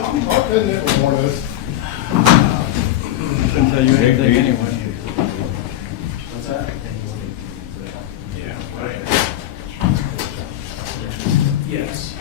something? Why couldn't it warn us? Couldn't tell you anything anyway. What's that? Yeah, right. Yes.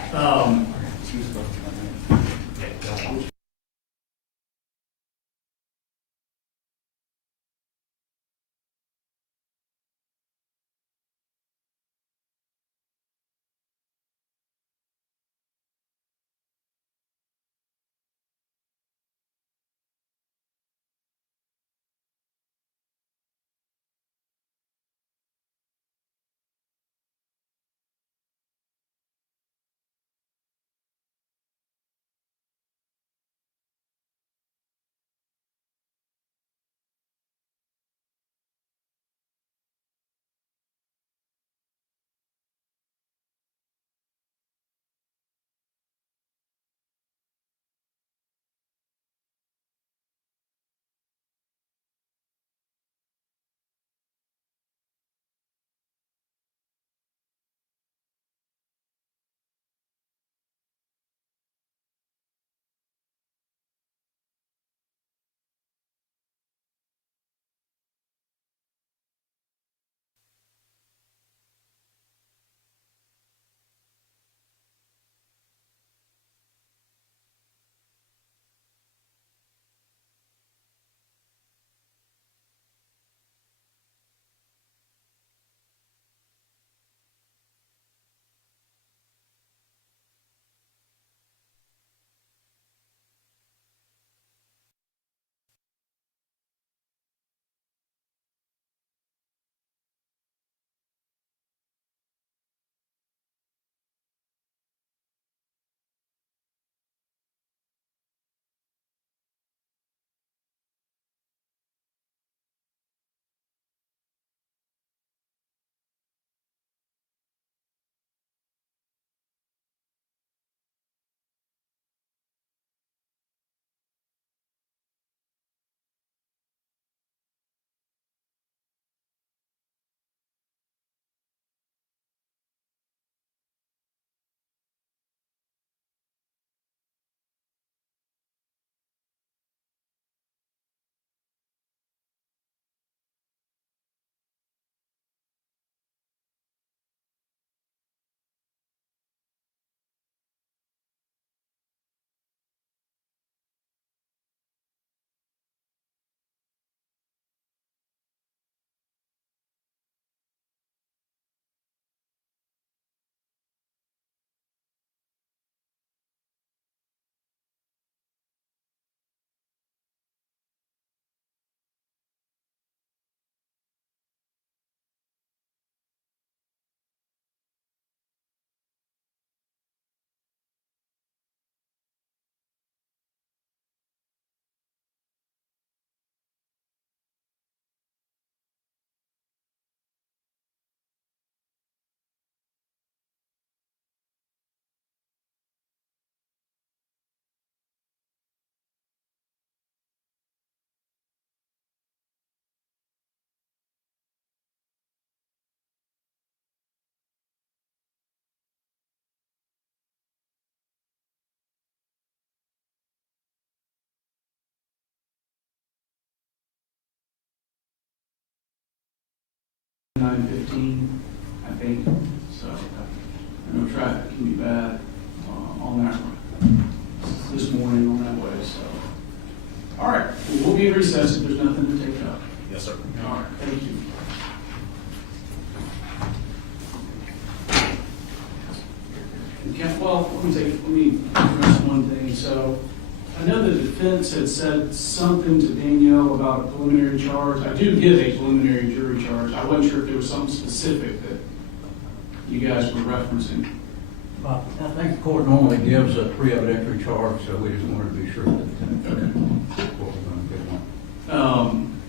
.9:15, I think. So I know traffic can be bad on that this morning on that way. So, all right, we'll be in recess if there's nothing to take up. Yes, sir. All right, thank you. Well, let me address one thing. So I know the defense had said something to Danielle about a preliminary charge. I do get a preliminary jury charge. I wasn't sure if there was something specific that you guys were referencing. I think the court normally gives a pre-evidentiary charge, so we just wanted to be sure that the court was going to get one.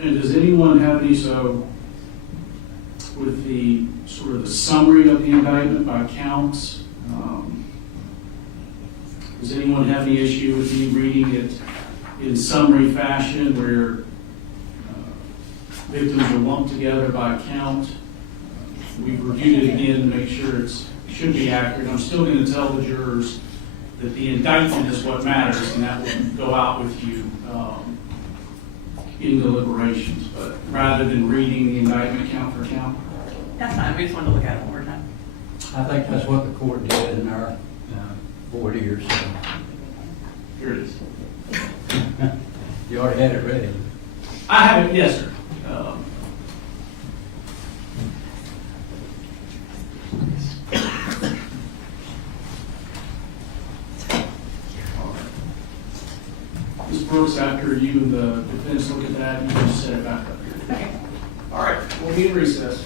And does anyone have any, so with the sort of the summary of the indictment by counts, does anyone have any issue with me reading it in summary fashion where victims are lumped together by count? We've reviewed it again to make sure it should be accurate. I'm still going to tell the jurors that the indictment is what matters, and that will go out with you in deliberations, but rather than reading the indictment count for count. That's fine, we just wanted to look at it one more time. I think that's what the court did in our board years. So. Here it is. You already had it ready. I have it, yes, sir. Ms. Brooks, after you and the defense look at that, you can just set it back up here. Okay. All right, we'll be in recess.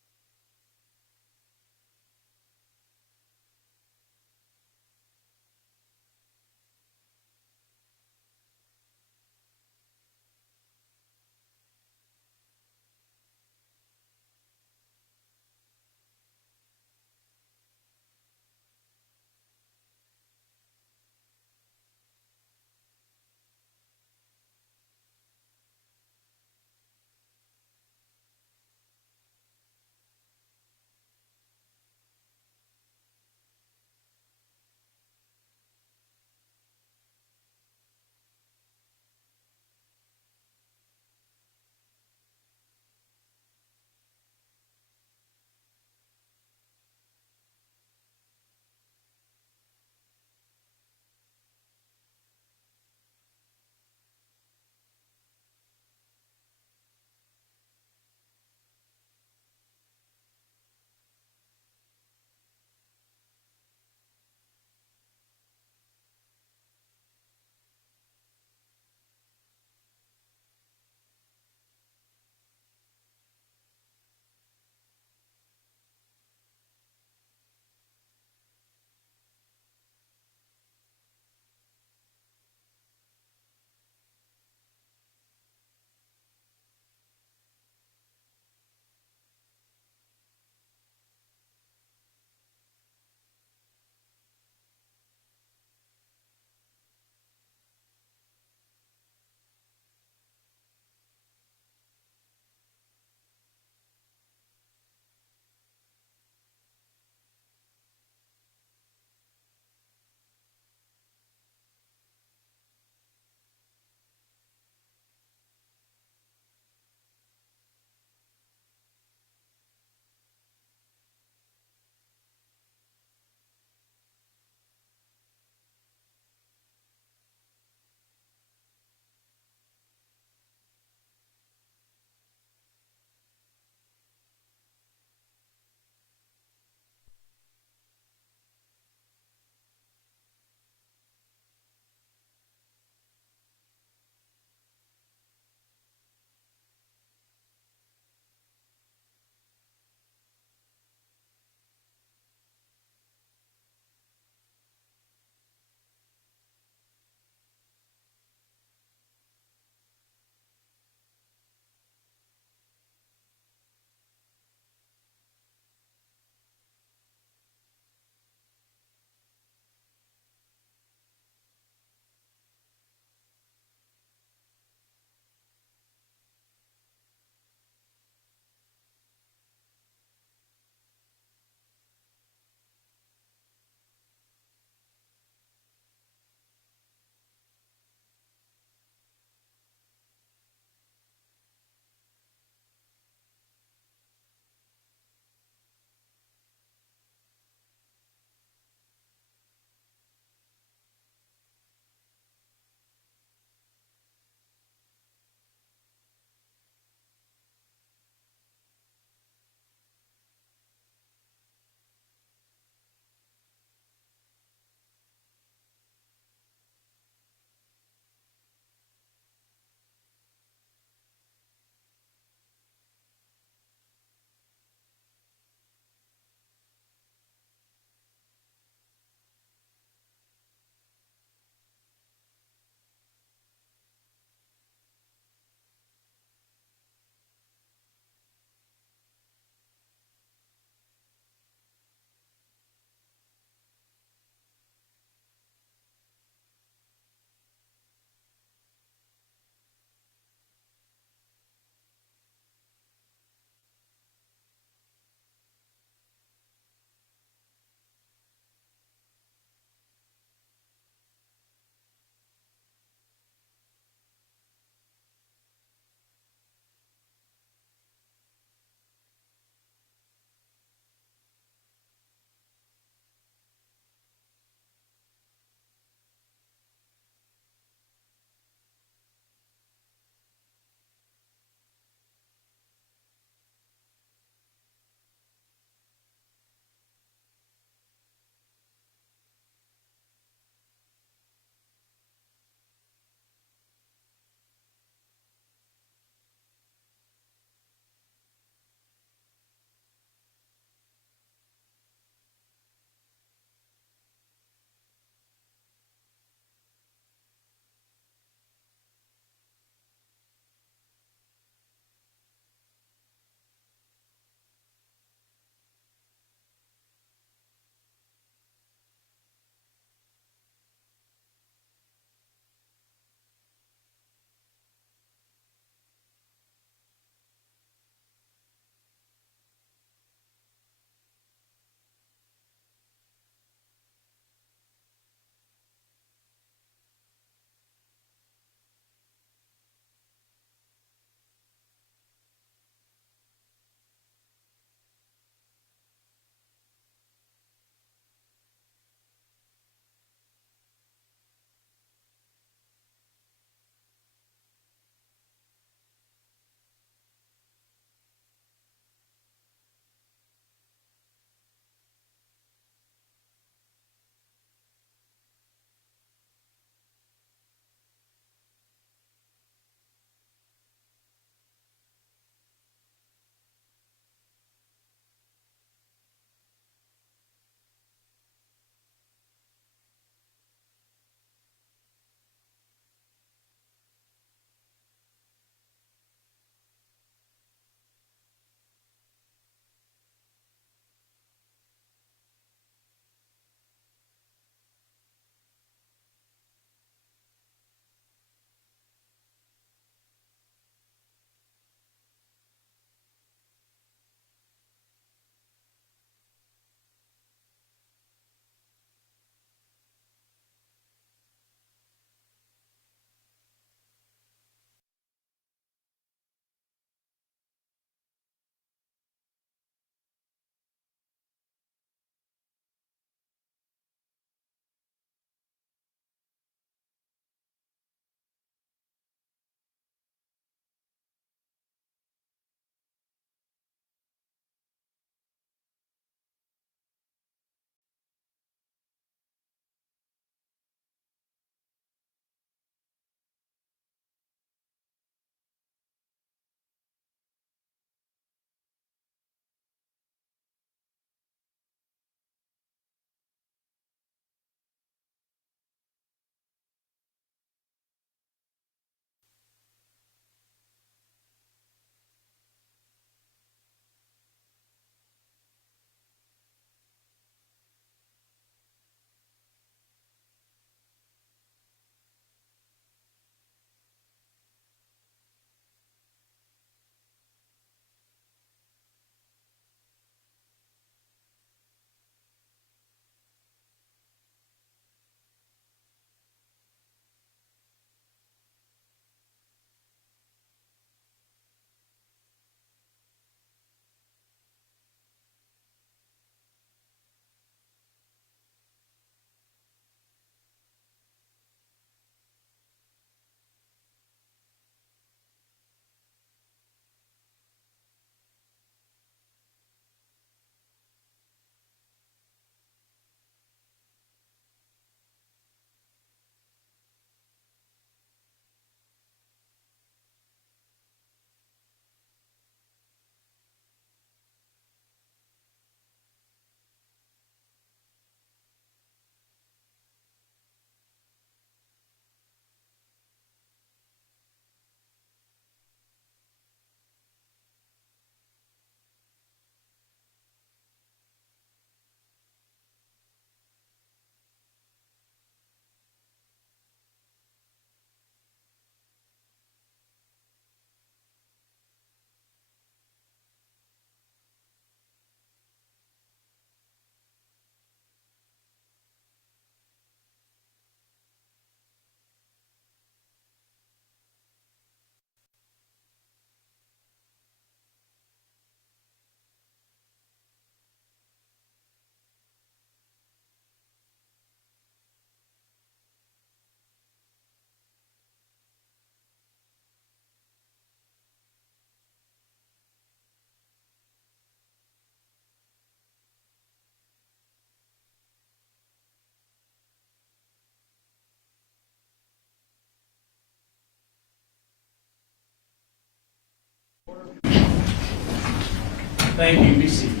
Thank you. Be seated.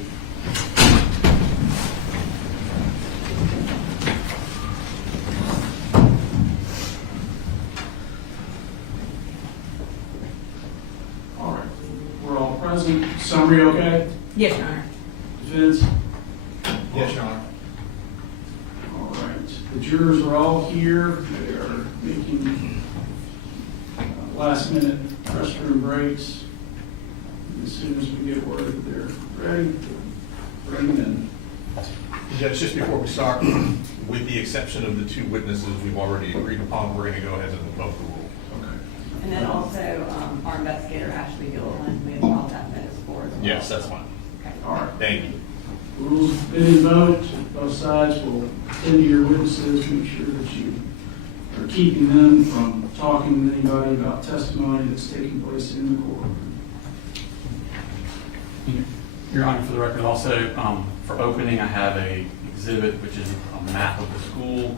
All right. We're all present. Summary okay? Yes, Your Honor. Defense? Yes, Your Honor. All right. The jurors are all here. They are making last-minute restroom breaks. And as soon as we get word that they're ready, bring them in. Judge, just before we start, with the exception of the two witnesses we've already agreed upon, we're going to go ahead and invoke the rule. Okay. And then also, our investigator, Ashley Gill, we have filed that notice for as well. Yes, that's fine. Okay. All right. Thank you. Rules have been invoked. Both sides will attend to your witnesses, make sure that you are keeping them from talking to anybody about testimony that's taking place in the courtroom. Your Honor, for the record, also, for opening, I have a exhibit, which is a map of the school,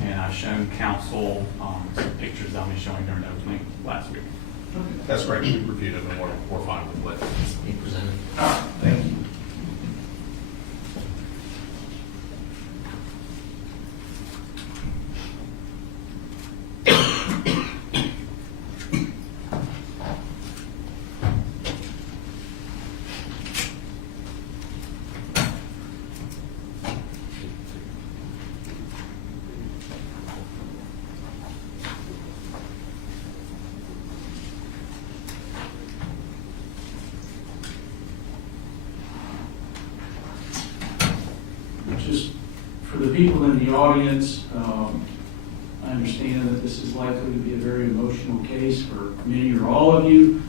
and I've shown counsel some pictures I'll be showing during opening last week. That's great. We reviewed it and we're fine with what he presented. All right, thank you. Just for the people in the audience, I understand that this is likely to be a very emotional case for many or all of you.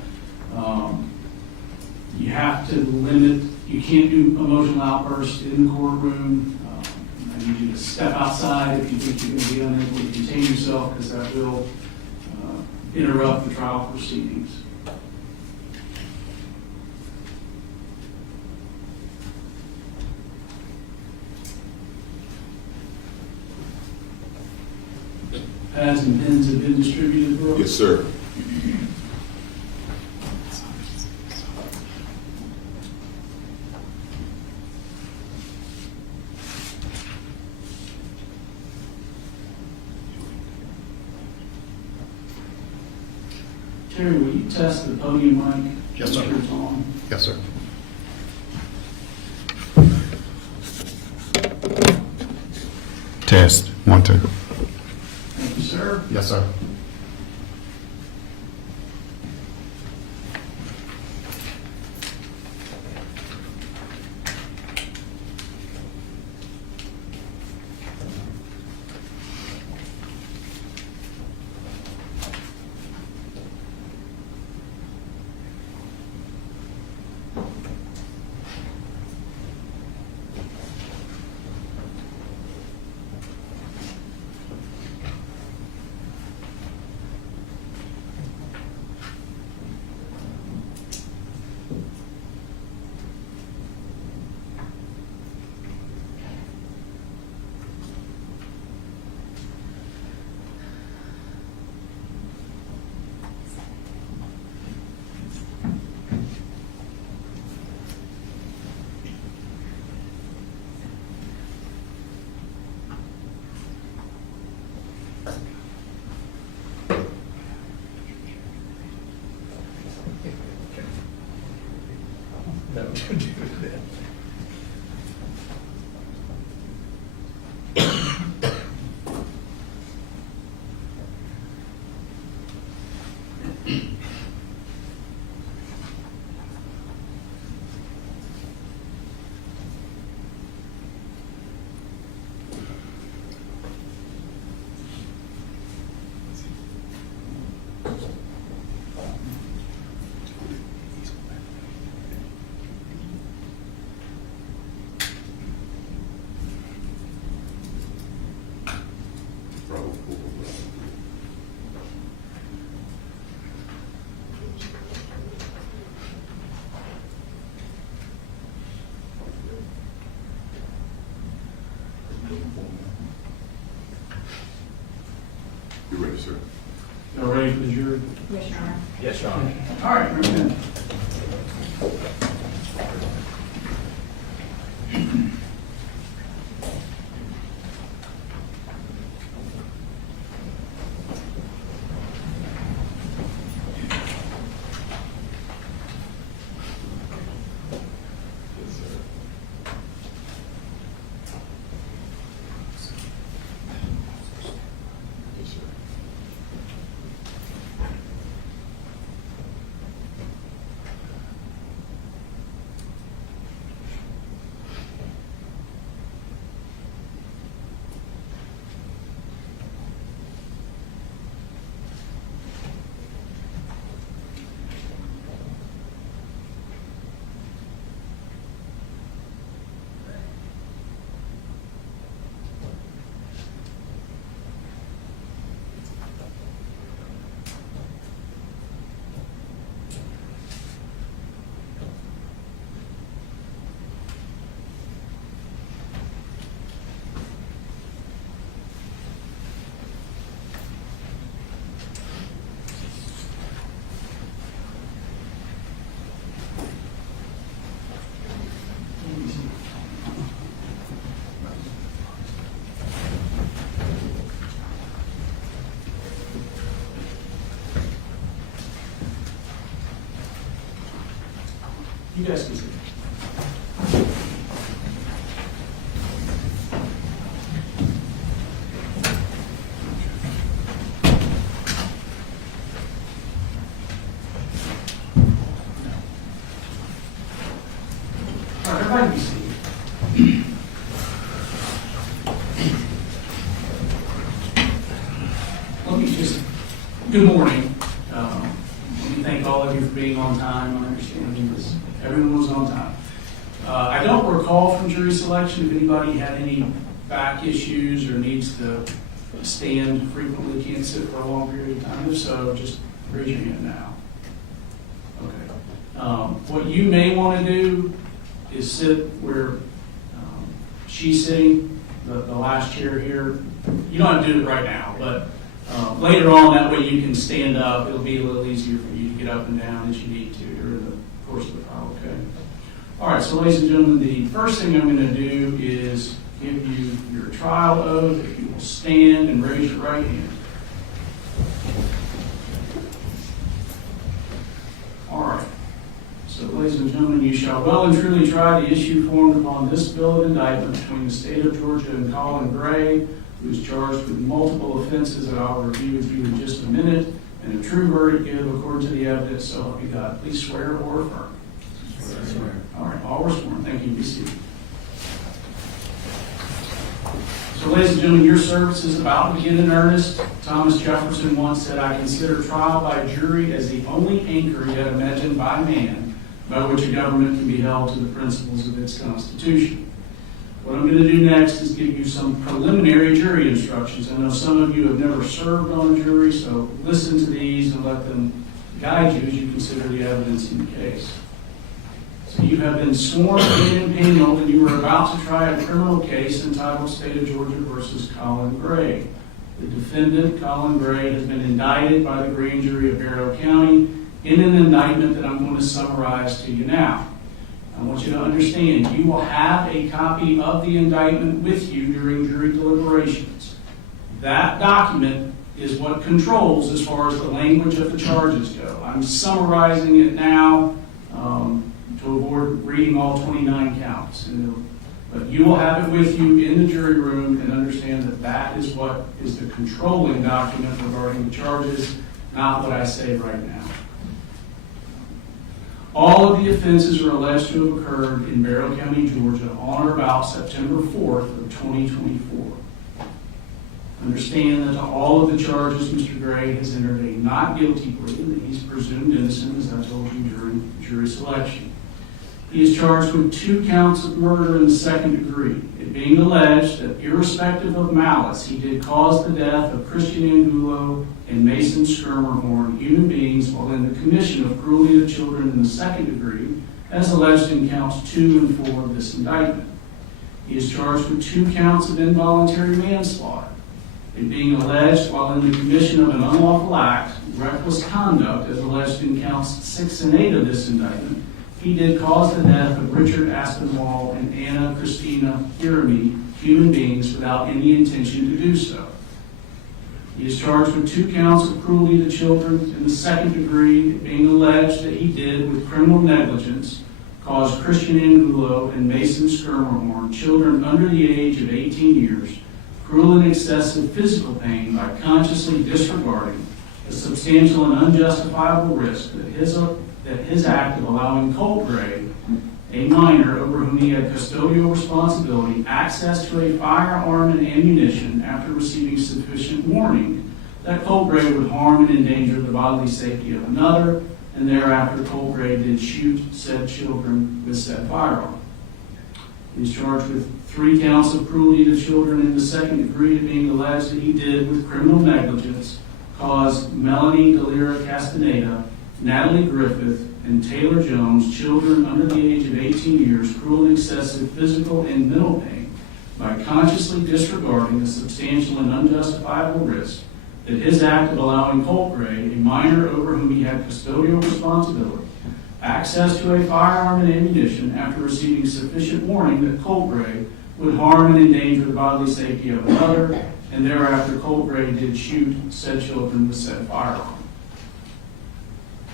You have to limit, you can't do emotional outbursts in the courtroom. I need you to step outside if you think you're going to be unable to contain yourself, because that will interrupt the trial proceedings. Pads and pens have been distributed, Brooke? Yes, sir. Terry, will you test the podium mic? Yes, sir. Make sure it's on. Yes, sir. Test. 1, 2. Thank you, sir. Yes, sir. That was good. You ready, sir? Y'all ready for the jury? Yes, Your Honor. Yes, Your Honor. All right, bring it in. guys can see. All right, everybody be seated. Let me just, good morning. Let me thank all of you for being on time. I understand everyone was on time. I don't recall from jury selection if anybody had any back issues or needs to stand frequently, can't sit for a long period of time. If so, just raise your hand now. Okay. What you may want to do is sit where she's sitting, the last chair here. You don't have to do it right now, but later on, that way you can stand up. It'll be a little easier for you to get up and down as you need to during the course of the trial, okay? All right, so ladies and gentlemen, the first thing I'm going to do is give you your trial oath. If you will stand and raise your right hand. All right. So, ladies and gentlemen, you shall well and truly try the issue formed upon this bill of indictment between the state of Georgia and Colin Gray, who is charged with multiple offenses that I'll review with you in just a minute, and a true verdict give according to the evidence, so help you God. Please swear or affirm. Swear. All right, all were sworn. Thank you. Be seated. So, ladies and gentlemen, your service is about to begin in earnest. Thomas Jefferson once said, "I consider trial by jury as the only anchor yet imagined by man by which a government can be held to the principles of its Constitution." What I'm going to do next is give you some preliminary jury instructions. I know some of you have never served on a jury, so listen to these and let them guide you as you consider the evidence in the case. So you have been sworn in and paneled, and you are about to try a criminal case entitled State of Georgia versus Colin Gray. The defendant, Colin Gray, has been indicted by the grand jury of Barrow County in an indictment that I'm going to summarize to you now. I want you to understand, you will have a copy of the indictment with you during jury deliberations. That document is what controls as far as the language of the charges go. I'm summarizing it now to avoid reading all 29 counts. But you will have it with you in the jury room and understand that that is what is the controlling document regarding the charges, not what I say right now. All of the offenses are alleged to have occurred in Barrow County, Georgia on or about September 4th of 2024. Understand that to all of the charges, Mr. Gray has entered a not guilty plea and that he's presumed innocent, as I told you during jury selection. He is charged with 2 counts of murder in the second degree, it being alleged that irrespective of malice, he did cause the death of Christian Angulo and Mason Skirmerhorn, human beings, while in the commission of cruelty to children in the second degree, as alleged in counts 2 and 4 of this indictment. He is charged with 2 counts of involuntary manslaughter, it being alleged while in the commission of an unlawful act, reckless conduct, as alleged in counts 6 and 8 of this indictment, he did cause the death of Richard Aspinwall and Anna Christina Jeremy, human beings, without any intention to do so. He is charged with 2 counts of cruelty to children in the second degree, being alleged that he did, with criminal negligence, cause Christian Angulo and Mason Skirmerhorn, children under the age of 18 years, cruel and excessive physical pain by consciously disregarding a substantial and unjustifiable risk that his act of allowing Colt Gray, a minor over whom he had custodial responsibility, access to a firearm and ammunition after receiving sufficient warning that Colt Gray would harm and endanger the bodily safety of another, and thereafter Colt Gray did shoot said children with said firearm. He is charged with 3 counts of cruelty to children in the second degree, being alleged that he did, with criminal negligence, cause Melanie Delira Castaneda, Natalie Griffith, and Taylor Jones, children under the age of 18 years, cruel and excessive physical and mental pain by consciously disregarding a substantial and unjustifiable risk that his act of allowing Colt Gray, a minor over whom he had custodial responsibility, access to a firearm and ammunition after receiving sufficient warning that Colt Gray would harm and endanger the bodily safety of another, and thereafter Colt Gray did shoot said children with said firearm.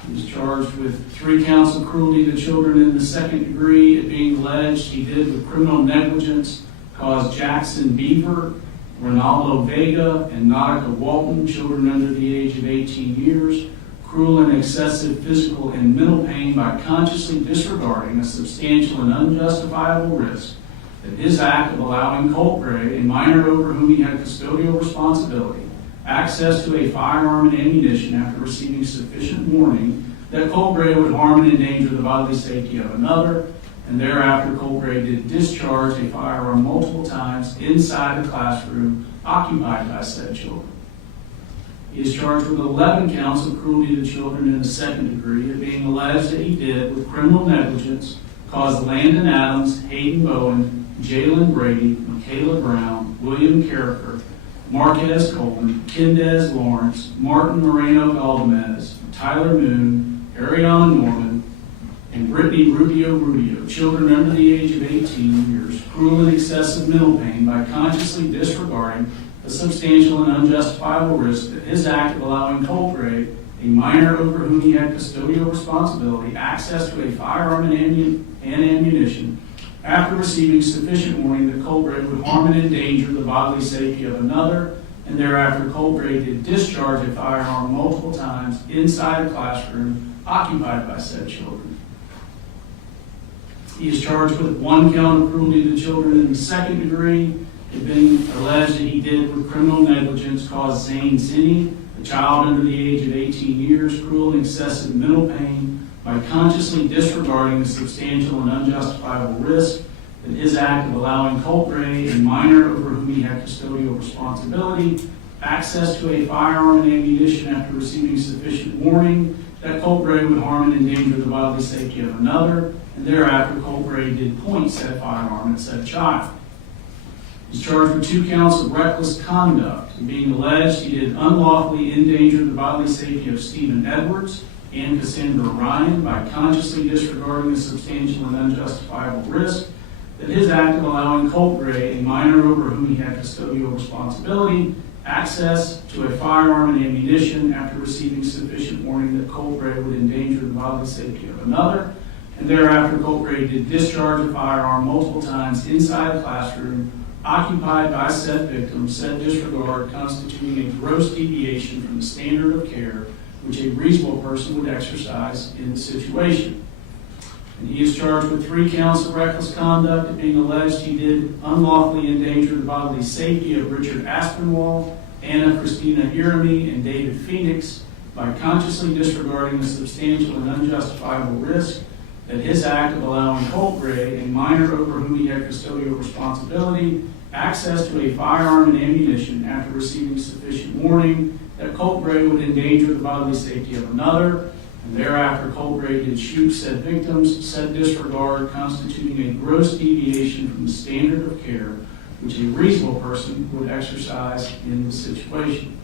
He was charged with 3 counts of cruelty to children in the second degree. It being alleged he did with criminal negligence cause Jackson Beaver, Ronaldo Vega, and Nautica Walton, children under the age of 18 years, cruel and excessive physical and mental pain by consciously disregarding a substantial and unjustifiable risk that his act of allowing Colt Gray, a minor over whom he had custodial responsibility, access to a firearm and ammunition after receiving sufficient warning that Colt Gray would harm and endanger the bodily safety of another, and thereafter Colt Gray did discharge a firearm multiple times inside the classroom occupied by said children. He is charged with 11 counts of cruelty to children in the second degree, it being alleged that he did, with criminal negligence, cause Landon Adams, Hayden Bowen, Jalen Brady, Michaela Brown, William Carricker, Marquez Colin, Kendez Lawrence, Martin Moreno Valdemez, Tyler Moon, Ariana Norman, and Brittany Rubio, children under the age of 18 years, cruel and excessive mental pain by consciously disregarding the substantial and unjustifiable risk that his act of allowing Colt Gray, a minor over whom he had custodial responsibility, access to a firearm and ammunition after receiving sufficient warning that Colt Gray would harm and endanger the bodily safety of another, and thereafter Colt Gray did discharge a firearm multiple times inside a classroom occupied by said children. He is charged with 1 count of cruelty to children in the second degree, it being alleged that he did, with criminal negligence, cause Zane Zinni, a child under the age of 18 years, cruel and excessive mental pain by consciously disregarding the substantial and unjustifiable risk that his act of allowing Colt Gray, a minor over whom he had custodial responsibility, access to a firearm and ammunition after receiving sufficient warning that Colt Gray would harm and endanger the bodily safety of another, and thereafter Colt Gray did point said firearm at said child. He's charged with 2 counts of reckless conduct, being alleged he did unlawfully endanger the bodily safety of Stephen Edwards and Cassandra Ryan by consciously disregarding the substantial and unjustifiable risk that his act of allowing Colt Gray, a minor over whom he had custodial responsibility, access to a firearm and ammunition after receiving sufficient warning that Colt Gray would endanger the bodily safety of another, and thereafter Colt Gray did discharge a firearm multiple times inside a classroom occupied by said victim, said disregard constituting a gross deviation from the standard of care which a reasonable person would exercise in the situation. And he is charged with 3 counts of reckless conduct, it being alleged he did unlawfully endanger the bodily safety of Richard Aspinwall, Anna Christina Irami, and David Phoenix by consciously disregarding the substantial and unjustifiable risk that his act of allowing Colt Gray, a minor over whom he had custodial responsibility, access to a firearm and ammunition after receiving sufficient warning that Colt Gray would endanger the bodily safety of another, and thereafter Colt Gray did shoot said victims, said disregard constituting a gross deviation from the standard of care which a reasonable person would exercise in the situation.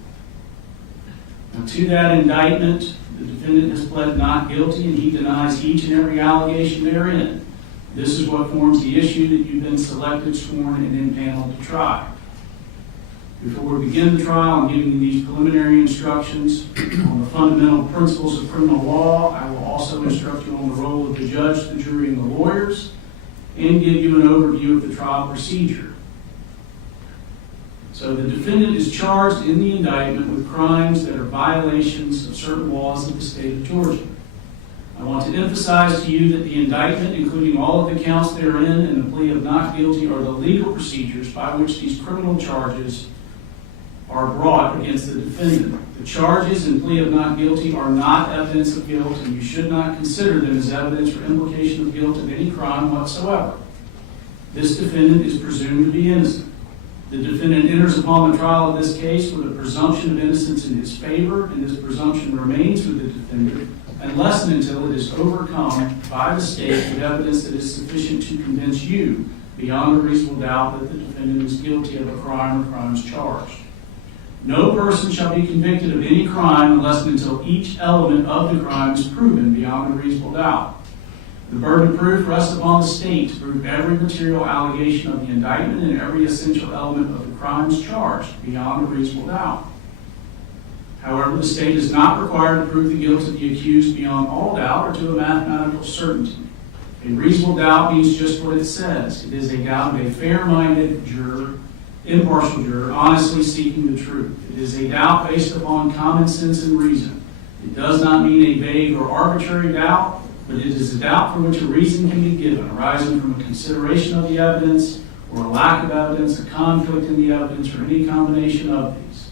Now, to that indictment, the defendant has pled not guilty and he denies each and every allegation therein. This is what forms the issue that you've been selected, sworn, and impaneled to try. Before we begin the trial, I'm giving you these preliminary instructions on the fundamental principles of criminal law. I will also instruct you on the role of the judge, the jury, and the lawyers, and give you an overview of the trial procedure. So the defendant is charged in the indictment with crimes that are violations of certain laws of the state of Georgia. I want to emphasize to you that the indictment, including all of the counts therein and the plea of not guilty, are the legal procedures by which these criminal charges are brought against the defendant. The charges and plea of not guilty are not evidence of guilt, and you should not consider them as evidence for implication of guilt of any crime whatsoever. This defendant is presumed to be innocent. The defendant enters upon the trial of this case with a presumption of innocence in his favor, and this presumption remains with the defendant unless and until it is overcome by the state with evidence that is sufficient to convince you beyond a reasonable doubt that the defendant is guilty of a crime or crimes charged. No person shall be convicted of any crime unless and until each element of the crime is proven beyond a reasonable doubt. The burden of proof rests upon the state to prove every material allegation of the indictment and every essential element of the crimes charged beyond a reasonable doubt. However, the state is not required to prove the guilt of the accused beyond all doubt or to a mathematical certainty. A reasonable doubt means just what it says. It is a doubt of a fair-minded juror, impartial juror, honestly seeking the truth. It is a doubt based upon common sense and reason. It does not mean a vague or arbitrary doubt, but it is a doubt for which a reason can be given, arising from a consideration of the evidence or a lack of evidence, a conflict in the evidence, or any combination of these.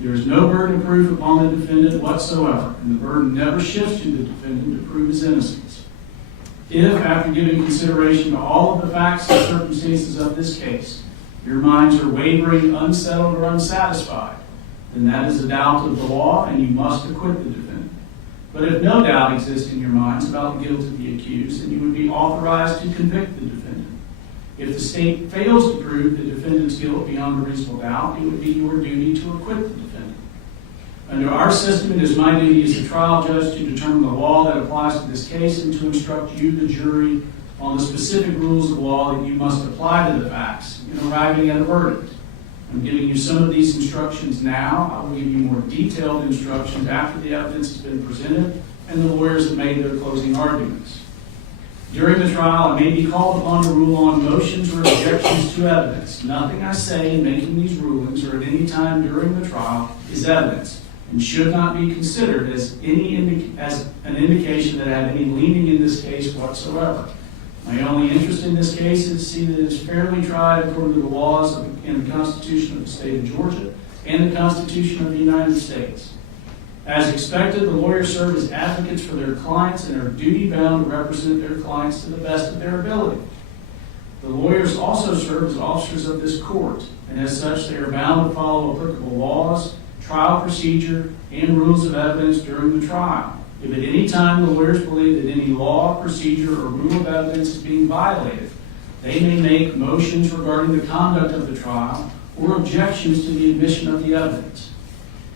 There is no burden of proof upon the defendant whatsoever, and the burden never shifts to the defendant to prove his innocence. If, after giving consideration to all of the facts and circumstances of this case, your minds are wavering, unsettled, or unsatisfied, then that is a doubt of the law, and you must acquit the defendant. But if no doubt exists in your minds about the guilt of the accused, then you would be authorized to convict the defendant. If the state fails to prove the defendant's guilt beyond a reasonable doubt, it would be your duty to acquit the defendant. Under our system, it is my duty as a trial judge to determine the law that applies to this case and to instruct you, the jury, on the specific rules of law that you must apply to the facts in arriving at a verdict. I'm giving you some of these instructions now. I will give you more detailed instructions after the evidence has been presented and the lawyers have made their closing arguments. During the trial, I may be called upon to rule on motions or objections to evidence. Nothing I say in making these rulings or at any time during the trial is evidence and should not be considered as an indication that I have any leaning in this case whatsoever. My only interest in this case is to see that it is fairly tried according to the laws and the Constitution of the state of Georgia and the Constitution of the United States. As expected, the lawyers serve as advocates for their clients and are duty-bound to represent their clients to the best of their ability. The lawyers also serve as officers of this court, and as such, they are bound to follow applicable laws, trial procedure, and rules of evidence during the trial. If at any time the lawyers believe that any law, procedure, or rule of evidence is being violated, they may make motions regarding the conduct of the trial or objections to the admission of the evidence.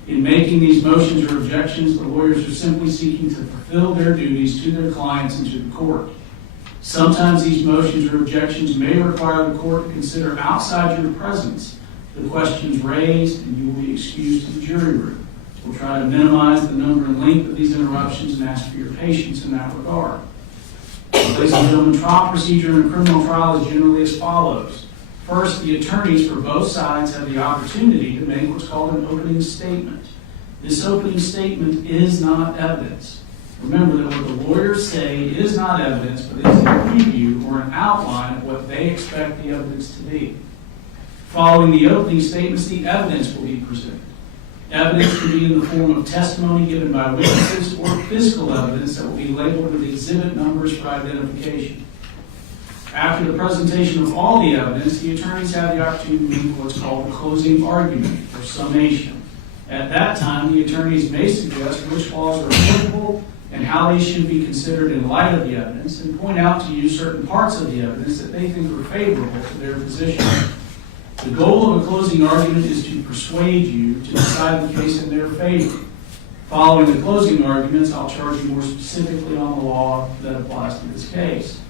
In making these motions or objections, the lawyers are simply seeking to fulfill their duties to their clients and to the court. Sometimes these motions or objections may require the court to consider outside your presence the questions raised, and you will be excused to the jury room. We'll try to minimize the number and length of these interruptions and ask for your patience in that regard. Ladies and gentlemen, trial procedure in a criminal trial is generally as follows. First, the attorneys for both sides have the opportunity to make what's called an opening statement. This opening statement is not evidence. Remember that what the lawyers say is not evidence, but is a preview or an outline of what they expect the evidence to be. Following the opening statements, the evidence will be presented. Evidence can be in the form of testimony given by witnesses or physical evidence that will be labeled with exhibit numbers for identification. After the presentation of all the evidence, the attorneys have the opportunity to make what's called a closing argument or summation. At that time, the attorneys may suggest which laws are applicable and how they should be considered in light of the evidence, and point out to you certain parts of the evidence that they think are favorable to their position. The goal of a closing argument is to persuade you to decide the case in their favor. Following the closing arguments, I'll charge you more specifically on the law that applies to this case.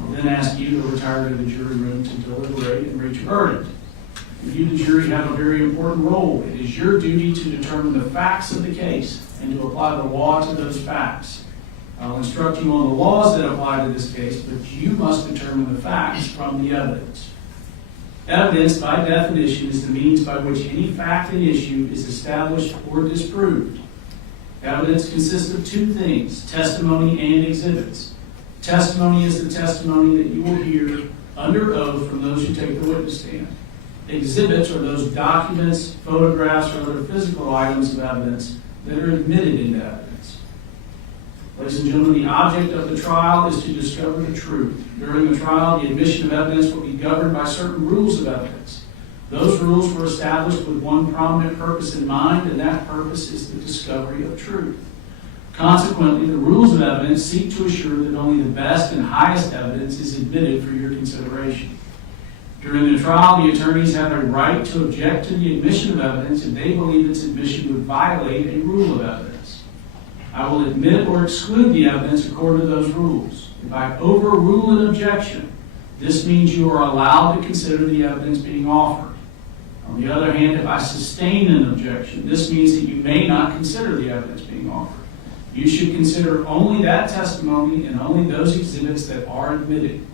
I'll then ask you to retire to the jury room to deliberate and reach a verdict. You, the jury, have a very important role. It is your duty to determine the facts of the case and to apply the law to those facts. I'll instruct you on the laws that apply to this case, but you must determine the facts from the evidence. Evidence, by definition, is the means by which any fact and issue is established or disproved. Evidence consists of two things, testimony and exhibits. Testimony is the testimony that you will hear under oath from those who take the witness stand. Exhibits are those documents, photographs, or other physical items of evidence that are admitted into evidence. Ladies and gentlemen, the object of the trial is to discover the truth. During the trial, the admission of evidence will be governed by certain rules of evidence. Those rules were established with one prominent purpose in mind, and that purpose is the discovery of truth. Consequently, the rules of evidence seek to assure that only the best and highest evidence is admitted for your consideration. During the trial, the attorneys have a right to object to the admission of evidence if they believe its admission would violate a rule of evidence. I will admit or exclude the evidence according to those rules. If I overrule an objection, this means you are allowed to consider the evidence being offered. On the other hand, if I sustain an objection, this means that you may not consider the evidence being offered. You should consider only that testimony and only those exhibits that are admitted.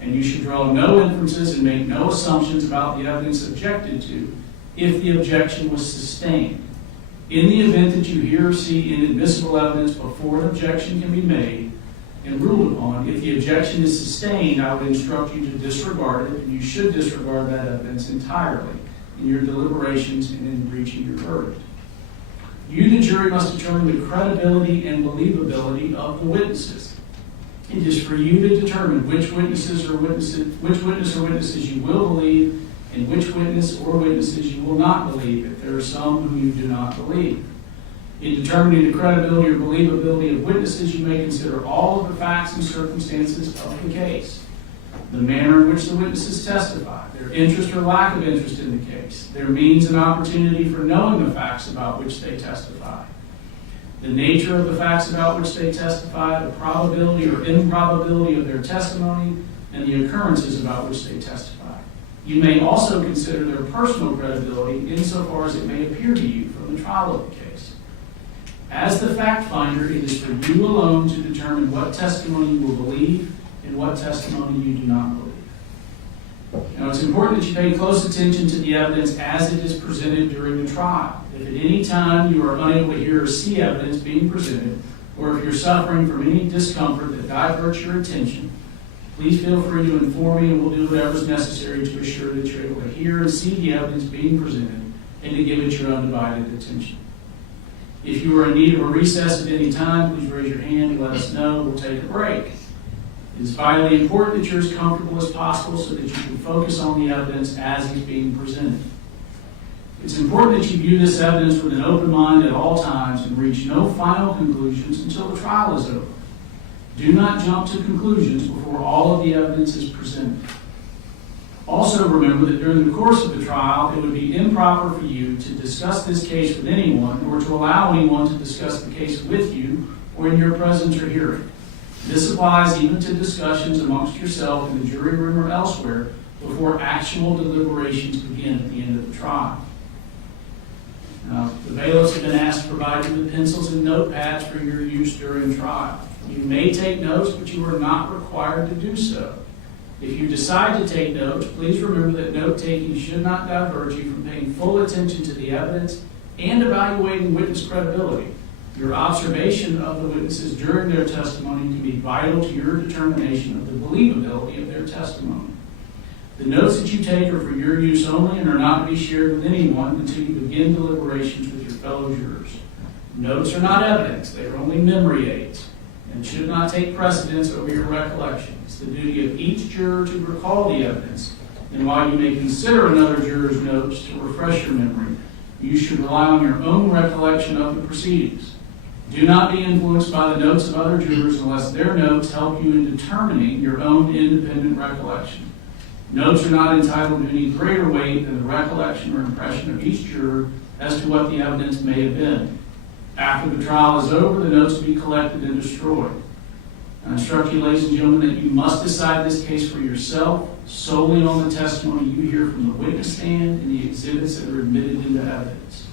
And you should draw no inferences and make no assumptions about the evidence objected to if the objection was sustained. In the event that you hear or see inadmissible evidence before an objection can be made and ruled upon, if the objection is sustained, I would instruct you to disregard it, and you should disregard that evidence entirely in your deliberations and in reaching your verdict. You, the jury, must determine the credibility and believability of the witnesses. It is for you to determine which witness or witnesses you will believe and which witness or witnesses you will not believe if there are some whom you do not believe. In determining the credibility or believability of witnesses, you may consider all of the facts and circumstances of the case, the manner in which the witnesses testify, their interest or lack of interest in the case, their means and opportunity for knowing the facts about which they testify, the nature of the facts about which they testify, the probability or improbability of their testimony, and the occurrences about which they testify. You may also consider their personal credibility insofar as it may appear to you from the trial of the case. As the fact finder, it is for you alone to determine what testimony you will believe and what testimony you do not believe. Now, it's important that you pay close attention to the evidence as it is presented during the trial. If at any time you are unable to hear or see evidence being presented, or if you're suffering from any discomfort that diverts your attention, please feel free to inform me and we'll do whatever is necessary to assure that you're able to hear and see the evidence being presented and to give it your undivided attention. If you are in need of a recess at any time, please raise your hand and let us know. We'll take a break. It is vitally important that you're as comfortable as possible so that you can focus on the evidence as it's being presented. It's important that you view this evidence with an open mind at all times and reach no final conclusions until the trial is over. Do not jump to conclusions before all of the evidence is presented. Also remember that during the course of the trial, it would be improper for you to discuss this case with anyone or to allow anyone to discuss the case with you or in your presence or hearing. This applies even to discussions amongst yourself in the jury room or elsewhere before actual deliberations begin at the end of the trial. Now, the bailiffs have been asked to provide you with pencils and notepads for your use during trial. You may take notes, but you are not required to do so. If you decide to take notes, please remember that note-taking should not divert you from paying full attention to the evidence and evaluating witness credibility. Your observation of the witnesses during their testimony can be vital to your determination of the believability of their testimony. The notes that you take are for your use only and are not to be shared with anyone until you begin deliberations with your fellow jurors. Notes are not evidence, they are only memory aids and should not take precedence over your recollection. It's the duty of each juror to recall the evidence, and while you may consider another juror's notes to refresh your memory, you should rely on your own recollection of the proceedings. Do not be influenced by the notes of other jurors unless their notes help you in determining your own independent recollection. Notes are not entitled to any greater weight than the recollection or impression of each juror as to what the evidence may have been. After the trial is over, the notes will be collected and destroyed. I instruct you, ladies and gentlemen, that you must decide this case for yourself solely on the testimony you hear from the witness stand and the exhibits that are admitted into evidence.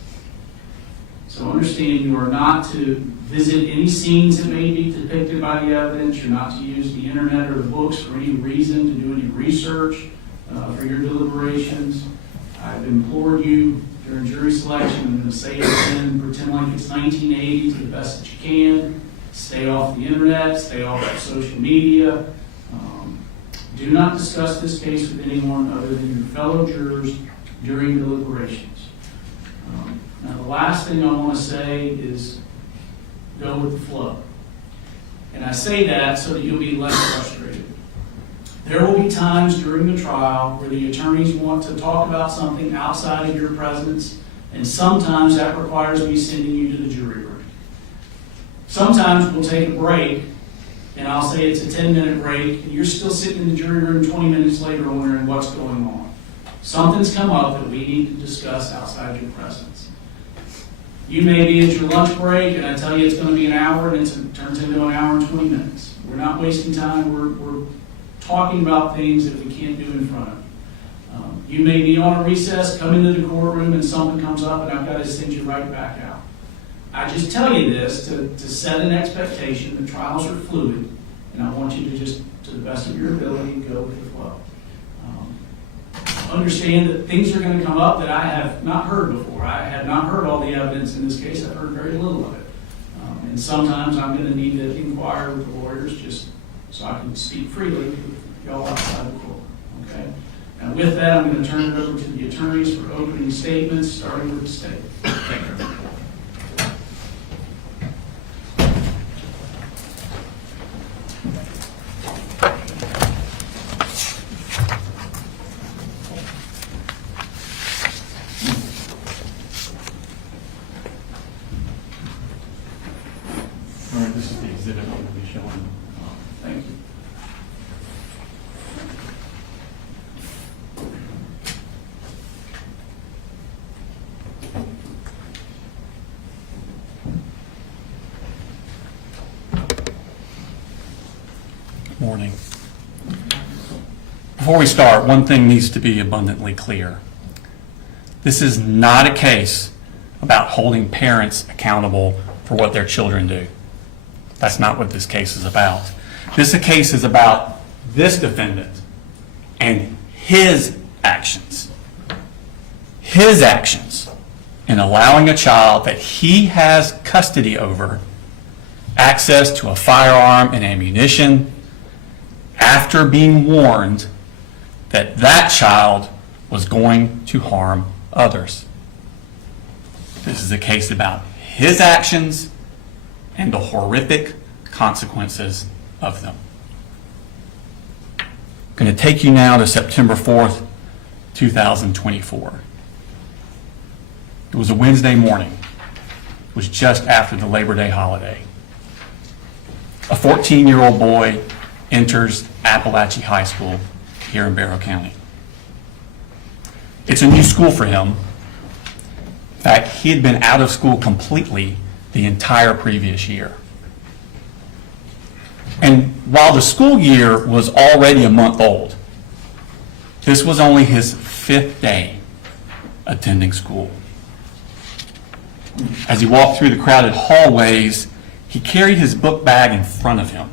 So understand you are not to visit any scenes that may be depicted by the evidence. You're not to use the internet or the books for any reason, to do any research for your deliberations. I've implored you during jury selection, I'm going to say it again, pretend like it's 1980 to the best that you can. Stay off the internet, stay off of social media. Do not discuss this case with anyone other than your fellow jurors during deliberations. Now, the last thing I want to say is go with the flow. And I say that so that you'll be less frustrated. There will be times during the trial where the attorneys want to talk about something outside of your presence, and sometimes that requires me sending you to the jury room. Sometimes we'll take a break, and I'll say it's a 10-minute break, and you're still sitting in the jury room 20 minutes later wondering what's going on. Something's come up that we need to discuss outside your presence. You may be at your lunch break, and I tell you it's going to be an hour, and it turns into an hour and 20 minutes. We're not wasting time. We're talking about things that we can't do in front of you. You may be on a recess, come into the courtroom, and something comes up, and I've got to send you right back out. I just tell you this to set an expectation. The trials are fluid, and I want you to just, to the best of your ability, go with the flow. Understand that things are going to come up that I have not heard before. I have not heard all the evidence in this case. I've heard very little of it. And sometimes I'm going to need to inquire with the lawyers just so I can speak freely with y'all outside the court. Okay? Now with that, I'm going to turn it over to the attorneys for opening statements, starting with the state. Thank you. All right, this is the exhibit I'm going to be showing. Thank you. Morning. Before we start, one thing needs to be abundantly clear. This is not a case about holding parents accountable for what their children do. That's not what this case is about. This case is about this defendant and his actions. His actions in allowing a child that he has custody over access to a firearm and ammunition after being warned that that child was going to harm others. This is a case about his actions and the horrific consequences of them. I'm going to take you now to September 4th, 2024. It was a Wednesday morning. It was just after the Labor Day holiday. A 14-year-old boy enters Apalachee High School here in Barrow County. It's a new school for him. In fact, he had been out of school completely the entire previous year. And while the school year was already a month old, this was only his 5th day attending school. As he walked through the crowded hallways, he carried his book bag in front of him.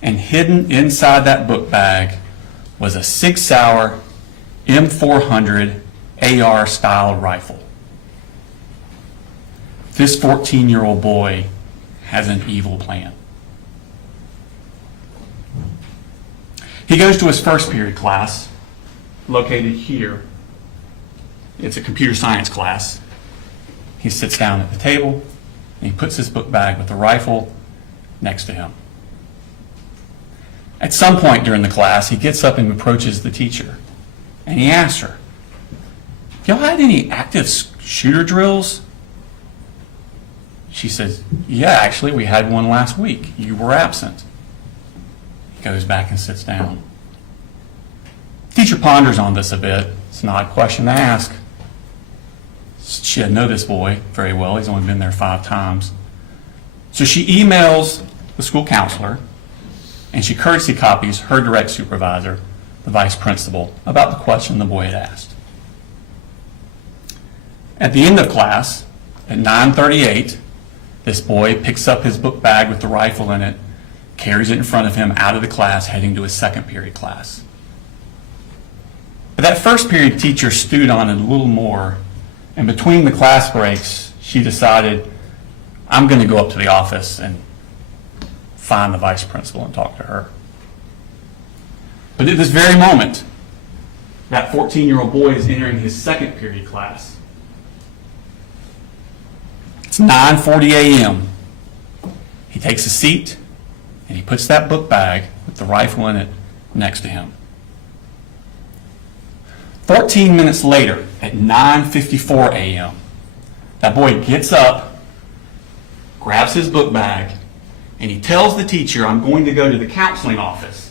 And hidden inside that book bag was a Sig Sauer M400 AR style rifle. This 14-year-old boy has an evil plan. He goes to his first period class, located here. It's a computer science class. He sits down at the table, and he puts his book bag with the rifle next to him. At some point during the class, he gets up and approaches the teacher, and he asks her, "Y'all had any active shooter drills?" She says, "Yeah, actually, we had one last week. You were absent." He goes back and sits down. Teacher ponders on this a bit. It's an odd question to ask. She doesn't know this boy very well. He's only been there 5 times. So she emails the school counselor, and she courtesy copies her direct supervisor, the vice principal, about the question the boy had asked. At the end of class, at 9:38, this boy picks up his book bag with the rifle in it, carries it in front of him out of the class, heading to his second period class. But that first period teacher stewed on it a little more, and between the class breaks, she decided, I'm going to go up to the office and find the vice principal and talk to her. But at this very moment, that 14-year-old boy is entering his second period class. It's 9:40 a.m. He takes a seat, and he puts that book bag with the rifle in it next to him. 14 minutes later, at 9:54 a.m., that boy gets up, grabs his book bag, and he tells the teacher, I'm going to go to the counseling office,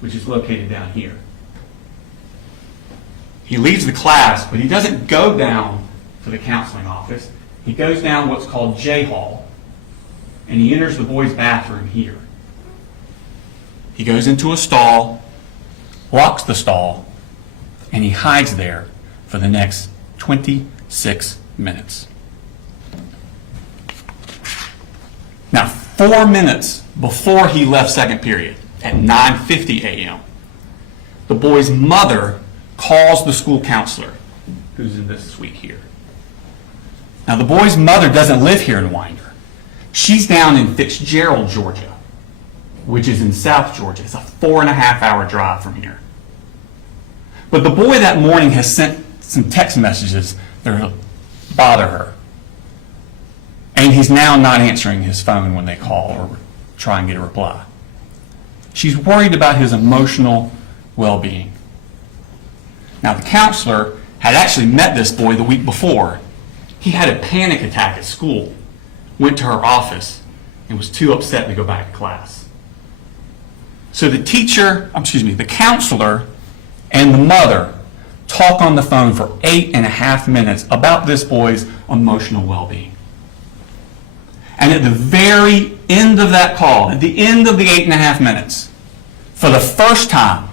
which is located down here. He leaves the class, but he doesn't go down to the counseling office. He goes down what's called J Hall, and he enters the boys' bathroom here. He goes into a stall, locks the stall, and he hides there for the next 26 minutes. Now, 4 minutes before he left second period, at 9:50 a.m., the boy's mother calls the school counselor, who's in this suite here. Now, the boy's mother doesn't live here in Winder. She's down in Fitzgerald, Georgia, which is in South Georgia. It's a 4.5-hour drive from here. But the boy that morning has sent some text messages that bother her. And he's now not answering his phone when they call or try and get a reply. She's worried about his emotional well-being. Now, the counselor had actually met this boy the week before. He had a panic attack at school, went to her office, and was too upset to go back to class. So the counselor and the mother talk on the phone for 8.5 minutes about this boy's emotional well-being. And at the very end of that call, at the end of the 8.5 minutes, for the first time,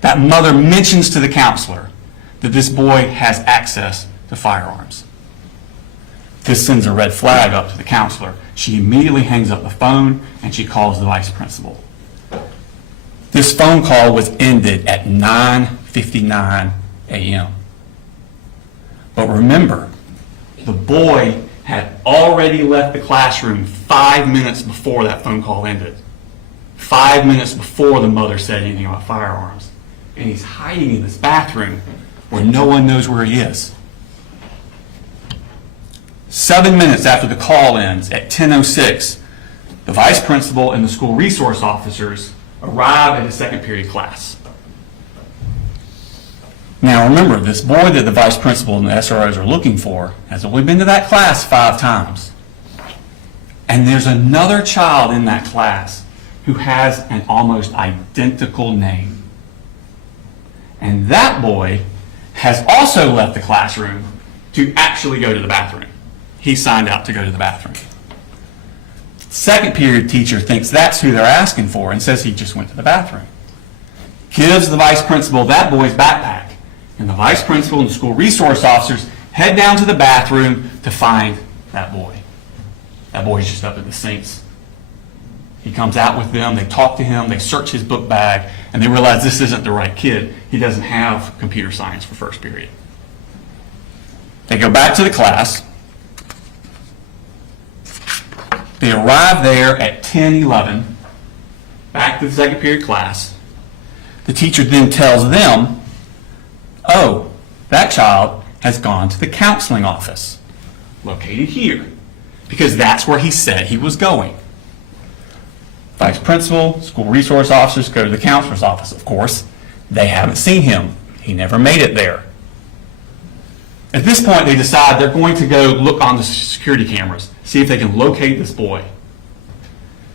that mother mentions to the counselor that this boy has access to firearms. This sends a red flag up to the counselor. She immediately hangs up the phone and she calls the vice principal. This phone call was ended at 9:59 a.m. But remember, the boy had already left the classroom 5 minutes before that phone call ended. 5 minutes before the mother said anything about firearms. And he's hiding in this bathroom where no one knows where he is. 7 minutes after the call ends, at 10:06, the vice principal and the school resource officers arrive at his second period class. Now remember, this boy that the vice principal and the SROs are looking for has only been to that class 5 times. And there's another child in that class who has an almost identical name. And that boy has also left the classroom to actually go to the bathroom. He signed out to go to the bathroom. Second period teacher thinks that's who they're asking for and says he just went to the bathroom. Gives the vice principal that boy's backpack. And the vice principal and the school resource officers head down to the bathroom to find that boy. That boy's just up at the sinks. He comes out with them, they talk to him, they search his book bag, and they realize this isn't the right kid. He doesn't have computer science for first period. They go back to the class. They arrive there at 10:11, back to the second period class. The teacher then tells them, oh, that child has gone to the counseling office, located here, because that's where he said he was going. Vice principal, school resource officers go to the counselor's office. Of course, they haven't seen him. He never made it there. At this point, they decide they're going to go look on the security cameras, see if they can locate this boy.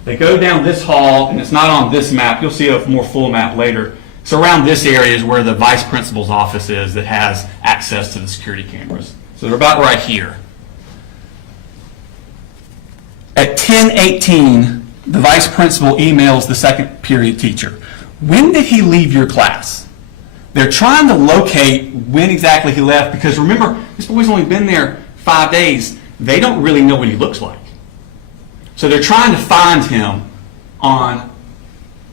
They go down this hall, and it's not on this map. You'll see a more full map later. So around this area is where the vice principal's office is that has access to the security cameras. So they're about right here. At 10:18, the vice principal emails the second period teacher. When did he leave your class? They're trying to locate when exactly he left because remember, this boy's only been there 5 days. They don't really know what he looks like. So they're trying to find him on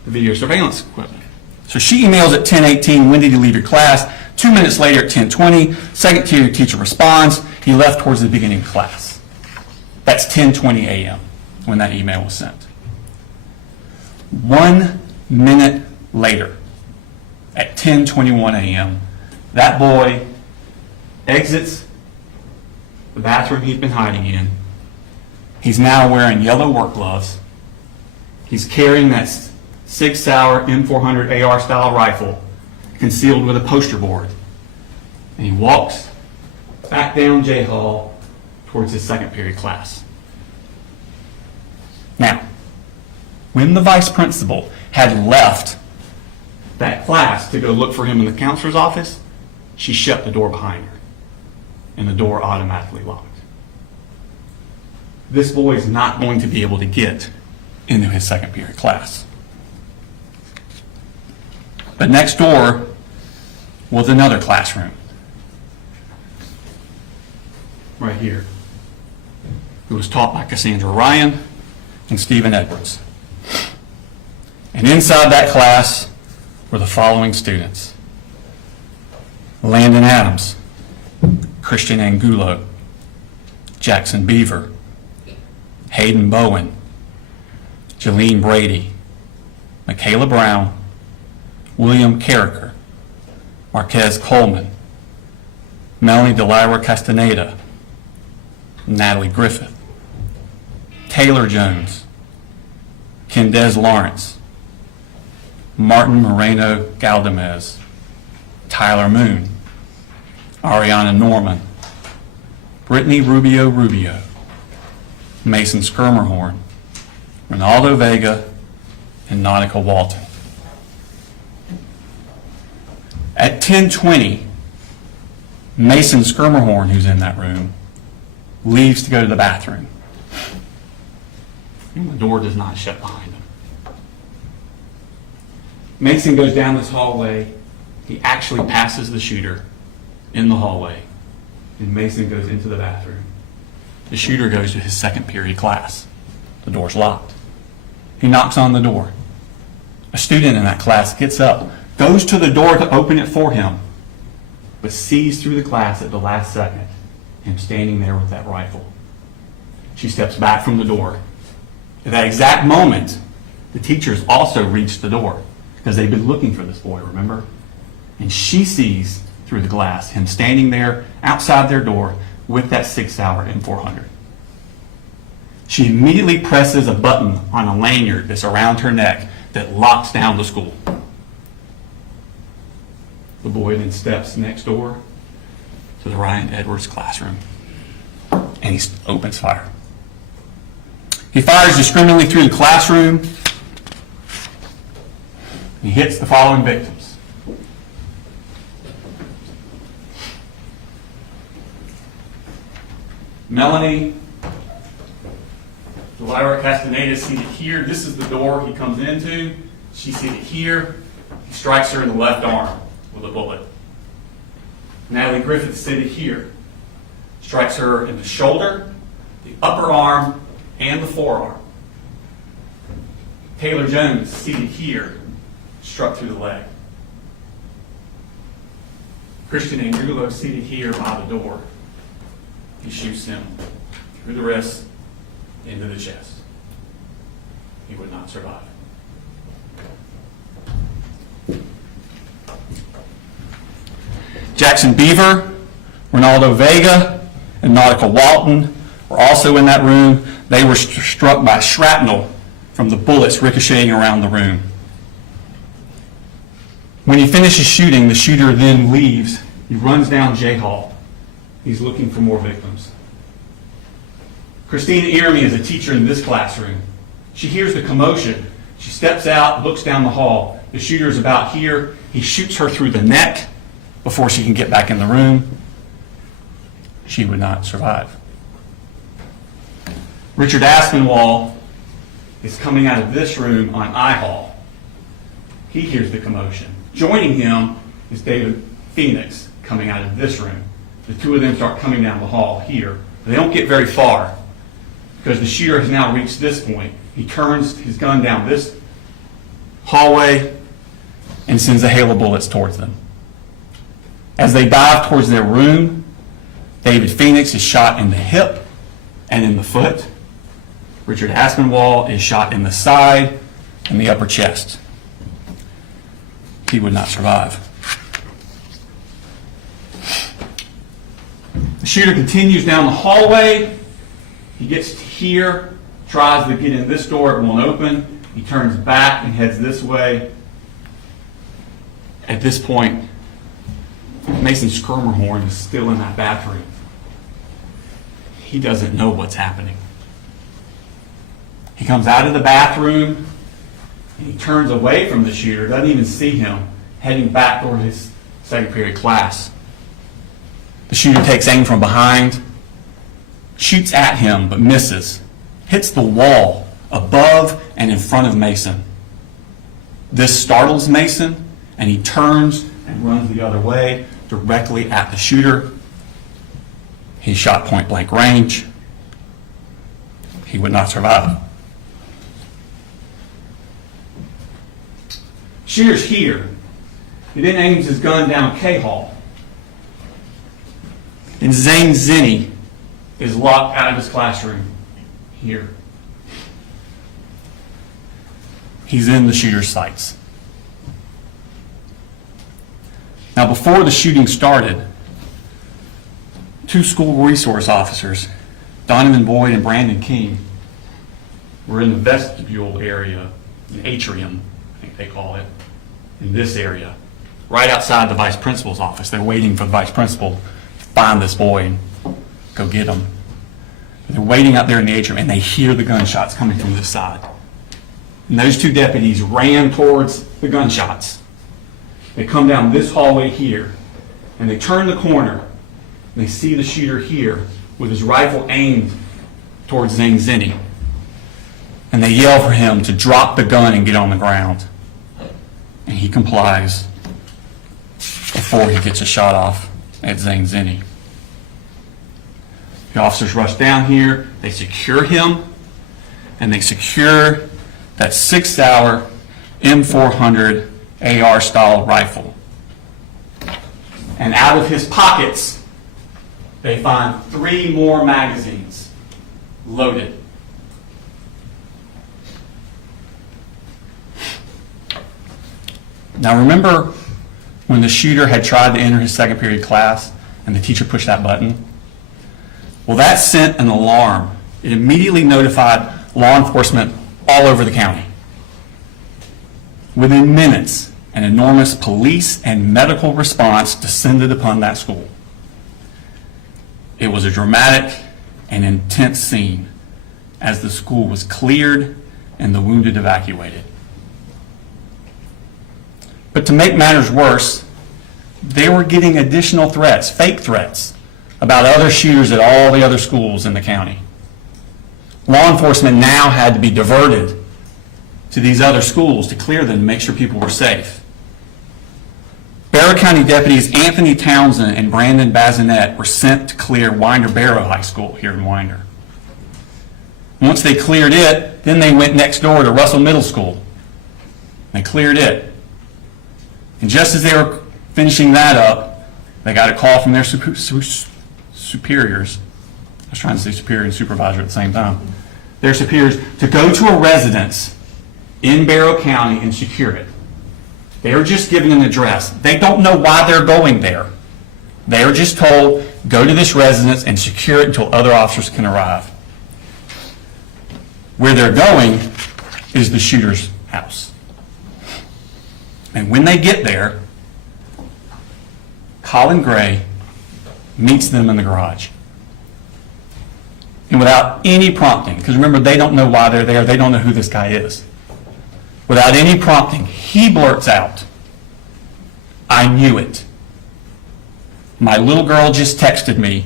the video surveillance equipment. So she emails at 10:18, when did he leave your class? 2 minutes later at 10:20, second period teacher responds, he left towards the beginning of class. That's 10:20 a.m. when that email was sent. 1 minute later, at 10:21 a.m., that boy exits the bathroom he'd been hiding in. He's now wearing yellow work gloves. He's carrying that Sig Sauer M400 AR style rifle concealed with a poster board. And he walks back down J Hall towards his second period class. Now, when the vice principal had left that class to go look for him in the counselor's office, she shut the door behind her, and the door automatically locked. This boy is not going to be able to get into his second period class. But next door was another classroom. Right here. It was taught by Cassandra Ryan and Stephen Edwards. And inside that class were the following students: Landon Adams, Christian Angulo, Jackson Beaver, Hayden Bowen, Jalene Brady, Michaela Brown, William Carricker, Marquez Coleman, Melanie Delira Castaneda, Natalie Griffith, Taylor Jones, Kendez Lawrence, Martin Moreno Galdamez, Tyler Moon, Ariana Norman, Brittany Rubio, Mason Skirmerhorn, Ronaldo Vega, and Nautica Walton. At 10:20, Mason Skirmerhorn, who's in that room, leaves to go to the bathroom. And the door does not shut behind him. Mason goes down this hallway. He actually passes the shooter in the hallway, and Mason goes into the bathroom. The shooter goes to his second period class. The door's locked. He knocks on the door. A student in that class gets up, goes to the door to open it for him, but sees through the glass at the last second him standing there with that rifle. She steps back from the door. At that exact moment, the teachers also reach the door because they've been looking for this boy, remember? And she sees through the glass him standing there outside their door with that 6-hour M400. She immediately presses a button on a lanyard that's around her neck that locks down the school. The boy then steps next door to the Ryan Edwards classroom, and he opens fire. He fires discriminately through the classroom. He hits the following victims: Melanie Delira Castaneda is seated here. This is the door he comes into. She's seated here. He strikes her in the left arm with a bullet. Natalie Griffith is seated here. Strikes her in the shoulder, the upper arm, and the forearm. Taylor Jones, seated here, struck through the leg. Christian Angulo, seated here by the door. He shoots him through the wrist, into the chest. He would not survive. Jackson Beaver, Ronaldo Vega, and Nautica Walton were also in that room. They were struck by shrapnel from the bullets ricocheting around the room. When he finishes shooting, the shooter then leaves. He runs down J Hall. He's looking for more victims. Christina Earmy is a teacher in this classroom. She hears the commotion. She steps out, looks down the hall. The shooter is about here. He shoots her through the neck before she can get back in the room. She would not survive. Richard Aspinwall is coming out of this room on I Hall. He hears the commotion. Joining him is David Phoenix coming out of this room. The two of them start coming down the hall here. They don't get very far because the shooter has now reached this point. He turns his gun down this hallway and sends a hail of bullets towards them. As they dive towards their room, David Phoenix is shot in the hip and in the foot. Richard Aspinwall is shot in the side and the upper chest. He would not survive. The shooter continues down the hallway. He gets to here, tries to get in this door, it won't open. He turns back and heads this way. At this point, Mason Skirmerhorn is still in that bathroom. He doesn't know what's happening. He comes out of the bathroom and he turns away from the shooter, doesn't even see him, heading back toward his second period class. The shooter takes aim from behind, shoots at him but misses, hits the wall above and in front of Mason. This startles Mason and he turns and runs the other way directly at the shooter. He shot point blank range. He would not survive. Shooter's here. He then aims his gun down K Hall. And Zane Zinni is locked out of his classroom here. He's in the shooter's sights. Now, before the shooting started, two school resource officers, Donovan Boyd and Brandon King, were in the vestibule area, an atrium, I think they call it, in this area, right outside the vice principal's office. They're waiting for the vice principal to find this boy and go get him. They're waiting out there in the atrium, and they hear the gunshots coming from this side. And those two deputies ran towards the gunshots. They come down this hallway here, and they turn the corner, and they see the shooter here with his rifle aimed towards Zane Zinni. And they yell for him to drop the gun and get on the ground. And he complies before he gets a shot off at Zane Zinni. The officers rush down here, they secure him, and they secure that 6-hour M400 AR-style rifle. And out of his pockets, they find 3 more magazines loaded. Now remember when the shooter had tried to enter his second period class and the teacher pushed that button? Well, that sent an alarm. It immediately notified law enforcement all over the county. Within minutes, an enormous police and medical response descended upon that school. It was a dramatic and intense scene as the school was cleared and the wounded evacuated. But to make matters worse, they were getting additional threats, fake threats, about other shooters at all the other schools in the county. Law enforcement now had to be diverted to these other schools to clear them, to make sure people were safe. Barrow County deputies Anthony Townsend and Brandon Bazinet were sent to clear Winder Barrow High School here in Winder. Once they cleared it, then they went next door to Russell Middle School. They cleared it. And just as they were finishing that up, they got a call from their superiors. I was trying to say superior and supervisor at the same time. Their superiors to go to a residence in Barrow County and secure it. They are just given an address. They don't know why they're going there. They are just told, go to this residence and secure it until other officers can arrive. Where they're going is the shooter's house. And when they get there, Colin Gray meets them in the garage. And without any prompting, because remember, they don't know why they're there, they don't know who this guy is. Without any prompting, he blurts out, "I knew it. My little girl just texted me.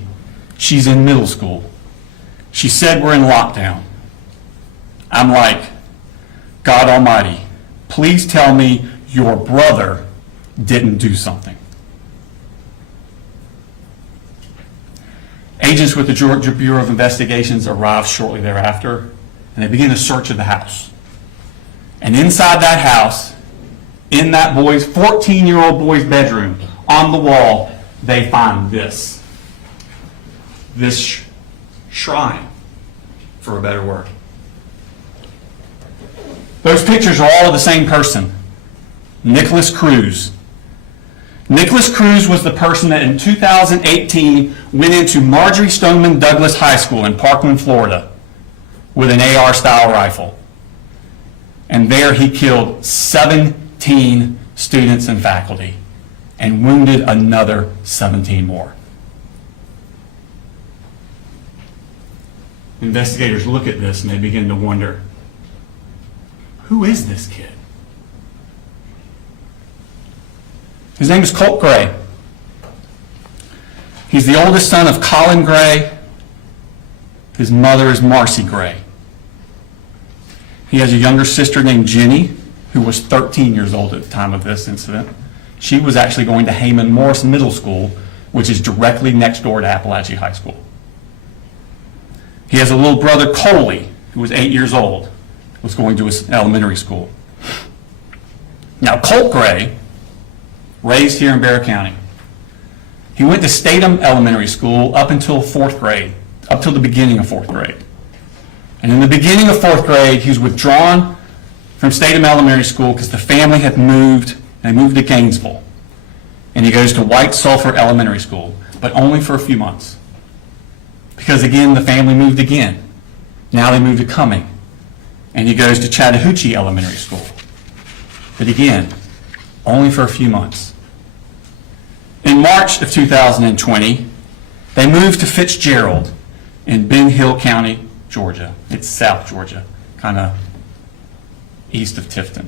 She's in middle school. She said we're in lockdown." I'm like, God Almighty, please tell me your brother didn't do something. Agents with the Georgia Bureau of Investigations arrived shortly thereafter, and they begin a search of the house. And inside that house, in that 14-year-old boy's bedroom, on the wall, they find this shrine, for a better word. Those pictures are all of the same person, Nicholas Cruz. Nicholas Cruz was the person that in 2018 went into Marjorie Stoneman Douglas High School in Parkland, Florida, with an AR-style rifle. And there he killed 17 students and faculty and wounded another 17 more. Investigators look at this and they begin to wonder, who is this kid? His name is Colt Gray. He's the oldest son of Colin Gray. His mother is Marcy Gray. He has a younger sister named Jenny, who was 13 years old at the time of this incident. She was actually going to Heyman Morris Middle School, which is directly next door to Apalachee High School. He has a little brother, Colin, who was 8 years old, was going to his elementary school. Now, Colt Gray, raised here in Bexar County, he went to Statham Elementary School up until 4th grade, up till the beginning of 4th grade. And in the beginning of 4th grade, he was withdrawn from Statham Elementary School because the family had moved. They moved to Gainesville. And he goes to White Sulphur Elementary School, but only for a few months. Because again, the family moved again. Now they moved to Cumming. And he goes to Chattahoochee Elementary School. But again, only for a few months. In March of 2020, they moved to Fitzgerald in Ben Hill County, Georgia. It's South Georgia, kind of east of Tifton.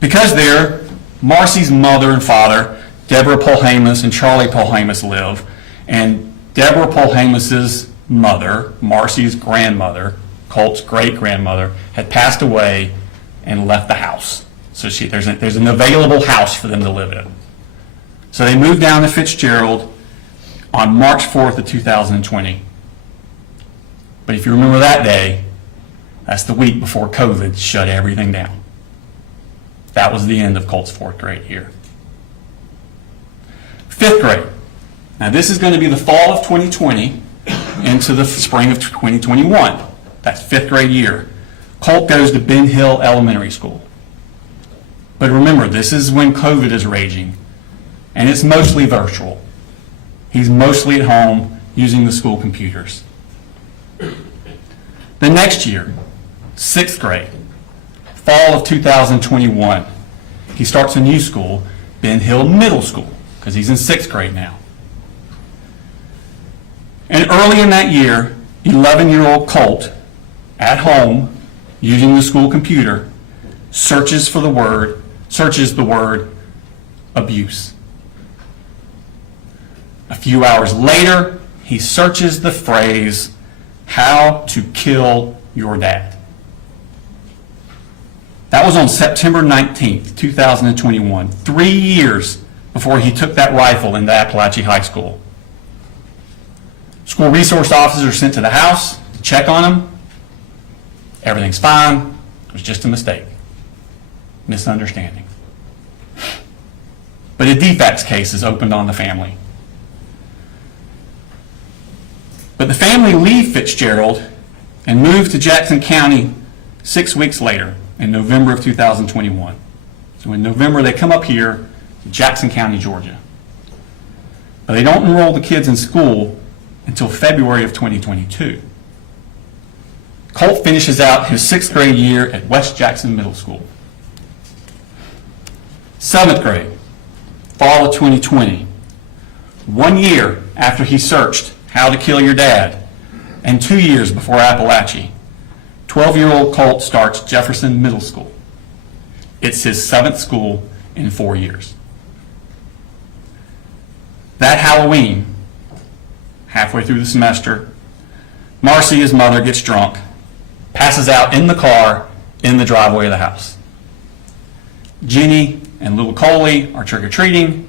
Because there, Marcy's mother and father, Deborah Polhamus and Charlie Polhamus, live, and Deborah Polhamus's mother, Marcy's grandmother, Colt's great-grandmother, had passed away and left the house. So there's an available house for them to live in. So they moved down to Fitzgerald on March 4th of 2020. But if you remember that day, that's the week before COVID shut everything down. That was the end of Colt's 4th grade year. 5th grade. Now this is going to be the fall of 2020 into the spring of 2021. That's 5th grade year. Colt goes to Ben Hill Elementary School. But remember, this is when COVID is raging, and it's mostly virtual. He's mostly at home using the school computers. The next year, 6th grade, fall of 2021, he starts a new school, Ben Hill Middle School, because he's in 6th grade now. And early in that year, 11-year-old Colt, at home, using the school computer, searches the word abuse. A few hours later, he searches the phrase, "How to kill your dad." That was on September 19th, 2021, 3 years before he took that rifle into Apalachee High School. School resource officers are sent to the house to check on him. Everything's fine. It was just a mistake. Misunderstanding. But a defects case is opened on the family. But the family leave Fitzgerald and move to Jackson County 6 weeks later, in November of 2021. So in November, they come up here to Jackson County, Georgia. But they don't enroll the kids in school until February of 2022. Colt finishes out his 6th grade year at West Jackson Middle School. 7th grade, fall of 2020. 1 year after he searched How to Kill Your Dad, and 2 years before Apalachee, 12-year-old Colt starts Jefferson Middle School. It's his 7th school in 4 years. That Halloween, halfway through the semester, Marcy, his mother, gets drunk, passes out in the car in the driveway of the house. Jenny and little Coley are trick-or-treating,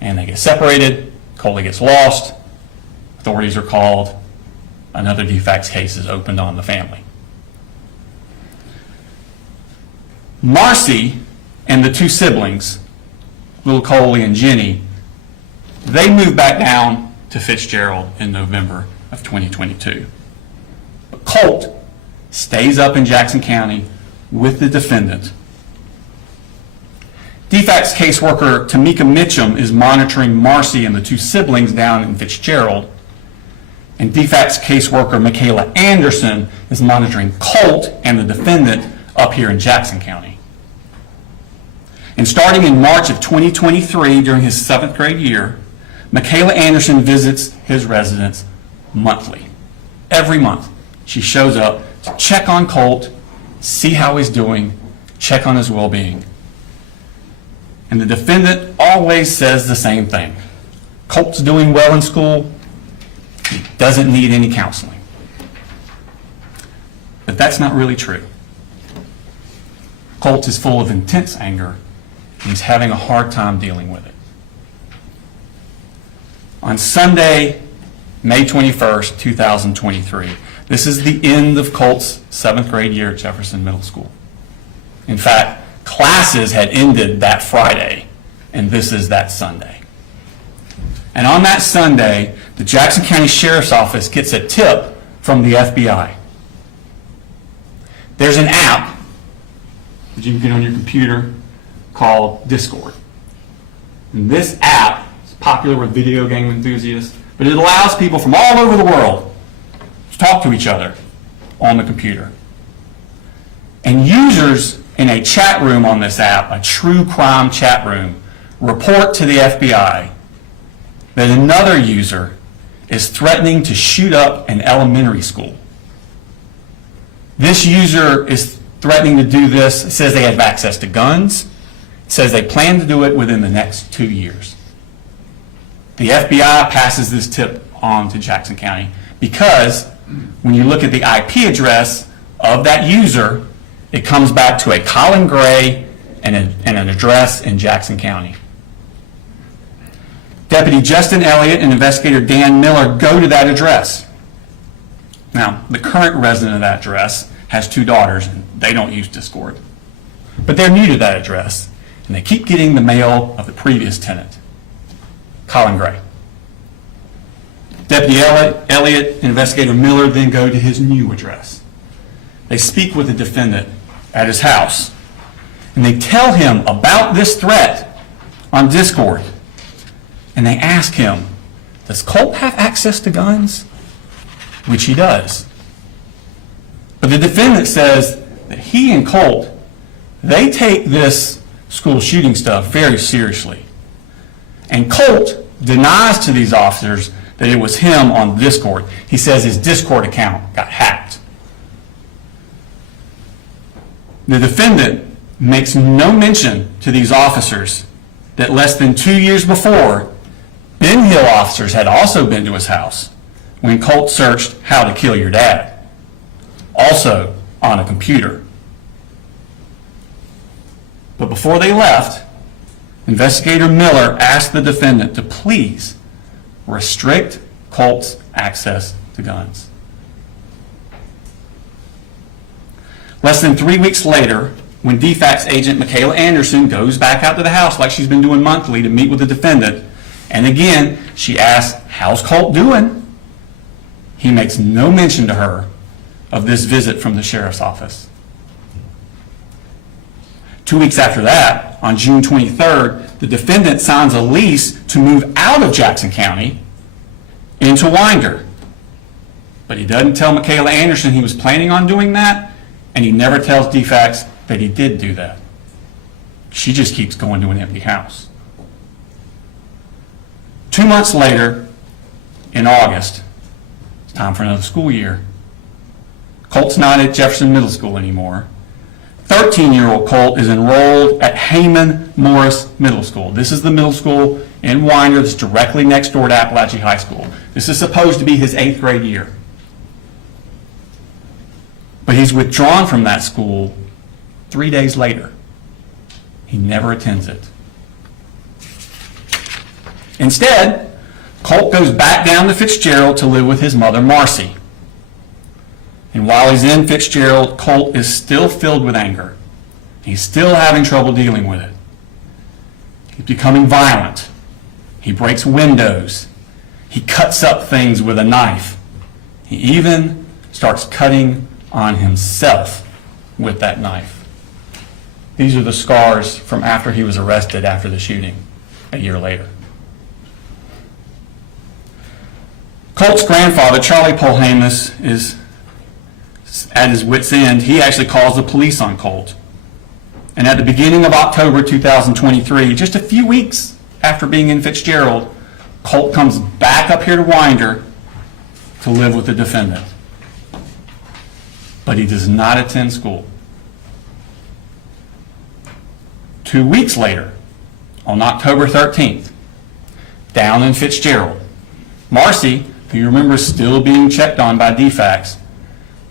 and they get separated. Coley gets lost. Authorities are called. Another defects case is opened on the family. Marcy and the two siblings, little Coley and Jenny, they moved back down to Fitzgerald in November of 2022. But Colt stays up in Jackson County with the defendant. Defects caseworker Tamika Mitchum is monitoring Marcy and the two siblings down in Fitzgerald, and defects caseworker Michaela Anderson is monitoring Colt and the defendant up here in Jackson County. And starting in March of 2023, during his 7th grade year, Michaela Anderson visits his residence monthly. Every month, she shows up to check on Colt, see how he's doing, check on his well-being. And the defendant always says the same thing. Colt's doing well in school. He doesn't need any counseling. But that's not really true. Colt is full of intense anger He's having a hard time dealing with it. On Sunday, May 21st, 2023, this is the end of Colt's 7th grade year at Jefferson Middle School. In fact, classes had ended that Friday, and this is that Sunday. And on that Sunday, the Jackson County Sheriff's Office gets a tip from the FBI. There's an app that you can get on your computer called Discord. And this app is popular with video game enthusiasts, but it allows people from all over the world to talk to each other on the computer. And users in a chat room on this app, a true crime chat room, report to the FBI that another user is threatening to shoot up an elementary school. This user is threatening to do this. It says they have access to guns. It says they plan to do it within the next 2 years. The FBI passes this tip on to Jackson County because when you look at the IP address of that user, it comes back to a Colin Gray and an address in Jackson County. Deputy Justin Elliott and investigator Dan Miller go to that address. Now, the current resident of that address has 2 daughters, and they don't use Discord. But they're new to that address, and they keep getting the mail of the previous tenant, Colin Gray. Deputy Elliott and investigator Miller then go to his new address. They speak with the defendant at his house, and they tell him about this threat on Discord. And they ask him, does Colt have access to guns? Which he does. But the defendant says that he and Colt, they take this school shooting stuff very seriously. And Colt denies to these officers that it was him on Discord. He says his Discord account got hacked. The defendant makes no mention to these officers that less than 2 years before, Ben Hill officers had also been to his house when Colt searched how to kill your dad, also on a computer. But before they left, investigator Miller asked the defendant to please restrict Colt's access to guns. Less than 3 weeks later, when DFACS agent Michaela Anderson goes back out to the house like she's been doing monthly to meet with the defendant, and again, she asks, how's Colt doing? He makes no mention to her of this visit from the sheriff's office. 2 weeks after that, on June 23rd, the defendant signs a lease to move out of Jackson County into Winder. But he doesn't tell Michaela Anderson he was planning on doing that, and he never tells DFACS that he did do that. She just keeps going to an empty house. 2 months later, in August, it's time for another school year. Colt's not at Jefferson Middle School anymore. 13-year-old Colt is enrolled at Heyman Morris Middle School. This is the middle school in Winder that's directly next door to Apalachee High School. This is supposed to be his 8th grade year. But he's withdrawn from that school 3 days later. He never attends it. Instead, Colt goes back down to Fitzgerald to live with his mother, Marcy. And while he's in Fitzgerald, Colt is still filled with anger. He's still having trouble dealing with it. He's becoming violent. He breaks windows. He cuts up things with a knife. He even starts cutting on himself with that knife. These are the scars from after he was arrested after the shooting a year later. Colt's grandfather, Charlie Polhamus, is at his wit's end. He actually calls the police on Colt. And at the beginning of October 2023, just a few weeks after being in Fitzgerald, Colt comes back up here to Winder to live with the defendant. But he does not attend school. 2 weeks later, on October 13th, down in Fitzgerald, Marcy, who you remember is still being checked on by DFACS,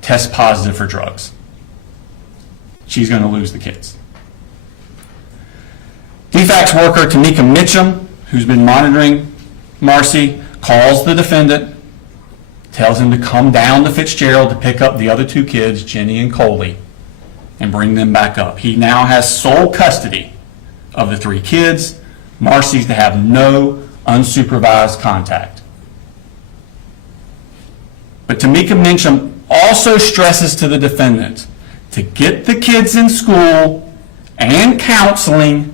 tests positive for drugs. She's going to lose the kids. DFACS worker Tamika Mitchum, who's been monitoring Marcy, calls the defendant, tells him to come down to Fitzgerald to pick up the other two kids, Jenny and Coley, and bring them back up. He now has sole custody of the three kids. Marcy's to have no unsupervised contact. But Tamika Mitchum also stresses to the defendant to get the kids in school and counseling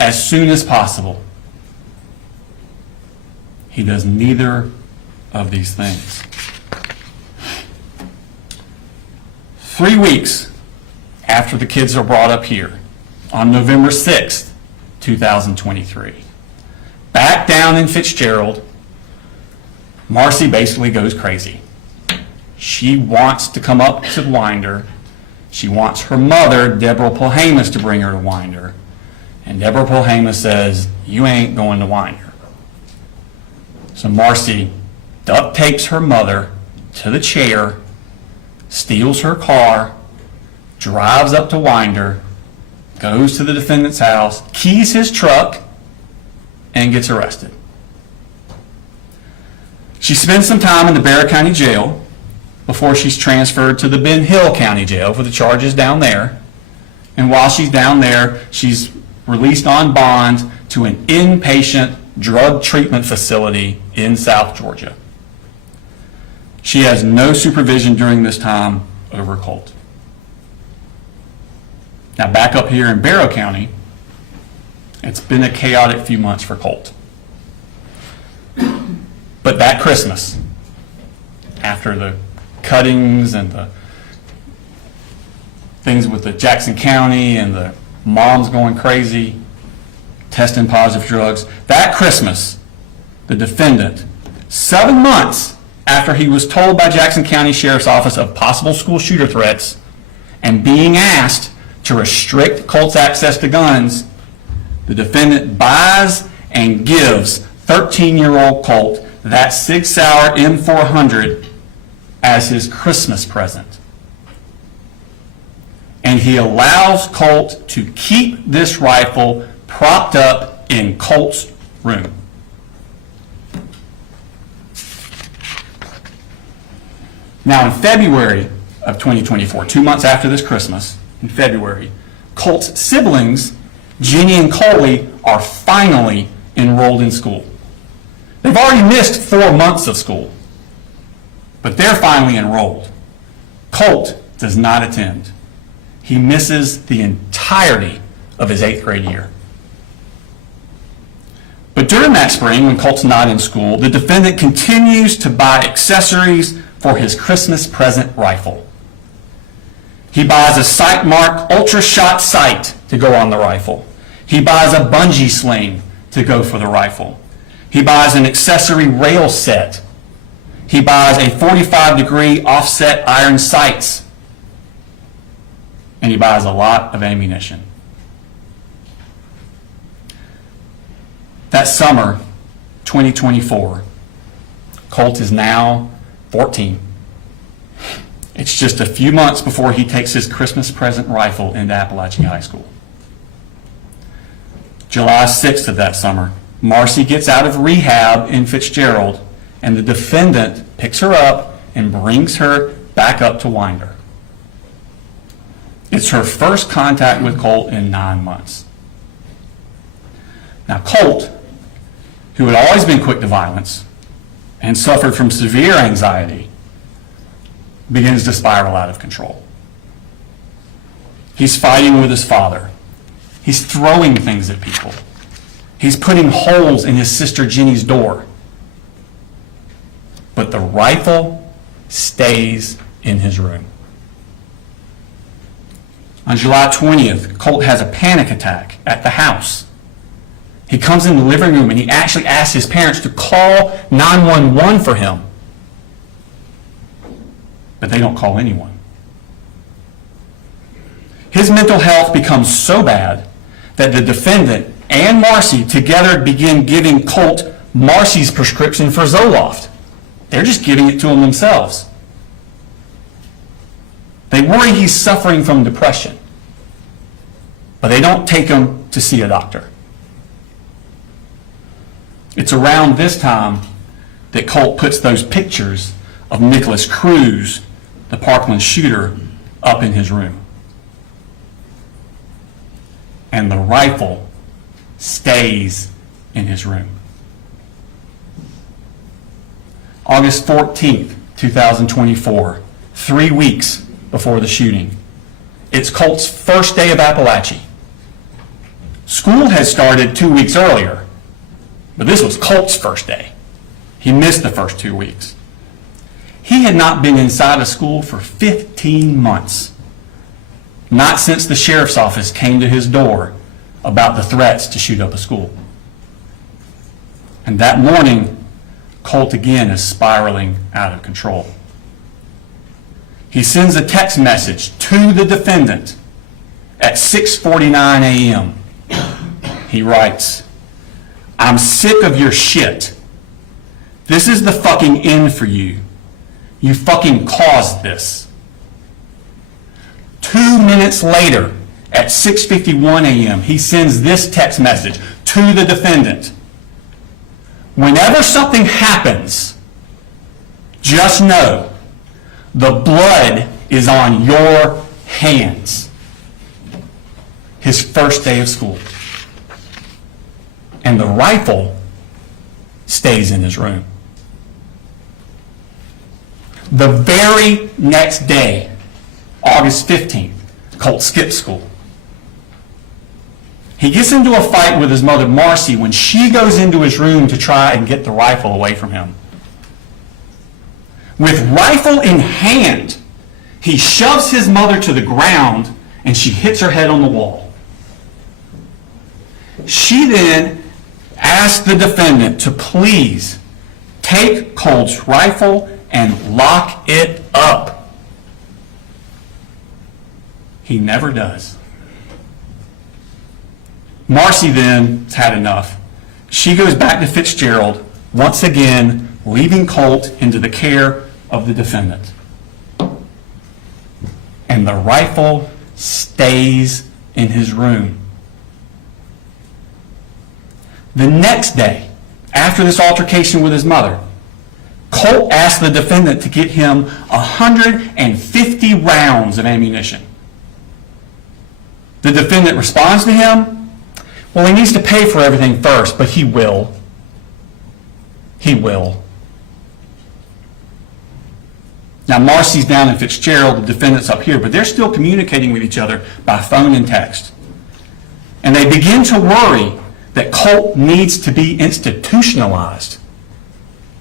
as soon as possible. He does neither of these things. 3 weeks after the kids are brought up here, on November 6th, 2023, back down in Fitzgerald, Marcy basically goes crazy. She wants to come up to Winder. She wants her mother, Deborah Polhamus, to bring her to Winder. And Deborah Polhamus says, "You ain't going to Winder." So Marcy duct tapes her mother to the chair, steals her car, drives up to Winder, goes to the defendant's house, keys his truck, and gets arrested. She spends some time in the Bexar County Jail before she's transferred to the Ben Hill County Jail for the charges down there. And while she's down there, she's released on bond to an inpatient drug treatment facility in South Georgia. She has no supervision during this time over Colt. Now back up here in Barrow County, it's been a chaotic few months for Colt. But that Christmas, after the cuttings and the things with the Jackson County and the moms going crazy, testing positive drugs, that Christmas, the defendant, 7 months after he was told by Jackson County Sheriff's Office of possible school shooter threats and being asked to restrict Colt's access to guns, the defendant buys and gives 13-year-old Colt that Sig Sauer M400 as his Christmas present. And he allows Colt to keep this rifle propped up in Colt's room. Now in February of 2024, 2 months after this Christmas, in February, Colt's siblings, Jenny and Coley, are finally enrolled in school. They've already missed 4 months of school, but they're finally enrolled. Colt does not attend. He misses the entirety of his 8th grade year. But during that spring, when Colt's not in school, the defendant continues to buy accessories for his Christmas present rifle. He buys a Sightmark Ultra Shot sight to go on the rifle. He buys a bungee sling to go for the rifle. He buys an accessory rail set. He buys a 45-degree offset iron sights. And he buys a lot of ammunition. That summer, 2024, Colt is now 14. It's just a few months before he takes his Christmas present rifle into Apalachee High School. July 6th of that summer, Marcy gets out of rehab in Fitzgerald, and the defendant picks her up and brings her back up to Winder. It's her first contact with Colt in 9 months. Now Colt, who had always been quick to violence and suffered from severe anxiety, begins to spiral out of control. He's fighting with his father. He's throwing things at people. He's putting holes in his sister Jenny's door. But the rifle stays in his room. On July 20th, Colt has a panic attack at the house. He comes in the living room and he actually asks his parents to call 911 for him. But they don't call anyone. His mental health becomes so bad that the defendant and Marcy together begin giving Colt Marcy's prescription for Zoloft. They're just giving it to him themselves. They worry he's suffering from depression, but they don't take him to see a doctor. It's around this time that Colt puts those pictures of Nicholas Cruz, the Parkland shooter, up in his room. And the rifle stays in his room. August 14th, 2024, 3 weeks before the shooting. It's Colt's first day of Apalachee. School had started 2 weeks earlier, but this was Colt's first day. He missed the first 2 weeks. He had not been inside of school for 15 months. Not since the sheriff's office came to his door about the threats to shoot up a school. And that morning, Colt again is spiraling out of control. He sends a text message to the defendant at 6:49 a.m. He writes, "I'm sick of your shit. This is the fucking end for you. You fucking caused this." 2 minutes later, at 6:51 a.m., he sends this text message to the defendant. "Whenever something happens, just know the blood is on your hands." His first day of school. And the rifle stays in his room. The very next day, August 15th, Colt skips school. He gets into a fight with his mother, Marcy, when she goes into his room to try and get the rifle away from him. With rifle in hand, he shoves his mother to the ground and she hits her head on the wall. She then asks the defendant to please take Colt's rifle and lock it up. He never does. Marcy then has had enough. She goes back to Fitzgerald, once again leaving Colt into the care of the defendant. And the rifle stays in his room. The next day, after this altercation with his mother, Colt asked the defendant to get him 150 rounds of ammunition. The defendant responds to him, well, he needs to pay for everything first, but he will. He will. Now, Marcy's down in Fitzgerald, the defendant's up here, but they're still communicating with each other by phone and text. And they begin to worry that Colt needs to be institutionalized.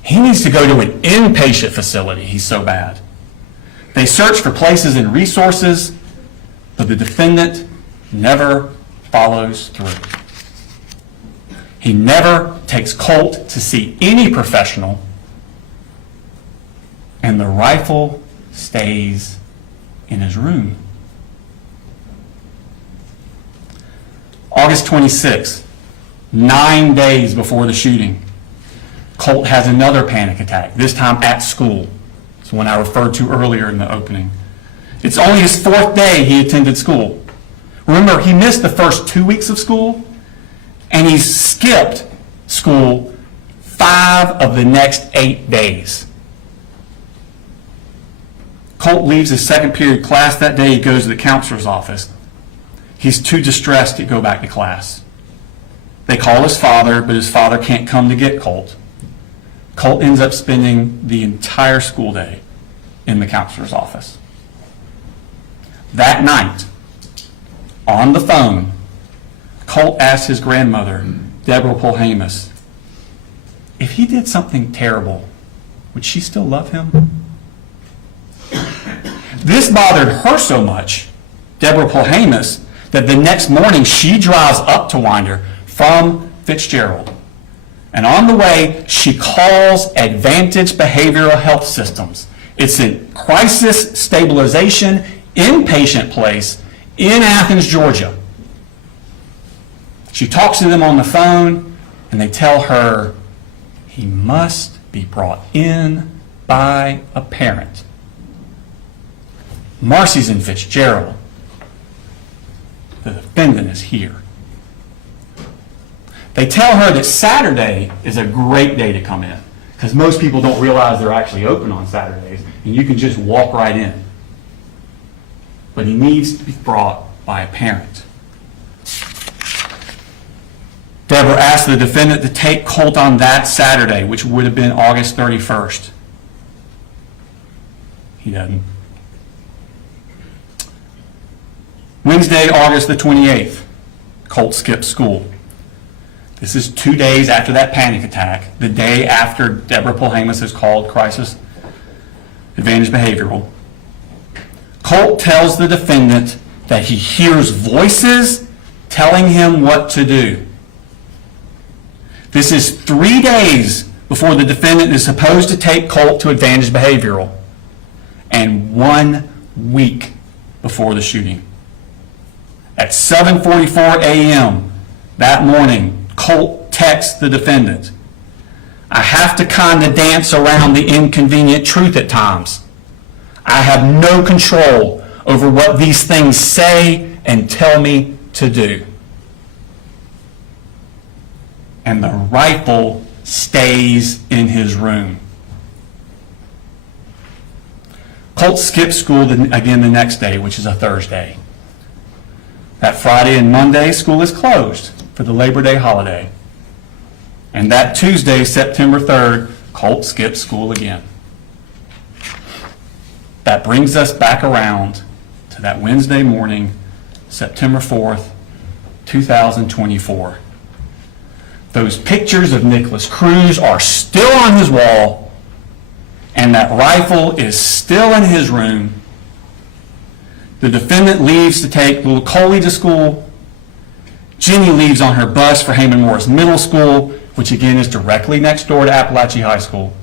He needs to go to an inpatient facility. He's so bad. They search for places and resources, but the defendant never follows through. He never takes Colt to see any professional, and the rifle stays in his room. August 26th, 9 days before the shooting, Colt has another panic attack, this time at school. It's the one I referred to earlier in the opening. It's only his 4th day he attended school. Remember, he missed the first 2 weeks of school, and he skipped school 5 of the next 8 days. Colt leaves his second period class that day. He goes to the counselor's office. He's too distressed to go back to class. They call his father, but his father can't come to get Colt. Colt ends up spending the entire school day in the counselor's office. That night, on the phone, Colt asked his grandmother, Deborah Polhamus, if he did something terrible, would she still love him? This bothered her so much, Deborah Polhamus, that the next morning she drives up to Winder from Fitzgerald. And on the way, she calls Advantage Behavioral Health Systems. It's a crisis stabilization inpatient place in Athens, Georgia. She talks to them on the phone, and they tell her he must be brought in by a parent. Marcy's in Fitzgerald. The defendant is here. They tell her that Saturday is a great day to come in because most people don't realize they're actually open on Saturdays, and you can just walk right in. But he needs to be brought by a parent. Deborah asked the defendant to take Colt on that Saturday, which would have been August 31st. He doesn't. Wednesday, August the 28th, Colt skips school. This is 2 days after that panic attack, the day after Deborah Polhamus is called crisis advantage behavioral. Colt tells the defendant that he hears voices telling him what to do. This is 3 days before the defendant is supposed to take Colt to advantage behavioral, and 1 week before the shooting. At 7:44 a.m. that morning, Colt texts the defendant, "I have to kind of dance around the inconvenient truth at times. I have no control over what these things say and tell me to do." And the rifle stays in his room. Colt skips school again the next day, which is a Thursday. That Friday and Monday, school is closed for the Labor Day holiday. And that Tuesday, September 3rd, Colt skips school again. That brings us back around to that Wednesday morning, September 4th, 2024. Those pictures of Nicholas Cruz are still on his wall, and that rifle is still in his room. The defendant leaves to take little Coley to school. Jenny leaves on her bus for Heyman Morris Middle School, which again is directly next door to Apalachee High School.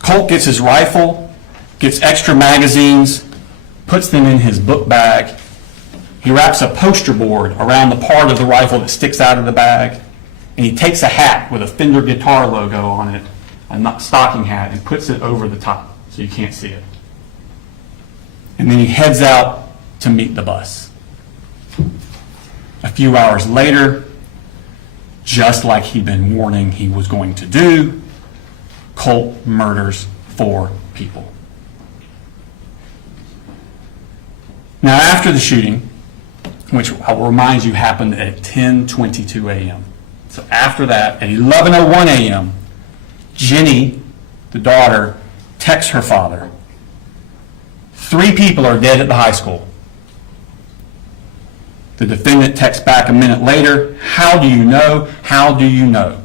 Colt gets his rifle, gets extra magazines, puts them in his book bag. He wraps a poster board around the part of the rifle that sticks out of the bag, and he takes a hat with a Fender guitar logo on it, a stocking hat, and puts it over the top so you can't see it. And then he heads out to meet the bus. A few hours later, just like he'd been warning he was going to do, Colt murders 4 people. Now, after the shooting, which I will remind you happened at 10:22 a.m. So after that, at 11:01 a.m., Jenny, the daughter, texts her father, 3 people are dead at the high school. The defendant texts back a minute later, "How do you know? How do you know?"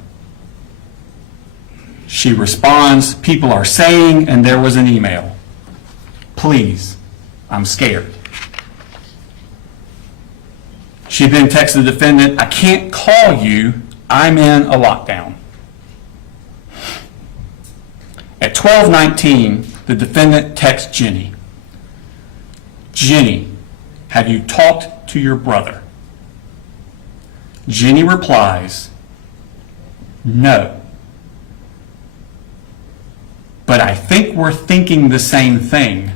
She responds, "People are saying, and there was an email. Please, I'm scared." She then texts the defendant, "I can't call you. I'm in a lockdown." At 12:19, the defendant texts Jenny, "Jenny, have you talked to your brother?" Jenny replies, "No. But I think we're thinking the same thing,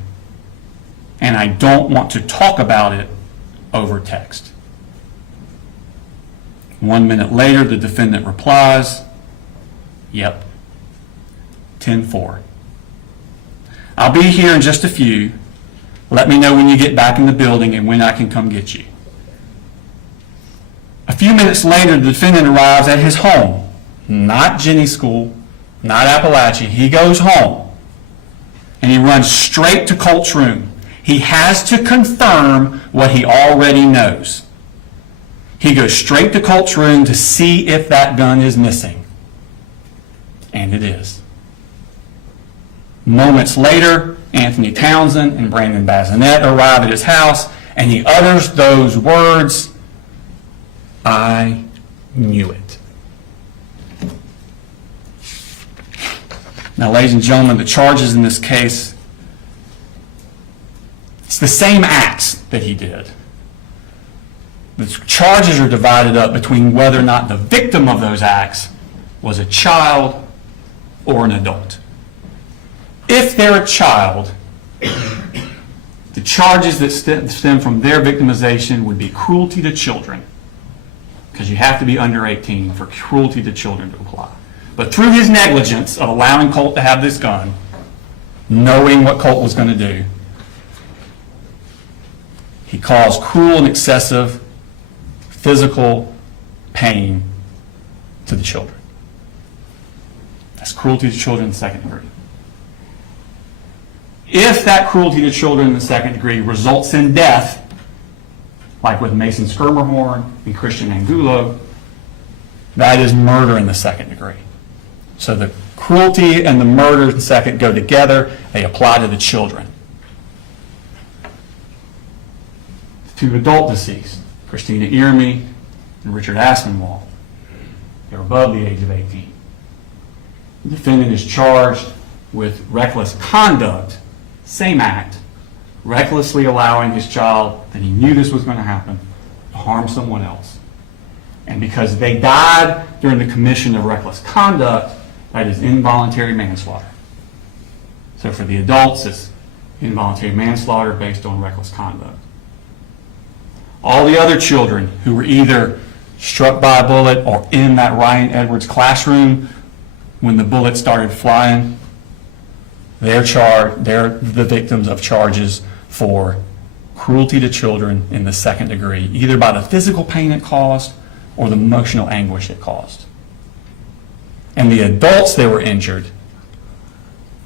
and I don't want to talk about it over text." 1 minute later, the defendant replies, "Yep, 10-4. I'll be here in just a few. Let me know when you get back in the building and when I can come get you." A few minutes later, the defendant arrives at his home, not Jenny's school, not Apalachee. He goes home, and he runs straight to Colt's room. He has to confirm what he already knows. He goes straight to Colt's room to see if that gun is missing. And it is. Moments later, Anthony Townsend and Brandon Bazinet arrive at his house, and he utters those words, "I knew it." Now, ladies and gentlemen, the charges in this case, it's the same acts that he did. The charges are divided up between whether or not the victim of those acts was a child or an adult. If they're a child, the charges that stem from their victimization would be cruelty to children. because you have to be under 18 for cruelty to children to apply. But through his negligence of allowing Colt to have this gun, knowing what Colt was going to do, he caused cruel and excessive physical pain to the children. That's cruelty to children in the second degree. If that cruelty to children in the second degree results in death, like with Mason Skirmerhorn and Christian Angulo, that is murder in the second degree. So the cruelty and the murder in the second go together. They apply to the children. The two adult deceased, Christina Earmy and Richard Aspinwall, they're above the age of 18. The defendant is charged with reckless conduct, same act, recklessly allowing his child, that he knew this was going to happen, to harm someone else. And because they died during the commission of reckless conduct, that is involuntary manslaughter. So for the adults, it's involuntary manslaughter based on reckless conduct. All the other children who were either struck by a bullet or in that Ryan Edwards classroom when the bullet started flying, they're the victims of charges for cruelty to children in the second degree, either by the physical pain it caused or the emotional anguish it caused. And the adults that were injured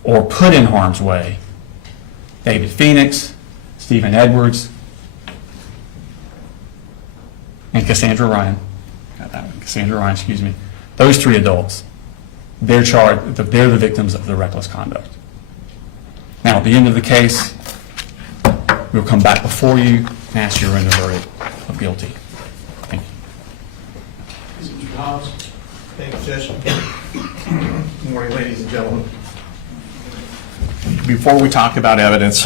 or put in harm's way, David Phoenix, Stephen Edwards, and Cassandra Ryan, those three adults, they're the victims of the reckless conduct. Now, at the end of the case, we'll come back before you and ask you to render a verdict of guilty. Thank you. Mr. Hobbs? Thank you, Judge. Good morning, ladies and gentlemen. Before we talk about evidence,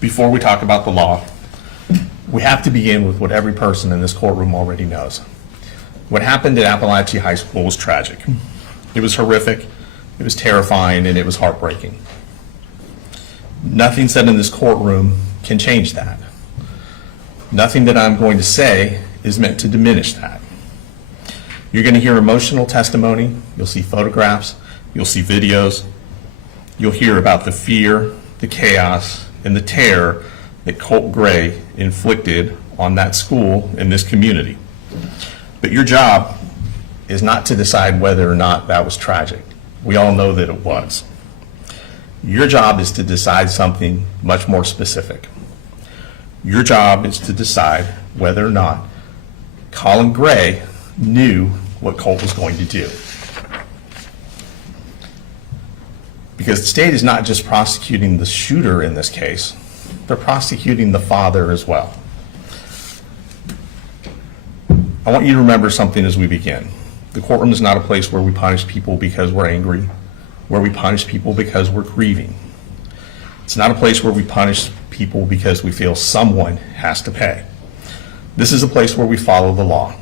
before we talk about the law, we have to begin with what every person in this courtroom already knows. What happened at Apalachee High School was tragic. It was horrific, it was terrifying, and it was heartbreaking. Nothing said in this courtroom can change that. Nothing that I'm going to say is meant to diminish that. You're going to hear emotional testimony, you'll see photographs, you'll see videos, you'll hear about the fear, the chaos, and the terror that Colt Gray inflicted on that school and this community. But your job is not to decide whether or not that was tragic. We all know that it was. Your job is to decide something much more specific. Your job is to decide whether or not Colin Gray knew what Colt was going to do. Because the state is not just prosecuting the shooter in this case, they're prosecuting the father as well. I want you to remember something as we begin. The courtroom is not a place where we punish people because we're angry, where we punish people because we're grieving. It's not a place where we punish people because we feel someone has to pay. This is a place where we follow the law.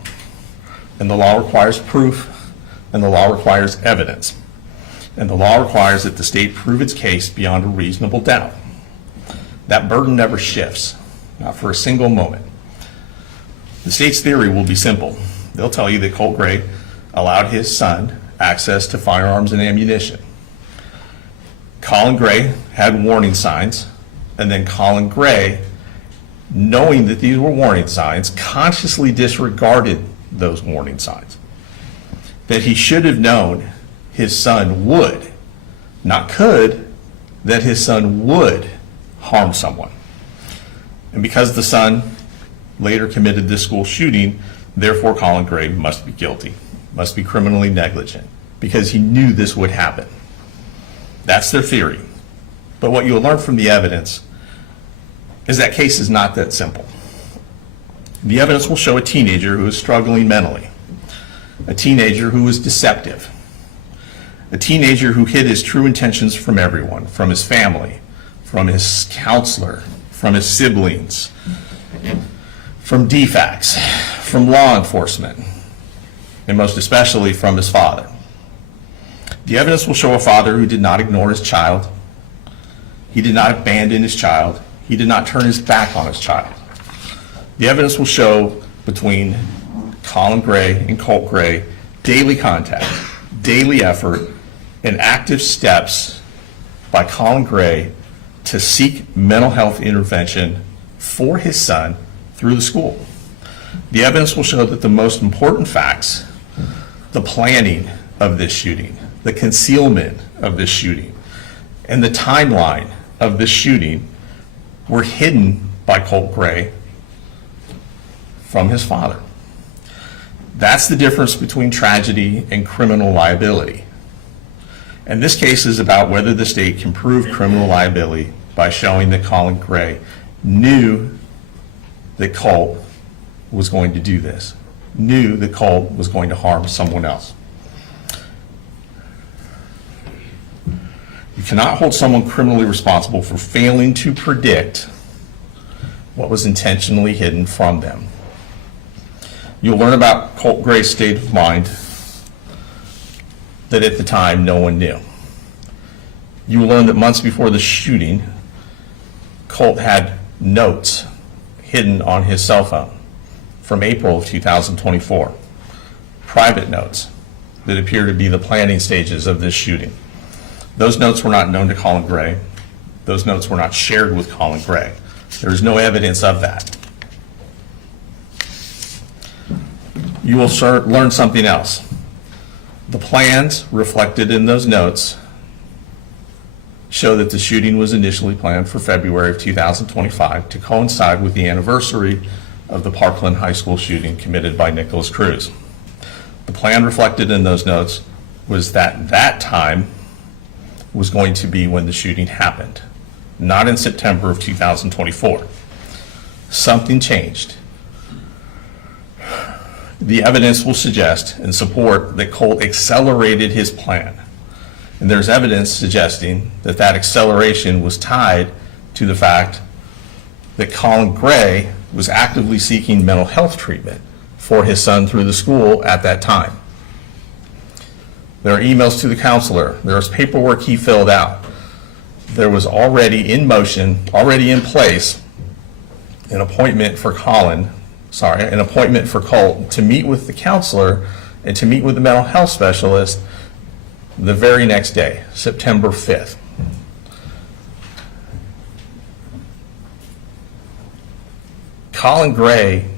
And the law requires proof, and the law requires evidence. And the law requires that the state prove its case beyond a reasonable doubt. That burden never shifts, not for a single moment. The state's theory will be simple. They'll tell you that Colt Gray allowed his son access to firearms and ammunition. Colin Gray had warning signs, and then Colin Gray, knowing that these were warning signs, consciously disregarded those warning signs. That he should have known his son would, not could, that his son would harm someone. And because the son later committed this school shooting, therefore Colin Gray must be guilty, must be criminally negligent, because he knew this would happen. That's their theory. But what you'll learn from the evidence is that case is not that simple. The evidence will show a teenager who is struggling mentally, a teenager who is deceptive, a teenager who hid his true intentions from everyone, from his family, from his counselor, from his siblings, from DFACS, from law enforcement, and most especially from his father. The evidence will show a father who did not ignore his child. He did not abandon his child. He did not turn his back on his child. The evidence will show between Colin Gray and Colt Gray daily contact, daily effort, and active steps by Colin Gray to seek mental health intervention for his son through the school. The evidence will show that the most important facts, the planning of this shooting, the concealment of this shooting, and the timeline of this shooting were hidden by Colt Gray from his father. That's the difference between tragedy and criminal liability. And this case is about whether the state can prove criminal liability by showing that Colin Gray knew that Colt was going to do this, knew that Colt was going to harm someone else. You cannot hold someone criminally responsible for failing to predict what was intentionally hidden from them. You'll learn about Colt Gray's state of mind that at the time no one knew. You will learn that months before the shooting, Colt had notes hidden on his cell phone from April of 2024, private notes that appear to be the planning stages of this shooting. Those notes were not known to Colin Gray. Those notes were not shared with Colin Gray. There is no evidence of that. You will learn something else. The plans reflected in those notes show that the shooting was initially planned for February of 2025 to coincide with the anniversary of the Parkland High School shooting committed by Nicholas Cruz. The plan reflected in those notes was that that time was going to be when the shooting happened, not in September of 2024. Something changed. The evidence will suggest and support that Colt accelerated his plan. And there's evidence suggesting that that acceleration was tied to the fact that Colin Gray was actively seeking mental health treatment for his son through the school at that time. There are emails to the counselor. There was paperwork he filled out. There was already in motion, already in place, an appointment for Colt to meet with the counselor and to meet with the mental health specialist the very next day, September 5th. Colin Gray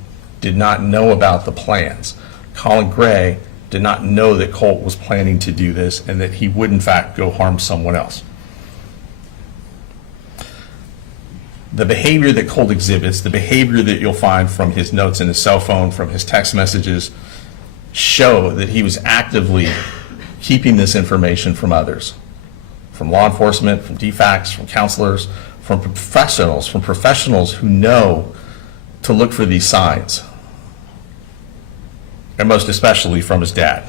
did not know about the plans. Colin Gray did not know that Colt was planning to do this and that he would in fact go harm someone else. The behavior that Colt exhibits, the behavior that you'll find from his notes in his cell phone, from his text messages, show that he was actively keeping this information from others, from law enforcement, from DFACs, from counselors, from professionals who know to look for these signs, and most especially from his dad.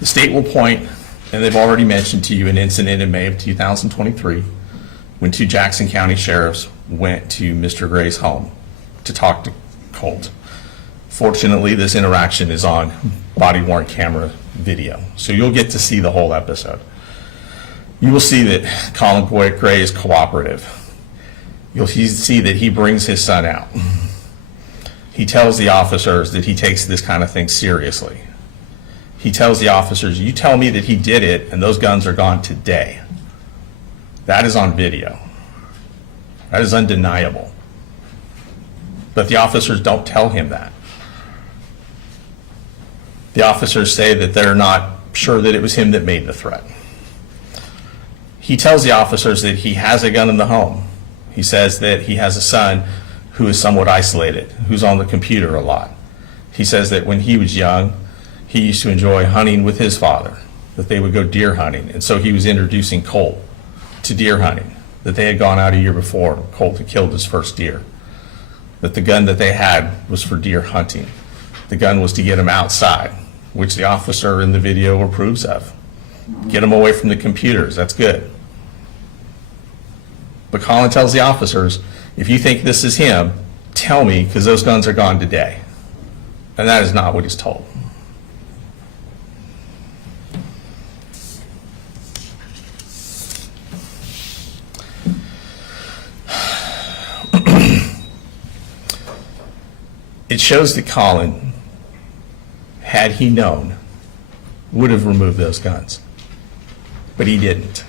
The state will point, and they've already mentioned to you, an incident in May of 2023 when two Jackson County sheriffs went to Mr. Gray's home to talk to Colt. Fortunately, this interaction is on body-worn camera video, so you'll get to see the whole episode. You will see that Colin Gray is cooperative. You'll see that he brings his son out. He tells the officers that he takes this kind of thing seriously. He tells the officers, you tell me that he did it and those guns are gone today. That is on video. That is undeniable. But the officers don't tell him that. The officers say that they're not sure that it was him that made the threat. He tells the officers that he has a gun in the home. He says that he has a son who is somewhat isolated, who's on the computer a lot. He says that when he was young, he used to enjoy hunting with his father, that they would go deer hunting. And so he was introducing Colt to deer hunting, that they had gone out a year before. Colt had killed his first deer, that the gun that they had was for deer hunting. The gun was to get him outside, which the officer in the video approves of. Get him away from the computers, that's good. But Colin tells the officers, if you think this is him, tell me, because those guns are gone today. And that is not what he's told. It shows that Colin, had he known, would have removed those guns, but he didn't.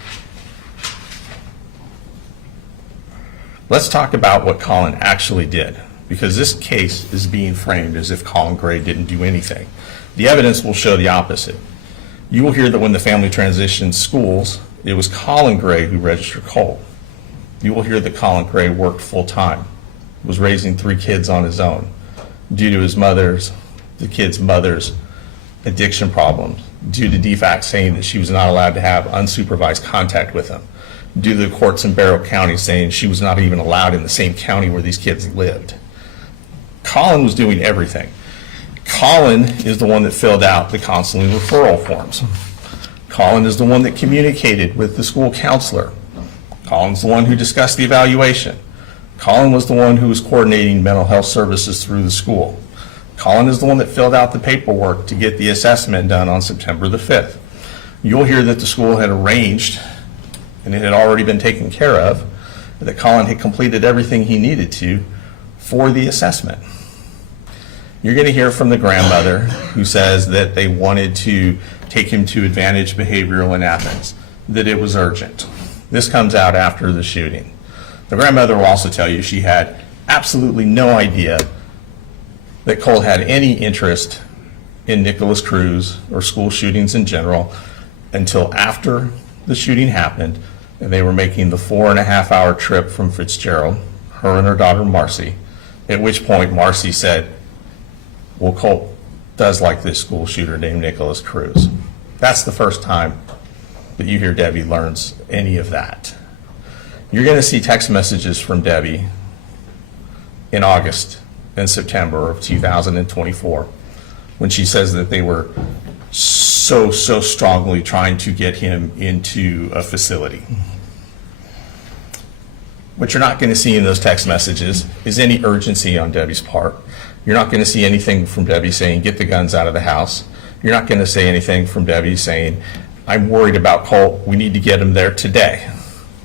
Let's talk about what Colin actually did, because this case is being framed as if Colin Gray didn't do anything. The evidence will show the opposite. You will hear that when the family transitioned schools, it was Colin Gray who registered Colt. You will hear that Colin Gray worked full-time, was raising 3 kids on his own due to the kids' mother's addiction problems, due to DFAC saying that she was not allowed to have unsupervised contact with him, due to the courts in Barrow County saying she was not even allowed in the same county where these kids lived. Colin was doing everything. Colin is the one that filled out the counseling referral forms. Colin is the one that communicated with the school counselor. Colin's the one who discussed the evaluation. Colin was the one who was coordinating mental health services through the school. Colin is the one that filled out the paperwork to get the assessment done on September the 5th. You'll hear that the school had arranged, and it had already been taken care of, that Colin had completed everything he needed to for the assessment. You're going to hear from the grandmother who says that they wanted to take him to Advantage Behavioral in Athens, that it was urgent. This comes out after the shooting. The grandmother will also tell you she had absolutely no idea that Colt had any interest in Nicholas Cruz or school shootings in general until after the shooting happened and they were making the 4.5-hour trip from Fitzgerald, her and her daughter Marcy, at which point Marcy said, well, Colt does like this school shooter named Nicholas Cruz. That's the first time that you hear Debbie learns any of that. You're going to see text messages from Debbie in August and September of 2024 when she says that they were so strongly trying to get him into a facility. What you're not going to see in those text messages is any urgency on Debbie's part. You're not going to see anything from Debbie saying, get the guns out of the house. You're not going to say anything from Debbie saying, I'm worried about Colt, we need to get him there today.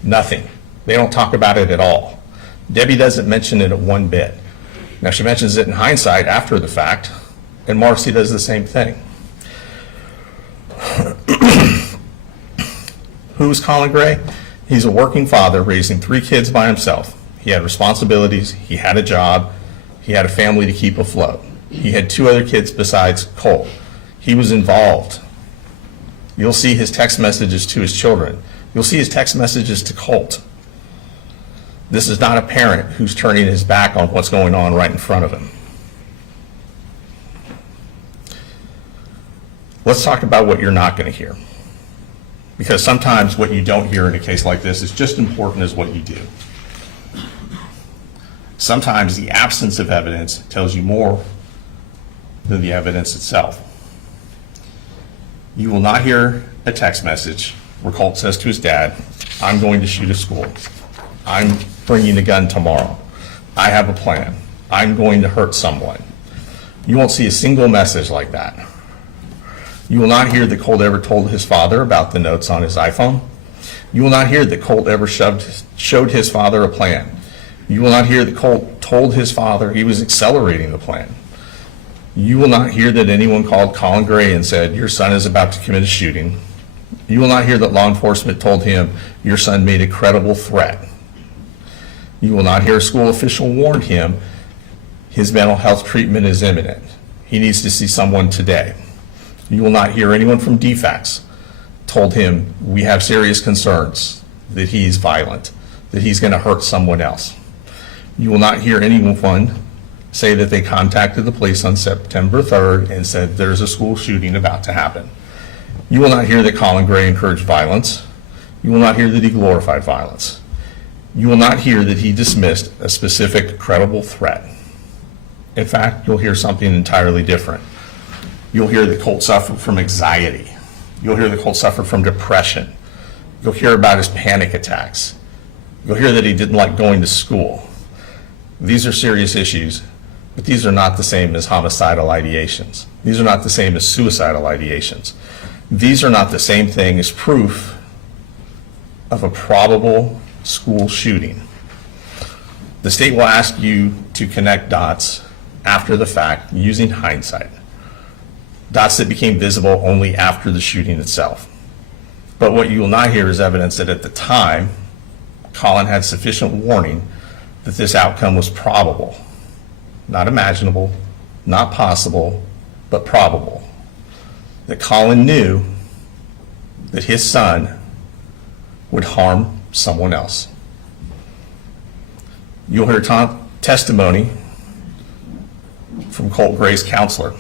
Nothing. They don't talk about it at all. Debbie doesn't mention it one bit. Now, she mentions it in hindsight after the fact, and Marcy does the same thing. Who is Colin Gray? He's a working father raising 3 kids by himself. He had responsibilities, he had a job, he had a family to keep afloat. He had 2 other kids besides Colt. He was involved. You'll see his text messages to his children. You'll see his text messages to Colt. This is not a parent who's turning his back on what's going on right in front of him. Let's talk about what you're not going to hear. Because sometimes what you don't hear in a case like this is just important as what you do. Sometimes the absence of evidence tells you more than the evidence itself. You will not hear a text message where Colt says to his dad, I'm going to shoot a school. I'm bringing a gun tomorrow. I have a plan. I'm going to hurt someone. You won't see a single message like that. You will not hear that Colt ever told his father about the notes on his iPhone. You will not hear that Colt ever showed his father a plan. You will not hear that Colt told his father he was accelerating the plan. You will not hear that anyone called Colin Gray and said, your son is about to commit a shooting. You will not hear that law enforcement told him, your son made a credible threat. You will not hear a school official warn him his mental health treatment is imminent. He needs to see someone today. You will not hear anyone from DFACS told him, we have serious concerns that he's violent, that he's going to hurt someone else. You will not hear anyone say that they contacted the police on September 3rd and said there's a school shooting about to happen. You will not hear that Colin Gray encouraged violence. You will not hear that he glorified violence. You will not hear that he dismissed a specific credible threat. In fact, you'll hear something entirely different. You'll hear that Colt suffered from anxiety. You'll hear that Colt suffered from depression. You'll hear about his panic attacks. You'll hear that he didn't like going to school. These are serious issues, but these are not the same as homicidal ideations. These are not the same as suicidal ideations. These are not the same thing as proof of a probable school shooting. The state will ask you to connect dots after the fact, using hindsight. Dots that became visible only after the shooting itself. But what you will not hear is evidence that at the time, Colin had sufficient warning that this outcome was probable. Not imaginable, not possible, but probable. That Colin knew that his son would harm someone else. You'll hear testimony from Colt Gray's counselor.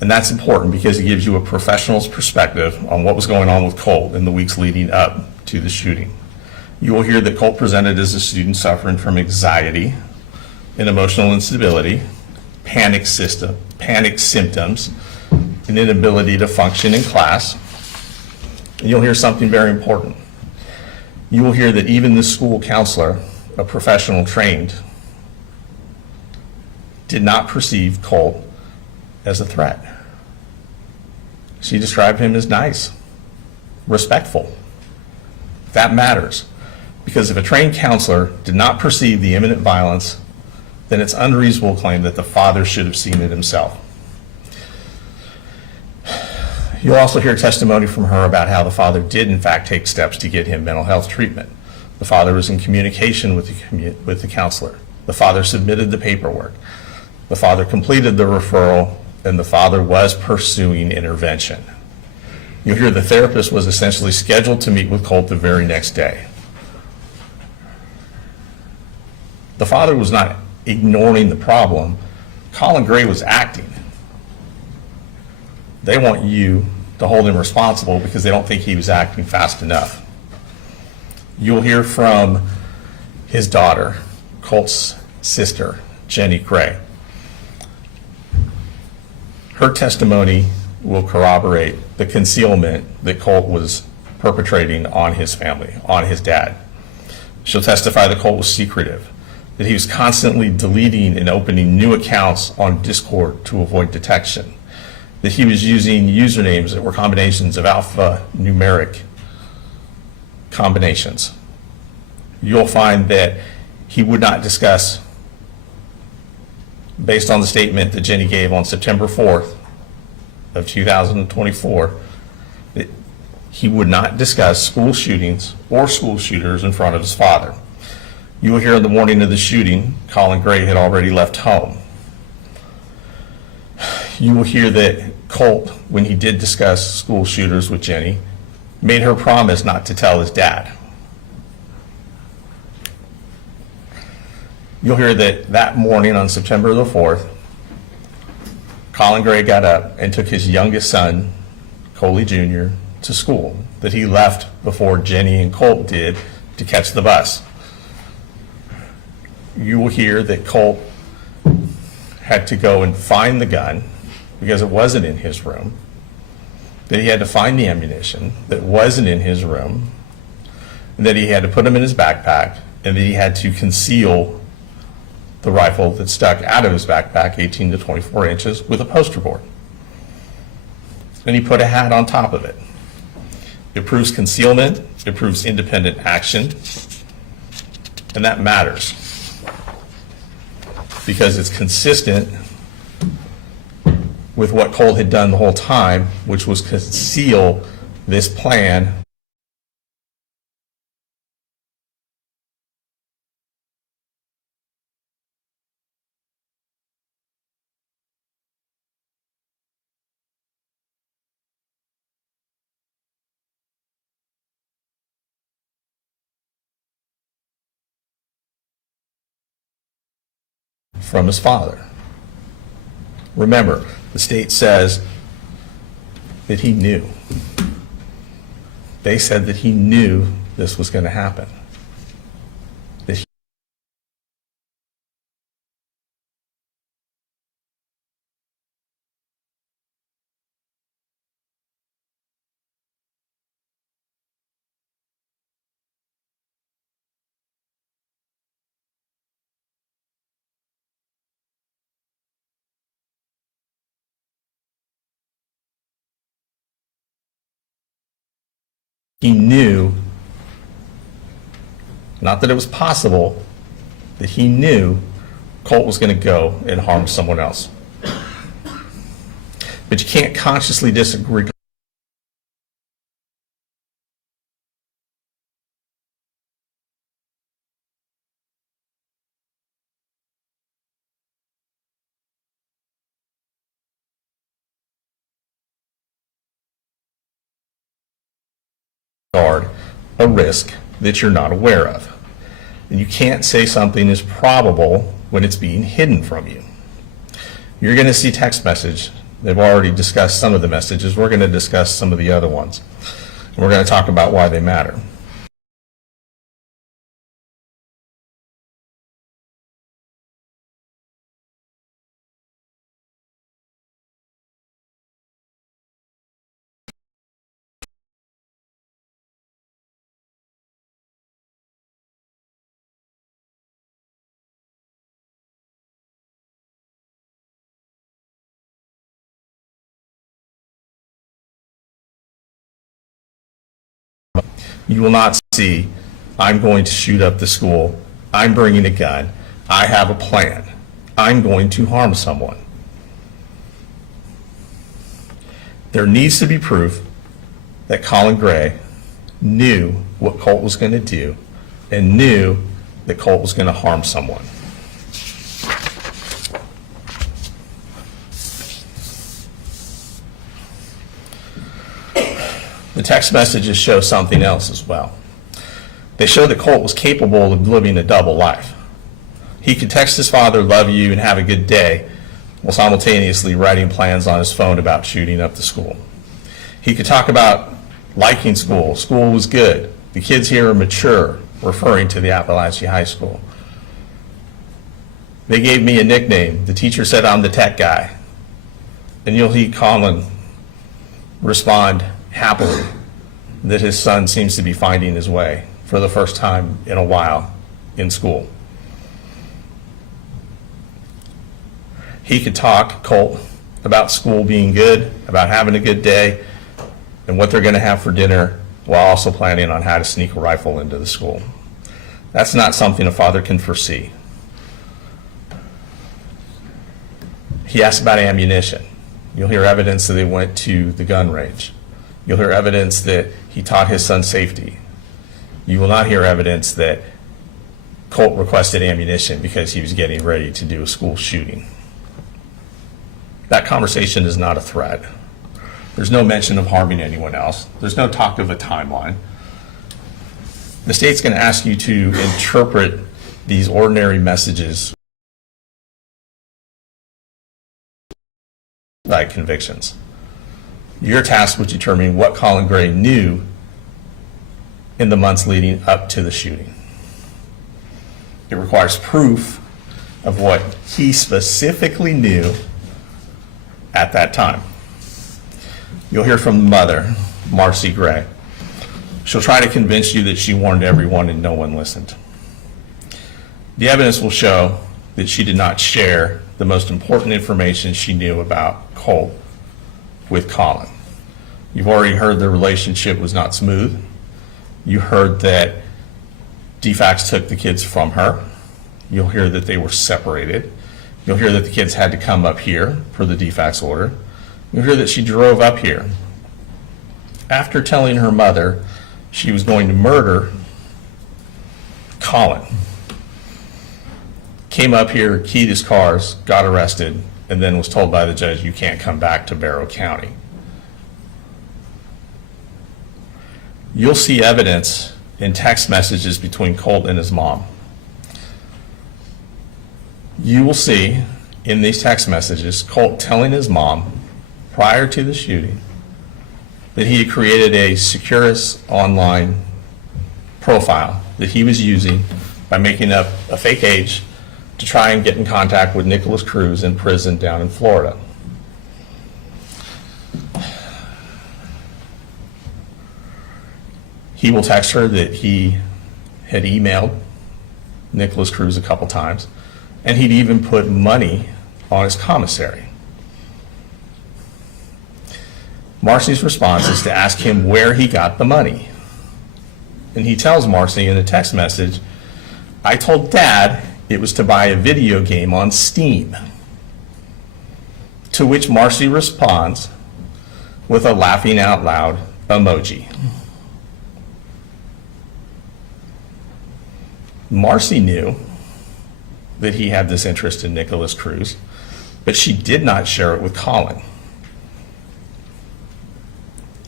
And that's important because it gives you a professional's perspective on what was going on with Colt in the weeks leading up to the shooting. You will hear that Colt presented as a student suffering from anxiety and emotional instability, panic symptoms, an inability to function in class. And you'll hear something very important. You will hear that even the school counselor, a professional trained, did not perceive Colt as a threat. She described him as nice, respectful. That matters, because if a trained counselor did not perceive the imminent violence, then it's unreasonable to claim that the father should have seen it himself. You'll also hear testimony from her about how the father did in fact take steps to get him mental health treatment. The father was in communication with the counselor. The father submitted the paperwork. The father completed the referral, and the father was pursuing intervention. You'll hear the therapist was essentially scheduled to meet with Colt the very next day. The father was not ignoring the problem. Colin Gray was acting. They want you to hold him responsible because they don't think he was acting fast enough. You'll hear from his daughter, Colt's sister, Jenny Gray. Her testimony will corroborate the concealment that Colt was perpetrating on his family, on his dad. She'll testify that Colt was secretive, that he was constantly deleting and opening new accounts on Discord to avoid detection, that he was using usernames that were combinations of alphanumeric combinations. You'll find that he would not discuss, based on the statement that Jenny gave on September 4th of 2024, that he would not discuss school shootings or school shooters in front of his father. You will hear on the morning of the shooting, Colin Gray had already left home. You will hear that Colt, when he did discuss school shooters with Jenny, made her promise not to tell his dad. You'll hear that morning on September the 4th, Colin Gray got up and took his youngest son, Coley Jr., to school, that he left before Jenny and Colt did to catch the bus. You will hear that Colt had to go and find the gun because it wasn't in his room, that he had to find the ammunition that wasn't in his room, and that he had to put them in his backpack, and that he had to conceal the rifle that stuck out of his backpack 18 to 24 inches with a poster board. And he put a hat on top of it. It proves concealment, it proves independent action, and that matters because it's consistent with what Colt had done the whole time, which was conceal this plan from his father. Remember, the state says that he knew. They said that he knew this was going to happen. That he knew, not that it was possible, that he knew Colt was going to go and harm someone else. But you can't consciously disagree. A risk that you're not aware of. And you can't say something is probable when it's being hidden from you. You're going to see text message. They've already discussed some of the messages. We're going to discuss some of the other ones. And we're going to talk about why they matter. You will not see, I'm going to shoot up the school, I'm bringing a gun, I have a plan, I'm going to harm someone. There needs to be proof that Colin Gray knew what Colt was going to do and knew that Colt was going to harm someone. The text messages show something else as well. They show that Colt was capable of living a double life. He could text his father, love you, and have a good day, while simultaneously writing plans on his phone about shooting up the school. He could talk about liking school. School was good. The kids here are mature, referring to the Apalachee High School. They gave me a nickname. The teacher said I'm the tech guy. And you'll hear Colin respond happily that his son seems to be finding his way for the first time in a while in school. He could talk, Colt, about school being good, about having a good day, and what they're going to have for dinner, while also planning on how to sneak a rifle into the school. That's not something a father can foresee. He asked about ammunition. You'll hear evidence that they went to the gun range. You'll hear evidence that he taught his son safety. You will not hear evidence that Colt requested ammunition because he was getting ready to do a school shooting. That conversation is not a threat. There's no mention of harming anyone else. There's no talk of a timeline. The state's going to ask you to interpret these ordinary messages like convictions. Your task was determining what Colin Gray knew in the months leading up to the shooting. It requires proof of what he specifically knew at that time. You'll hear from the mother, Marcy Gray. She'll try to convince you that she warned everyone and no one listened. The evidence will show that she did not share the most important information she knew about Colt with Colin. You've already heard the relationship was not smooth. You heard that DFACS took the kids from her. You'll hear that they were separated. You'll hear that the kids had to come up here per the DFACS order. You'll hear that she drove up here. After telling her mother she was going to murder Colin, came up here, keyed his cars, got arrested, and then was told by the judge, you can't come back to Barrow County. You'll see evidence in text messages between Colt and his mom. You will see in these text messages Colt telling his mom prior to the shooting that he had created a Securus online profile that he was using by making up a fake age to try and get in contact with Nicholas Cruz in prison down in Florida. He will text her that he had emailed Nicholas Cruz a couple times, and he'd even put money on his commissary. Marcy's response is to ask him where he got the money. And he tells Marcy in a text message, I told Dad it was to buy a video game on Steam. To which Marcy responds with a laughing out loud emoji. Marcy knew that he had this interest in Nicholas Cruz, but she did not share it with Colin.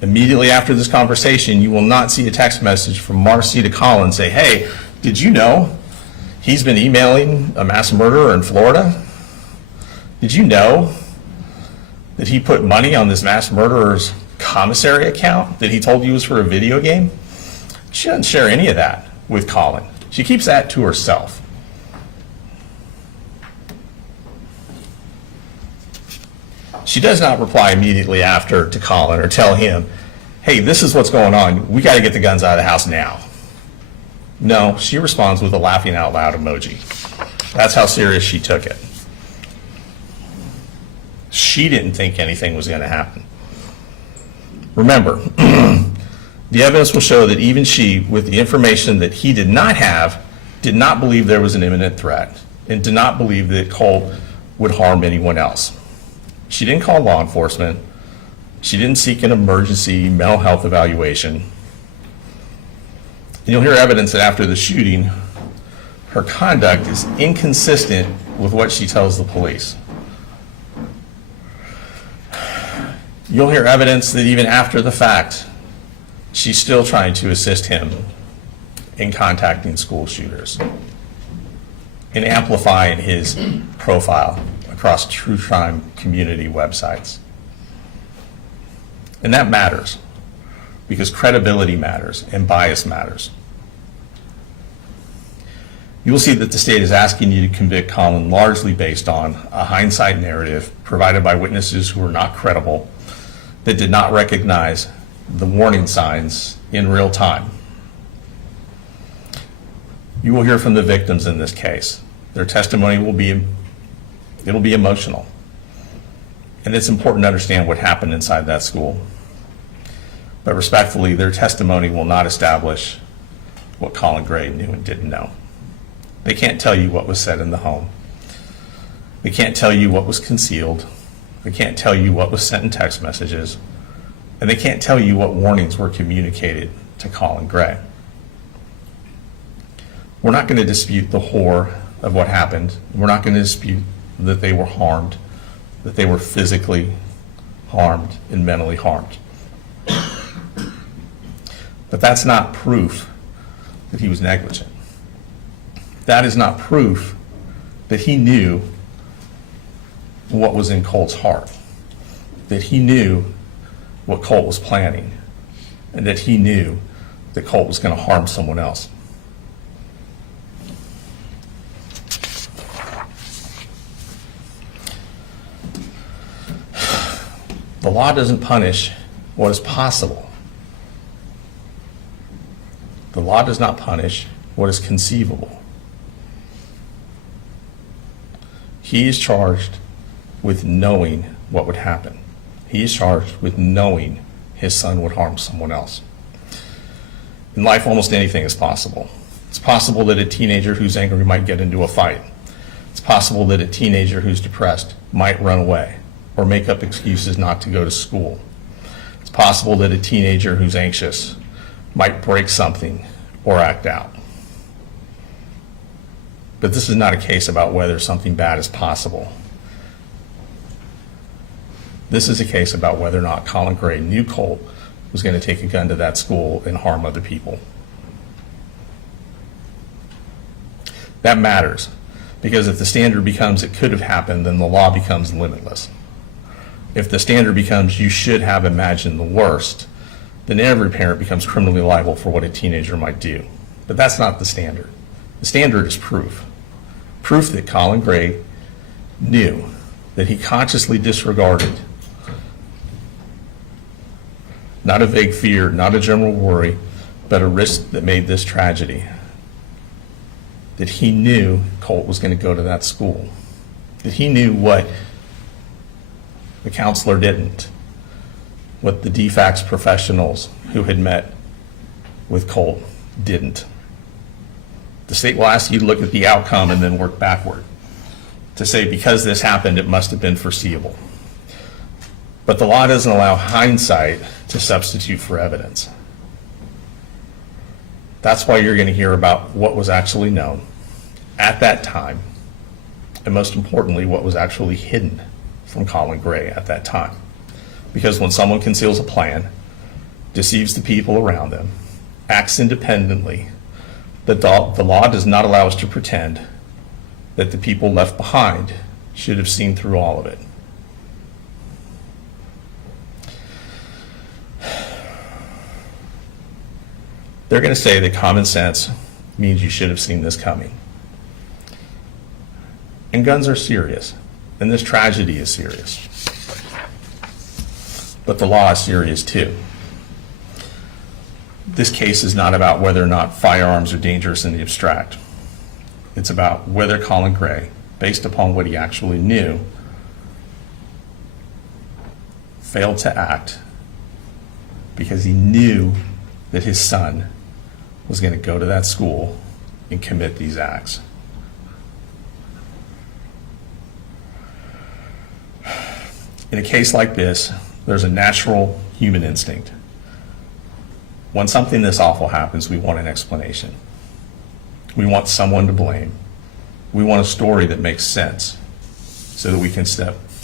Immediately after this conversation, you will not see a text message from Marcy to Colin say, hey, did you know he's been emailing a mass murderer in Florida? Did you know that he put money on this mass murderer's commissary account that he told you was for a video game? She doesn't share any of that with Colin. She keeps that to herself. She does not reply immediately after to Colin or tell him, hey, this is what's going on. We got to get the guns out of the house now. No, she responds with a laughing out loud emoji. That's how serious she took it. She didn't think anything was going to happen. Remember, the evidence will show that even she, with the information that he did not have, did not believe there was an imminent threat and did not believe that Colt would harm anyone else. She didn't call law enforcement. She didn't seek an emergency mental health evaluation. And you'll hear evidence that after the shooting, her conduct is inconsistent with what she tells the police. You'll hear evidence that even after the fact, she's still trying to assist him in contacting school shooters and amplifying his profile across true crime community websites. And that matters because credibility matters and bias matters. You will see that the state is asking you to convict Colin largely based on a hindsight narrative provided by witnesses who are not credible, that did not recognize the warning signs in real time. You will hear from the victims in this case. Their testimony will be emotional. And it's important to understand what happened inside that school. But respectfully, their testimony will not establish what Colin Gray knew and didn't know. They can't tell you what was said in the home. They can't tell you what was concealed. They can't tell you what was sent in text messages. And they can't tell you what warnings were communicated to Colin Gray. We're not going to dispute the horror of what happened. We're not going to dispute that they were harmed, that they were physically harmed and mentally harmed. But that's not proof that he was negligent. That is not proof that he knew what was in Colt's heart, that he knew what Colt was planning, and that he knew that Colt was going to harm someone else. The law doesn't punish what is possible. The law does not punish what is conceivable. He is charged with knowing what would happen. He is charged with knowing his son would harm someone else. In life, almost anything is possible. It's possible that a teenager who's angry might get into a fight. It's possible that a teenager who's depressed might run away or make up excuses not to go to school. It's possible that a teenager who's anxious might break something or act out. But this is not a case about whether something bad is possible. This is a case about whether or not Colin Gray knew Colt was going to take a gun to that school and harm other people. That matters, because if the standard becomes it could have happened, then the law becomes limitless. If the standard becomes you should have imagined the worst, then every parent becomes criminally liable for what a teenager might do. But that's not the standard. The standard is proof. Proof that Colin Gray knew, that he consciously disregarded, not a vague fear, not a general worry, but a risk that made this tragedy. That he knew Colt was going to go to that school. That he knew what the counselor didn't, what the DFACS professionals who had met with Colt didn't. The state will ask you to look at the outcome and then work backward to say, because this happened, it must have been foreseeable. But the law doesn't allow hindsight to substitute for evidence. That's why you're going to hear about what was actually known at that time, and most importantly, what was actually hidden from Colin Gray at that time. Because when someone conceals a plan, deceives the people around them, acts independently, the law does not allow us to pretend that the people left behind should have seen through all of it. They're going to say that common sense means you should have seen this coming. And guns are serious, and this tragedy is serious. But the law is serious too. This case is not about whether or not firearms are dangerous in the abstract. It's about whether Colin Gray, based upon what he actually knew, failed to act because he knew that his son was going to go to that school and commit these acts. In a case like this, there's a natural human instinct. When something this awful happens, we want an explanation. We want someone to blame. We want a story that makes sense so that we can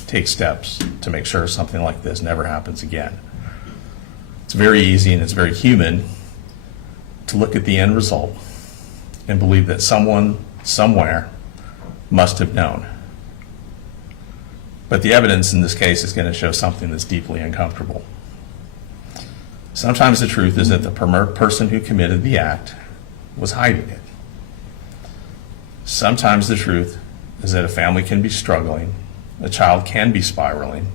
take steps to make sure something like this never happens again. It's very easy and it's very human to look at the end result and believe that someone, somewhere, must have known. But the evidence in this case is going to show something that's deeply uncomfortable. Sometimes the truth is that the person who committed the act was hiding it. Sometimes the truth is that a family can be struggling, a child can be spiraling,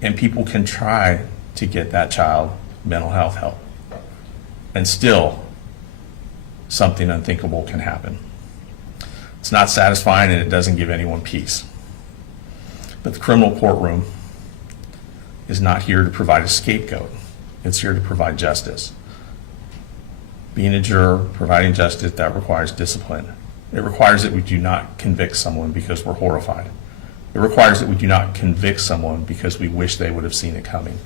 and people can try to get that child mental health help. And still, something unthinkable can happen. It's not satisfying and it doesn't give anyone peace. But the criminal courtroom is not here to provide a scapegoat. It's here to provide justice. Being a juror, providing justice, that requires discipline. It requires that we do not convict someone because we're horrified. It requires that we do not convict someone because we wish they would have seen it coming.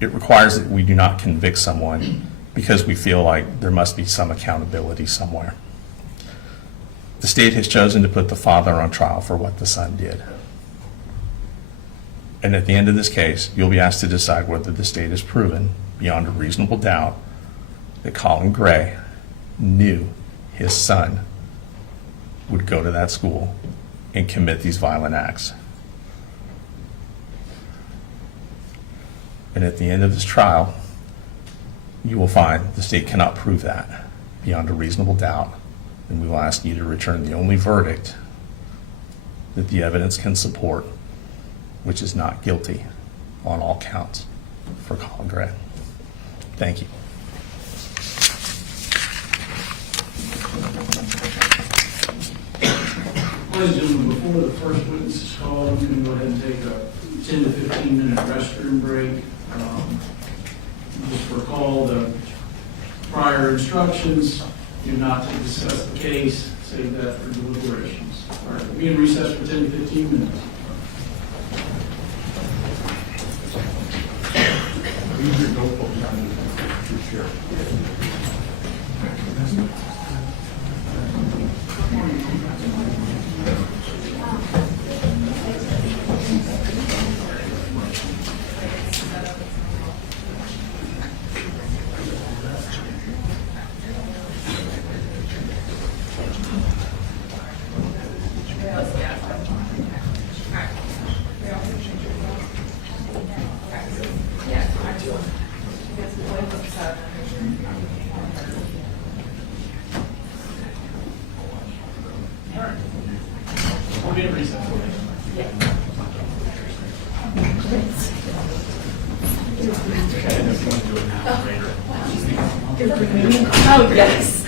It requires that we do not convict someone because we feel like there must be some accountability somewhere. The state has chosen to put the father on trial for what the son did. And at the end of this case, you'll be asked to decide whether the state has proven, beyond a reasonable doubt, that Colin Gray knew his son would go to that school and commit these violent acts. And at the end of this trial, you will find the state cannot prove that beyond a reasonable doubt, and we will ask you to return the only verdict that the evidence can support, which is not guilty on all counts for Colin Gray. Thank you. Ladies and gentlemen, before the first witness is called, I'm going to go ahead and take a 10 to 15 minute restroom break. Just recall the prior instructions, do not to discuss the case, save that for deliberations. All right, we'll be in recess for 10 to 15 minutes. We'll be in recess. Oh, yes.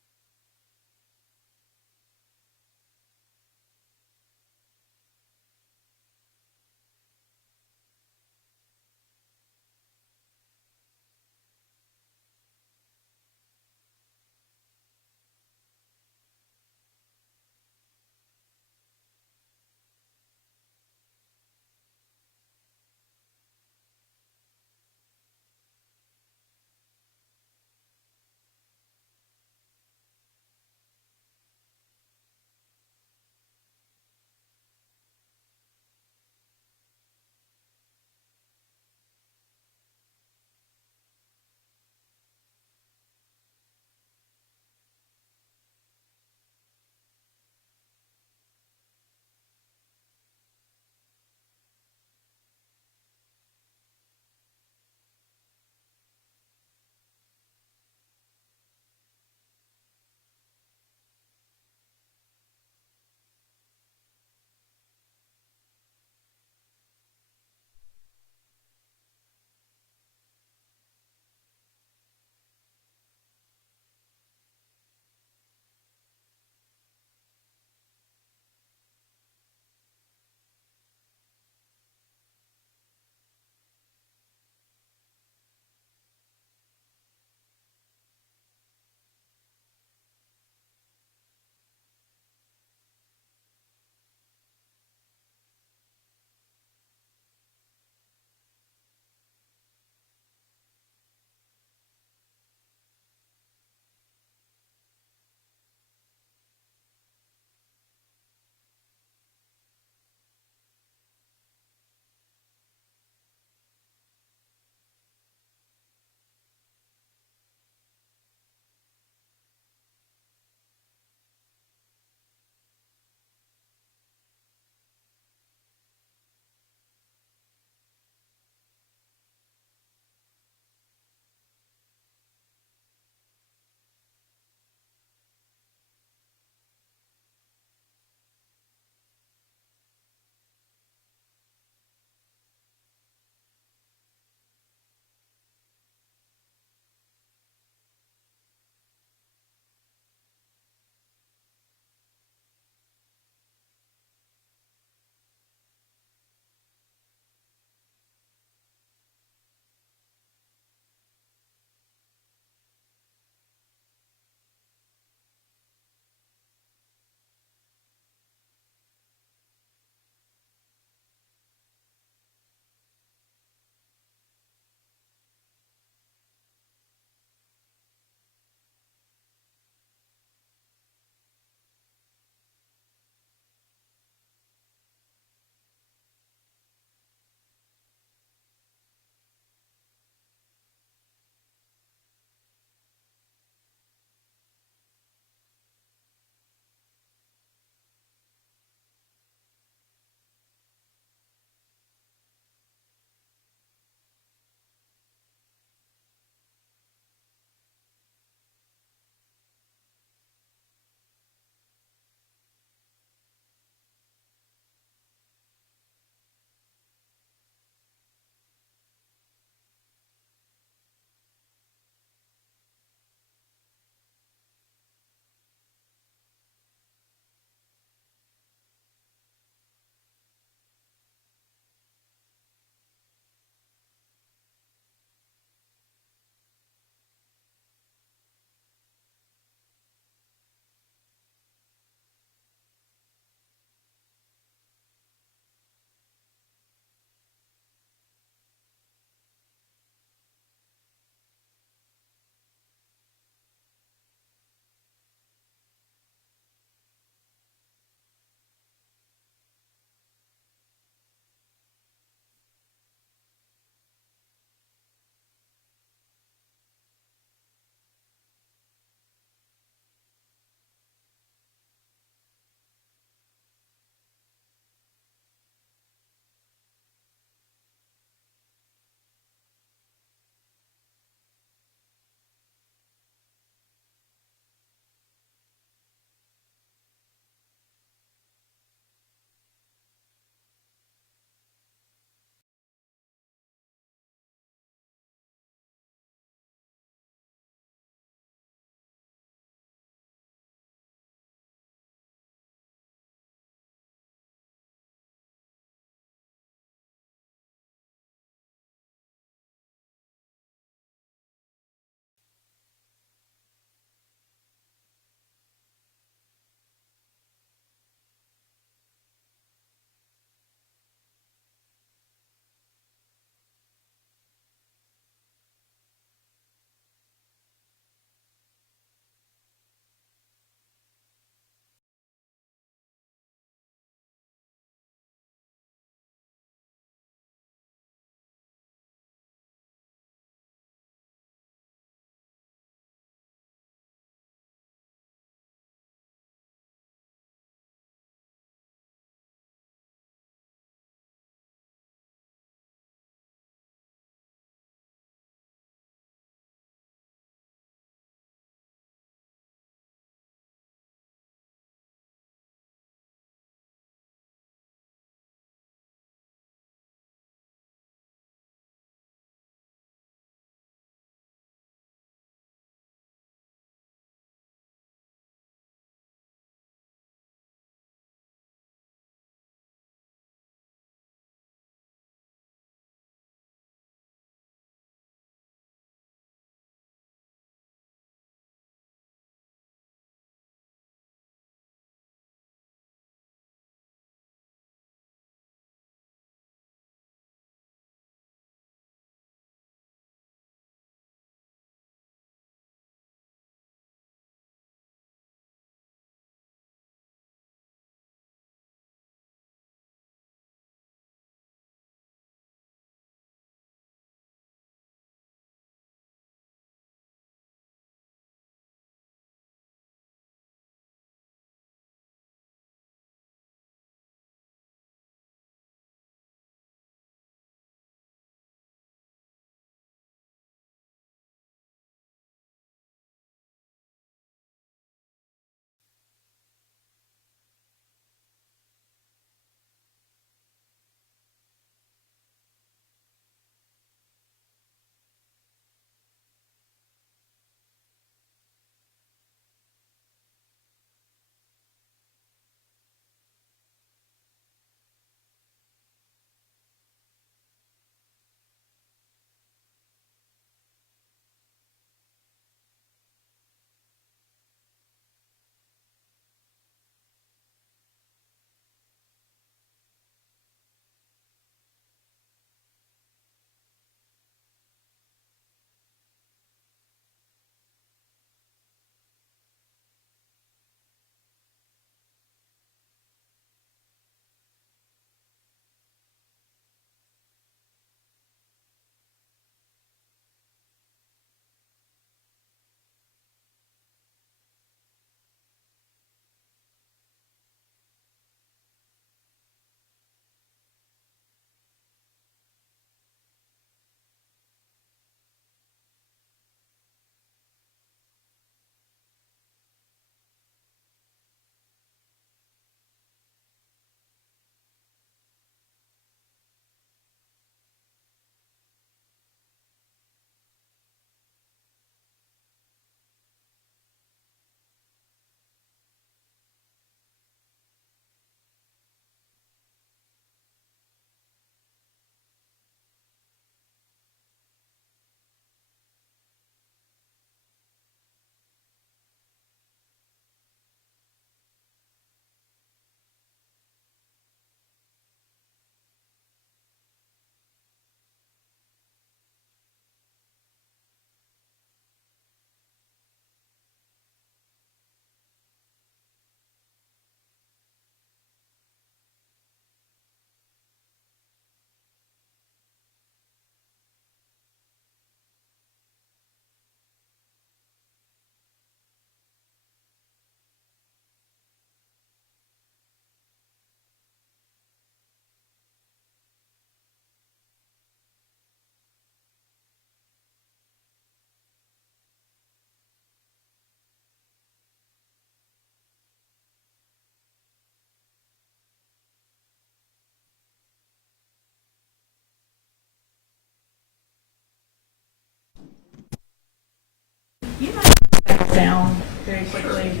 down very quickly.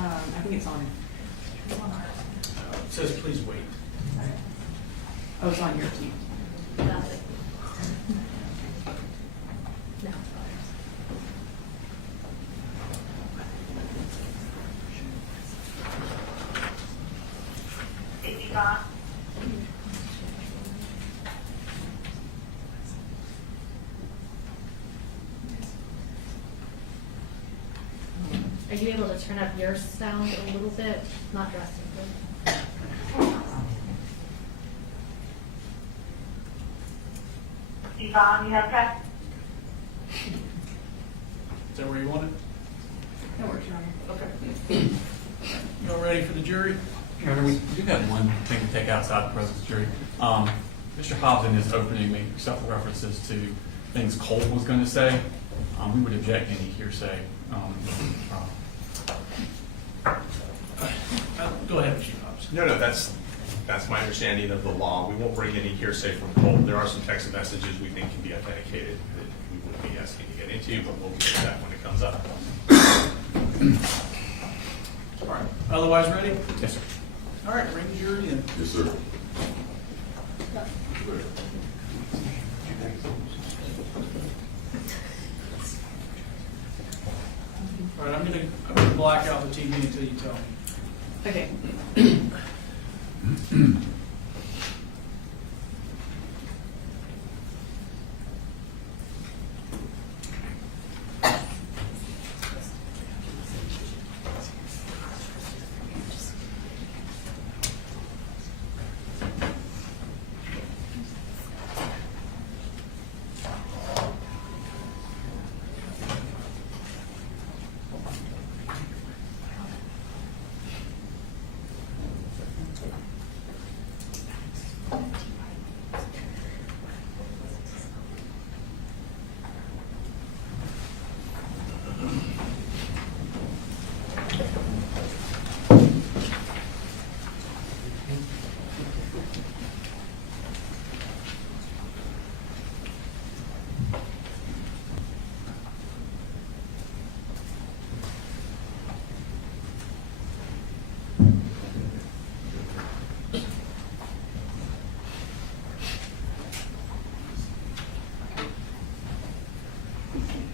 I think it's on. It says please wait. Oh, it's on your team. Are you able to turn up your sound a little bit? Not drastically. Yvonne, you have press? Is that where you want it? That works, Your Honor. Okay. You all ready for the jury? Your Honor, we do have one thing to take outside the presence jury. Mr. Hobbs in his opening made several references to things Colt was going to say. We would object to any hearsay. Go ahead, Mr. Hobbs. No, that's my understanding of the law. We won't bring any hearsay from Colt. There are some text messages we think can be authenticated that we wouldn't be asking to get into, but we'll get to that when it comes up. All right. Otherwise ready? Yes, sir. All right, bring the jury in. Yes, sir. All right, I'm gonna black out the TV until you tell me. Okay.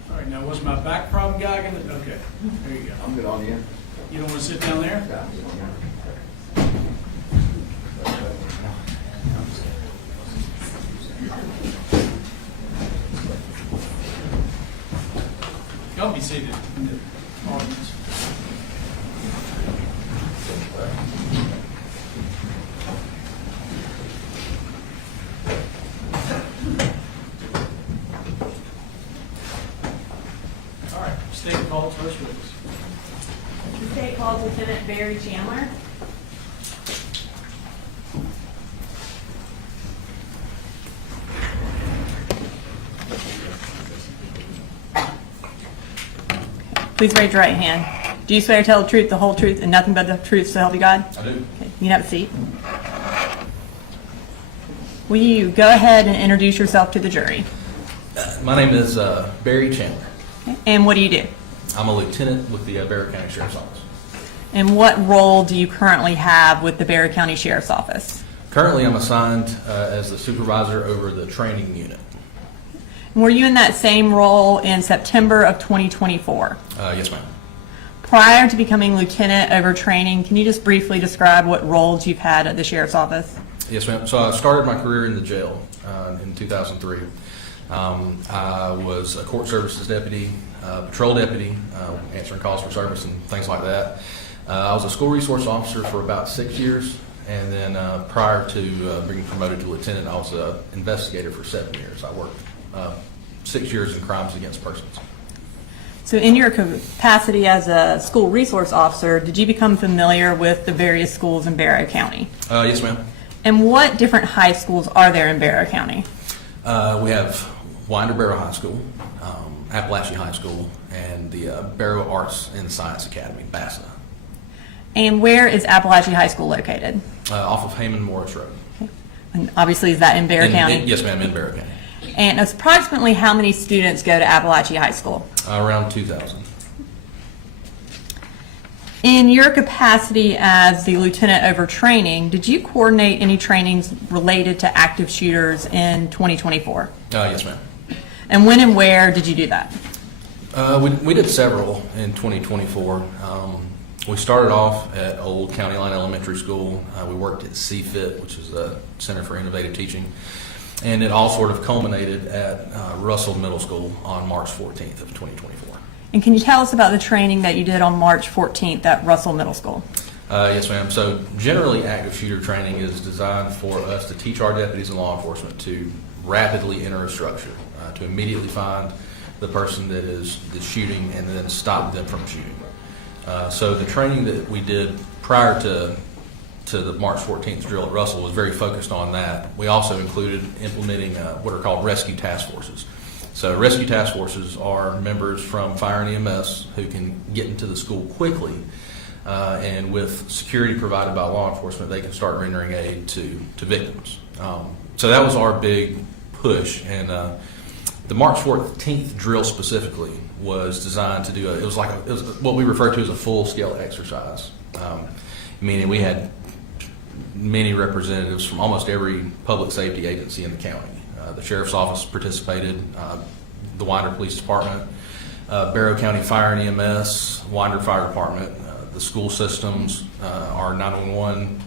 All right, now was my back problem guy gonna, okay, there you go. I'm good on the end. You don't wanna sit down there? Y'all be seated in the audience. All right, state call first witness. The state calls Lieutenant Barry Chandler. Please raise your right hand. Do you swear to tell the truth, the whole truth, and nothing but the truth, so help you God? I do. Okay, you can have a seat. Will you go ahead and introduce yourself to the jury? My name is Barry Chandler. Okay, and what do you do? I'm a lieutenant with the Barrow County Sheriff's Office. And what role do you currently have with the Barrow County Sheriff's Office? Currently, I'm assigned as the supervisor over the training unit. Were you in that same role in September of 2024? Yes, ma'am. Prior to becoming lieutenant over training, can you just briefly describe what roles you've had at the Sheriff's Office? Yes, ma'am. So I started my career in the jail in 2003. I was a court services deputy, patrol deputy, answering calls for service and things like that. I was a school resource officer for about 6 years, and then prior to being promoted to lieutenant, I was an investigator for 7 years. I worked 6 years in crimes against persons. So in your capacity as a school resource officer, did you become familiar with the various schools in Barrow County? Yes, ma'am. And what different high schools are there in Barrow County? We have Winder Barrow High School, Apalachee High School, and the Barrow Arts and Science Academy, BASA. And where is Apalachee High School located? Off of Heyman Morris Road. And obviously, is that in Bexar County? Yes, ma'am, in Bexar County. And approximately how many students go to Apalachee High School? Around 2,000. In your capacity as the lieutenant over training, did you coordinate any trainings related to active shooters in 2024? Yes, ma'am. And when and where did you do that? We did several in 2024. We started off at Old County Line Elementary School. We worked at CFIT, which is the Center for Innovative Teaching. And it all sort of culminated at Russell Middle School on March 14th of 2024. And can you tell us about the training that you did on March 14th at Russell Middle School? Yes, ma'am. So generally, active shooter training is designed for us to teach our deputies and law enforcement to rapidly enter a structure, to immediately find the person that is shooting and then stop them from shooting. So the training that we did prior to the March 14th drill at Russell was very focused on that. We also included implementing what are called rescue task forces. So rescue task forces are members from fire and EMS who can get into the school quickly, and with security provided by law enforcement, they can start rendering aid to victims. So that was our big push, and the March 14th drill specifically was designed to do it was what we refer to as a full-scale exercise, meaning we had many representatives from almost every public safety agency in the county. The Sheriff's Office participated, the Winder Police Department, Barrow County Fire and EMS, Winder Fire Department, the school systems, our 911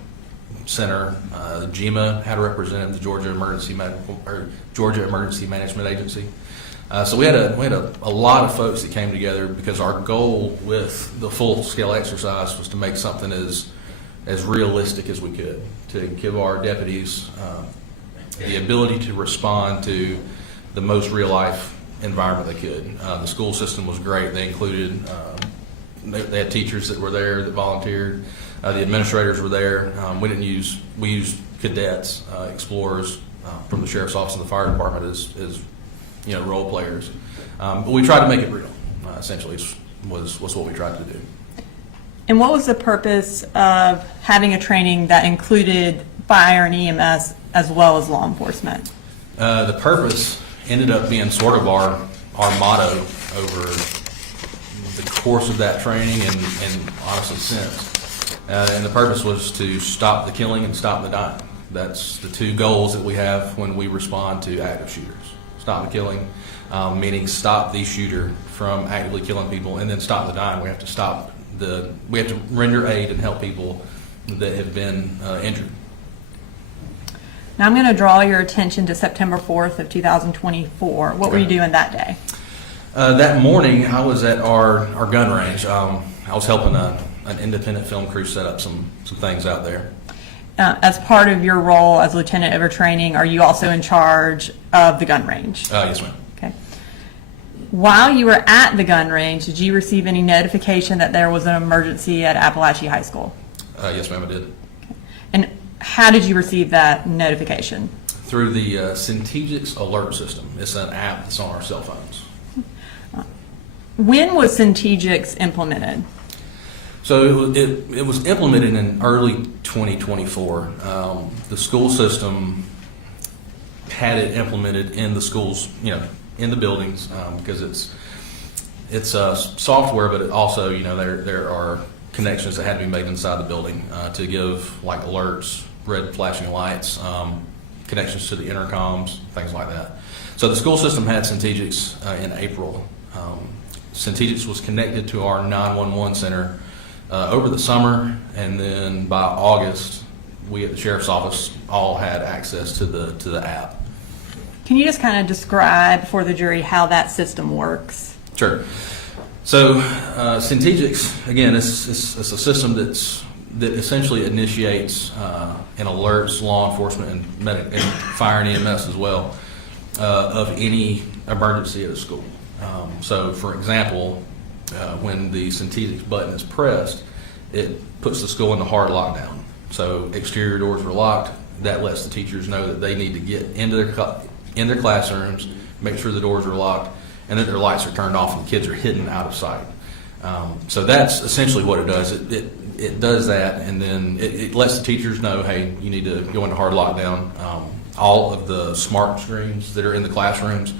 Center, GEMA had a representative, the Georgia Emergency Management Agency. So we had a lot of folks that came together because our goal with the full-scale exercise was to make something as realistic as we could, to give our deputies the ability to respond to the most real-life environment they could. The school system was great. They included, they had teachers that were there that volunteered. The administrators were there. We used cadets, explorers from the Sheriff's Office and the Fire Department as role players. But we tried to make it real, essentially, was what we tried to do. And what was the purpose of having a training that included fire and EMS as well as law enforcement? The purpose ended up being sort of our motto over the course of that training and honestly since. And the purpose was to stop the killing and stop the dying. That's the two goals that we have when we respond to active shooters. Stop the killing, meaning stop the shooter from actively killing people, and then stop the dying. We have to render aid and help people that have been injured. Now I'm going to draw your attention to September 4th of 2024. What were you doing that day? That morning, I was at our gun range. I was helping an independent film crew set up some things out there. As part of your role as lieutenant over training, are you also in charge of the gun range? Yes, ma'am. Okay. While you were at the gun range, did you receive any notification that there was an emergency at Apalachee High School? Yes, ma'am, I did. Okay. And how did you receive that notification? Through the Centegix alert system. It's an app that's on our cell phones. When was Centegix implemented? So it was implemented in early 2024. The school system had it implemented in the schools, in the buildings, because it's software, but it also, there are connections that had to be made inside the building to give like alerts, red flashing lights, connections to the intercoms, things like that. So the school system had Centegix in April. Centegix was connected to our 911 center over the summer, and then by August, we at the Sheriff's Office all had access to the app. Can you just kind of describe for the jury how that system works? Sure. So Centegix, again, it's a system that essentially initiates and alerts law enforcement and fire and EMS as well of any emergency at a school. So, for example, when the Centegix button is pressed, it puts the school into hard lockdown. So exterior doors are locked. That lets the teachers know that they need to get into their classrooms, make sure the doors are locked, and that their lights are turned off and kids are hidden out of sight. So that's essentially what it does. it does that, and then it lets the teachers know, hey, you need to go into hard lockdown. All of the smart screens that are in the classrooms,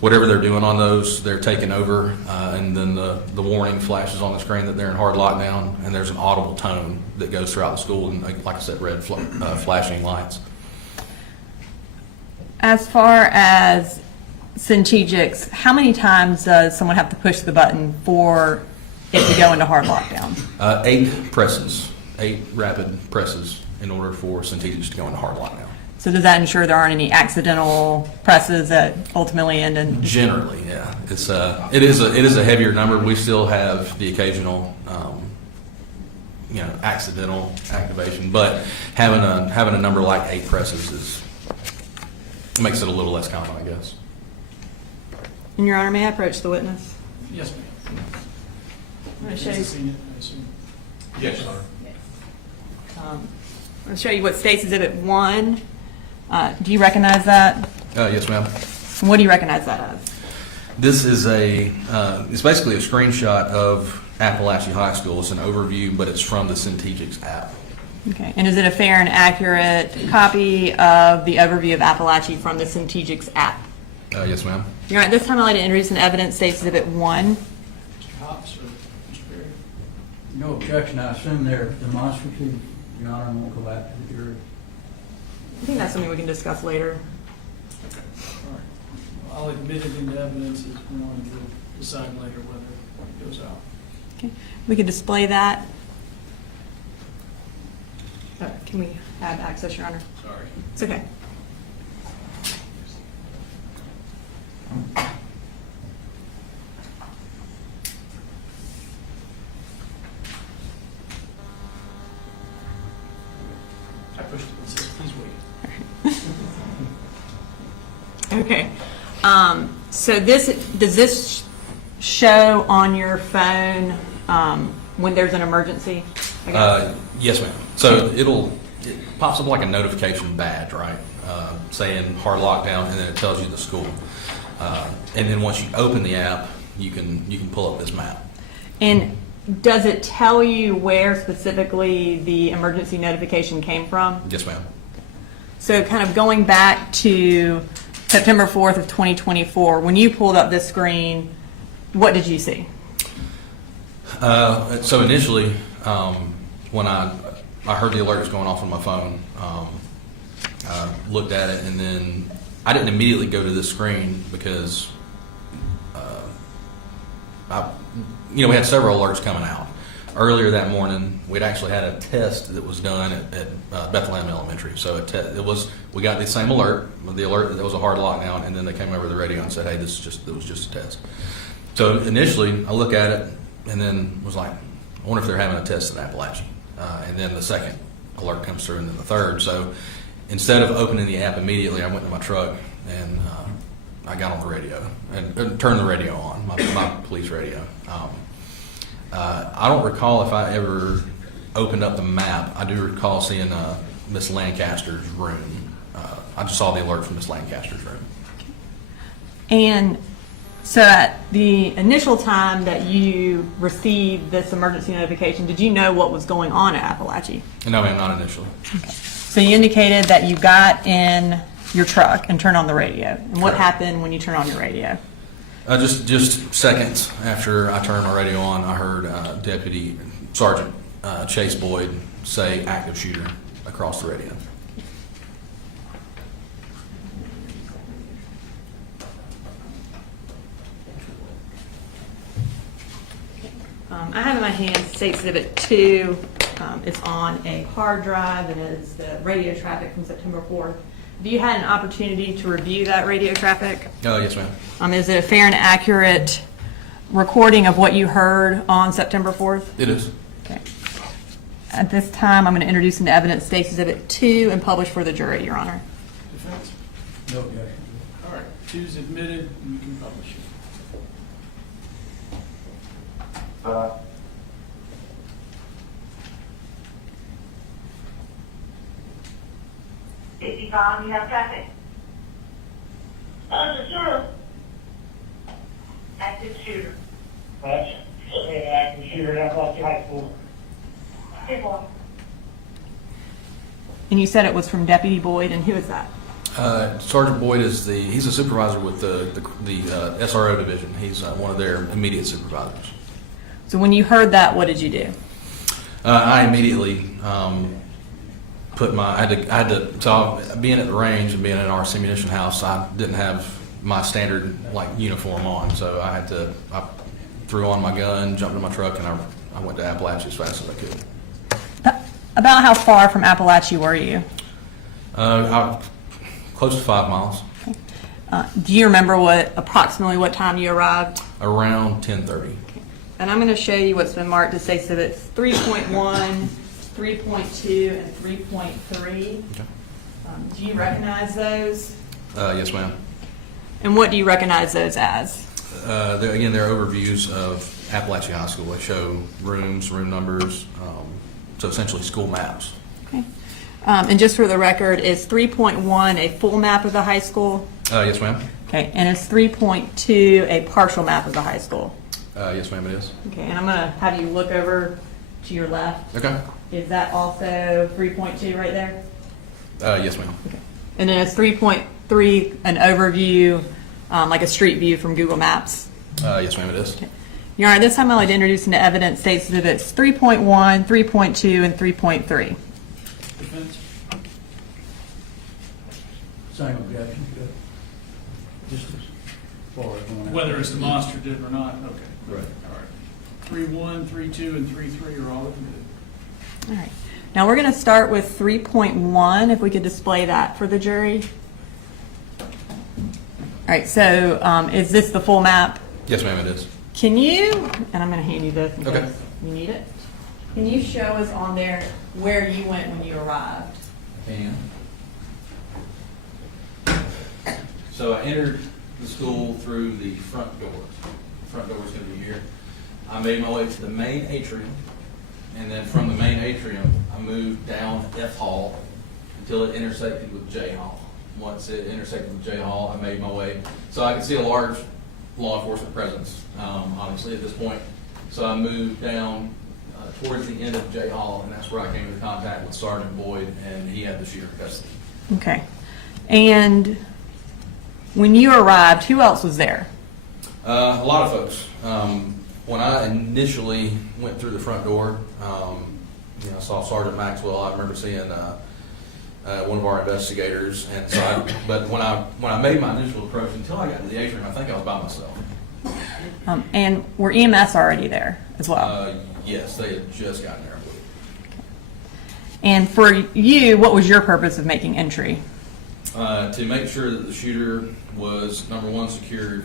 whatever they're doing on those, they're taking over, and then the warning flashes on the screen that they're in hard lockdown, and there's an audible tone that goes throughout the school, and like I said, red flashing lights. As far as Centegics, how many times does someone have to push the button for it to go into hard lockdown? 8 presses, 8 rapid presses in order for Centegics to go into hard lockdown. So does that ensure there aren't any accidental presses that ultimately end in? Generally, yeah. It is a heavier number. We still have the occasional, accidental activation, but having a number like 8 presses makes it a little less common, I guess. And Your Honor, may I approach the witness? Yes, ma'am. I'm going to show you. Hasn't seen it, I assume. Yes, Your Honor. I'm going to show you what State's Exhibit 1. Do you recognize that? Yes, ma'am. And what do you recognize that as? This is it's basically a screenshot of Apalachee High School. It's an overview, but it's from the Centegics app. Okay. And is it a fair and accurate copy of the overview of Apalachee from the Centegics app? Yes, ma'am. Your Honor, at this time I'd like to introduce an evidence, State's Exhibit 1. Mr. Hops or Mr. Berry? No objection, I assume they're demonstrative, Your Honor, and won't go back to the jury. I think that's something we can discuss later. All right. Well, I'll admit it into evidence as one and we'll decide later whether it goes out. Okay. We could display that. Can we have access, Your Honor? Sorry. It's okay. I pushed it. It says, please wait. Okay. So does this show on your phone when there's an emergency? I guess? Yes, ma'am. So it pops up like a notification badge, right? Saying hard lockdown, and then it tells you the school. And then once you open the app, you can pull up this map. And does it tell you where specifically the emergency notification came from? Yes, ma'am. So kind of going back to September 4th of 2024, when you pulled up this screen, what did you see? So initially, when I heard the alert was going off on my phone, I looked at it, and then I didn't immediately go to this screen because we had several alerts coming out. Earlier that morning, we'd actually had a test that was done at Bethlehem Elementary. So we got the same alert, the alert that there was a hard lockdown, and then they came over the radio and said, "Hey, it was just a test." So initially, I look at it and then was like, "I wonder if they're having a test in Apalachee." And then the second alert comes through, and then the third. So instead of opening the app immediately, I went to my truck and I got on the radio and turned the radio on, my police radio. I don't recall if I ever opened up the map. I do recall seeing Miss Lancaster's room. I just saw the alert from Miss Lancaster's room. And so at the initial time that you received this emergency notification, did you know what was going on at Apalachee? No, ma'am, not initially. So you indicated that you got in your truck and turned on the radio. And what happened when you turned on your radio? Just seconds after I turned my radio on, I heard Deputy Sergeant Chase Boyd say active shooter across the radio. I have in my hand State Exhibit 2. It's on a hard drive, and it's the radio traffic from September 4th. Have you had an opportunity to review that radio traffic? Yes, ma'am. Is it a fair and accurate recording of what you heard on September 4th? It is. Okay. At this time, I'm going to introduce into evidence State Exhibit 2 and publish for the jury, Your Honor. Defense? No objection. All right. 2 is admitted, and you can publish it. Safety Vaughn, you have traffic. Sure. Active shooter. Active shooter at Apalachee High School. Boyd. And you said it was from Deputy Boyd, and who is that? Sergeant Boyd he's a supervisor with the SRO division. He's one of their immediate supervisors. So when you heard that, what did you do? I immediately so being at the range and being in our ammunition house, I didn't have my standard uniform on, so I threw on my gun, jumped in my truck, and I went to Apalachee as fast as I could. About how far from Apalachee were you? Close to 5 miles. Do you remember approximately what time you arrived? Around 10:30. And I'm going to show you what's been marked as State Exhibits 3.1, 3.2, and 3.3. Okay. Do you recognize those? Yes, ma'am. And what do you recognize those as? They're overviews of Apalachee High School. They show rooms, room numbers, so essentially school maps. Okay. And just for the record, is 3.1 a full map of the high school? Yes, ma'am. Okay. And is 3.2 a partial map of the high school? Yes, ma'am, it is. Okay. And I'm going to have you look over to your left. Okay. Is that also 3.2 right there? Yes, ma'am. Okay. And then is 3.3 an overview, like a street view from Google Maps? Yes, ma'am, it is. Okay. Your Honor, this time I'd like to introduce into evidence State Exhibits 3.1, 3.2, and 3.3. Defense? Same objection, good. Just as far as going out. Whether it's demonstrative or not, okay. Right. All right. 3.1, 3.2, and 3.3 are all looking good. All right. Now we're going to start with 3.1, if we could display that for the jury. All right, so is this the full map? Yes, ma'am, it is. Can you, and I'm going to hand you this in Okay. case you need it. Can you show us on there where you went when you arrived? And so I entered the school through the front door. The front door is going to be here. I made my way to the main atrium, and then from the main atrium, I moved down F Hall until it intersected with J Hall. Once it intersected with J Hall, I made my way. So I could see a large law enforcement presence, obviously, at this point. So I moved down towards the end of J Hall, and that's where I came into contact with Sergeant Boyd, and he had the shooter in custody. Okay. And when you arrived, who else was there? A lot of folks. When I initially went through the front door, I saw Sergeant Maxwell. I remember seeing one of our investigators, and so. But when I made my initial approach, until I got to the atrium, I think I was by myself. And were EMS already there as well? Yes, they had just gotten there. And for you, what was your purpose of making entry? To make sure that the shooter was, number one, secured,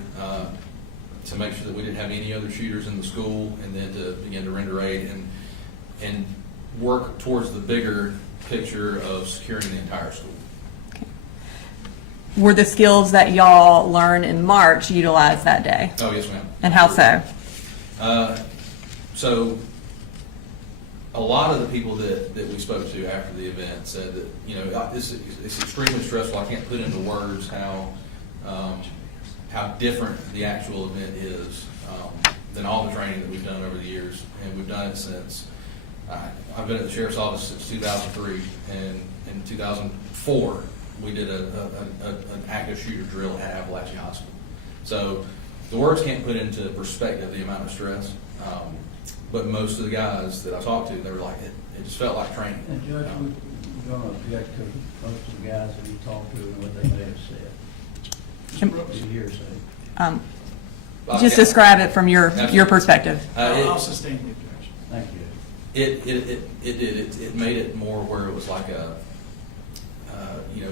to make sure that we didn't have any other shooters in the school, and then to begin to render aid and work towards the bigger picture of securing the entire school. Okay. Were the skills that y'all learned in March utilized that day? Oh, yes, ma'am. And how so? So a lot of the people that we spoke to after the event said that, it's extremely stressful. I can't put into words how different the actual event is than all the training that we've done over the years. And we've done it since, I've been at the Sheriff's Office since 2003, and in 2004, we did an active shooter drill at Apalachee High School. So the words can't put into perspective the amount of stress, but most of the guys that I talked to, they were like, it just felt like training. And Judge, we're going to object to most of the guys that you talked to and what they may have said. It's hearsay. Just describe it from your perspective. I'll sustain the objection. Thank you. It did. It made it more where it was like it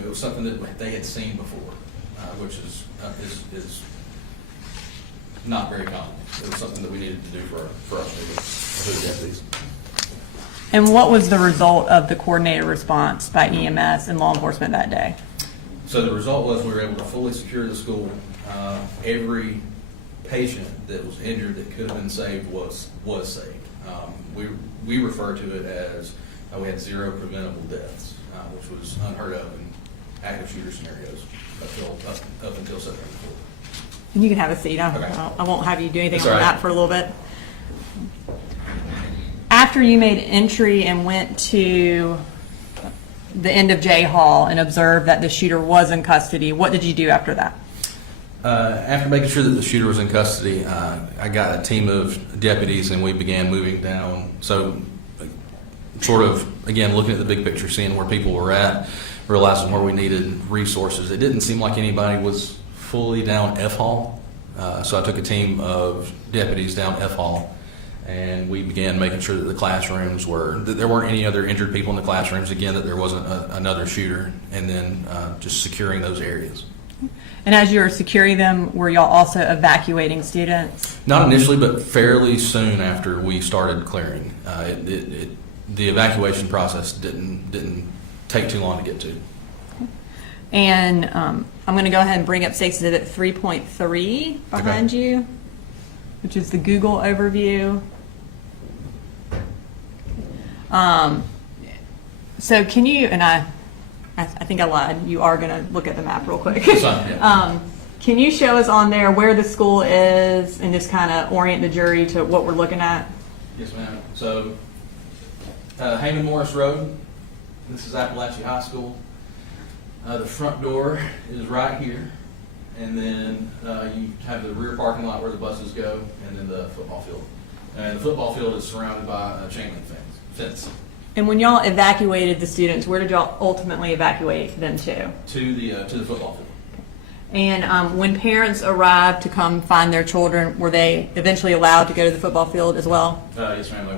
was something that they had seen before, which is not very common. It was something that we needed to do for our deputies. And what was the result of the coordinated response by EMS and law enforcement that day? So the result was we were able to fully secure the school. Every patient that was injured that could have been saved was saved. We refer to it as we had 0 preventable deaths, which was unheard of in active shooter scenarios up until September 4th. And you can have a seat. Okay. I won't have you do anything That's on all right. that for a little bit. after you made entry and went to the end of J Hall and observed that the shooter was in custody, what did you do after that? After making sure that the shooter was in custody, I got a team of deputies and we began moving down. So sort of, again, looking at the big picture, seeing where people were at, realizing where we needed resources. It didn't seem like anybody was fully down F Hall. So I took a team of deputies down F Hall, and we began making sure that the classrooms that there weren't any other injured people in the classrooms, again, that there wasn't another shooter, and then just securing those areas. And as you were securing them, were y'all also evacuating students? Not initially, but fairly soon after we started clearing. The evacuation process didn't take too long to get to. And I'm going to go ahead and bring up State Exhibit 3.3 behind you, which is the Google overview. So can you, and I think I lied, you are going to look at the map real quick. Yeah. Can you show us on there where the school is and just kind of orient the jury to what we're looking at? Yes, ma'am. So, Heyman Morris Road, this is Apalachee High School. The front door is right here, and then you have the rear parking lot where the buses go, and then the football field. And the football field is surrounded by a chain link fence. And when y'all evacuated the students, where did y'all ultimately evacuate them to? To the football field. And when parents arrived to come find their children, were they eventually allowed to go to the football field as well? Yes, ma'am, they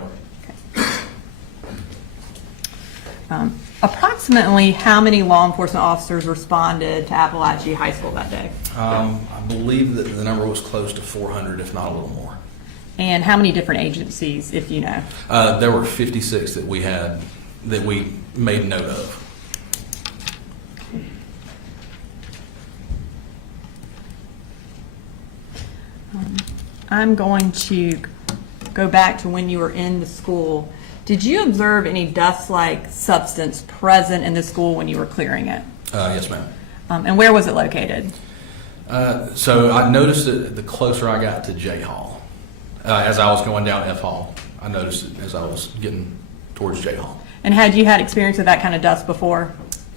were. Approximately how many law enforcement officers responded to Apalachee High School that day? I believe that the number was close to 400, if not a little more. And how many different agencies, if you know? There were 56 that we made note of. I'm going to go back to when you were in the school. Did you observe any dust-like substance present in the school when you were clearing it? Yes, ma'am. And where was it located? So I noticed it the closer I got to J Hall. As I was going down F Hall, I noticed it as I was getting towards J Hall. And had you had experience with that kind of dust before?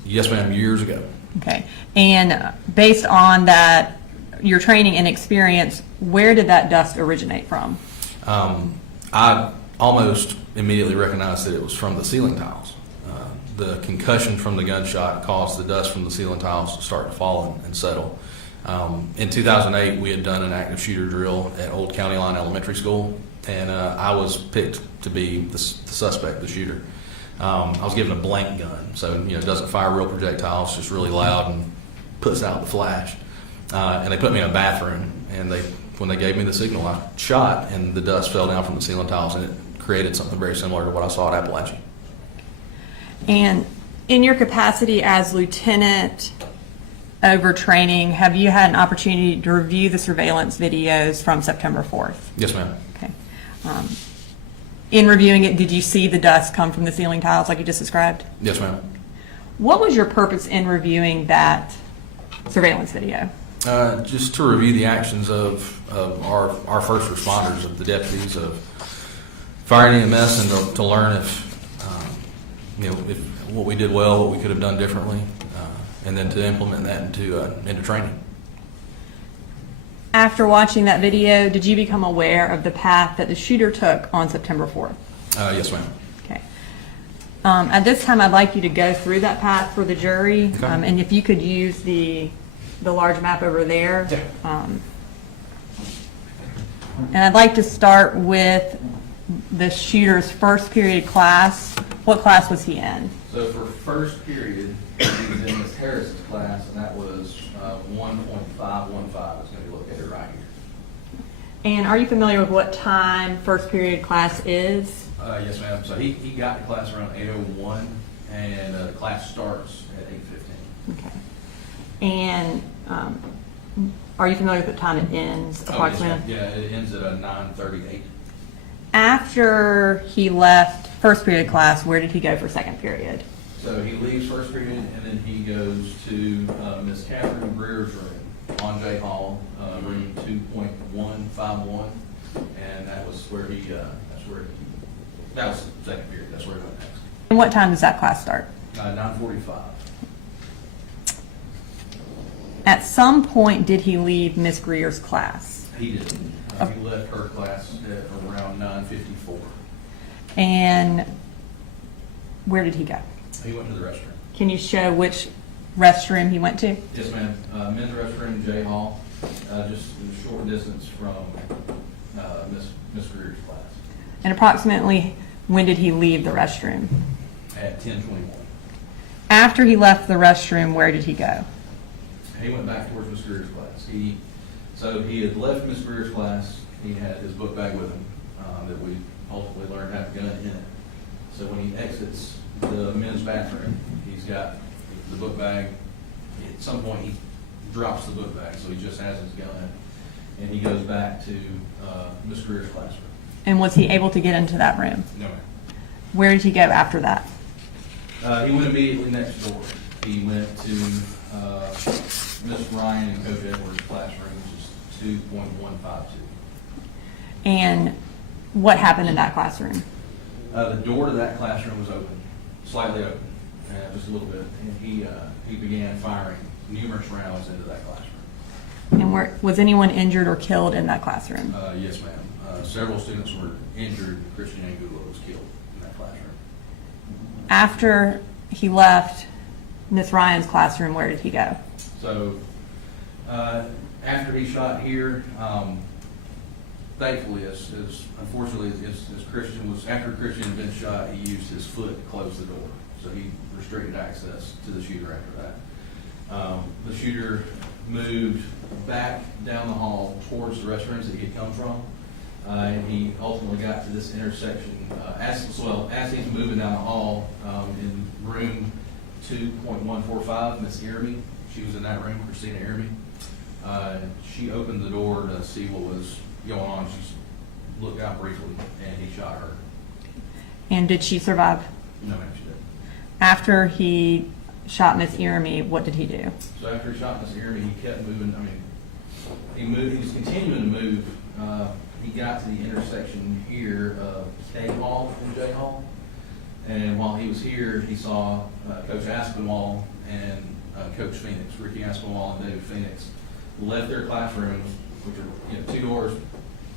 Yes, ma'am, years ago. Okay. And based on that, your training and experience, where did that dust originate from? I almost immediately recognized that it was from the ceiling tiles. The concussion from the gunshot caused the dust from the ceiling tiles to start to fall and settle. In 2008, we had done an active shooter drill at Old County Line Elementary School, and I was picked to be the suspect, the shooter. I was given a blank gun, so it doesn't fire real projectiles, just really loud and puts out the flash. And they put me in a bathroom, and when they gave me the signal, I shot, and the dust fell down from the ceiling tiles, and it created something very similar to what I saw at Apalachee. And in your capacity as lieutenant over training, have you had an opportunity to review the surveillance videos from September 4th? Yes, ma'am. Okay. In reviewing it, did you see the dust come from the ceiling tiles like you just described? Yes, ma'am. What was your purpose in reviewing that surveillance video? Just to review the actions of our first responders, of the deputies, of fire and EMS, and to learn if what we did well, what we could have done differently, and then to implement that into training. After watching that video, did you become aware of the path that the shooter took on September 4th? Yes, ma'am. Okay. At this time, I'd like you to go through that path for the jury, Okay. and if you could use the large map over there. Yeah. And I'd like to start with the shooter's first period class. What class was he in? So for first period, he was in Ms. Harris's class, and that was 1.515. It's going to be located right here. And are you familiar with what time first period class is? Yes, ma'am. So he got to class around 8:01, and the class starts at 8:15. Okay. And are you familiar with what time it ends approximately? Yeah, it ends at 9:38. After he left first period class, where did he go for second period? So he leaves first period, and then he goes to Miss Catherine Greer's room on J Hall, room 2.151, and that was where he That was the second period, that's where we went next. And what time does that class start? 9:45. At some point, did he leave Miss Greer's class? He didn't. He left her class at around 9:54. And where did he go? He went to the restroom. Can you show which restroom he went to? Yes, ma'am. Men's restroom, J Hall, just a short distance from Miss Greer's class And approximately when did he leave the restroom? at 10:21. After he left the restroom, where did he go? He went back towards Miss Greer's class. So he had left Miss Greer's class. He had his book bag with him that we ultimately learned had a gun in it. So when he exits the men's bathroom, he's got the book bag. At some point, he drops the book bag, so he just has his gun, and he goes back to Miss Greer's classroom. And was he able to get into that room? No, ma'am. Where did he go after that? He went immediately next door. He went to Miss Ryan and Coach Edwards' classroom, which is 2.152. And what happened in that classroom? The door to that classroom was open, slightly open, just a little bit, and he began firing numerous rounds into that classroom. And was anyone injured or killed in that classroom? Yes, ma'am. Several students were injured. Christian Angulo was killed in that classroom. After he left Miss Ryan's classroom, where did he go? So after he shot here, thankfully, unfortunately, as Christian was, after Christian had been shot, he used his foot to close the door. So he restricted access to the shooter after that. The shooter moved back down the hall towards the restrooms that he had come from. And he ultimately got to this intersection as he's moving down the hall in room 2.145, Miss Iremy. She was in that room, Christina Iremy. She opened the door to see what was going on. She looked out briefly, and he shot her. And did she survive? No, ma'am, she didn't. After he shot Miss Iremy, what did he do? So after he shot Miss Iremy, he kept moving. He was continuing to move. He got to the intersection here of K Hall and J Hall. And while he was here, he saw Coach Aspinwall and Coach Phoenix, Ricky Aspinwall and David Phoenix, left their classrooms, which are two doors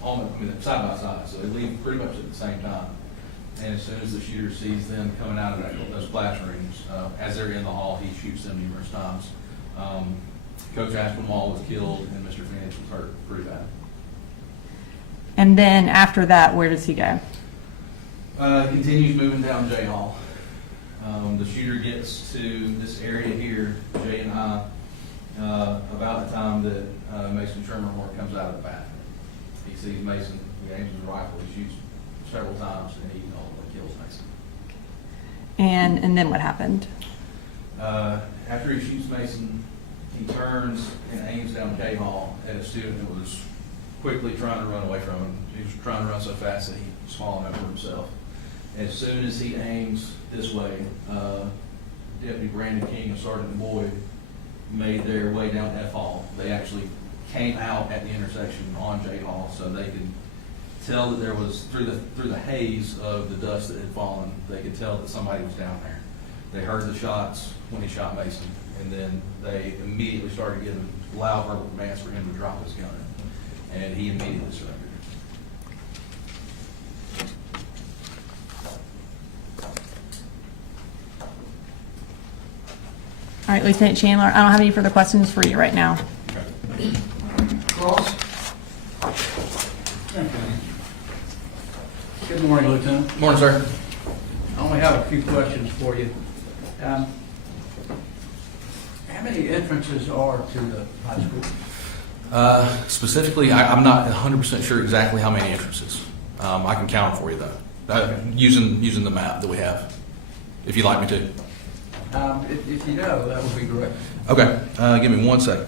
almost side by side, so they leave pretty much at the same time. And as soon as the shooter sees them coming out of those classrooms, as they're in the hall, he shoots them numerous times. Coach Aspinwall was killed, and Mr. Phoenix was hurt pretty bad. And then after that, where does he go? Continues moving down J Hall. The shooter gets to this area here, J and I, about the time that Mason Shermerhorn comes out of the bathroom. He sees Mason, he aims his rifle, he shoots several times, and he ultimately kills Mason. And then what happened? After he shoots Mason, he turns and aims down K Hall at a student that was quickly trying to run away from him. He was trying to run so fast that he swallowed over himself. As soon as he aims this way, Deputy Brandon King and Sergeant Boyd made their way down F Hall. They actually came out at the intersection on J Hall, so they could tell that there was, through the haze of the dust that had fallen, they could tell that somebody was down there. They heard the shots when he shot Mason, and then they immediately started giving loud verbal commands for him to drop his gun, and he immediately surrendered. All right, Lieutenant Chandler, I don't have any further questions for you right now. Cross. Good morning, Lieutenant. Morning, sir. I only have a few questions for you. How many entrances are to the high school? Specifically, I'm not 100% sure exactly how many entrances. I can count them for you, though, using the map that we have, if you'd like me to. If you know, that would be great. Okay, give me 1 second.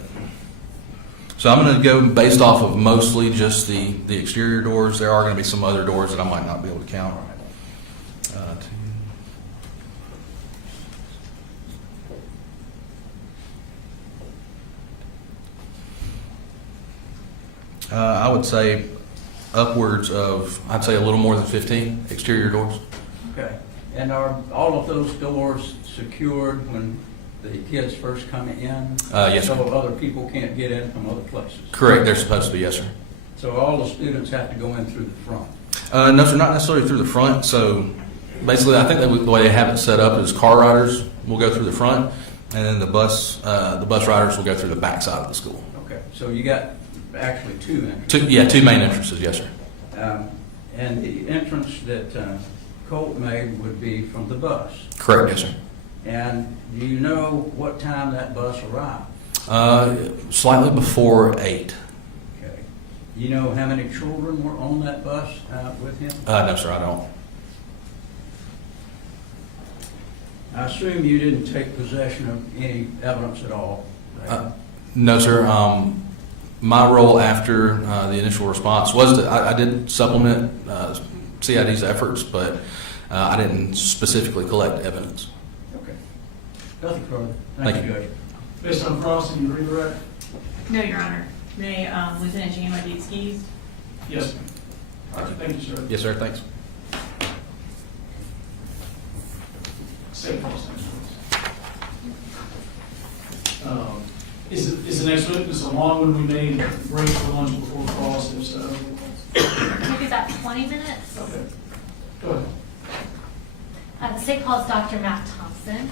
So I'm going to go based off of mostly just the exterior doors. There are going to be some other doors that I might not be able to count. I would say upwards of, I'd say, a little more than 15 exterior doors. Okay. And are all of those doors secured when the kids first come in? Yes, So sir. other people can't get in from other places? Correct, they're supposed to be, yes, sir. So all the students have to go in through the front? No, sir, not necessarily through the front. So basically, I think that the way they have it set up is car riders will go through the front, and then the bus riders will go through the back side of the school. Okay, so you got actually two entrances? Two main entrances, yes, sir. And the entrance that Colt made would be from the bus? Correct, yes, sir. And do you know what time that bus arrived? Slightly before 8. Okay. You know how many children were on that bus with him? No, sir, I don't. I assume you didn't take possession of any evidence at all? Right? No, sir. My role after the initial response was that I did supplement CID's efforts, but I didn't specifically collect evidence. Okay. Nothing further. Thank Thank you, you. Judge. Based on crossing, you agree with that? No, Your Honor. May Lieutenant Chandler be excused? Yes, ma'am. All right, thank you, sir. Yes, sir. Thanks. State cross next, please. Is the next witness a long one? We may break for lunch before cross, if so. Maybe about 20 minutes. Okay. Go ahead. The state calls Dr. Matt Thompson.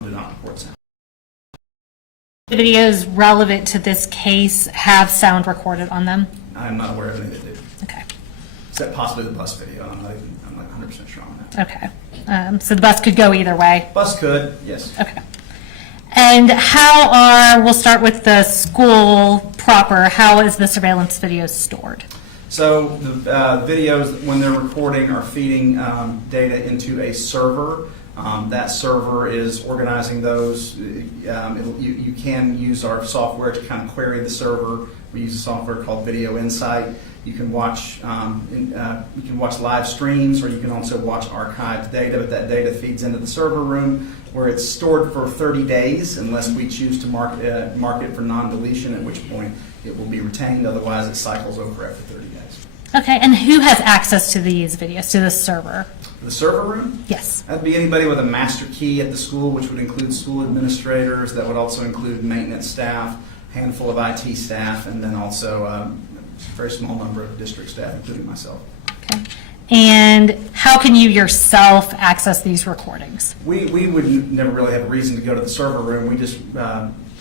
Do not report sound. Videos relevant to this case have sound recorded on them. I'm not aware of any that did, Okay. except possibly the bus video. I'm not 100% sure on that. Okay. So the bus could go either way. Bus could, yes. Okay. And we'll start with the school proper. How is the surveillance video stored? So the videos, when they're recording, are feeding data into a server That server is organizing those. You can use our software to kind of query the server. We use a software called Video Insight. You can watch live streams, or you can also watch archived data. But that data feeds into the server room, where it's stored for 30 days, unless we choose to mark it for non-deletion, at which point it will be retained. Otherwise, it cycles over after 30 days. Okay, and who has access to these videos, to this server? The server room? Yes. That'd be anybody with a master key at the school, which would include school administrators. That would also include maintenance staff, handful of IT staff, and then also a very small number of district staff, including myself. Okay. And how can you yourself access these recordings? We would never really have a reason to go to the server room. We just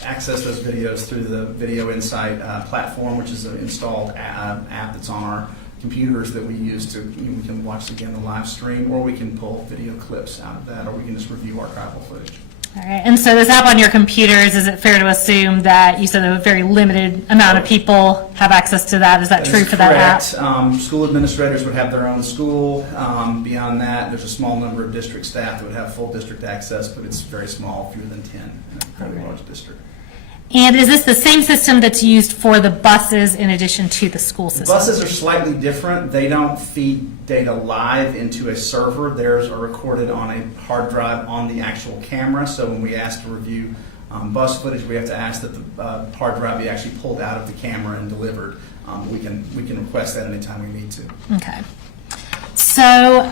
access those videos through the Video Insight platform, which is an installed app that's on our computers that we use to, we can watch again the live stream, or we can pull video clips out of that, or we can just review archival footage. All right, and so this app on your computers, is it fair to assume that you said a very limited amount of people have access to that? Is that true for that app? Correct. School administrators would have their own school. Beyond that, there's a small number of district staff that would have full district access, but it's very small, fewer than 10 in a fairly large district. And is this the same system that's used for the buses in addition to the school system? Buses are slightly different. They don't feed data live into a server. Theirs are recorded on a hard drive on the actual camera. So when we ask to review bus footage, we have to ask that the hard drive be actually pulled out of the camera and delivered. We can request that anytime we need to. Okay. So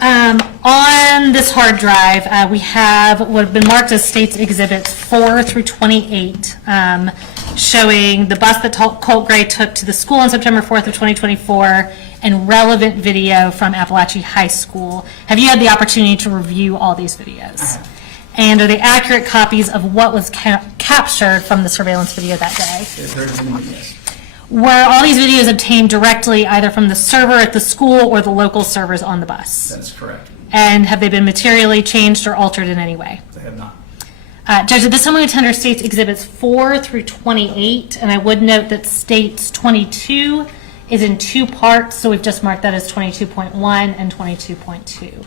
on this hard drive, we have what have been marked as States Exhibits 4 through 28, showing the bus that Colt Gray took to the school on September 4th of 2024, and relevant video from Apalachee High School. Have you had the opportunity to review all these videos? And are they accurate copies of what was captured from the surveillance video that day? Yes. Were all these videos obtained directly either from the server at the school or the local servers on the bus? That's correct. And have they been materially changed or altered in any way? They have not. Judge, at this time we attend our States Exhibits 4 through 28, and I would note that States 22 is in 2 parts, so we've just marked that as 22.1 and 22.2.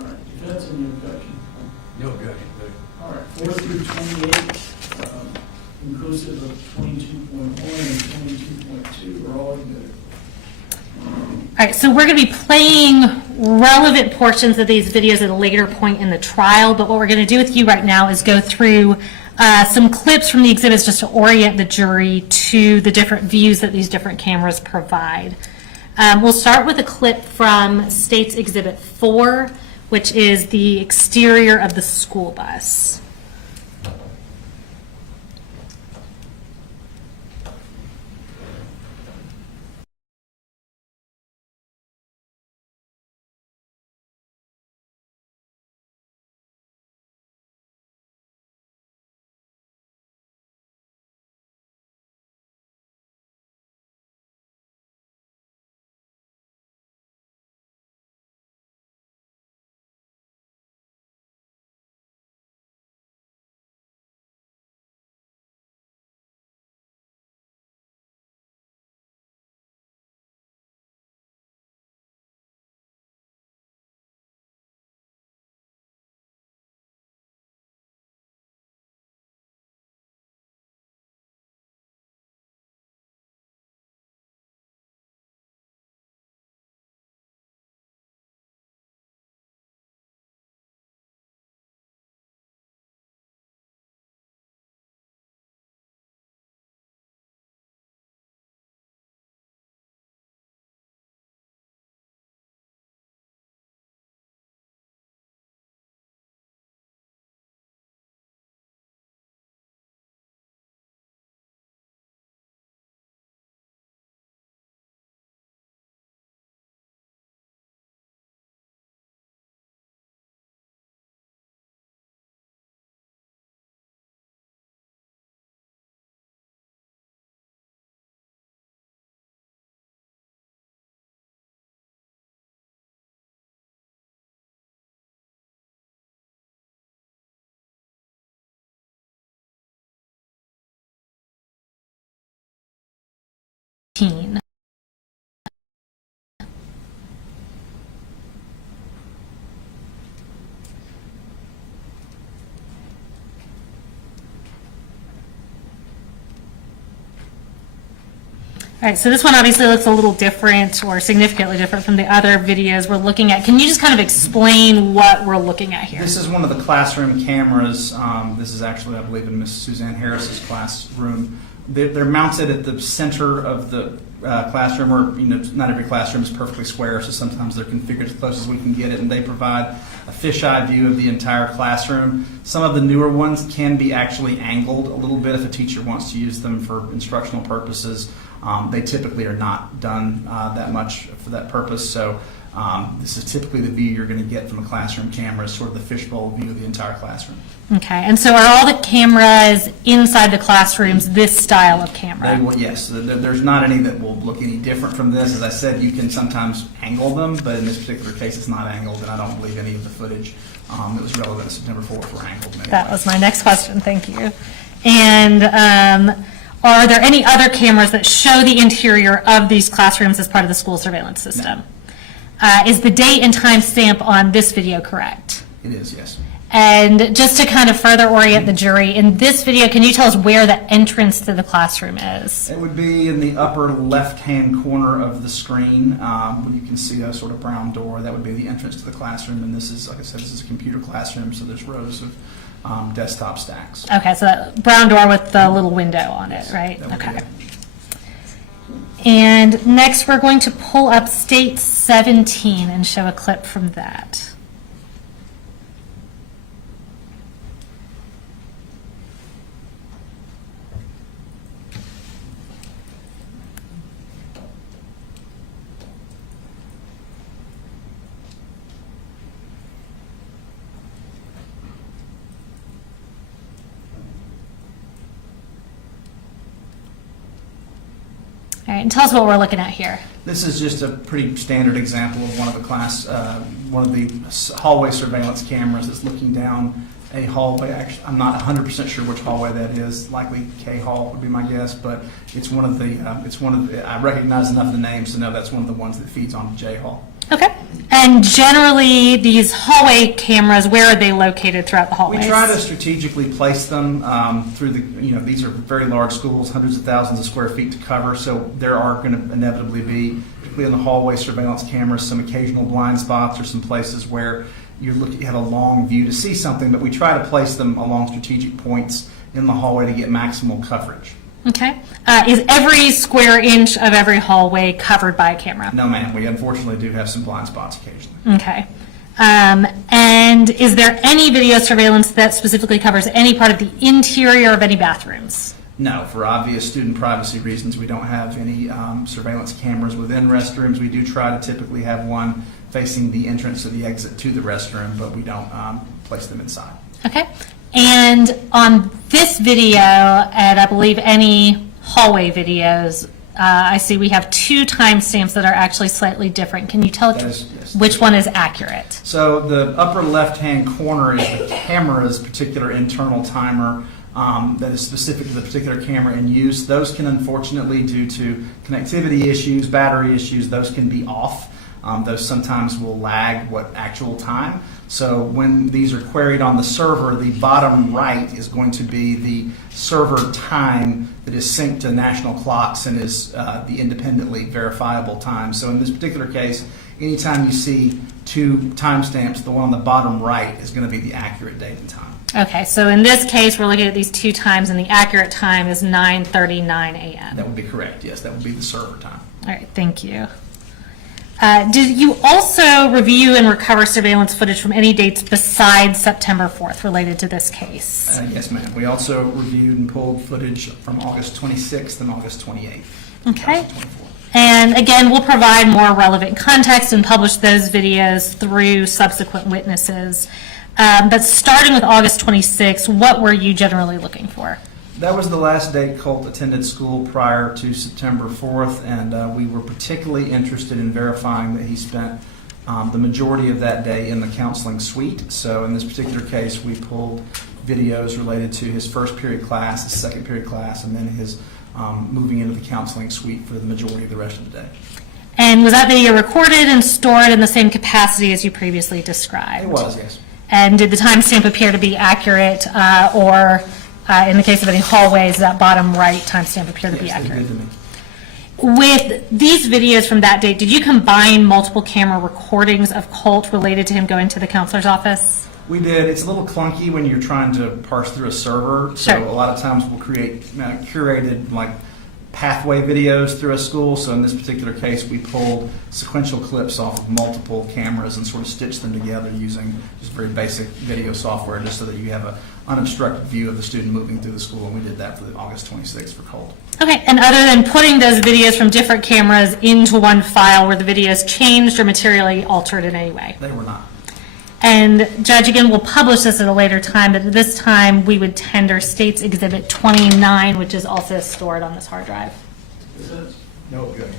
All right, defense and your objection. No objection. All right, 4 through 28, inclusive of 22.1 and 22.2 are all good. All right, so we're going to be playing relevant portions of these videos at a later point in the trial, but what we're going to do with you right now is go through some clips from the exhibits just to orient the jury to the different views that these different cameras provide. We'll start with a clip from States Exhibit 4, which is the exterior of the school bus. All right, so this one obviously looks a little different or significantly different from the other videos we're looking at. Can you just kind of explain what we're looking at here? This is one of the classroom cameras. This is actually, I believe, in Miss Suzanne Harris's classroom. They're mounted at the center of the classroom, or not every classroom is perfectly square, so sometimes they're configured as close as we can get it, and they provide a fisheye view of the entire classroom. Some of the newer ones can be actually angled a little bit if a teacher wants to use them for instructional purposes. They typically are not done that much for that purpose, so this is typically the view you're going to get from a classroom camera, sort of the fishbowl view of the entire classroom. Okay, and so are all the cameras inside the classrooms this style of camera? They will, yes. There's not any that will look any different from this. As I said, you can sometimes angle them, but in this particular case, it's not angled, and I don't believe any of the footage that was relevant to September 4th were angled. That was my next question, thank you. And are there any other cameras that show the interior of these classrooms as part of the school surveillance system? No. Is the date and time stamp on this video correct? It is, yes. And just to kind of further orient the jury, in this video, can you tell us where the entrance to the classroom is? It would be in the upper left-hand corner of the screen. When you can see a sort of brown door, that would be the entrance to the classroom. And this is, like I said, this is a computer classroom, so there's rows of desktop stacks. Okay, so that brown door with the little window on it, right? That would be Okay. it. And next, we're going to pull up State 17 and show a clip from that. All right, and tell us what we're looking at here. This is just a pretty standard example of one of the hallway surveillance cameras that's looking down a hallway. Actually, I'm not 100% sure which hallway that is. Likely K Hall would be my guess, but it's one of the. I recognize enough of the names to know that's one of the ones that feeds onto J Hall. Okay. And generally, these hallway cameras, where are they located throughout the hallways? We try to strategically place them through the, these are very large schools, hundreds of thousands of square feet to cover, so there are going to inevitably be, particularly in the hallway surveillance cameras, some occasional blind spots or some places where you have a long view to see something, but we try to place them along strategic points in the hallway to get maximal coverage. Okay. Is every square inch of every hallway covered by a camera? No, ma'am. We unfortunately do have some blind spots occasionally. Okay. And is there any video surveillance that specifically covers any part of the interior of any bathrooms? No, for obvious student privacy reasons, we don't have any surveillance cameras within restrooms. We do try to typically have one facing the entrance or the exit to the restroom, but we don't place them inside. Okay. And on this video, and I believe any hallway videos, I see we have two timestamps that are actually slightly different. Can you tell Yes. which one is accurate? So the upper left-hand corner is the camera's particular internal timer that is specific to the particular camera in use. Those can unfortunately, due to connectivity issues, battery issues, those can be off. Those sometimes will lag what actual time. So when these are queried on the server, the bottom right is going to be the server time that is synced to national clocks and is the independently verifiable time. So in this particular case, anytime you see two timestamps, the one on the bottom right is going to be the accurate date and time. Okay, so in this case, we're looking at these two times, and the accurate time is 9:39 a.m. That would be correct, yes. That would be the server time. All right, thank you. Did you also review and recover surveillance footage from any dates besides September 4th related to this case? Yes, ma'am. We also reviewed and pulled footage from August 26th and August 28th. Okay. 2024. And again, we'll provide more relevant context and publish those videos through subsequent witnesses. But starting with August 26th, what were you generally looking for? That was the last date Colt attended school prior to September 4th, and we were particularly interested in verifying that he spent the majority of that day in the counseling suite. So in this particular case, we pulled videos related to his first period class, his second period class, and then his moving into the counseling suite for the majority of the rest of the day. And was that video recorded and stored in the same capacity as you previously described? It was, yes. And did the timestamp appear to be accurate, or in the case of any hallways, that bottom right timestamp appear to be Yes, they accurate? did to me. With these videos from that date, did you combine multiple camera recordings of Colt related to him going to the counselor's office? We did. It's a little clunky when you're trying to parse through a server. So Sure. a lot of times we'll create curated like pathway videos through a school. So in this particular case, we pulled sequential clips off of multiple cameras and sort of stitched them together using just very basic video software, just so that you have an unobstructed view of the student moving through the school. And we did that for the August 26th for Colt. Okay, and other than putting those videos from different cameras into one file, were the videos changed or materially altered in any way? They were not. And Judge, again, we'll publish this at a later time, but at this time, we would tender State's Exhibit 29, which is also stored on this hard drive. No, good.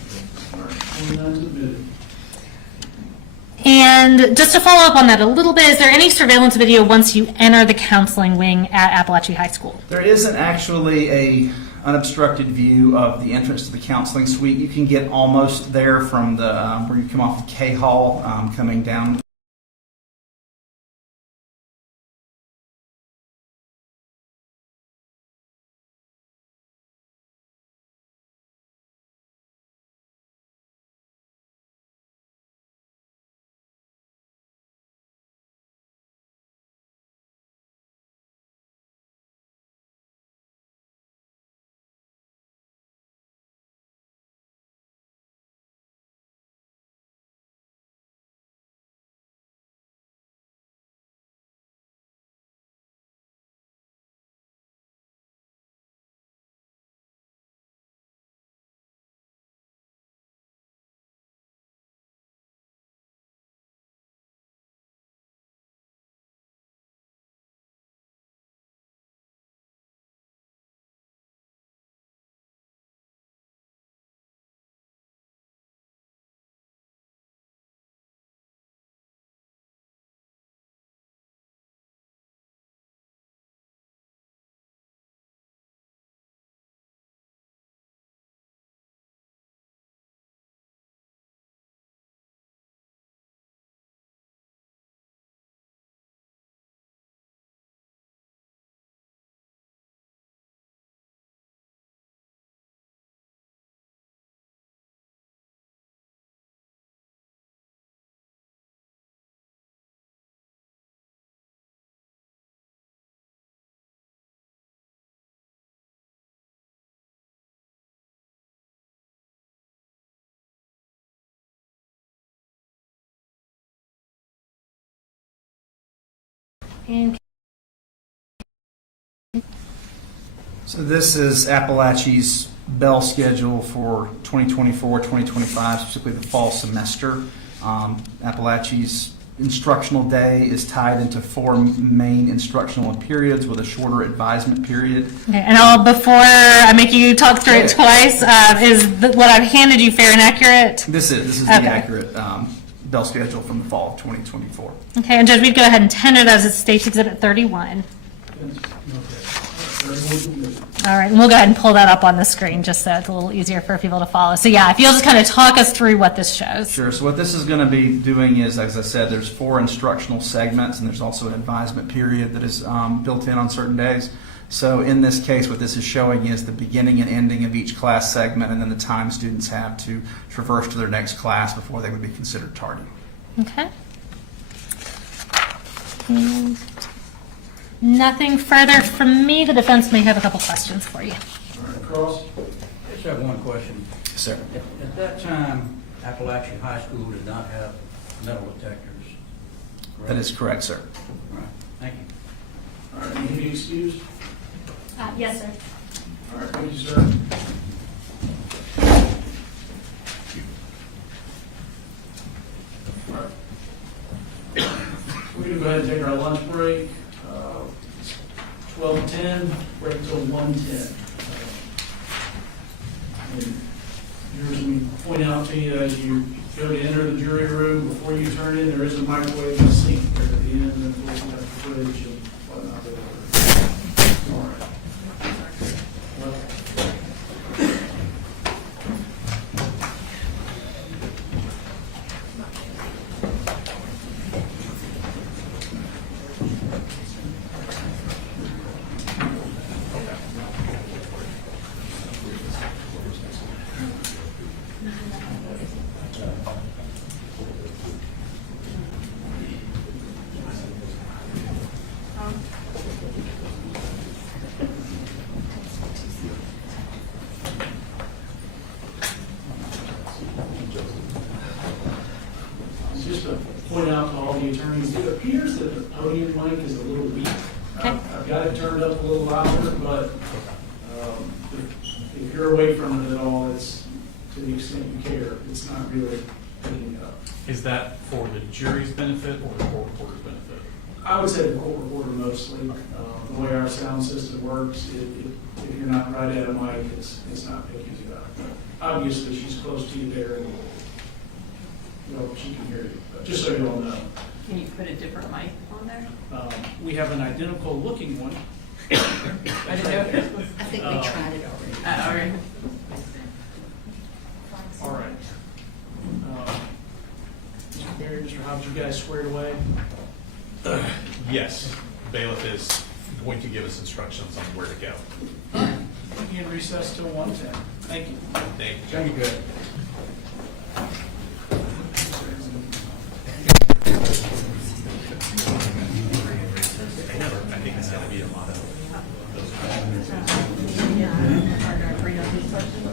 All right, 29 submitted. And just to follow up on that a little bit, is there any surveillance video once you enter the counseling wing at Apalachee High School? There isn't actually a unobstructed view of the entrance to the counseling suite. You can get almost there from the where you come off of K Hall coming down. And So this is Apalachee's bell schedule for 2024-2025, specifically the fall semester. Appalachee's instructional day is tied into 4 main instructional periods with a shorter advisement period. okay, and before I make you talk through it twice, what I've handed you fair and accurate? This is Okay. the accurate bell schedule from the fall of 2024. Okay, and Judge, we'd go ahead and tender those as State's Exhibit 31. All right, and we'll go ahead and pull that up on the screen just so it's a little easier for people to follow. So yeah, if you'll just kind of talk us through what this shows. Sure. So what this is going to be doing is, as I said, there's 4 instructional segments, and there's also an advisement period that is built in on certain days. So in this case, what this is showing is the beginning and ending of each class segment, and then the time students have to traverse to their next class before they would be considered tardy. Okay. And nothing further from me. The defense may have a couple questions for you. All right, Cross, I just have one question. Sir. At that time, Apalachee High School did not have metal detectors, correct? That is correct, sir. All right, thank you. All right, can you be excused? Yes, sir. All right, thank you, sir. All right. We're going to go ahead and take our lunch break. 12:10, break until 1:10. And here's we point out to you as you go to enter the jury room, before you turn in, there is a microwave and a sink there at the end, and we'll have the fridge and whatnot. All right. It appears that the podium mic is a little weak. Okay. I've got it turned up a little louder, but if you're away from it at all, it's to the extent you care. It's not really picking it up. Is that for the jury's benefit or the court reporter's benefit? I would say the court reporter mostly. The way our sound system works, if you're not right at a mic, it's not picking it up. Obviously, she's close to you there, and she can hear you. But just so you all know, Can you put a different mic on there? we have an identical looking one. I didn't know if this was. I think we tried it already. All right. All right. Mr. Barry, Mr. Hobbs, you guys squared away? Yes, bailiff is going to give us instructions on where to go. We can recess till 1:10. Thank you. Thank you. Thank you, good. I think it's going to be a lot of those. Yeah. Hard drive, read on these questions.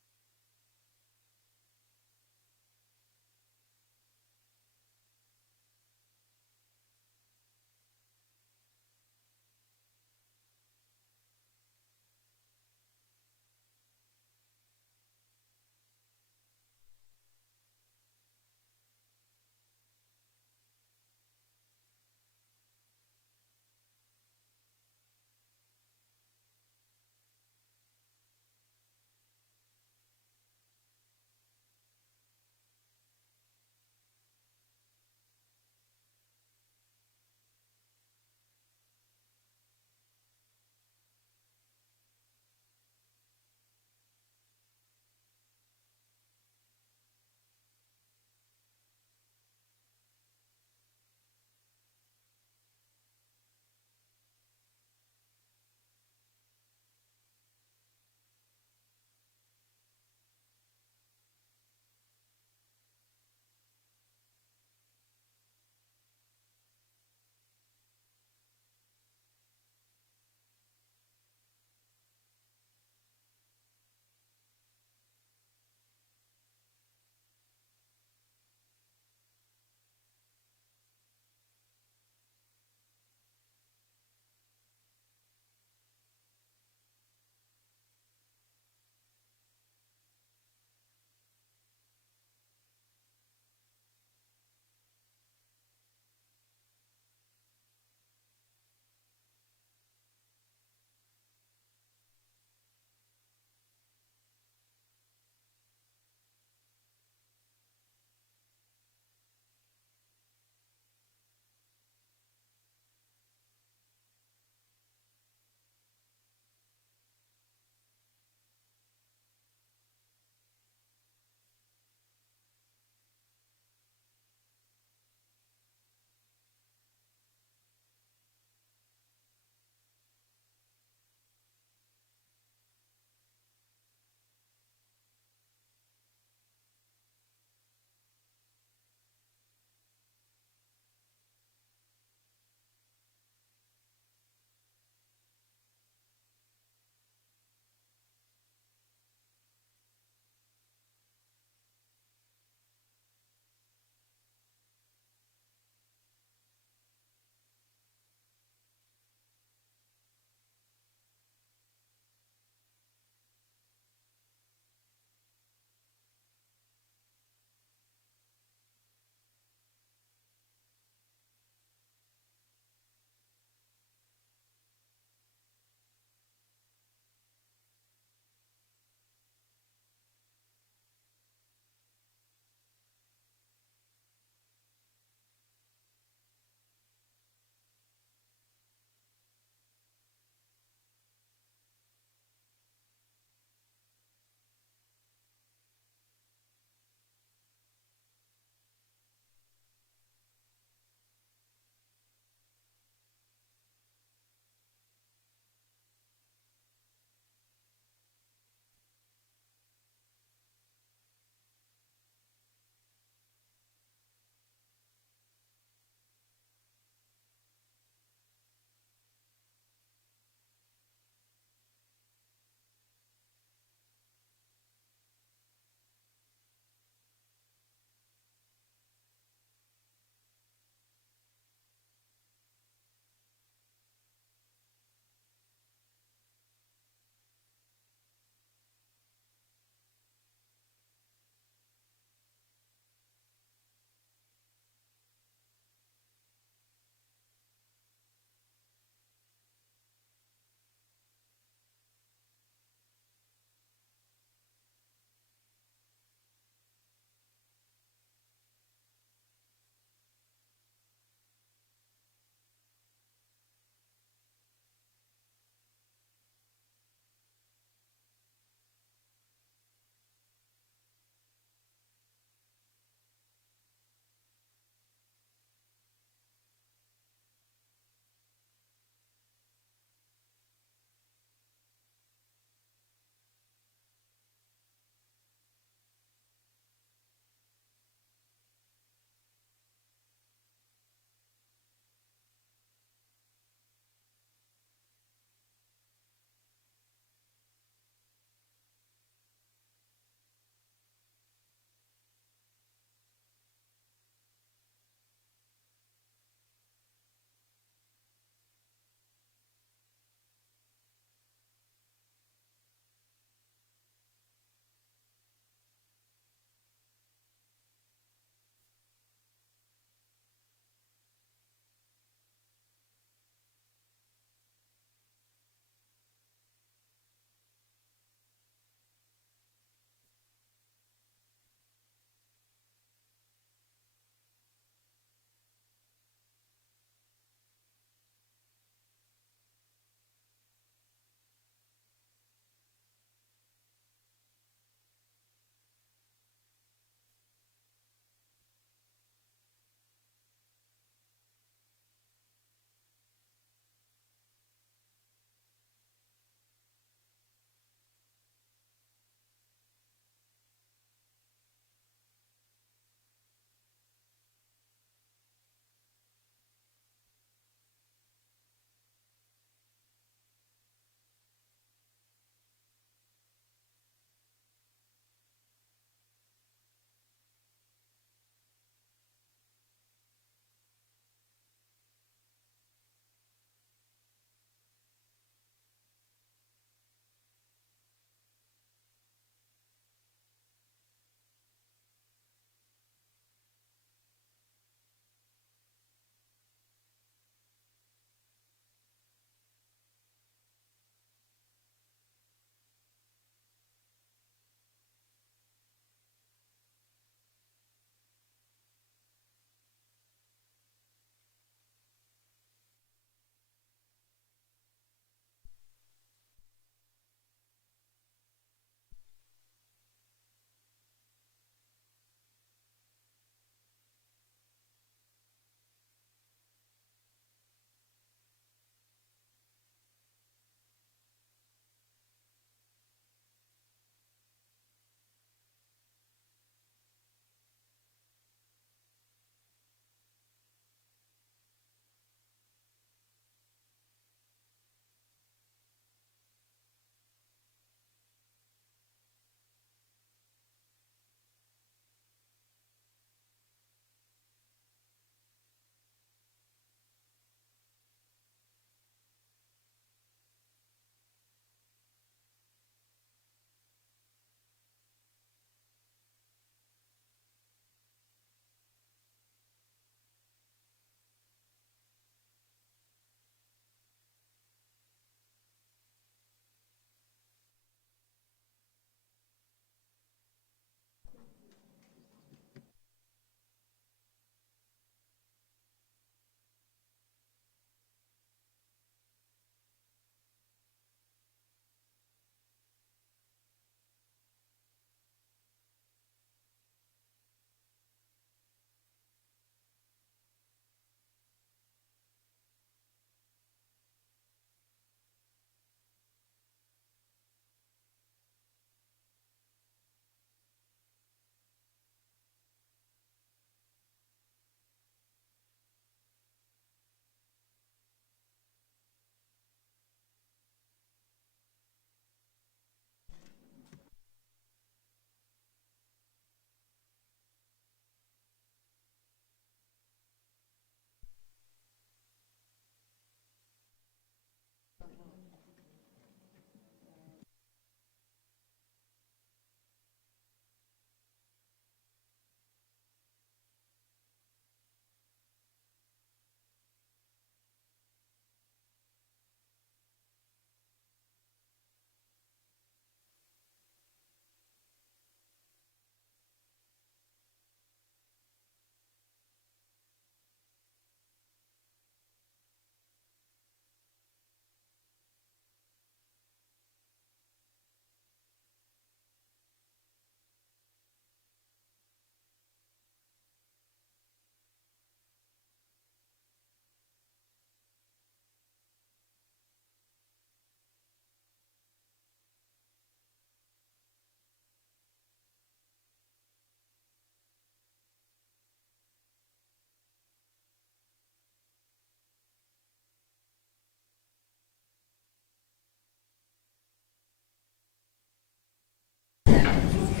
I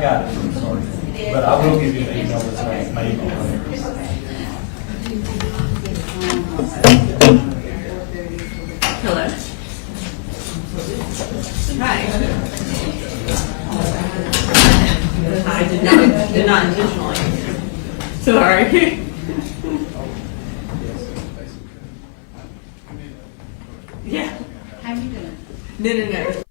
got it, I'm sorry. But I will give you the email that's made on there. Hello. Hi. I did not intentionally. Sorry. Yeah. How you doing? No.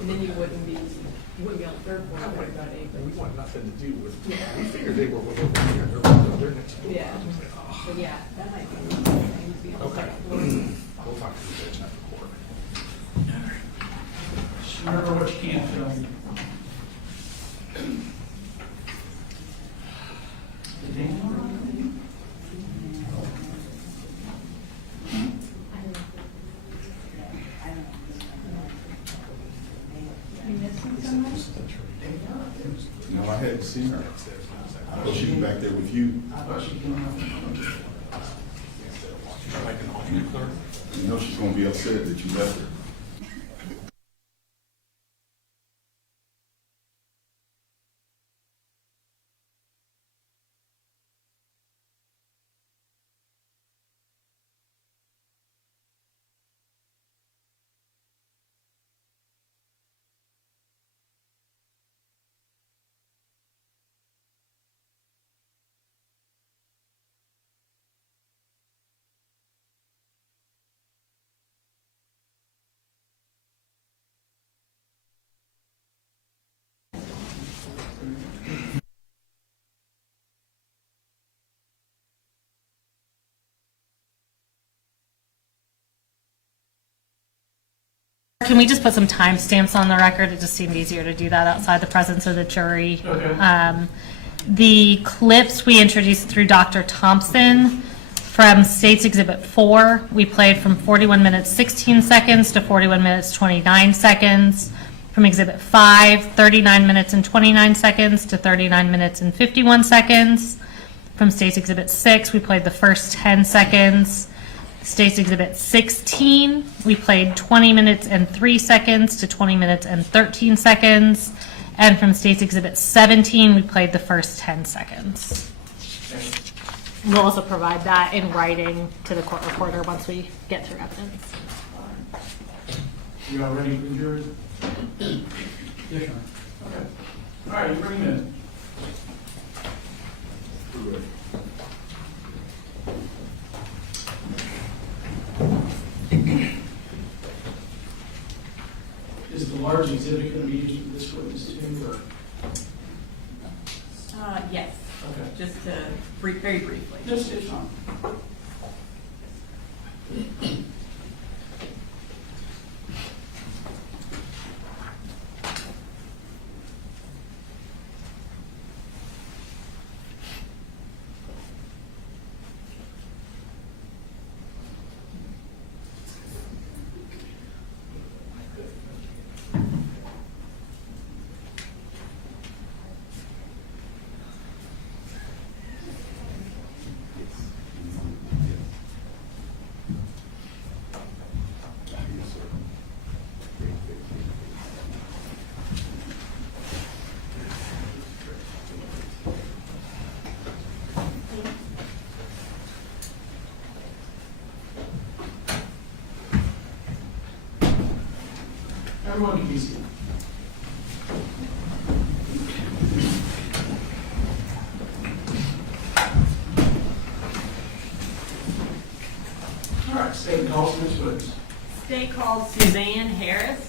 And then you wouldn't be on the third floor. We want nothing to do with, we figured they were way over here, they're next door. Yeah. But yeah, that might be one thing to be on the Okay. second floor. We'll talk to the judge after court. Remember what you can't film. No, I hadn't seen her. I thought she was back there with you. I thought she came out. You know she's gonna be upset that you left her. Can we just put some timestamps on the record? It just seemed easier to do that outside the presence of the jury. Okay. The clips we introduced through Dr. Thompson from State's Exhibit 4, we played from 41 minutes 16 seconds to 41 minutes 29 seconds. From Exhibit 5, 39 minutes and 29 seconds to 39 minutes and 51 seconds. From State's Exhibit 6, we played the first 10 seconds. State's Exhibit 16, we played 20 minutes and 3 seconds to 20 minutes and 13 seconds. And from State's Exhibit 17, we played the first 10 seconds. We'll also provide that in writing to the court reporter once we get through evidence. You all ready for the jury? Yes, sir. Okay. All right, you bring them in. Is the large exhibit going to be used for this witness too, or? Yes, Okay. just to very briefly. Just, it's fine. Everyone can be seated. All right, state calls for this witness. State called Suzanne Harris.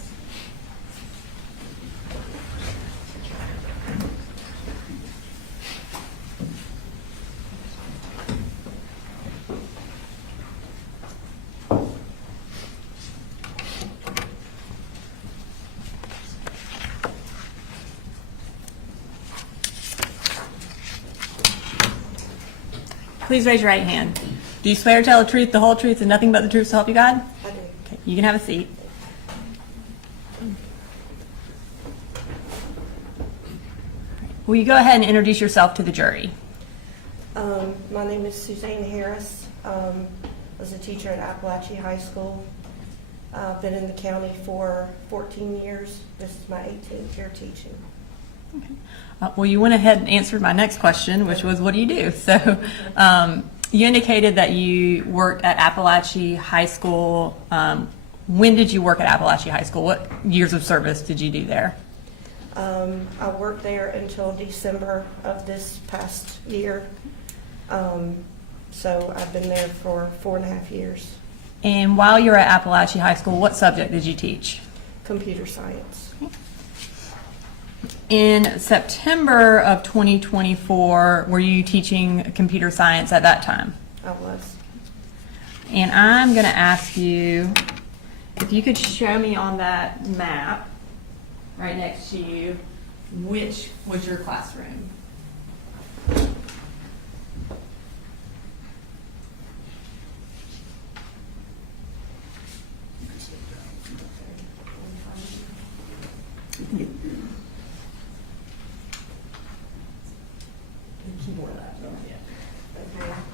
Please raise your right hand. Do you swear to tell the truth, the whole truth, and nothing but the truth to help you God? I do. Okay, you can have a seat. Will you go ahead and introduce yourself to the jury? My name is Suzanne Harris. I was a teacher at Apalachee High School. I've been in the county for 14 years. This is my 18th year teaching. Well, you went ahead and answered my next question, which was, what do you do? So you indicated that you worked at Apalachee High School. When did you work at Apalachee High School? What years of service did you do there? I worked there until December of this past year. So I've been there for 4.5 years. And while you were at Apalachee High School, what subject did you teach? Computer science. In September of 2024, were you teaching computer science at that time? I was. And I'm going to ask you if you could show me on that map right next to you, which was your classroom?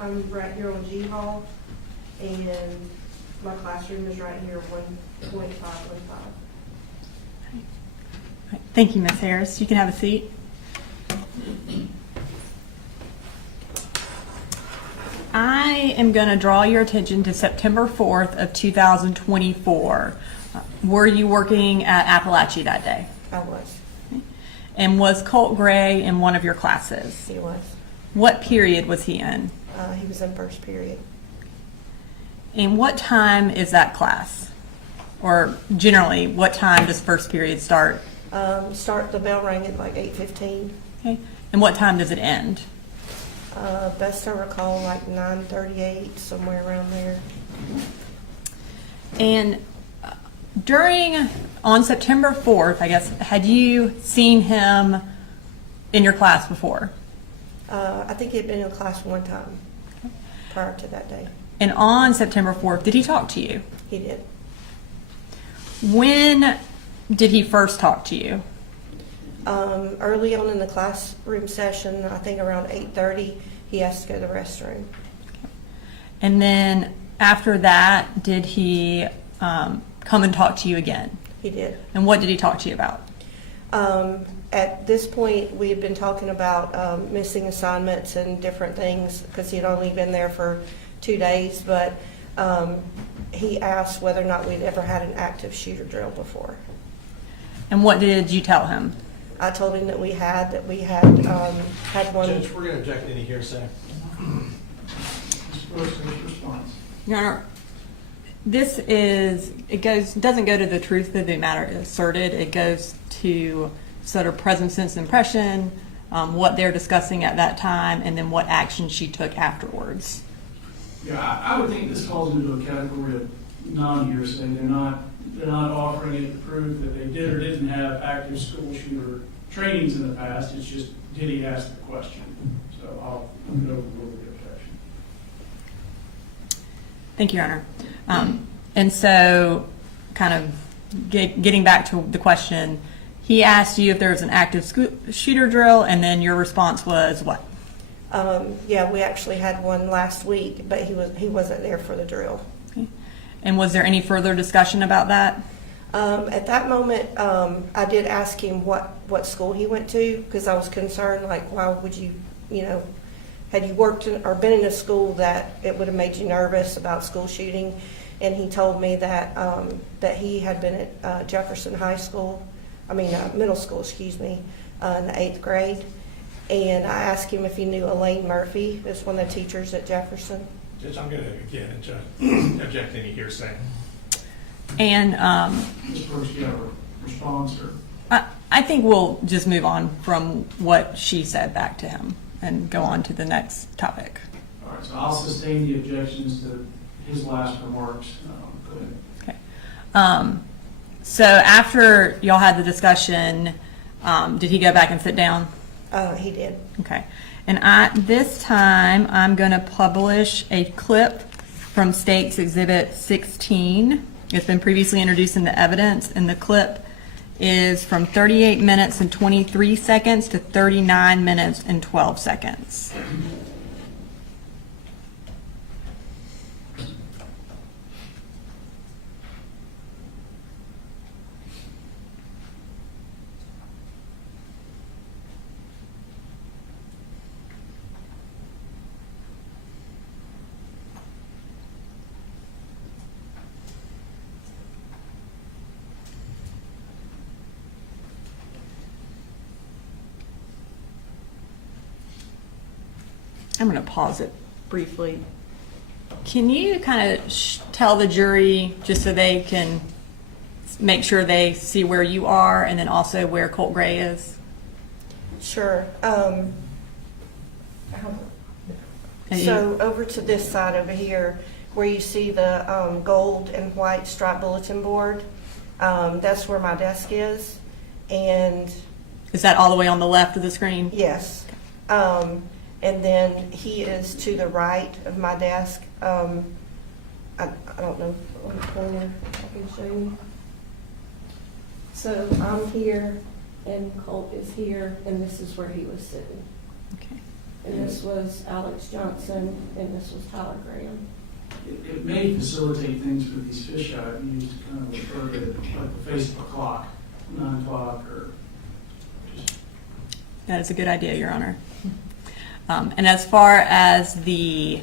I'm right here on G Hall, and my classroom is right here, 1.515. Thank you, Ms. Harris. You can have a seat. I am going to draw your attention to September 4th of 2024. Were you working at Apalachee that day? I was. And was Colt Gray in one of your classes? He was. What period was he in? He was in first period. And what time is that class? Or generally, what time does first period start? The bell rang at like 8:15. Okay. And what time does it end? Best I recall, like 9:38, somewhere around there. And on September 4th, I guess, had you seen him in your class before? I think he had been in class one time prior to that day. And on September 4th, did he talk to you? He did. When did he first talk to you? Early on in the classroom session, I think around 8:30, he asked to go to the restroom. And then after that, did he come and talk to you again? He did. And what did he talk to you about? At this point, we had been talking about missing assignments and different things because he had only been there for 2 days, but he asked whether or not we'd ever had an active shooter drill before. And what did you tell him? I told him that we had had one. Judge, we're going to object any hearsay. Response. Your Honor, doesn't go to the truth of the matter asserted. It goes to sort of present sense impression, what they're discussing at that time, and then what action she took afterwards. Yeah, I would think this falls into a category of non-hearsay. They're not offering it to prove that they did or didn't have active school shooter trainings in the past. It's just, did he ask the question? So I'll go over the objection. Thank you, Your Honor. And so, kind of getting back to the question, he asked you if there was an active shooter drill, and then your response was what? Yeah, we actually had one last week, but he wasn't there for the drill. Okay. And was there any further discussion about that? At that moment, I did ask him what school he went to because I was concerned, like, why would you, had you worked in, or been in a school that it would have made you nervous about school shooting? And he told me that that he had been at Jefferson High School, middle school, excuse me, in the 8th grade. And I asked him if he knew Elaine Murphy, who's one of the teachers at Jefferson. Judge, I'm going to, again, object any hearsay. And Ms. Brooks, do you have a response? Or? I think we'll just move on from what she said back to him and go on to the next topic. All right, so I'll sustain the objections to his last remarks. Go ahead. Okay. So after y'all had the discussion, did he go back and sit down? He did. Okay. And this time, I'm going to publish a clip from State's Exhibit 16. It's been previously introduced in the evidence, and the clip is from 38 minutes and 23 seconds to 39 minutes and 12 seconds. I'm going to pause it briefly. Can you kind of tell the jury, just so they can make sure they see where you are and then also where Colt Gray is? Sure. So over to this side over here, where you see the gold and white striped bulletin board, that's where my desk is. And is that all the way on the left of the screen? yes. And then he is to the right of my desk. I don't know what corner I can show you. So I'm here, and Colt is here, and this is where he was sitting. Okay. and this was Alex Johnson, and this was Tyler Graham. It may facilitate things for these fisheye views to kind of refer to like the Facebook clock, 9 o'clock, or just That is a good idea, Your Honor. And as far as the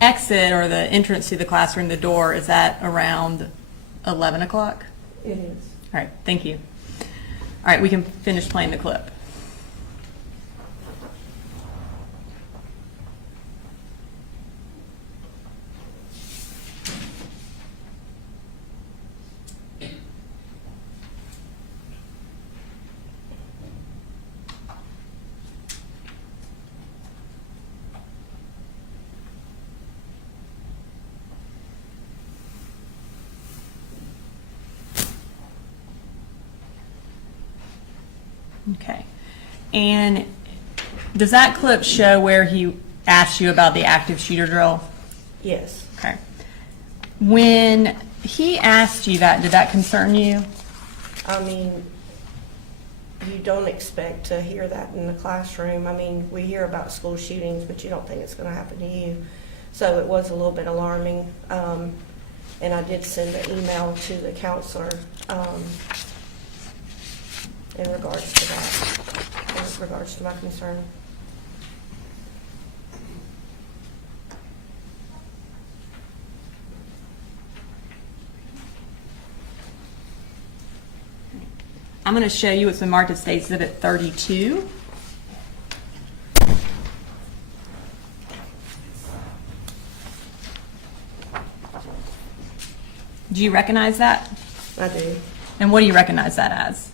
exit or the entrance to the classroom, the door, is that around 11 o'clock? It is. All right, thank you. All right, we can finish playing the clip. Okay. And does that clip show where he asked you about the active shooter drill? Yes. Okay. When he asked you that, did that concern you? I mean, you don't expect to hear that in the classroom. I mean, we hear about school shootings, but you don't think it's going to happen to you. So it was a little bit alarming. And I did send an email to the counselor in regards to that, in regards to my concern. I'm going to show you what's been marked as State Exhibit 32. Do you recognize that? I do. And what do you recognize that as?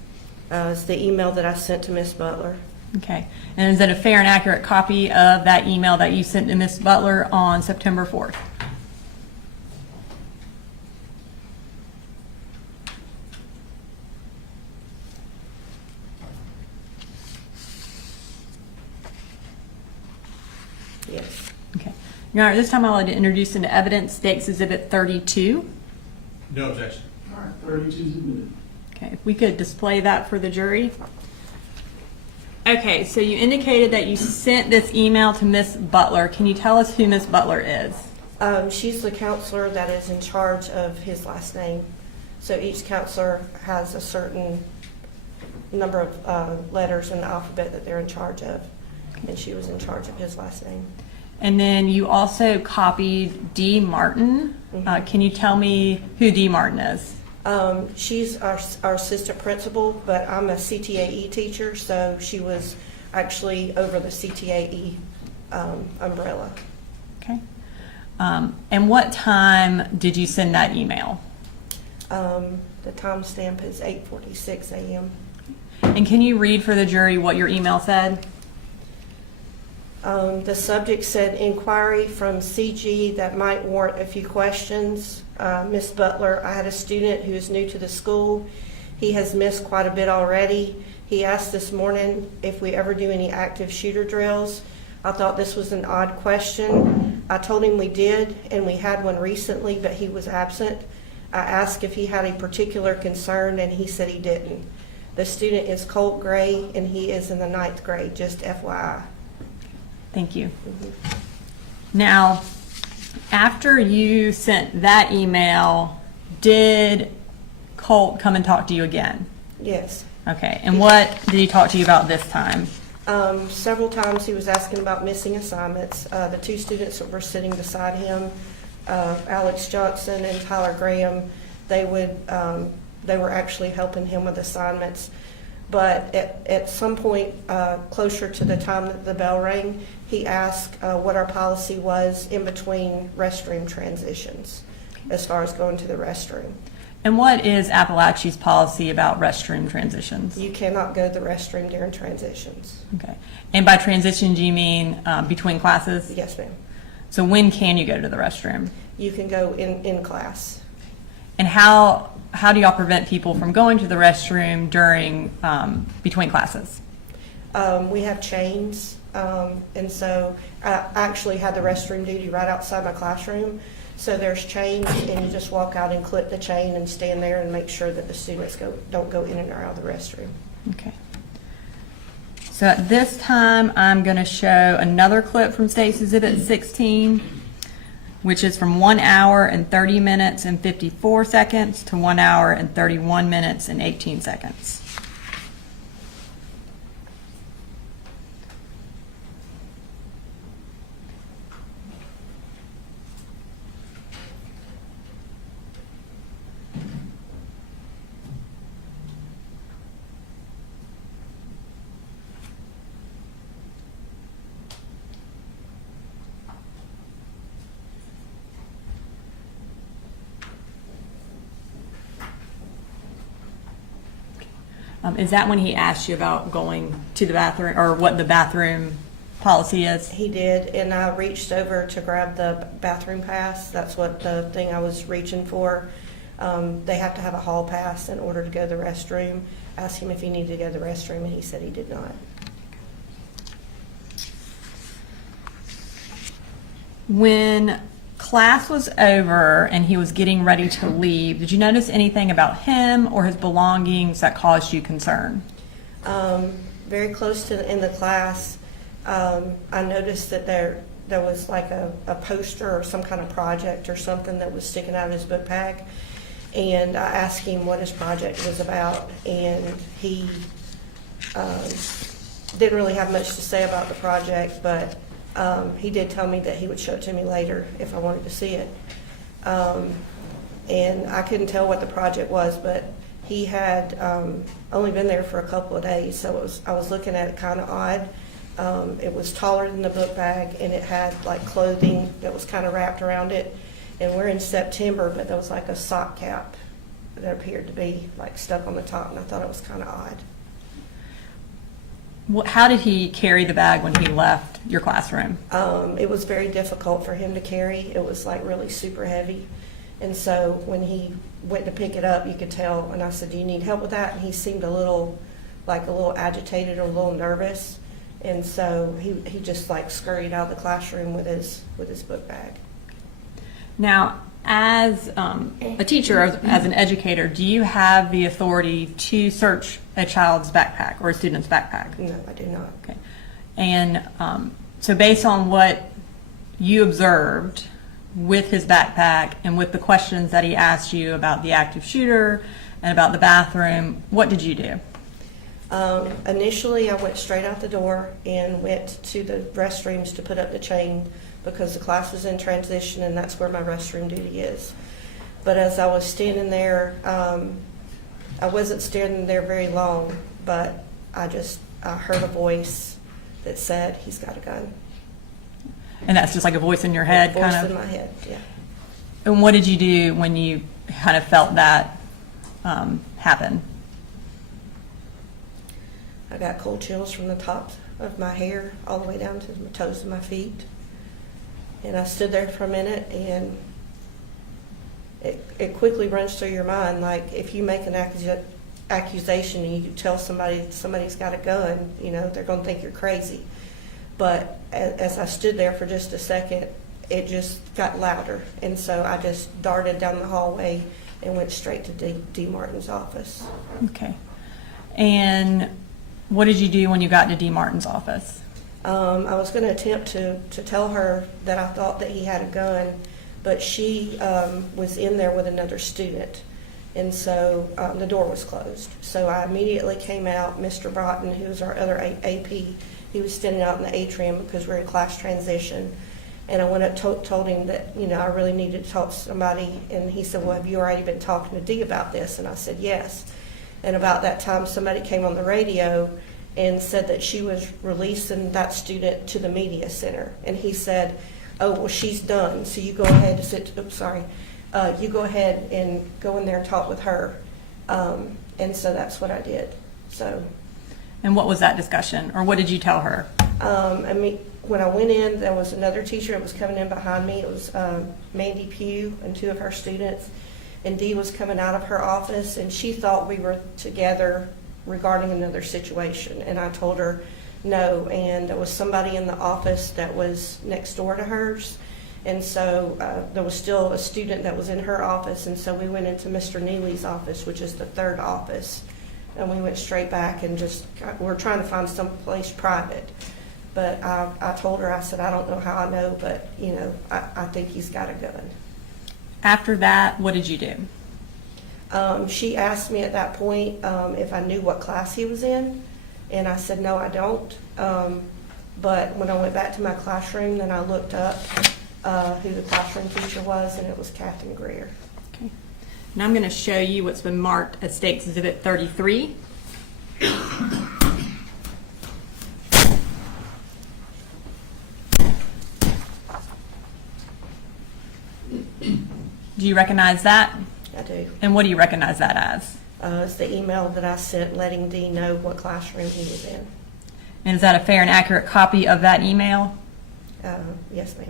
It's the email that I sent to Miss Butler. Okay. And is it a fair and accurate copy of that email that you sent to Miss Butler on September 4th? Yes. Okay. Your Honor, this time I'd like to introduce into evidence State Exhibit 32. No objection. all right, 32 is admitted. Okay, if we could display that for the jury. Okay, so you indicated that you sent this email to Miss Butler. Can you tell us who Miss Butler is? She's the counselor that is in charge of his last name. So each counselor has a certain number of letters in the alphabet that they're in charge of. And she was in charge of his last name. And then you also copied D. Martin. Can you tell me who D. Martin is? She's our assistant principal, but I'm a CTAE teacher, so she was actually over the CTAE umbrella. Okay. And what time did you send that email? The timestamp is 8:46 a.m. And can you read for the jury what your email said? The subject said, inquiry from CG that might warrant a few questions. Miss Butler, I had a student who is new to the school. He has missed quite a bit already. He asked this morning if we ever do any active shooter drills. I thought this was an odd question. I told him we did, and we had one recently, but he was absent. I asked if he had a particular concern, and he said he didn't. The student is Colt Gray, and he is in the 9th grade, just FYI. Thank you. Now, after you sent that email, did Colt come and talk to you again? Yes. Okay. And what did he talk to you about this time? Several times he was asking about missing assignments. The two students that were sitting beside him, Alex Johnson and Tyler Graham, they were actually helping him with assignments. But at some point closer to the time that the bell rang, he asked what our policy was in between restroom transitions as far as going to the restroom. And what is Apalachee's policy about restroom transitions? You cannot go to the restroom during transitions. Okay. And by transition, do you mean between classes? Yes, ma'am. So when can you go to the restroom? You can go in class. And how do y'all prevent people from going to the restroom during between classes? We have chains, and so I actually had the restroom duty right outside my classroom. So there's chains, and you just walk out and clip the chain and stand there and make sure that the students don't go in and out of the restroom. Okay. So at this time, I'm going to show another clip from State's Exhibit 16, which is from 1 hour and 30 minutes and 54 seconds to 1 hour and 31 minutes and 18 seconds. Is that when he asked you about going to the bathroom, or what the bathroom policy is? He did, and I reached over to grab the bathroom pass. That's what the thing I was reaching for. They have to have a hall pass in order to go to the restroom. Asked him if he needed to go to the restroom, and he said he did not. When class was over and he was getting ready to leave, did you notice anything about him or his belongings that caused you concern? Very close to in the class, I noticed that there was like a poster or some kind of project or something that was sticking out of his book bag. And I asked him what his project was about, and he didn't really have much to say about the project, but he did tell me that he would show it to me later if I wanted to see it. And I couldn't tell what the project was, but he had only been there for a couple of days, so I was looking at it kind of odd. It was taller than the book bag, and it had like clothing that was kind of wrapped around it. And we're in September, but there was like a sock cap that appeared to be like stuck on the top, and I thought it was kind of odd. How did he carry the bag when he left your classroom? It was very difficult for him to carry. It was like really super heavy. And so when he went to pick it up, you could tell, and I said, "Do you need help with that?" And he seemed a little agitated or a little nervous. And so he just like scurried out of the classroom with his book bag. Now, as a teacher, as an educator, do you have the authority to search a child's backpack or a student's backpack? No, I do not. Okay. And so based on what you observed with his backpack and with the questions that he asked you about the active shooter and about the bathroom, what did you do? Initially, I went straight out the door and went to the restrooms to put up the chain because the class was in transition, and that's where my restroom duty is. But as I was standing there, I wasn't standing there very long, but I heard a voice that said, "He's got a gun." And that's just like a voice in your head, Voice kind of? in my head, yeah. And what did you do when you kind of felt that happen? I got cold chills from the top of my hair all the way down to the toes of my feet. And I stood there for a minute, and it quickly runs through your mind, like if you make an accusation and you tell somebody's got a gun, they're going to think you're crazy. But as I stood there for just a second, it just got louder. And so I just darted down the hallway and went straight to D. Martin's office. Okay. And what did you do when you got to D. Martin's office? I was going to attempt to tell her that I thought that he had a gun, but she was in there with another student, and so the door was closed. So I immediately came out. Mr. Broughton, who was our other AP, he was standing out in the atrium because we're in class transition, and I went up told him that I really needed to talk to somebody, and he said, "Well, have you already been talking to Dee about this?" And I said, "Yes." And about that time, somebody came on the radio and said that she was releasing that student to the media center. And he said, "Oh, well, she's done, so you go ahead and you go ahead and go in there and talk with her." And so that's what I did. So. And what was that discussion, or what did you tell her? When I went in, there was another teacher that was coming in behind me. It was Mandy Pugh and two of her students. And Dee was coming out of her office, and she thought we were together regarding another situation. And I told her no, and there was somebody in the office that was next door to hers. And so there was still a student that was in her office, and so we went into Mr. Neely's office, which is the third office And we went straight back and we're trying to find some place private. But I told her, I said, I don't know how I know, but, I think he's got a gun. After that, what did you do? She asked me at that point if I knew what class he was in, and I said, no, I don't. But when I went back to my classroom, then I looked up who the classroom teacher was, and it was Captain Greer. Okay. Now I'm going to show you what's been marked as State's Exhibit 33. Do you recognize that? I do. And what do you recognize that as? It's the email that I sent letting Dee know what classroom he was in. And is that a fair and accurate copy of that email? Yes, ma'am.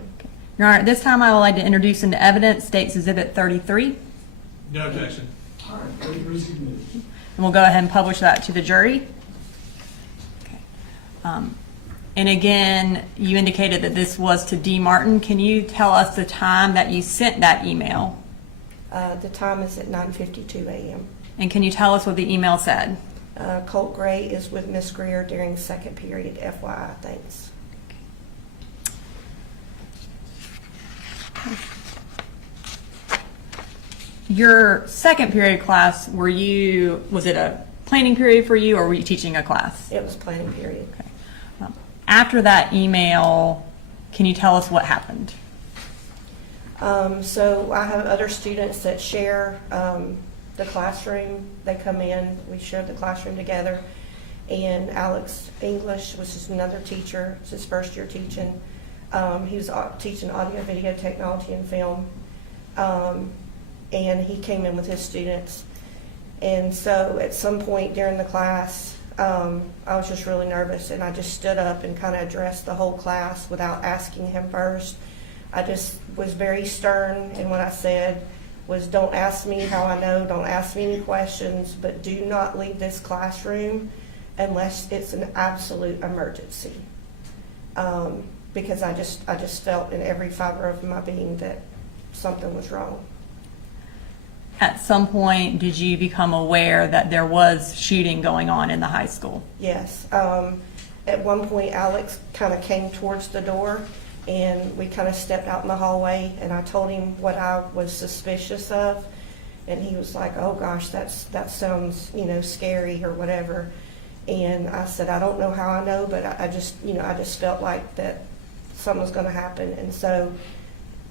Your Honor, at this time I would like to introduce into evidence State's Exhibit 33. No objection. All right, proceed. And we'll go ahead and publish that to the jury. Okay. And again, you indicated that this was to D. Martin. Can you tell us the time that you sent that email? The time is at 9:52 a.m. And can you tell us what the email said? Colt Gray is with Miss Greer during second period, FYI, thanks. Your second period class, was it a planning period for you, or were you teaching a class? It was planning period. Okay. After that email, can you tell us what happened? So I have other students that share the classroom. They come in, we share the classroom together. And Alex English, which is another teacher, it's his first year teaching. He was teaching audio, video, technology, and film. And he came in with his students. And so at some point during the class, I was just really nervous, and I just stood up and kind of addressed the whole class without asking him first. I just was very stern, and what I said was, don't ask me how I know, don't ask me any questions, but do not leave this classroom unless it's an absolute emergency. Because I just felt in every fiber of my being that something was wrong. At some point, did you become aware that there was shooting going on in the high school? Yes. At one point, Alex kind of came towards the door, and we kind of stepped out in the hallway, and I told him what I was suspicious of, and he was like, oh gosh, that sounds, scary or whatever. And I said, I don't know how I know, but I just felt like that something was going to happen. And so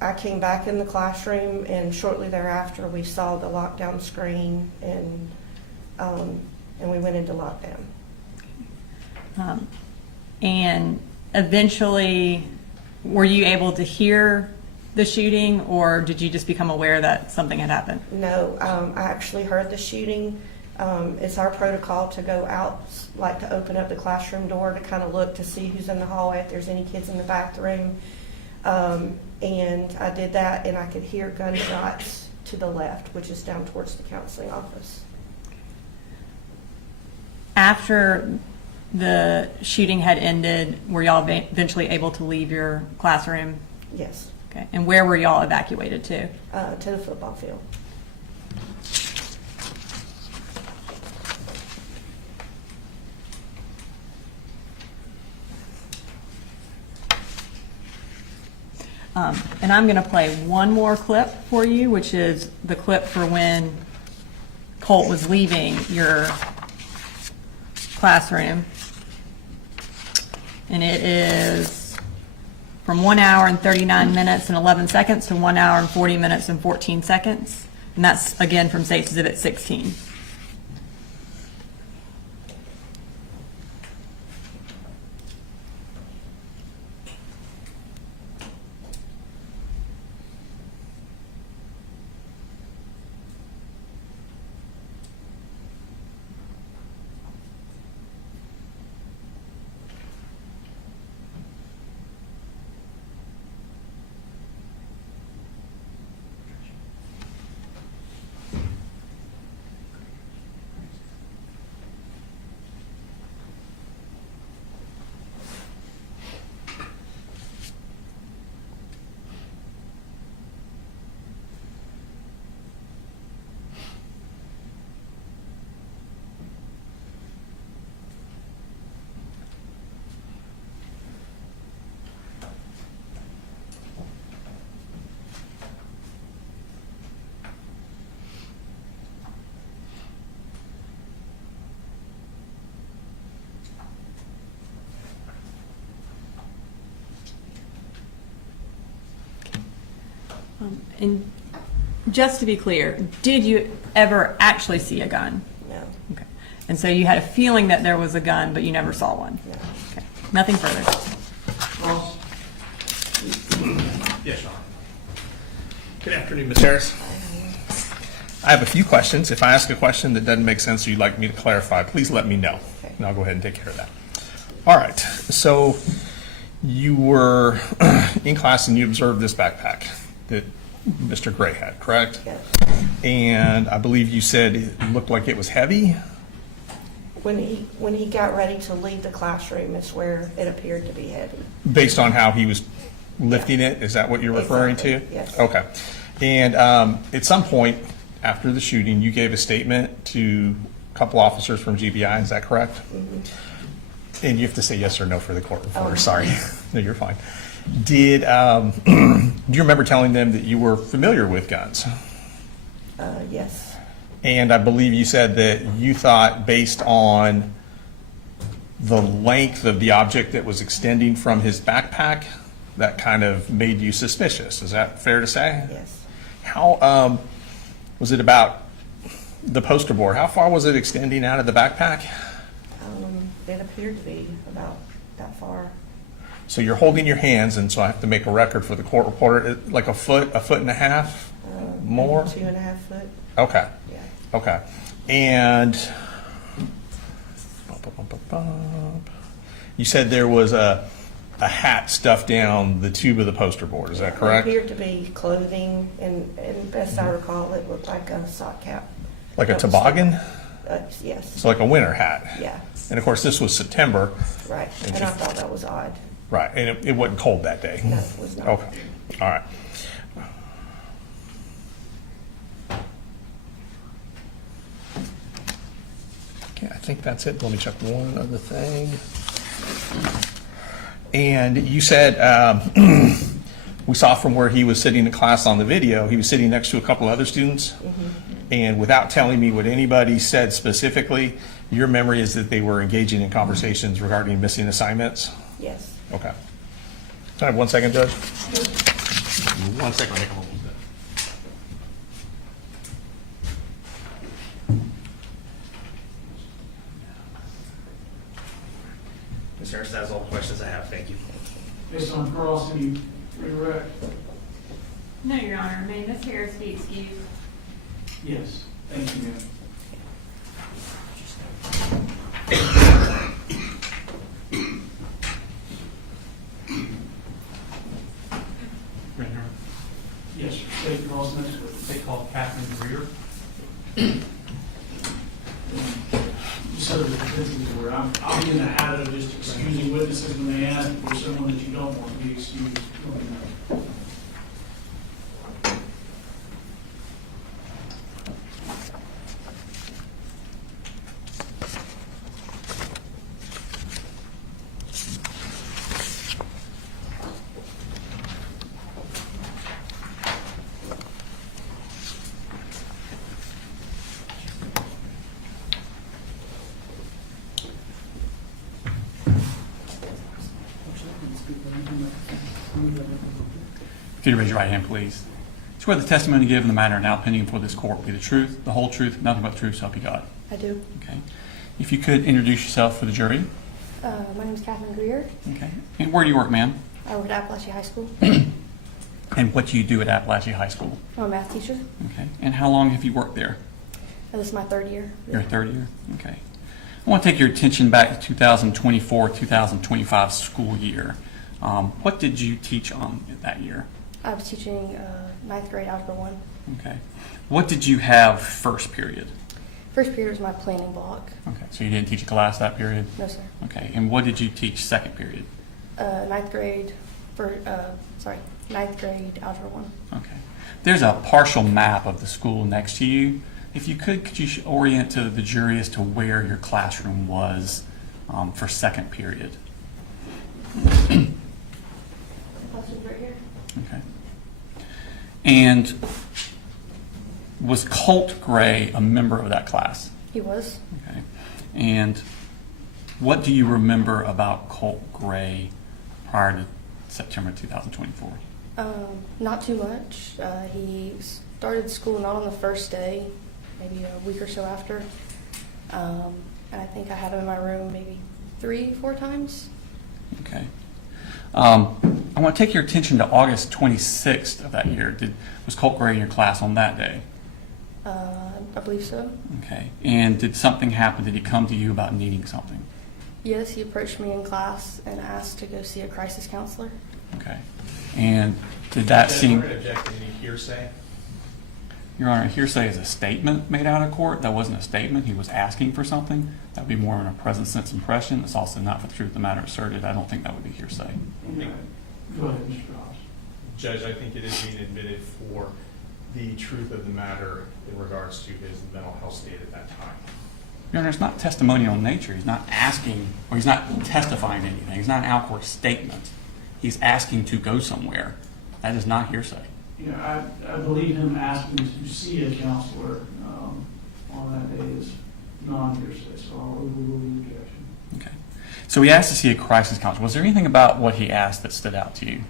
I came back in the classroom, and shortly thereafter we saw the lockdown screen, and we went into lockdown. And eventually, were you able to hear the shooting, or did you just become aware that something had happened? No, I actually heard the shooting. It's our protocol to go out, like to open up the classroom door to kind of look to see who's in the hallway, if there's any kids in the bathroom. And I did that, and I could hear gunshots to the left, which is down towards the counseling office. After the shooting had ended, were y'all eventually able to leave your classroom? Yes, Okay. And where were y'all evacuated to? to the football field. And I'm going to play one more clip for you, which is the clip for when Colt was leaving your classroom. And it is from 1 hour and 39 minutes and 11 seconds to 1 hour and 40 minutes and 14 seconds. And that's, again, from State's Exhibit 16. And just to be clear, did you ever actually see a gun? No, Okay. And so you had a feeling that there was a gun, but you never saw one? no. Okay. Nothing further. Ross? Yes, Sean. Good afternoon, Ms. Harris. I have a few questions. If I ask a question that doesn't make sense or you'd like me to clarify, please let me know, Okay. and I'll go ahead and take care of that. All right, so you were in class and you observed this backpack that Mr. Gray had, correct? Yes. And I believe you said it looked like it was heavy? When he got ready to leave the classroom is where it appeared to be heavy. Based on how he was lifting it, is that what you're referring to? Exactly, yes. Okay. And at some point after the shooting, you gave a statement to a couple officers from GBI, is that correct? Mm-hmm. And you have to say yes or no for the court reporter, Oh. sorry. No, you're fine. Did, do you remember telling them that you were familiar with guns? Yes, And I believe you said that you thought, based on the length of the object that was extending from his backpack, that kind of made you suspicious. Is that fair to say? yes. How, was it about the poster board? How far was it extending out of the backpack? It appeared to be about that far. So you're holding your hands, and so I have to make a record for the court reporter, like a foot and a half? More? 2.5 foot, Okay. yeah. Okay. And you said there was a hat stuffed down the tube of the poster board. Is that correct? It appeared to be clothing, and best I recall, it looked like a sock cap. Like a That was- toboggan? Yes, So like a winter hat? yeah, And of course, this was September. right. And And I you- thought that was odd. Right. And it wasn't cold that day? No, it was not. Okay. All right. Okay, I think that's it. Let me check one other thing. And you said, we saw from where he was sitting in class on the video, he was sitting next to a couple other students. And without telling me what anybody said specifically, your memory is that they were engaging in conversations regarding missing assignments? Yes. Okay. Can I have 1 second, Judge? 1 second, I'll make a little bit. Ms. Harris, that's all the questions I have. Thank you. Based on cross, any redirect? No, Your Honor. May Ms. Harris be excused? Yes. Thank you, ma'am. Yes, sir. State cross next week. They call Catherine Greer. So the defense where I'll be in the habit of just excusing witnesses when they ask for someone that you don't want to be excused. Let me know. If you'd raise your right hand, please. Swear the testimony given in the matter now pending before this court will be the truth, the whole truth, nothing but the truth, so help you God. I do. Okay. If you could introduce yourself for the jury. My name is Jacqueline Greer. Okay. And where do you work, ma'am? I work at Apalachee High School. And what do you do at Apalachee High School? I'm a math teacher. Okay. And how long have you worked there? This is my third year. Your third year? Okay. I want to take your attention back to 2024-2025 school year. What did you teach on that year? I was teaching 9th grade Algebra 1. Okay. What did you have first period? First period was my planning block. Okay. So you didn't teach a class that period? No, sir. Okay. And what did you teach second period? 9th grade, 9th grade Algebra 1. Okay. There's a partial map of the school next to you. If you could you orient to the jury as to where your classroom was for second period? Classroom right here. Okay. And was Colt Gray a member of that class? He was. Okay. And what do you remember about Colt Gray prior to September 2024? Not too much. He started school not on the first day, maybe a week or so after. And I think I had him in my room maybe 3-4 times. Okay. I want to take your attention to August 26th of that year. Was Colt Gray in your class on that day? I believe so. Okay. And did something happen? Did he come to you about needing something? Yes, he approached me in class and asked to go see a crisis counselor. Okay. And did that Judge, seem... we're going to object to any hearsay. Your Honor, hearsay is a statement made out of court. That wasn't a statement. He was asking for something. That would be more in a present sense impression. It's also not for the truth of the matter asserted. I don't think that would be hearsay. Go ahead, Mr. Ross. Judge, I think it is being admitted for the truth of the matter in regards to his mental health state at that time. Your Honor, it's not testimonial in nature. He's not asking, or he's not testifying anything. It's not an out-court statement. He's asking to go somewhere. That is not hearsay. Yeah, I believe him asking to see a counselor on that day is non-hearsay, so I'll overrule the objection. Okay. So he asked to see a crisis counselor. Was there anything about what he asked that stood out to you?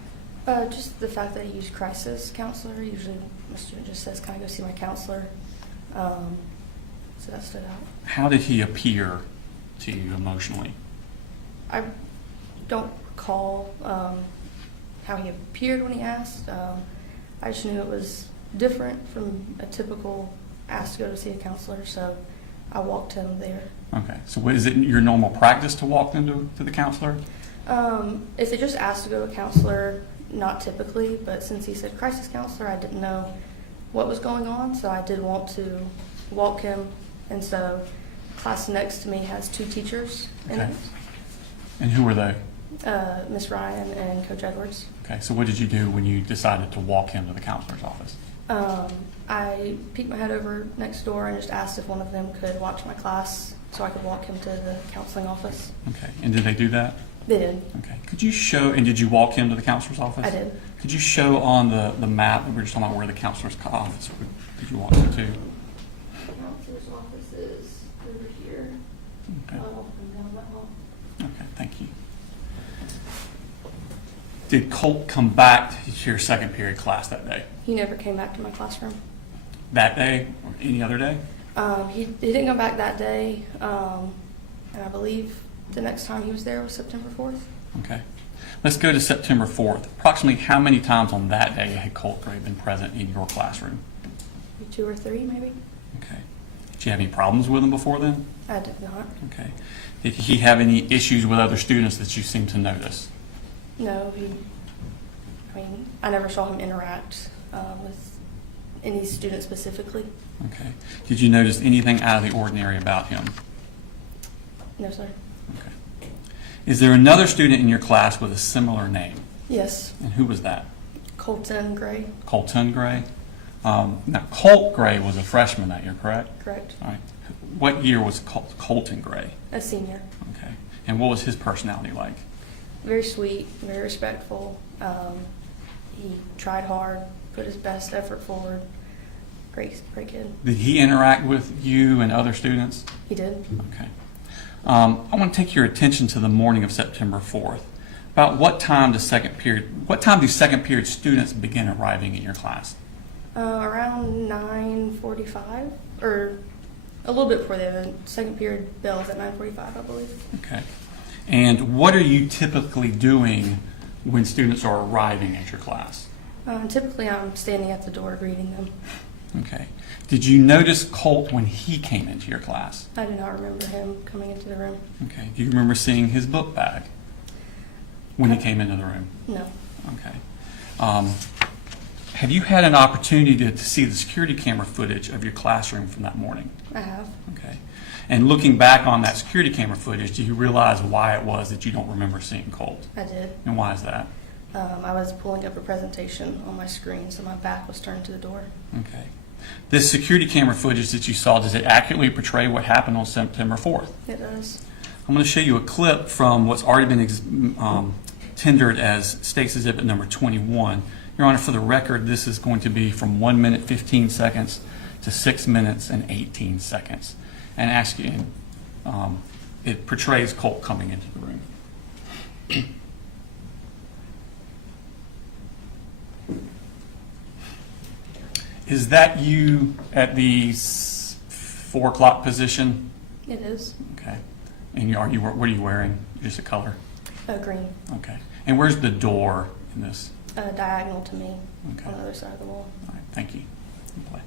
Just the fact that he used crisis counselor. Usually my student just says, can I go see my counselor? So that stood out. How did he appear to you emotionally? I don't recall how he appeared when he asked. I just knew it was different from a typical ask to go to see a counselor, so I walked him there. Okay. So is it your normal practice to walk them to the counselor? If they just asked to go to a counselor, not typically, but since he said crisis counselor, I didn't know what was going on, so I did want to walk him. And so the class next to me has 2 teachers in Okay. it, And who were they? Miss Ryan and Coach Edwards. Okay. So what did you do when you decided to walk him to the counselor's office? I peeked my head over next door and just asked if one of them could watch my class so I could walk him to the counseling office. Okay. And did they do that? They did. Okay. Could you show, and did you walk him to the counselor's office? I did. Could you show on the map that we were just talking about where the counselor's office did you walk him to? The counselor's office is over here. Okay. Down that hall. Okay, thank you. Did Colt come back to your second period class that day? He never came back to my classroom. That day or any other day? He didn't come back that day, and I believe the next time he was there was September 4th. Okay. Let's go to September 4th. Approximately how many times on that day had Colt Gray been present in your classroom? 2 or 3, maybe. Okay. Did you have any problems with him before then? I did not. Okay. Did he have any issues with other students that you seem to notice? No, I never saw him interact with any student specifically. Okay. Did you notice anything out of the ordinary about him? No, sir. Okay. Is there another student in your class with a similar name? Yes, And who was that? Colton Gray. Colton Gray? Now, Colt Gray was a freshman that year, correct? Correct. All right. What year was Colton Gray? A senior. Okay. And what was his personality like? Very sweet, very respectful. He tried hard, put his best effort forward. Great kid. Did he interact with you and other students? He did. Okay. I want to take your attention to the morning of September 4th. About what time do second period students begin arriving in your class? Around 9:45, or a little bit before the second period bell is at 9:45, I believe. Okay. And what are you typically doing when students are arriving at your class? Typically, I'm standing at the door greeting them. Okay. Did you notice Colt when he came into your class? I do not remember him coming into the room. Okay. Do you remember seeing his book bag when he came into the room? No. Okay. Have you had an opportunity to see the security camera footage of your classroom from that morning? I have. Okay. And looking back on that security camera footage, do you realize why it was that you don't remember seeing Colt? I did. And why is that? I was pulling up a presentation on my screen, so my back was turned to the door. Okay. This security camera footage that you saw, does it accurately portray what happened on September 4th? It does. I'm going to show you a clip from what's already been tendered as State's Exhibit number 21. Your Honor, for the record, this is going to be from 1 minute 15 seconds to 6 minutes and 18 seconds. And asking, it portrays Colt coming into the room. Is that you at the 4 o'clock position? It is Okay. And what are you wearing? Just a color? green, Okay. And where's the door in this? diagonal to me Okay. on the other side of the wall. All right, thank you. You play.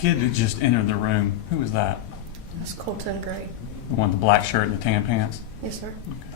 Kid that just entered the room, who was that? That's Colton Gray. The one with the black shirt and the tan pants? Yes, sir. Okay.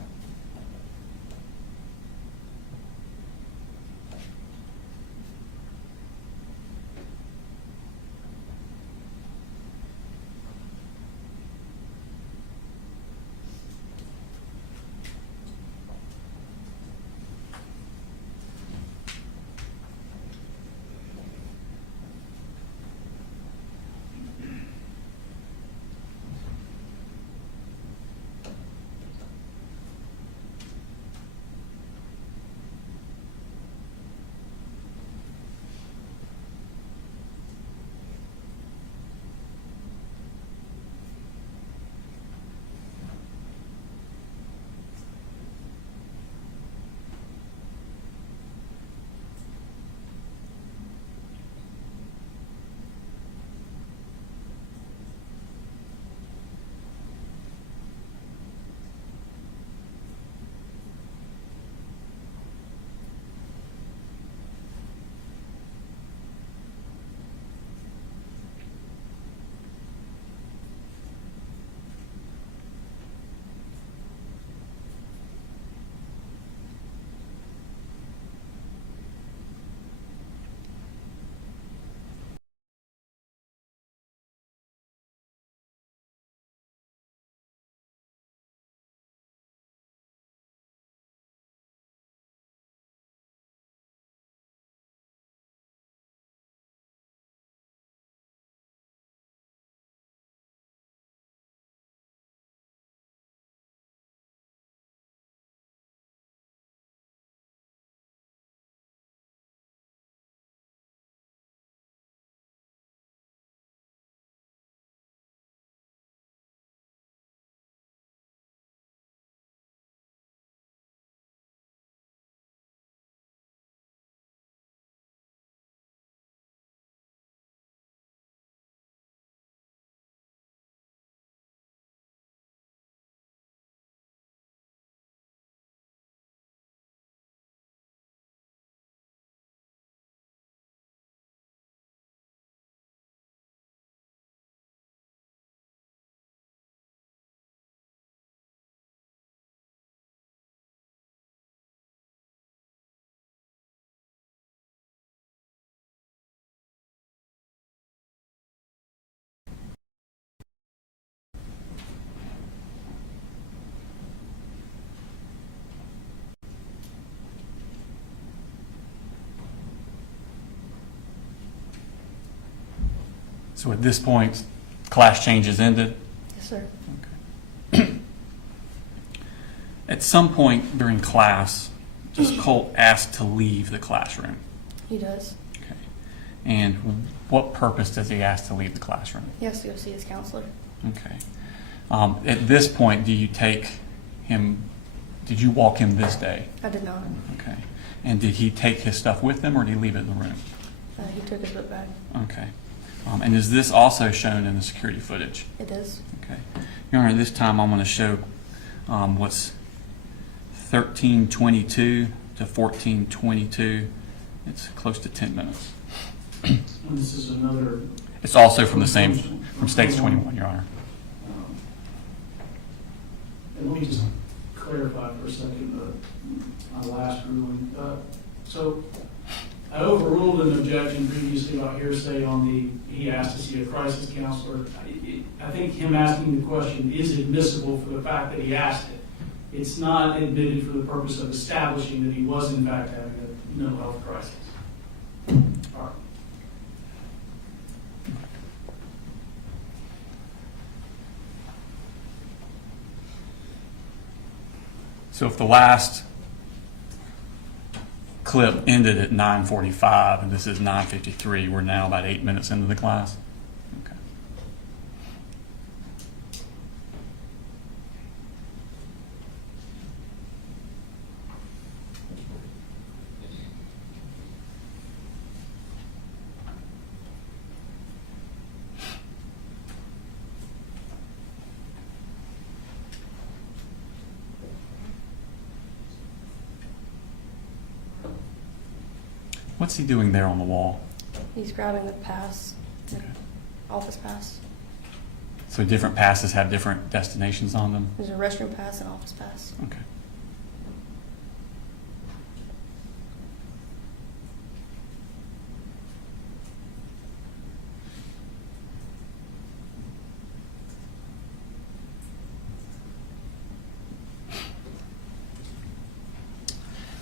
So at this point, class change is ended. Yes, sir. At some point during class, does Colt ask to leave the classroom? He does. Okay. And what purpose does he ask to leave the classroom? He has to go see his counselor. Okay. At this point, did you walk him this day? I did not. Okay. And did he take his stuff with him, or did he leave it in the room? He took his book bag. Okay. And is this also shown in the security footage? It is. Okay. Your Honor, this time I'm going to show what's 13:22 to 14:22. It's close to 10 minutes. And this is another. It's also from the same, from States 21, Your Honor. And let me just clarify for a second my last ruling. So I overruled an objection previously about hearsay on he asked to see a crisis counselor. I think him asking the question is admissible for the fact that he asked it. It's not admitted for the purpose of establishing that he was in fact having a mental health crisis. All right. So if the last clip ended at 9:45 and this is 9:53, we're now about 8 minutes into the class? Okay. What's he doing there on the wall? He's grabbing the pass, the Okay. office pass. So different passes have different destinations on them? There's a restroom pass and office pass. Okay.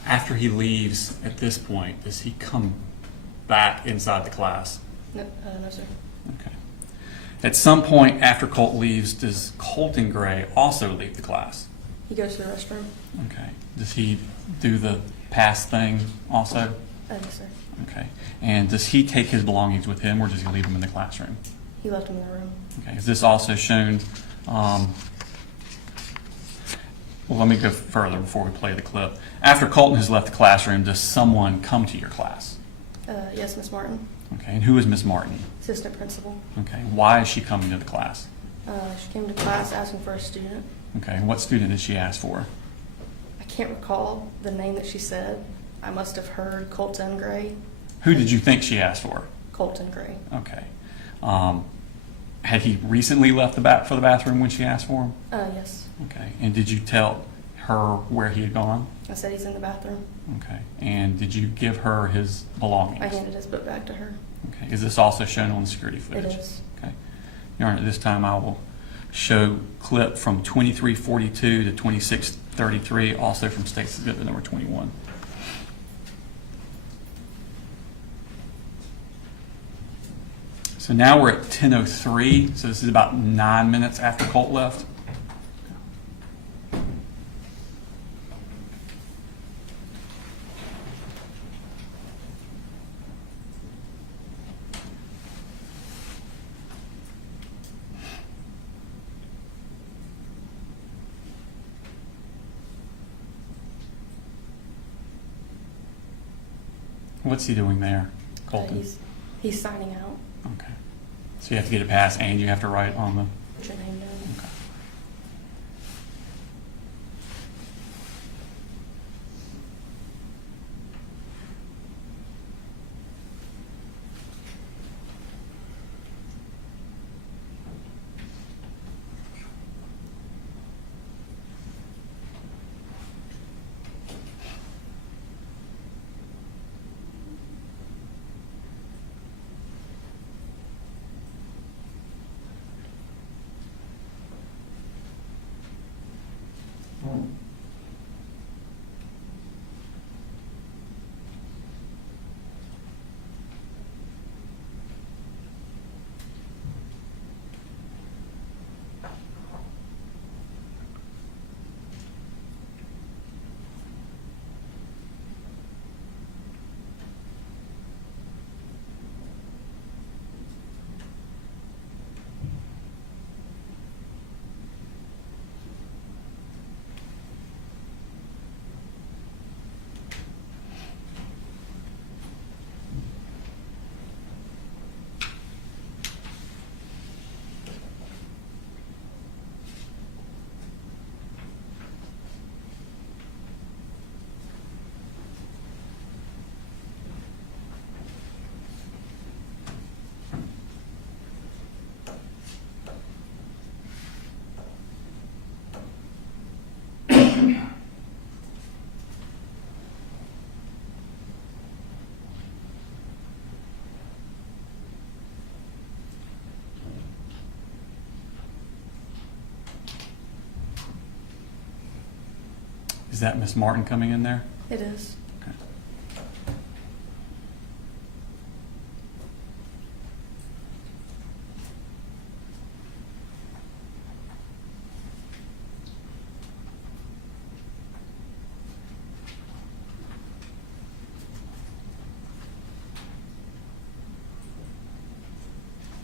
After he leaves at this point, does he come back inside the class? No, no, sir. Okay. At some point after Colt leaves, does Colt and Gray also leave the class? He goes to the restroom. Okay. Does he do the pass thing also? Yes, sir. Okay. And does he take his belongings with him, or does he leave them in the classroom? He left him in the room. Okay. Is this also shown? Well, let me go further before we play the clip. After Colton has left the classroom, does someone come to your class? Yes, Miss Martin, Okay. And who is Miss Martin? assistant principal. Okay. Why is she coming to the class? She came to class asking for a student. Okay. And what student did she ask for? I can't recall the name that she said. I must have heard Colton Gray. Who did you think she asked for? Colton Gray. Okay. Had he recently left for the bathroom when she asked for him? Yes. Okay. And did you tell her where he had gone? I said he's in the bathroom. Okay. And did you give her his belongings? I handed his book back to her. Okay. Is this also shown on the security footage? It is. Okay. Your Honor, this time I will show clip from 2342 to 2633, also from State's Exhibit number 21. So now we're at 10:03, so this is about 9 minutes after Colt left. What's he doing there, Colton? He's signing out. Okay. So you have to get it passed and you have to write on the... Put your name down. Okay. that Miss Martin coming in there? It is. Okay.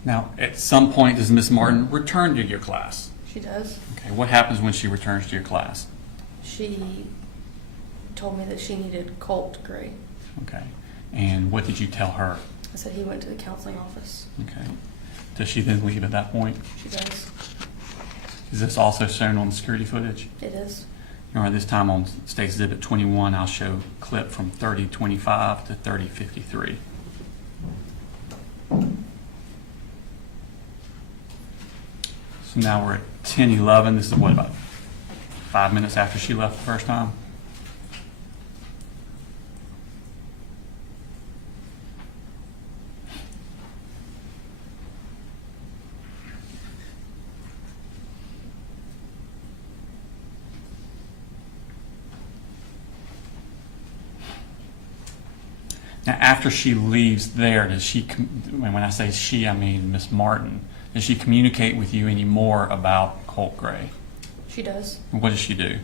Now, at some point, does Miss Martin return to your class? She does. Okay, what happens when she returns to your class? She told me that she needed Colt Gray. Okay, and what did you tell her? I said he went to the counseling office. Okay, does she then leave at that point? She does. Is this also shown on the security footage? It is. Or this time on State's Exhibit 21, I'll show clip from 30:25 to 30:53. So now we're at 10:11. This is what, about 5 minutes after she left the first time? Now, after she leaves there, does she, when I say she, I mean Miss Martin, does she communicate with you any more about Colt Gray? She does. What does she do?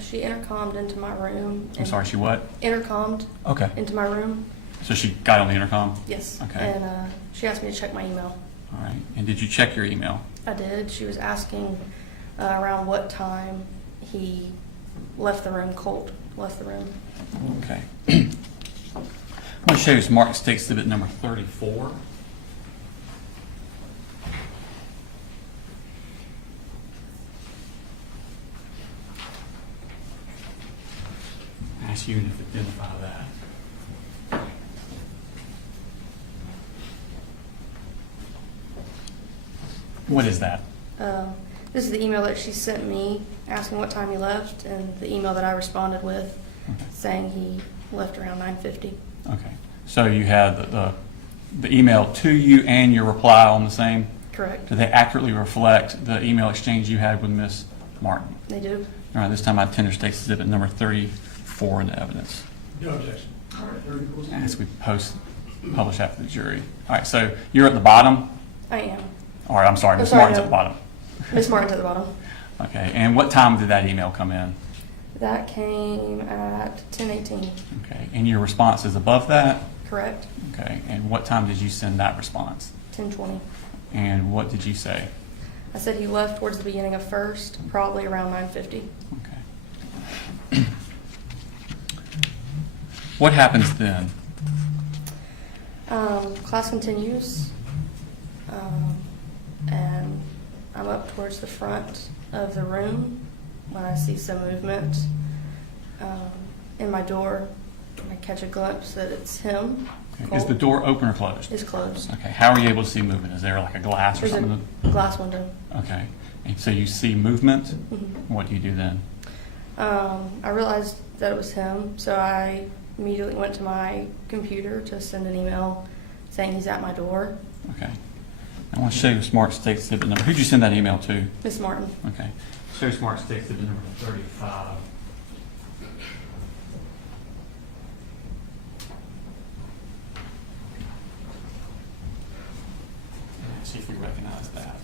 She intercomed into my room. I'm sorry, she what? Intercomed Okay. into my room. So she got on the intercom? Yes. Okay. And she asked me to check my email. All right. And did you check your email? I did. She was asking around what time he left the room. Colt left the room. Okay. I'm going to show you Smart State Exhibit number 34. Ask you to identify that. What is that? This is the email that she sent me asking what time he left, and the email that I responded with saying he left around 9:50. Okay. So you had the email to you and your reply on the same? Correct. Do they accurately reflect the email exchange you had with Miss Martin? They do. All right, this time I tender State's Exhibit number 34 in the evidence. No objection. All right, 34. As we publish after the jury. All right, so you're at the bottom? I am. All right, I'm sorry, Oh, Miss sorry, Martin's no. at the bottom. Miss Martin's at the bottom. Okay, and what time did that email come in? That came at 10:18. Okay, and your response is above that? Correct. Okay, and what time did you send that response? 10:20. And what did you say? I said he left towards the beginning of first, probably around 9:50. Okay. What happens then? Class continues, and I'm up towards the front of the room when I see some movement in my door. I catch a glimpse that it's him. Okay, is the door open or closed? It's closed. Okay, how are you able to see movement? Is there like a glass or There's something? a glass window. Okay, and so you see movement? Mhm. What do you do then? I realized that it was him, so I immediately went to my computer to send an email saying he's at my door. Okay. I want to show you Smart State Exhibit number. Who'd you send that email to? Miss Martin. Okay. Show Smart State Exhibit number 35. See if you recognize that.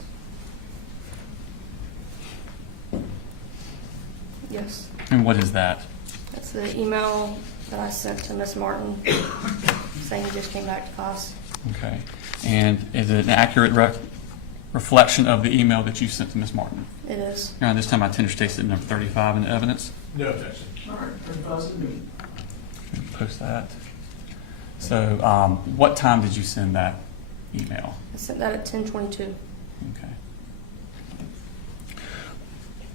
Yes. And what is that? That's the email that I sent to Miss Martin saying he just came back to class. Okay. And is it an accurate reflection of the email that you sent to Miss Martin? It is. Now, this time I tender State Exhibit number 35 in the evidence. No objection. All right, 35 to me. Post that. So, what time did you send that email? I sent that at 10:22. Okay.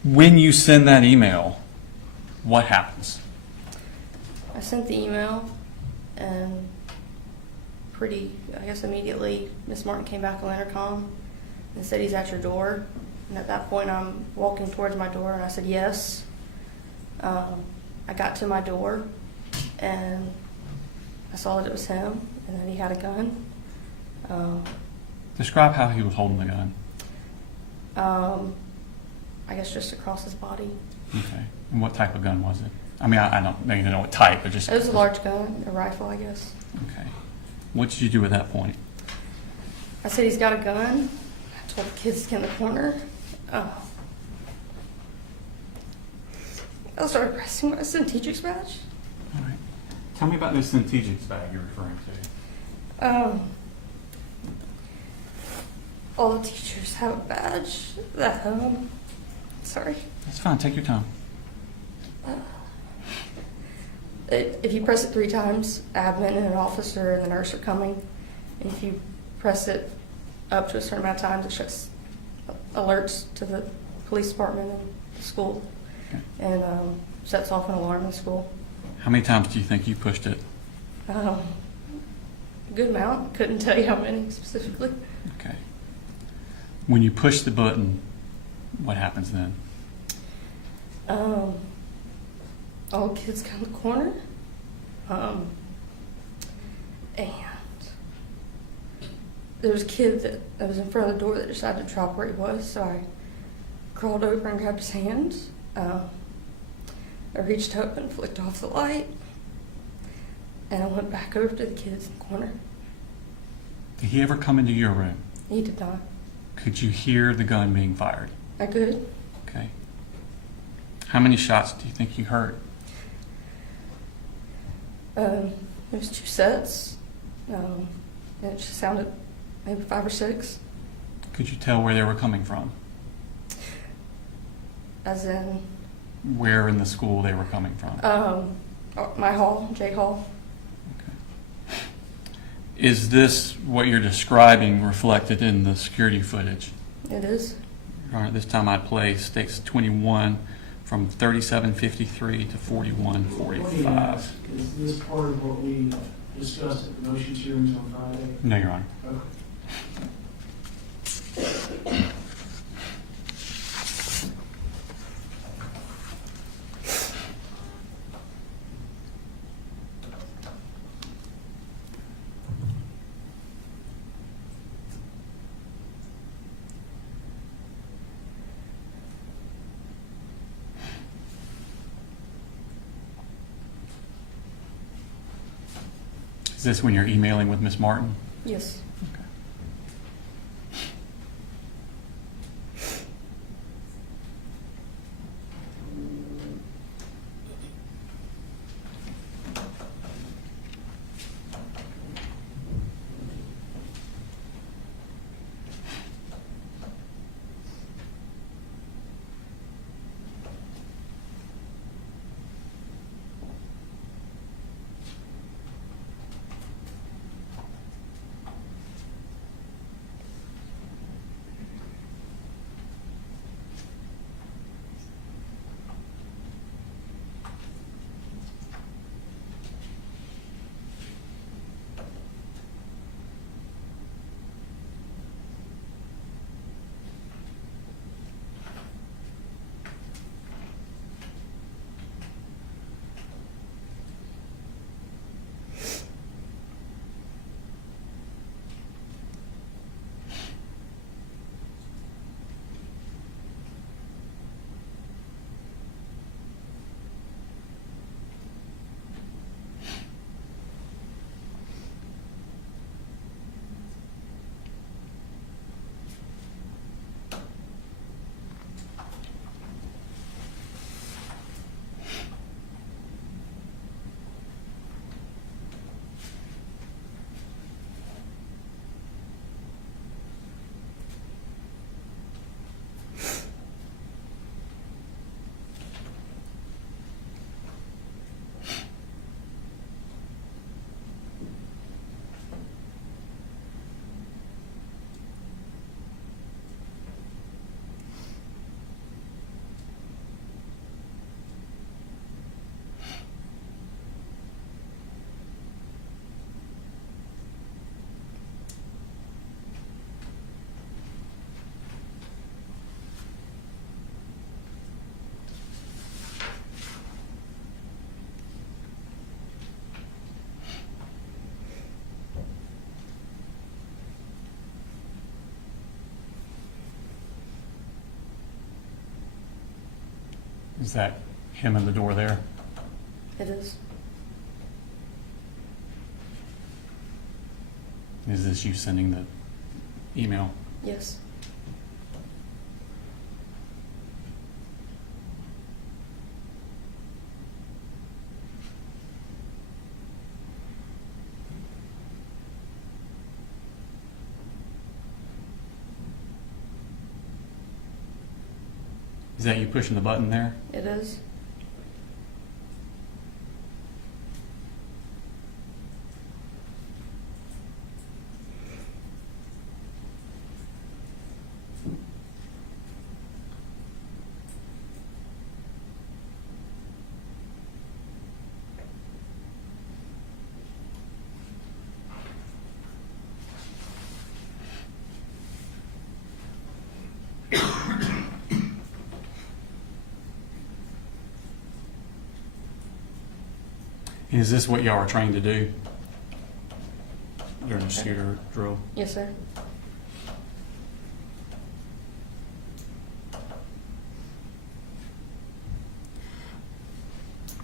When you send that email, what happens? I sent the email, and I guess immediately, Miss Martin came back on the intercom and said he's at your door. And at that point, I'm walking towards my door, and I said yes. I got to my door, and I saw that it was him, and that he had a gun. Describe how he was holding the gun. I guess just across his body. Okay. And what type of gun was it? I mean, I don't maybe know what type, but just. It was a large gun, a rifle, I guess. Okay. What did you do at that point? I said he's got a gun. I told the kids to get in the corner. I started pressing my Centegix badge. All right. Tell me about this Centegix bag you're referring to. All the teachers have a badge that, sorry. That's fine. Take your time. If you press it 3 times, admin and an officer and the nurse are coming. And if you press it up to a certain amount of times, it just alerts to the police department and the school, Okay. and sets off an alarm in school. How many times do you think you pushed it? Good amount. Couldn't tell you how many specifically. Okay. When you push the button, what happens then? All the kids come to the corner, and there was a kid that was in front of the door that decided to drop where he was, so I crawled over and grabbed his hand. I reached up and flicked off the light, and I went back over to the kids in the corner. Did he ever come into your room? He did not. Could you hear the gun being fired? I could. Okay. How many shots do you think you heard? There was 2 sets, and it just sounded maybe 5 or 6. Could you tell where they were coming from? As in, Where in the school they were coming from? my hall, J Hall. Okay. Is this what you're describing reflected in the security footage? It is. All right, this time I'd play stakes 21 from 37:53 to 41:45. Is this part of what we discussed at the motions hearings on Friday? No, Your Honor. Okay. Is this when you're emailing with Miss Martin? Yes. Okay. Is that him in the door there? It is. Is this you sending the email? Yes. Is that you pushing the button there? It is. Is this what y'all are trained to do during a shooter drill? Yes, sir.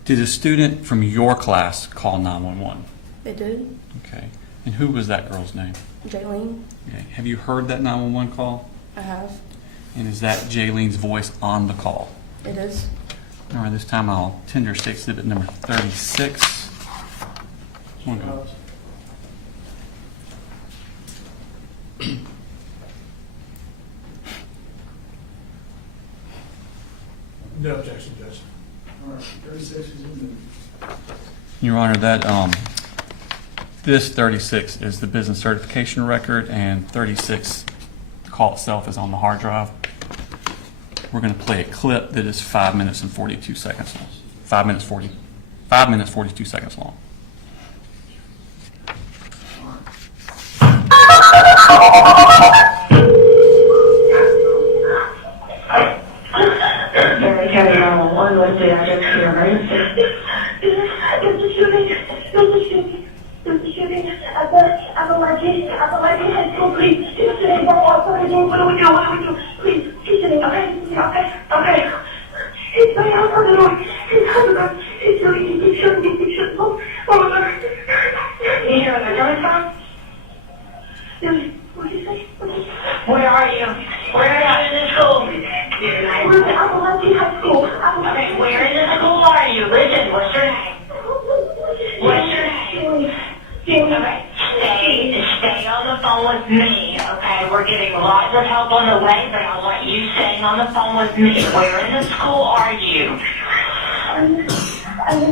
Did a student from your class call 911? They did. Okay. And who was that girl's name? Jaylene. Okay. Have you heard that 911 call? I have. And is that Jaylene's voice on the call? It is. All right, this time I'll tender state exhibit number 36. Come on, go. No objection, Judge. All right, 36 is in Your Honor, that this 36 is the business certification record, and 36, the call itself, is on the hard drive. We're going to play a clip that is 5 minutes and 42 seconds long. 5 minutes 42 seconds long. Gary County 911, what's the address to your emergency? There's a shooting. Apalachee High School, please. He's sitting. What do we do? Please, he's sitting. Okay. He's right outside the door. He's shooting. Oh my God. You hear where they're coming from? What did you say? Where are you? Where are you in the school? We're at Apalachee High School. Okay, where in the school are you? Listen, what's your name? What's your name? Okay, stay on the phone with me, okay? We're getting lots of help on the way, but I want you staying on the phone with me. Where in the school are you? I'm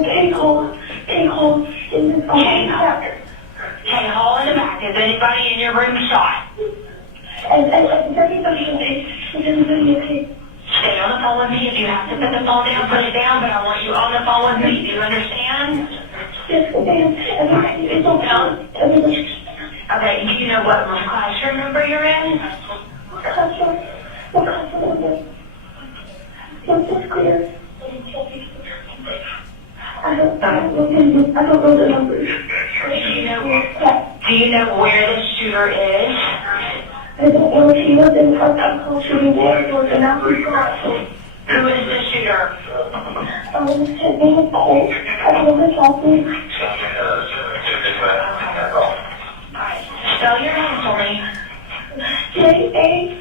in Colt. In the back. K-hole in the back. Is anybody in your room shot? Stay on the phone with me. If you have to put the phone down, put it down, but I want you on the phone with me. Do you understand? Yes, ma'am. Okay, do you know what classroom number you're in? What classroom? It's Greer. I don't know the numbers. Do you know where the shooter is? I don't know if he was in front shooting or not. Who is the shooter? His name is Colt. I don't know his last name. Alright, spell your name for me. J-A-R-Y-N.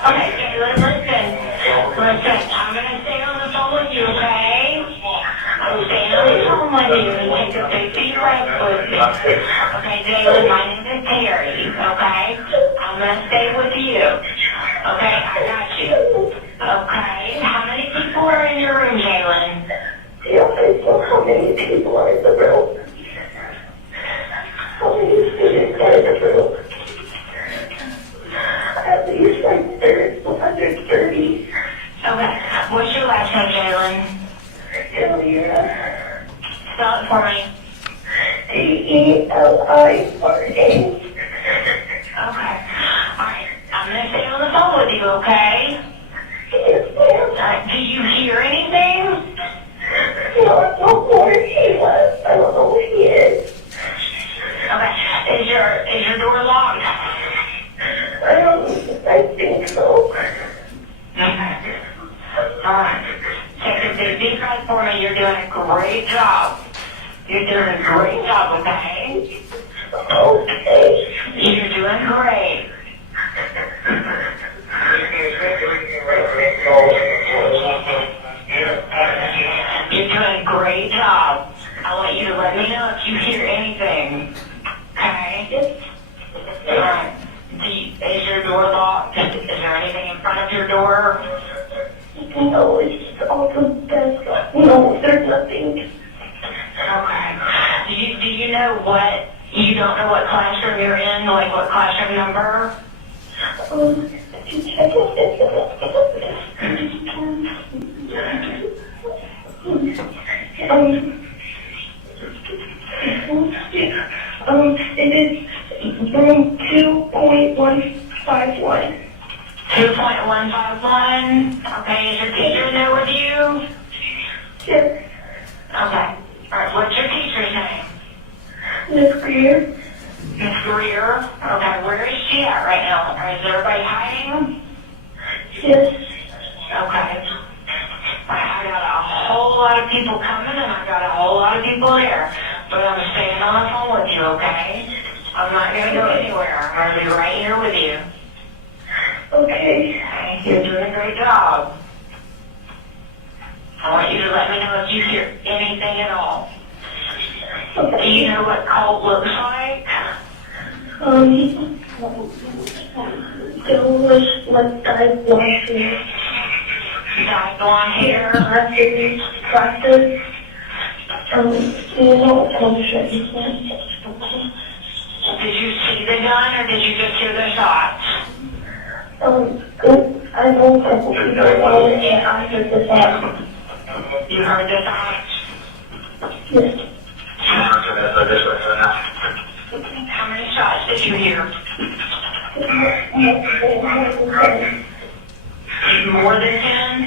Okay, listen. I'm going to stay on the phone with you, okay? I'm staying on the phone with you and take a big deep breath with me. Okay, Jalen, my name is Terry, okay? I'm going to stay with you. Okay, I got you. Okay, how many people are in your room, Jalen? How many people are in the room? How many students are in the room? At least like 130. Okay. What's your last name, Jalen? Elira. Spell it for me. D-E-L-I-R-A. Okay. Alright. I'm going to stay on the phone with you, okay? Yes, ma'am. Do you hear anything? No, I don't know where he was. I don't know where he is. Okay. Is your door locked? I think so. for me. You're doing a great job. You're doing a great job, okay? Okay. You're doing great. You're doing a great job. I want you to let me know if you hear anything. Okay? Alright. Is your door locked? Is there anything in front of your door? No, it's off the desk. No, there's nothing. Okay. Do you know what, you don't know what classroom you're in, like what classroom number? It is room 2.151. 2.151? Okay, is your teacher there with you? Yes. Okay. Alright, what's your teacher's name? Miss Greer. Miss Greer? Okay, where is she at right now? Or is everybody hiding? Yes. Okay. I got a whole lot of people coming and I got a whole lot of people there. But I'm staying on the phone with you, okay? I'm not going to go anywhere. I'm going to be right here with you. Okay. You're doing a great job. I want you to let me know if you hear anything at all. Do you know what Colt looks like? There was like dyed blonde hair. Dyed blonde hair? Glasses. Do you know what color shirt he's wearing? Did you see the gun or did you just hear the shots? I know a couple people and I heard the shots. You heard the shots? Yes. How many shots did you hear? More than 10?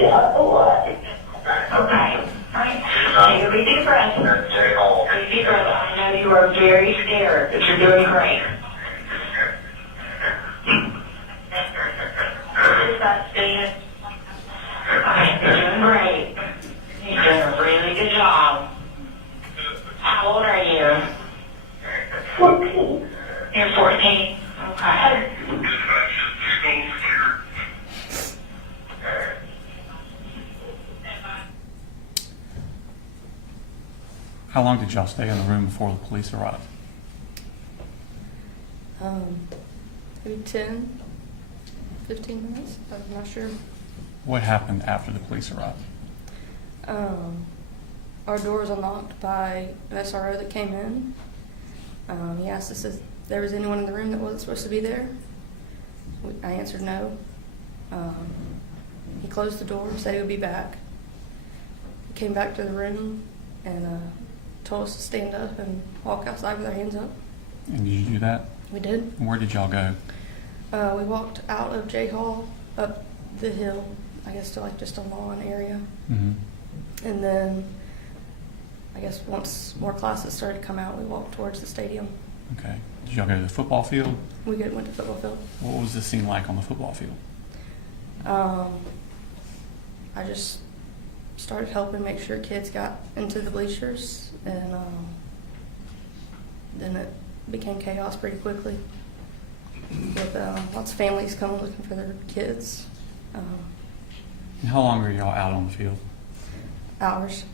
A lot. Okay. Alright. Take a big deep breath. Big deep breath. I know you are very scared, but you're doing great. That's it. Okay, you're doing great. You're doing a really good job. How old are you? 14. You're 14? Okay. How long did y'all stay in the room before the police arrived? Maybe 10, 15 minutes. I'm not sure. What happened after the police arrived? Our door was unlocked by an SRO that came in. He asked us if there was anyone in the room that wasn't supposed to be there. I answered no. He closed the door, said he would be back. He came back to the room and told us to stand up and walk outside with our hands up. And did you do that? We did. And where did y'all go? We walked out of J Hall up the hill, I guess to like just a lawn area. Mm-hmm. And then I guess once more classes started to come out, we walked towards the stadium. Okay. Did y'all go to the football field? We went to the football field. What was the scene like on the football field? I just started helping make sure kids got into the bleachers, and then it became chaos pretty quickly with lots of families coming looking for their kids. And how long were y'all out on the field? Hours.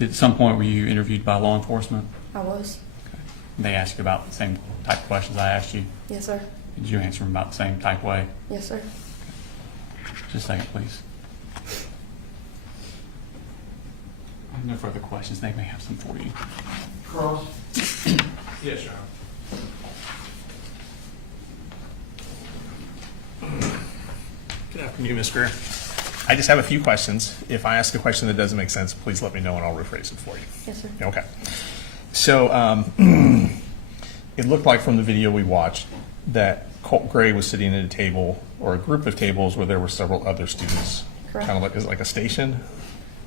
At some point were you interviewed by law enforcement? I was. Okay. They asked you about the same type of questions I asked you? Yes, sir. Did you answer them about the same type way? Yes, sir. Just a second, please. I have no further questions. They may have some for you. Cross. Yes, Your Honor. Good afternoon, Ms. Greer. I just have a few questions. If I ask a question that doesn't make sense, please let me know and I'll rephrase it for you. Yes, sir. Okay. So it looked like from the video we watched that Colt Gray was sitting at a table or a group of tables where there were several other students. Correct. Kind of like, is it like a station?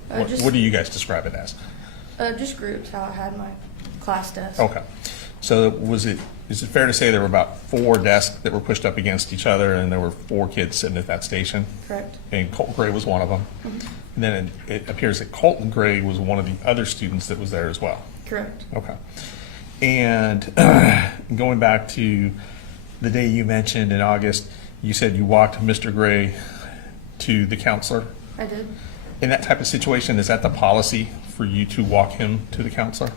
What Just do you guys describe it as? just groups, how I had my class desk. Okay. So was it is it fair to say there were about 4 desks that were pushed up against each other, and there were 4 kids sitting at that station? Correct. And Colt Gray was one of them. And then it appears that Colton Gray was one of the other students that was there as well. Correct. Okay. And going back to the day you mentioned in August, you said you walked Mr. Gray to the counselor. I did. In that type of situation, is that the policy for you to walk him to the counselor?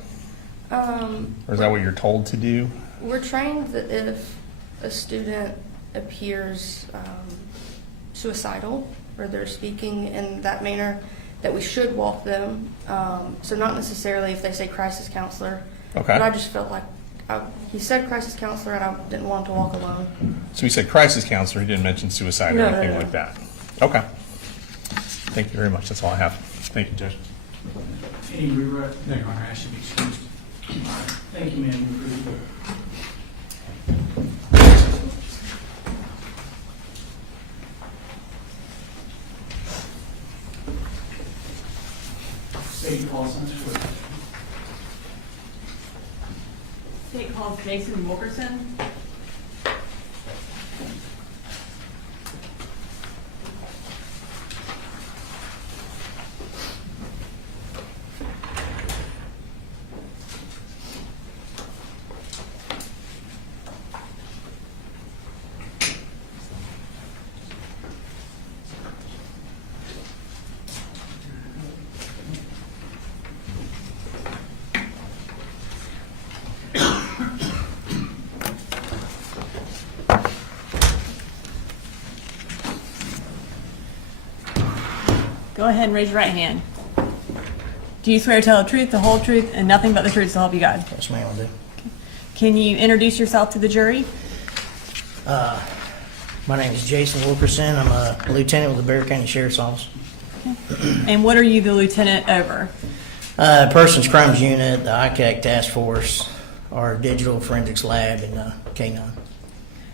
Or is that what you're told to do? We're trained that if a student appears suicidal or they're speaking in that manner, that we should walk them. So not necessarily if they say crisis counselor. Okay. But I just felt like he said crisis counselor and I didn't want to walk alone. So he said crisis counselor, he didn't mention suicide or No, anything no. like that? Okay. Thank you very much. That's all I have. Thank you, Judge. Any rewrite? No, Your Honor, I should be excused. Thank you, ma'am. You approved it. State calls on this. State calls Jason Wilkerson. Go ahead and raise your right hand. Do you swear to tell the truth, the whole truth, and nothing but the truth so help you God? Yes, ma'am, I do. Can you introduce yourself to the jury? My name is Jason Wilkerson. I'm a lieutenant with the Bexar County Sheriff's Office. And what are you the lieutenant over? Persons Crimes Unit, the ICAC Task Force, our Digital Forensics Lab, and K9.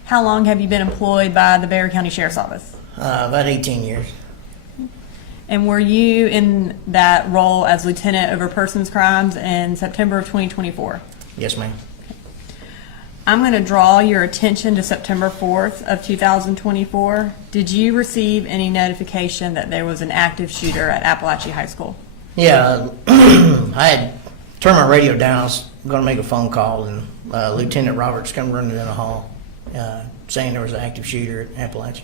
How long have you been employed by the Bexar County Sheriff's Office? About 18 years. And were you in that role as lieutenant over persons crimes in September of 2024? Yes, ma'am. I'm going to draw your attention to September 4th of 2024. Did you receive any notification that there was an active shooter at Apalachee High School? Yeah, I had turned my radio down. I was going to make a phone call, and Lieutenant Roberts come running in the hall saying there was an active shooter at Apalachee.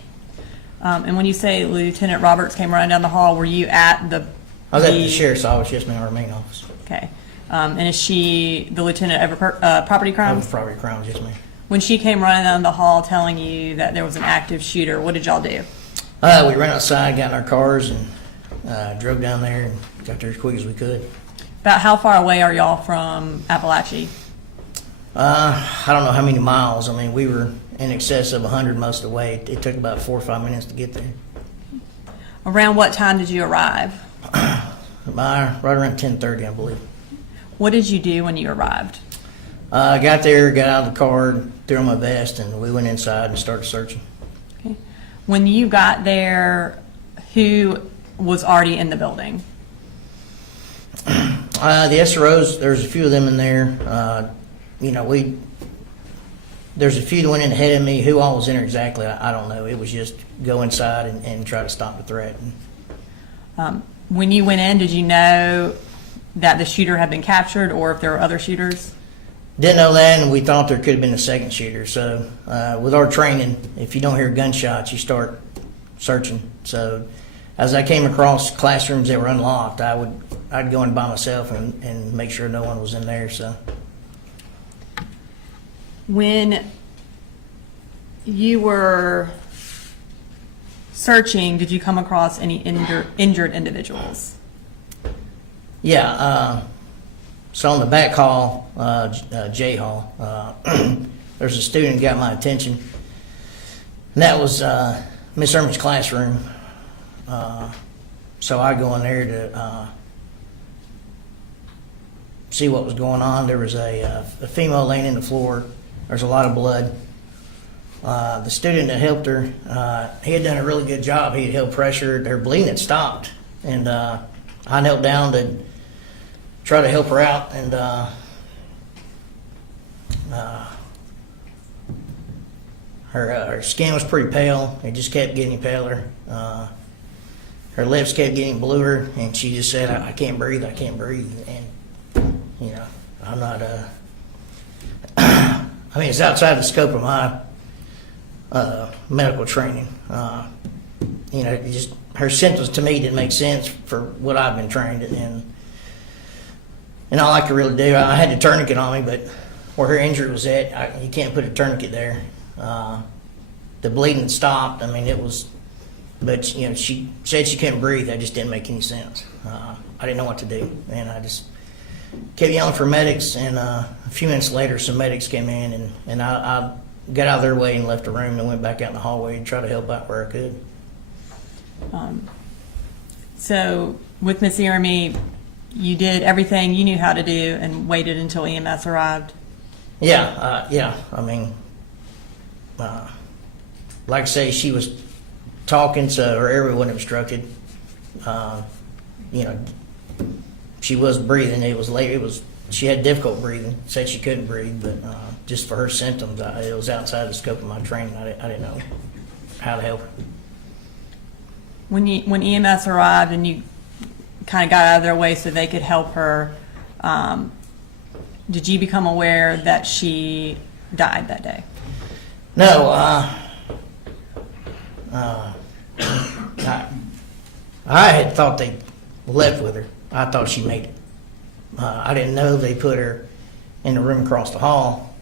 And when you say Lieutenant Roberts came running down the hall, were you at the... I was at the Sheriff's Office, yes, ma'am, our main office. Okay. And is she the lieutenant over property crimes? Over property crimes, yes, ma'am. When she came running down the hall telling you that there was an active shooter, what did y'all do? We ran outside, got in our cars, and drove down there and got there as quick as we could. About how far away are y'all from Apalachee? I don't know how many miles. I mean, we were in excess of 100 most of the way. It took about 4 or 5 minutes to get there. Around what time did you arrive? Right around 10:30, I believe. What did you do when you arrived? I got there, got out of the car, threw on my vest, and we went inside and started searching. Okay. When you got there, who was already in the building? The SROs, there's a few of them in there. There's a few that went in ahead of me. Who all was in there exactly, I don't know. It was just go inside and try to stop the threat. When you went in, did you know that the shooter had been captured or if there were other shooters? Didn't know that, and we thought there could have been a second shooter. So with our training, if you don't hear gunshots, you start searching. So as I came across classrooms that were unlocked, I'd go in by myself and make sure no one was in there. So when you were searching, did you come across any injured individuals? yeah, so on the back hall, J hall, there's a student that got my attention, and that was Miss Irma's classroom. So I go in there to see what was going on. There was a female laying in the floor. There's a lot of blood. The student that helped her, he had done a really good job. He had held pressure. Her bleeding had stopped, and I knelt down to try to help her out, and her skin was pretty pale. It just kept getting paler. Her lips kept getting bluer, and she just said, I can't breathe, I can't breathe. And, you know, I'm not, I mean, it's outside the scope of my medical training. You know, it just her symptoms to me didn't make sense for what I've been trained in. And all I could really do, I had the tourniquet on me, but where her injury was at, you can't put a tourniquet there. The bleeding stopped. I mean, it was, but you know, she said she couldn't breathe. That just didn't make any sense. I didn't know what to do, and I just kept yelling for medics. And a few minutes later, some medics came in, and I got out of their way and left the room and went back out in the hallway and tried to help out where I could. So with Miss Ieremy, you did everything you knew how to do and waited until EMS arrived? Yeah, yeah. I mean, like I say, she was talking, so her airway wasn't obstructed. You know, she was breathing. It was late. It was she had difficult breathing. Said she couldn't breathe, but just for her symptoms, it was outside the scope of my training. I didn't know how to help her. When EMS arrived and you kind of got out of their way so they could help her, did you become aware that she died that day? No, I had thought they left with her. I thought she made it. I didn't know they put her in the room across the hall.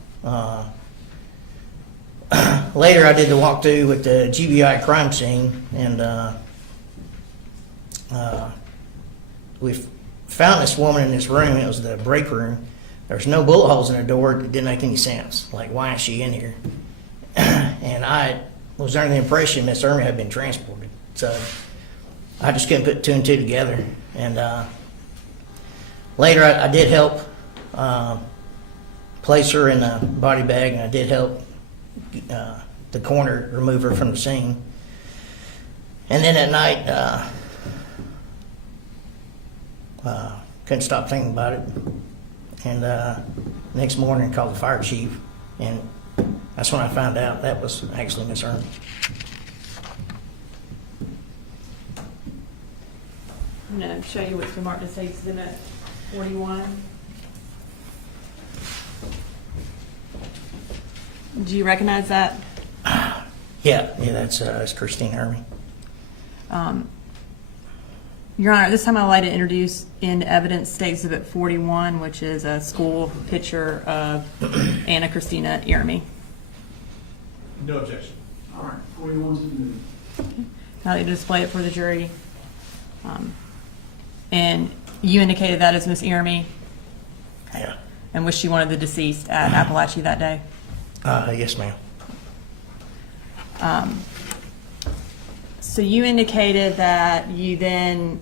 Later, I did the walkthrough with the GBI crime scene, and we found this woman in this room. It was the break room. There was no bullet holes in her door. It didn't make any sense. Like, why is she in here? And I was under the impression Miss Ieremy had been transported. So I just couldn't put two and two together. And later, I did help place her in a body bag, and I did help the coroner remove her from the scene. And then at night, couldn't stop thinking about it. And next morning, called the fire chief, and that's when I found out that was actually Miss Ieremy. I'm going to show you what's marked as Exhibit 41. Do you recognize that? Yeah, that's Christine Ieremy. Your Honor, at this time I'd like to introduce in evidence State Exhibit 41, which is a school picture of Anna Christina Ieremy. No objection. All right, 41's been moved. I'd like to display it for the jury. And you indicated that as Miss Ieremy? Yeah. And was she one of the deceased at Apalachee that day? Yes, ma'am. So you indicated that you then,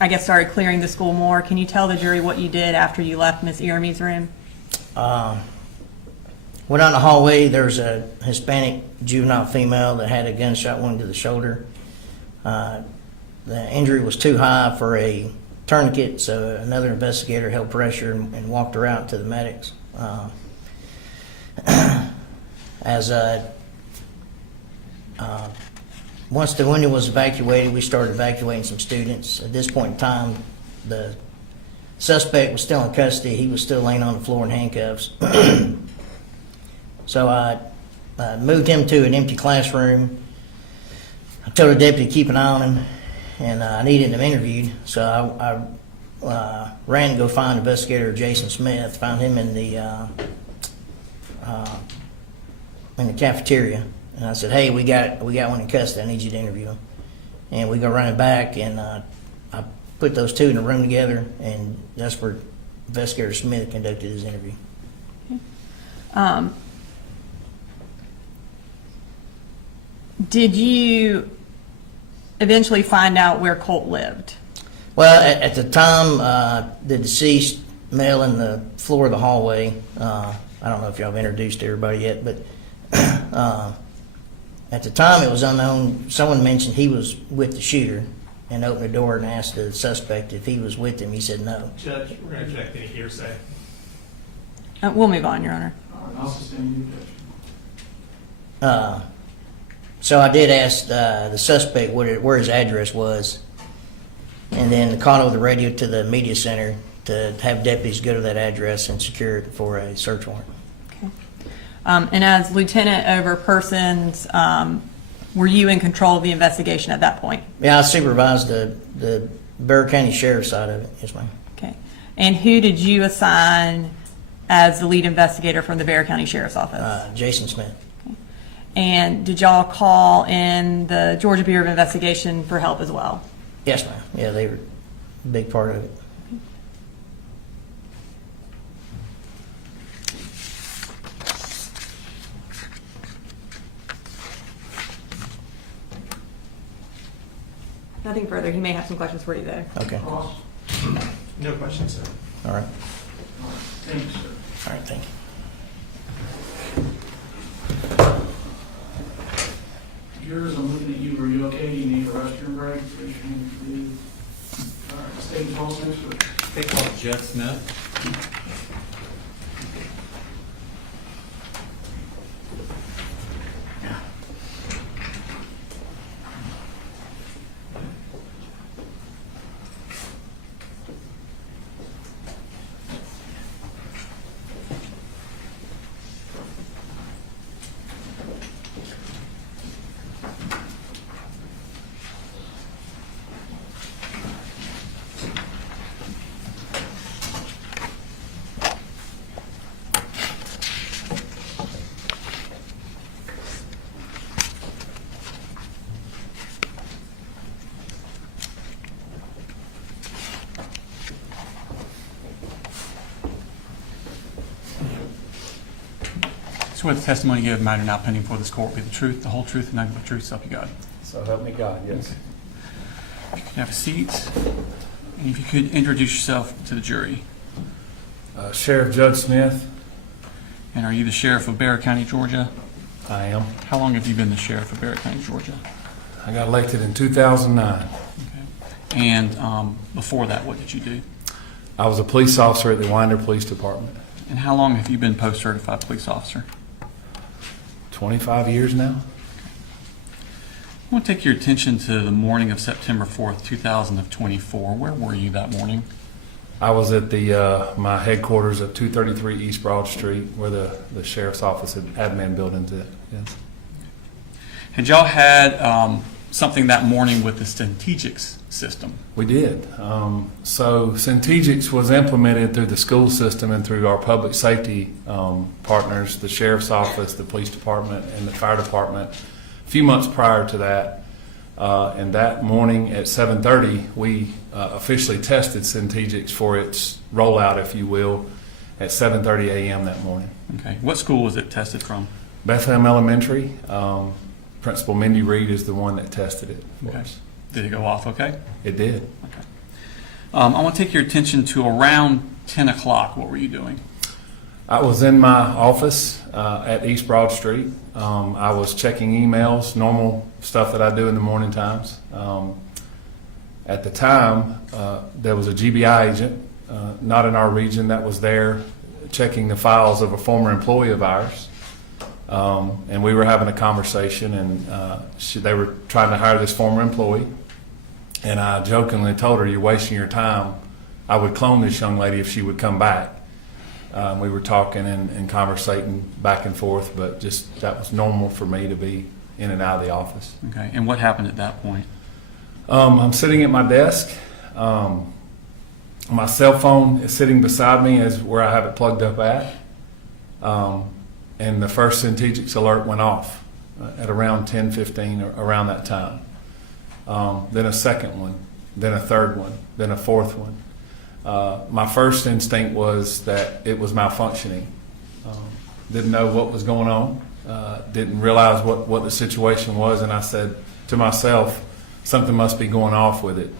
I guess, started clearing the school more. Can you tell the jury what you did after you left Miss Ieremy's room? Went out in the hallway. There's a Hispanic juvenile female that had a gunshot wound to the shoulder. The injury was too high for a tourniquet, so another investigator held pressure and walked her out to the medics. Once the wounded was evacuated, we started evacuating some students. At this point in time, the suspect was still in custody. He was still laying on the floor in handcuffs. So I moved him to an empty classroom. I told the deputy to keep an eye on him, and I needed him interviewed. So I ran to go find investigator Jason Smith, found him in the cafeteria. And I said, hey, we got one in custody. I need you to interview him. And we go running back, and I put those two in a room together, and that's where investigator Smith conducted his interview. Did you eventually find out where Colt lived? Well, at the time, the deceased male in the floor of the hallway, I don't know if y'all have introduced everybody yet, but at the time it was unknown. Someone mentioned he was with the shooter and opened the door and asked the suspect if he was with him. He said no. Judge, we're going to check any hearsay. We'll move on, Your Honor. All right, I'll sustain the objection. So I did ask the suspect where his address was, and then called over the radio to the media center to have deputies go to that address and secure it for a search warrant. Okay. And as lieutenant over persons, were you in control of the investigation at that point? Yeah, I supervised the Bexar County Sheriff's side of it. Yes, ma'am. Okay. And who did you assign as the lead investigator from the Bexar County Sheriff's Office? Jason Smith. And did y'all call in the Georgia Bureau of Investigation for help as well? Yes, ma'am. Yeah, they were a big part of it. Nothing further. He may have some questions for you, though. Okay. Ross? No questions, sir. All right. Thank you, sir. All right, thank you. Yours, I'm looking at you. Are you okay? Do you need a restroom break? Raise your hand if you do. All right, state and false next week. They call it Jeff Smith. Swear the testimony you give matter now pending before this court be the truth, the whole truth, and nothing but the truth, so help you God. So help me God, yes. If you could have a seat, and if you could introduce yourself to the jury. Sheriff Judge Smith. And are you the sheriff of Bexar County, Georgia? I am. How long have you been the sheriff of Bexar County, Georgia? I got elected in 2009. Okay. And before that, what did you do? I was a police officer at the Winder Police Department. And how long have you been post-certified police officer? 25 years now. I want to take your attention to the morning of September 4th, 2024. Where were you that morning? I was at my headquarters at 233 East Broad Street, where the sheriff's office and admin building's at. Yes. Had y'all had something that morning with the Centegix system? We did. So Centegix was implemented through the school system and through our public safety partners, the sheriff's office, the police department, and the fire department. A few months prior to that, and that morning at 7:30, we officially tested Centegix for its rollout, if you will, at 7:30 a.m. that morning. Okay. What school was it tested from? Bethlehem Elementary. Principal Mindy Reed is the one that tested it for us. Did it go off okay? It did. Okay. I want to take your attention to around 10 o'clock. What were you doing? I was in my office at East Broad Street. I was checking emails, normal stuff that I do in the morning times. At the time, there was a GBI agent, not in our region, that was there checking the files of a former employee of ours. And we were having a conversation, and they were trying to hire this former employee. And I jokingly told her, "You're wasting your time. I would clone this young lady if she would come back." We were talking and conversating back and forth, but just that was normal for me to be in and out of the office. Okay. And what happened at that point? I'm sitting at my desk. My cell phone is sitting beside me as where I have it plugged up at. And the first Centegix alert went off at around 10:15 or around that time. Then a second one, then a third one, then a fourth one. My first instinct was that it was malfunctioning. Didn't know what was going on. Didn't realize what the situation was, and I said to myself, something must be going off with it.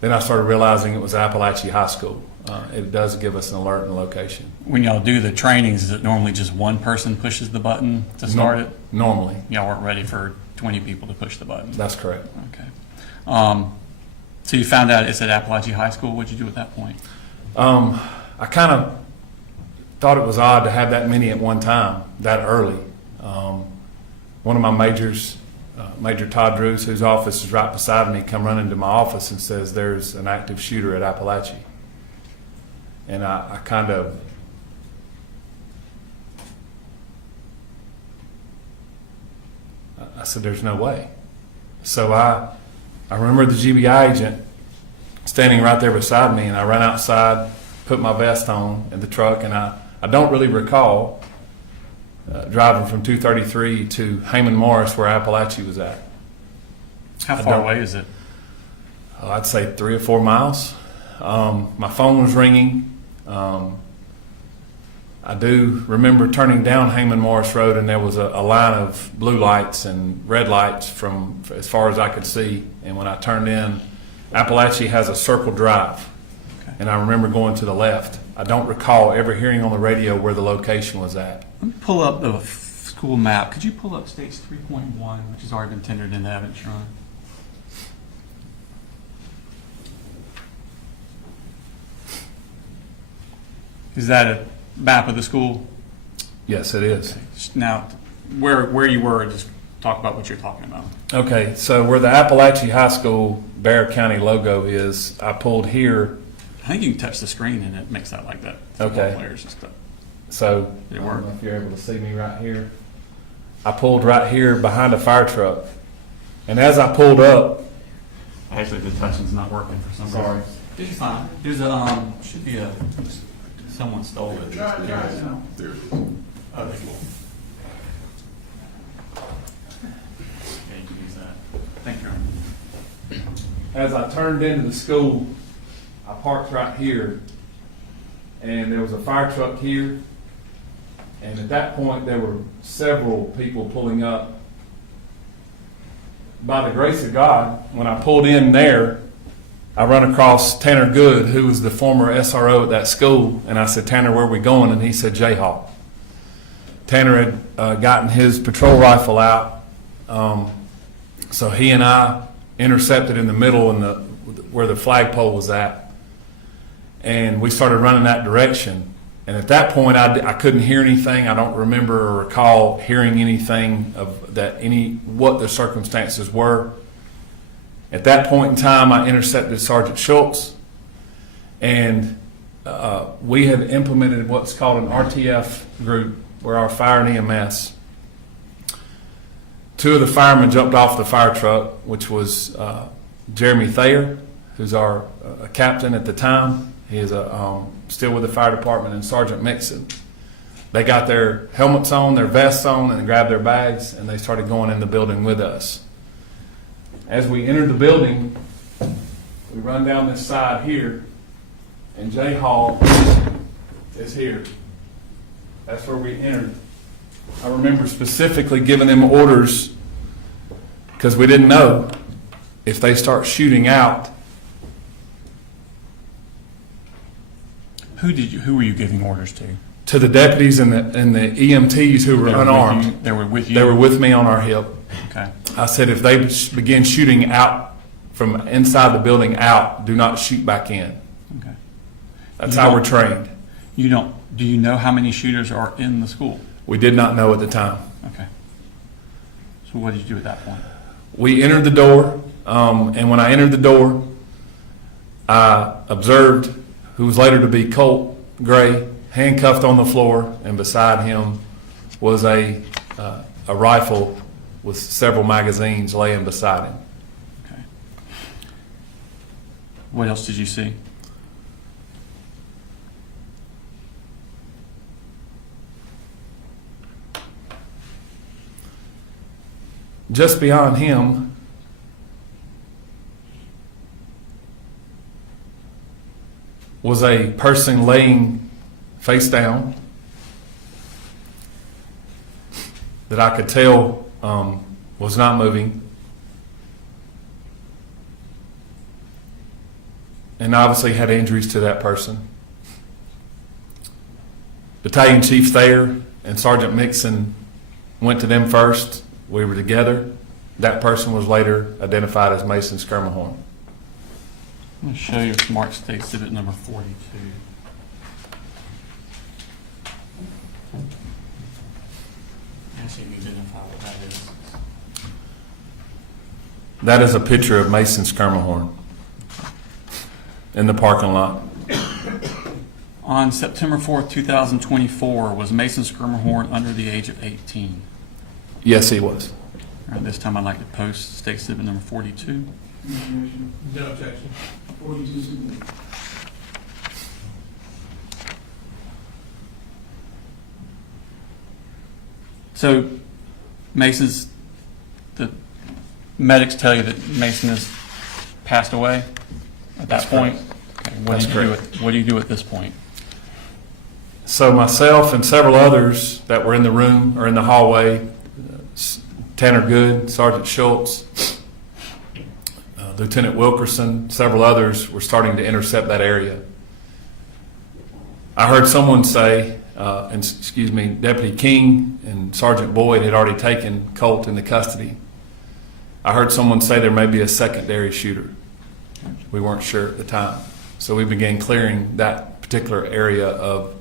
Then I started realizing it was Apalachee High School. It does give us an alert and location. When y'all do the trainings, is it normally just one person pushes the button to start it? Normally. Y'all weren't ready for 20 people to push the button? That's correct. Okay. So you found out it's at Apalachee High School. What'd you do at that point? I kind of thought it was odd to have that many at one time, that early. one of my majors, Major Todd Drews, whose office is right beside me, come running to my office and says there's an active shooter at Apalachee. And I kind of, I said, there's no way. So I remember the GBI agent standing right there beside me, and I ran outside, put my vest on in the truck, and I don't really recall driving from 233 to Heyman Morris where Apalachee was at. How far away is it? I'd say 3 or 4 miles. My phone was ringing. I do remember turning down Heyman Morris Road, and there was a line of blue lights and red lights from as far as I could see. And when I turned in, Apalachee has a circle drive, and I remember going to the left. I don't recall ever hearing on the radio where the location was at. Let me pull up the school map. Could you pull up States 3.1, which has already been tendered into evidence, Your Honor? Is that a map of the school? Yes, it is. Now, where you were, just talk about what you're talking about. Okay, so where the Apalachee High School Bear County logo is, I pulled here. I think you can touch the screen and it makes that like that. Okay. Players and stuff. So, Did it I work? don't know if you're able to see me right here. I pulled right here behind a fire truck. And as I pulled up, Actually, the touching's not working for some reason. Sorry. It's fine. There's a, should be a, someone stole it. There it is. Oh, they will. Yeah, you can use that. Thank you, Your Honor. as I turned into the school, I parked right here, and there was a fire truck here, and at that point, there were several people pulling up. By the grace of God, when I pulled in there, I run across Tanner Good, who was the former SRO at that school, and I said, Tanner, where are we going? And he said, Jayhawk. Tanner had gotten his patrol rifle out, so he and I intercepted in the middle where the flagpole was at, and we started running that direction. And at that point, I couldn't hear anything. I don't remember or recall hearing anything of that, what the circumstances were. At that point in time, I intercepted Sergeant Schultz, and we had implemented what's called an RTF group, where our fire and EMS. Two of the firemen jumped off the fire truck, which was Jeremy Thayer, who's our captain at the time. He is still with the fire department, and Sergeant Mixon. They got their helmets on, their vests on, and grabbed their bags, and they started going in the building with us. As we entered the building, we run down this side here, and Jay Hall is here. That's where we entered. I remember specifically giving them orders, because we didn't know if they start shooting out. Who were you giving orders to? To the deputies and the EMTs who were unarmed. They were with you? They were with me on our hip. Okay. I said, if they begin shooting out from inside the building out, do not shoot back in. Okay. That's how we're trained. Do you know how many shooters are in the school? We did not know at the time. Okay. So what did you do at that point? We entered the door, and when I entered the door, I observed who was later to be Colt Gray, handcuffed on the floor, and beside him was a rifle with several magazines laying beside him. Okay. What else did you see? Just beyond him was a person laying face down that I could tell was not moving. And obviously had injuries to that person. Battalion Chief Thayer and Sergeant Mixon went to them first. We were together. That person was later identified as Mason Skirmahorn. I'm going to show you Mark State Exhibit number 42. Actually, you identify what that is. That is a picture of Mason Skirmahorn in the parking lot. On September 4th, 2024, was Mason Skirmahorn under the age of 18? Yes, he was. All right, this time I'd like to post State Exhibit number 42. No objection. 42 submitted. So Mason's, the medics tell you that Mason has passed away at that That's point? correct. Okay, That's correct. What do you do at this point? So myself and several others that were in the room or in the hallway, Tanner Good, Sergeant Schultz, Lieutenant Wilkerson, several others were starting to intercept that area. I heard someone say, Deputy King and Sergeant Boyd had already taken Colt into custody. I heard someone say there may be a secondary shooter. We weren't sure at the time. So we began clearing that particular area of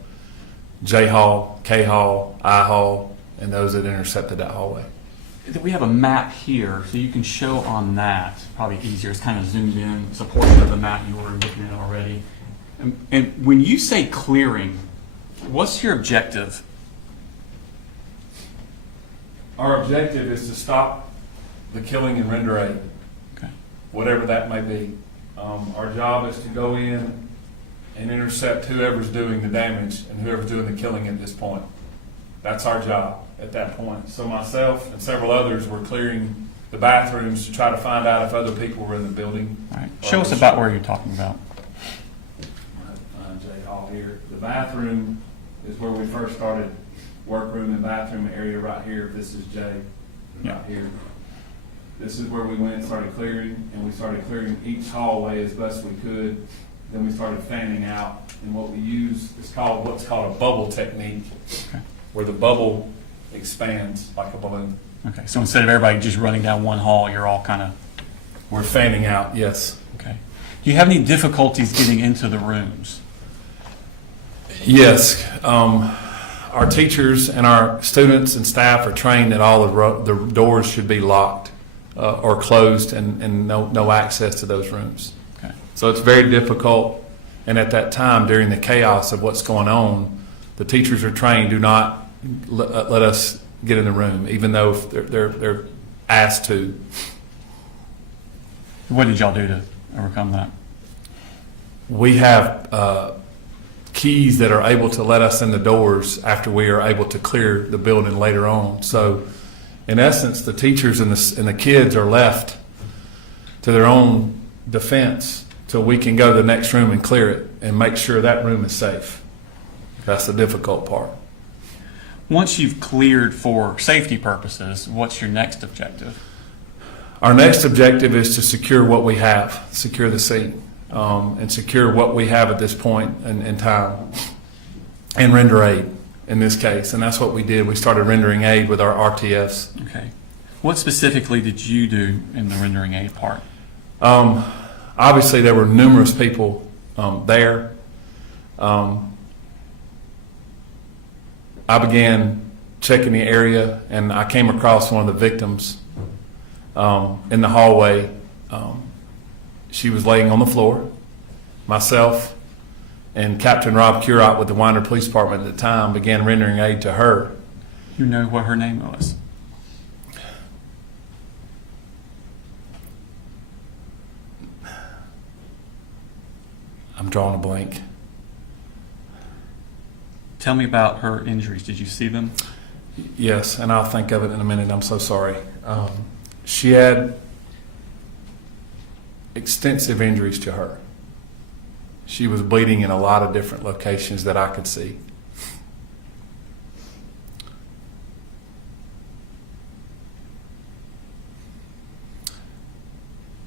J Hall, K Hall, I Hall, and those that intercepted that hallway. We have a map here, so you can show on that. Probably easier. It's kind of zoomed in, supporting of the map you were looking at already. And when you say clearing, what's your objective? Our objective is to stop the killing and render aid, Okay. whatever that may be. Our job is to go in and intercept whoever's doing the damage and whoever's doing the killing at this point. That's our job at that point. So myself and several others were clearing the bathrooms to try to find out if other people were in the building. All right. Show us about where you're talking about. J Hall here. The bathroom is where we first started, workroom and bathroom area right here. This is J, right here. This is where we went and started clearing, and we started clearing each hallway as best we could. Then we started fanning out, and what we use is what's called a bubble technique, where the bubble expands like a balloon. Okay, so instead of everybody just running down one hall, you're all kind of... We're fanning out, yes. Okay. Do you have any difficulties getting into the rooms? Yes. Our teachers and our students and staff are trained that all the doors should be locked or closed and no access to those rooms. Okay. So it's very difficult. And at that time, during the chaos of what's going on, the teachers are trained, do not let us get in the room, even though they're asked to. What did y'all do to overcome that? We have keys that are able to let us in the doors after we are able to clear the building later on. So in essence, the teachers and the kids are left to their own defense till we can go to the next room and clear it and make sure that room is safe. That's the difficult part. Once you've cleared for safety purposes, what's your next objective? Our next objective is to secure what we have, secure the scene, and secure what we have at this point in time, and render aid in this case. And that's what we did. We started rendering aid with our RTFs. Okay. What specifically did you do in the rendering aid part? Obviously, there were numerous people there. I began checking the area, and I came across one of the victims in the hallway. She was laying on the floor. Myself and Captain Rob Curott with the Winder Police Department at the time began rendering aid to her. You know what her name was? I'm drawing a blank. Tell me about her injuries. Did you see them? Yes, and I'll think of it in a minute. I'm so sorry. She had extensive injuries to her. She was bleeding in a lot of different locations that I could see.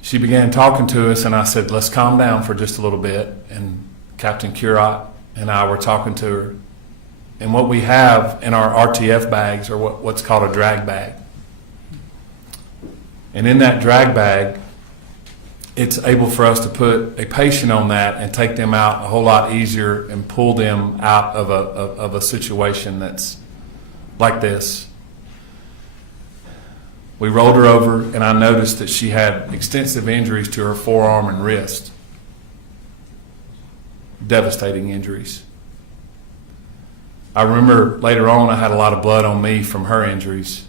She began talking to us, and I said, let's calm down for just a little bit. And Captain Curott and I were talking to her. And what we have in our RTF bags are what's called a drag bag. And in that drag bag, it's able for us to put a patient on that and take them out a whole lot easier and pull them out of a situation that's like this. We rolled her over, and I noticed that she had extensive injuries to her forearm and wrist. Devastating injuries. I remember later on I had a lot of blood on me from her injuries.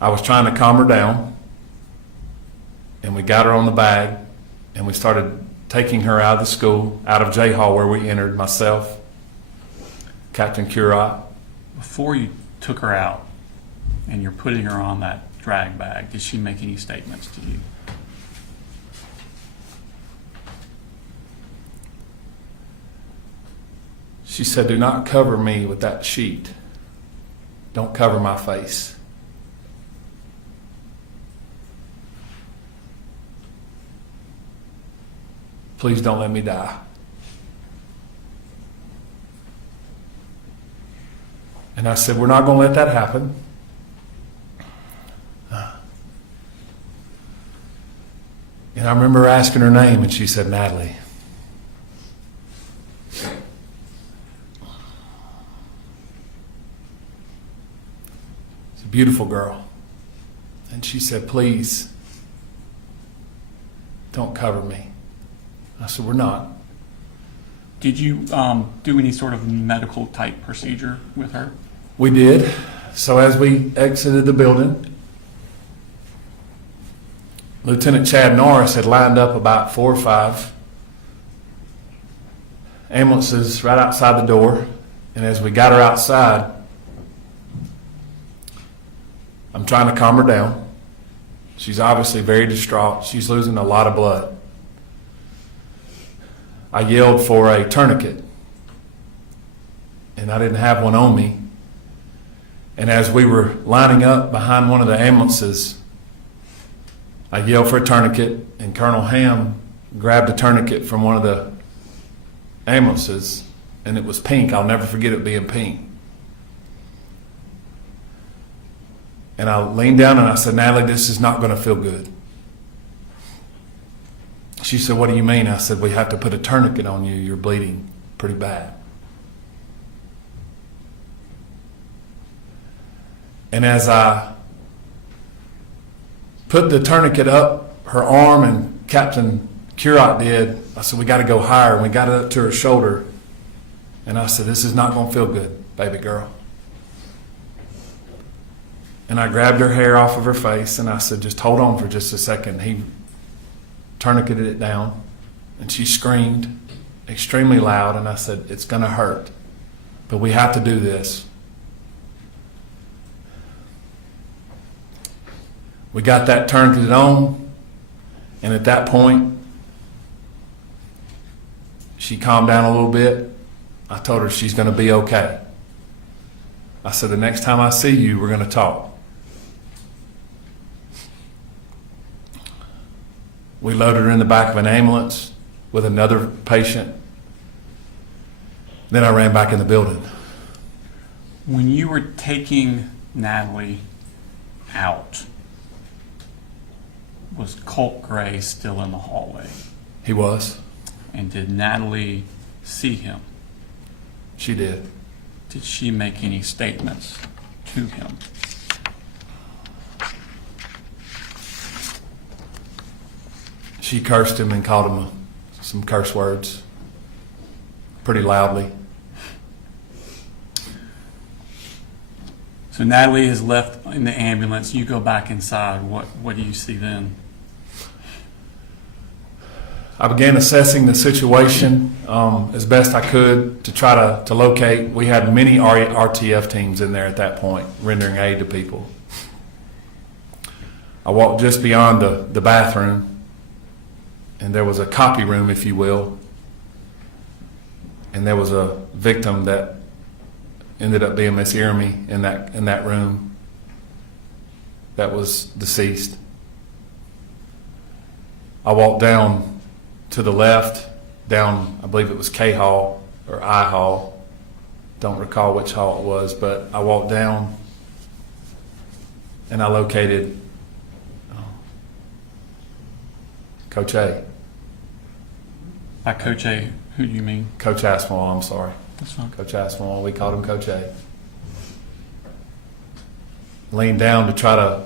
I was trying to calm her down, and we got her on the bag, and we started taking her out of the school, out of J Hall where we entered, myself, Captain Curot. Before you took her out and you're putting her on that drag bag, did she make any statements to you? She said, "Do not cover me with that sheet. Don't cover my face." Please don't let me die. And I said, "We're not going to let that happen." And I remember asking her name, and she said, "Natalie." It's a beautiful girl. And she said, "Please, don't cover me." I said, "We're not." Did you do any sort of medical type procedure with her? We did. So as we exited the building, Lieutenant Chad Norris had lined up about 4 or 5 ambulances right outside the door. And as we got her outside, I'm trying to calm her down. She's obviously very distraught. She's losing a lot of blood. I yelled for a tourniquet, and I didn't have one on me. And as we were lining up behind one of the ambulances, I yelled for a tourniquet, and Colonel Ham grabbed a tourniquet from one of the ambulances, and it was pink. I'll never forget it being pink. And I leaned down and I said, "Natalie, this is not going to feel good." She said, "What do you mean?" I said, "We have to put a tourniquet on you. You're bleeding pretty bad." And as I put the tourniquet up her arm, and Captain Curot did, I said, "We got to go higher." And we got it up to her shoulder. And I said, "This is not going to feel good, baby girl." And I grabbed her hair off of her face, and I said, "Just hold on for just a second." He tourniqueted it down, and she screamed extremely loud, and I said, "It's going to hurt, but we have to do this." We got that tourniqueted on, and at that point, she calmed down a little bit. I told her she's going to be okay. I said, "The next time I see you, we're going to talk." We loaded her in the back of an ambulance with another patient. Then I ran back in the building. When you were taking Natalie out, was Colt Gray still in the hallway? He was. And did Natalie see him? She did. Did she make any statements to him? She cursed him and called him some curse words pretty loudly. So Natalie is left in the ambulance. You go back inside. What do you see then? I began assessing the situation as best I could to try to locate. We had many RTF teams in there at that point, rendering aid to people. I walked just beyond the bathroom, and there was a copy room, if you will, and there was a victim that ended up being Miss Irmy in that room that was deceased. I walked down to the left, down, I believe it was K Hall or I Hall. Don't recall which hall it was, but I walked down and I located Coach A. By Coach A, who do you mean? Coach Aspinwall, I'm sorry. That's fine. Coach Aspinwall, we called him Coach A. Leaned down to try to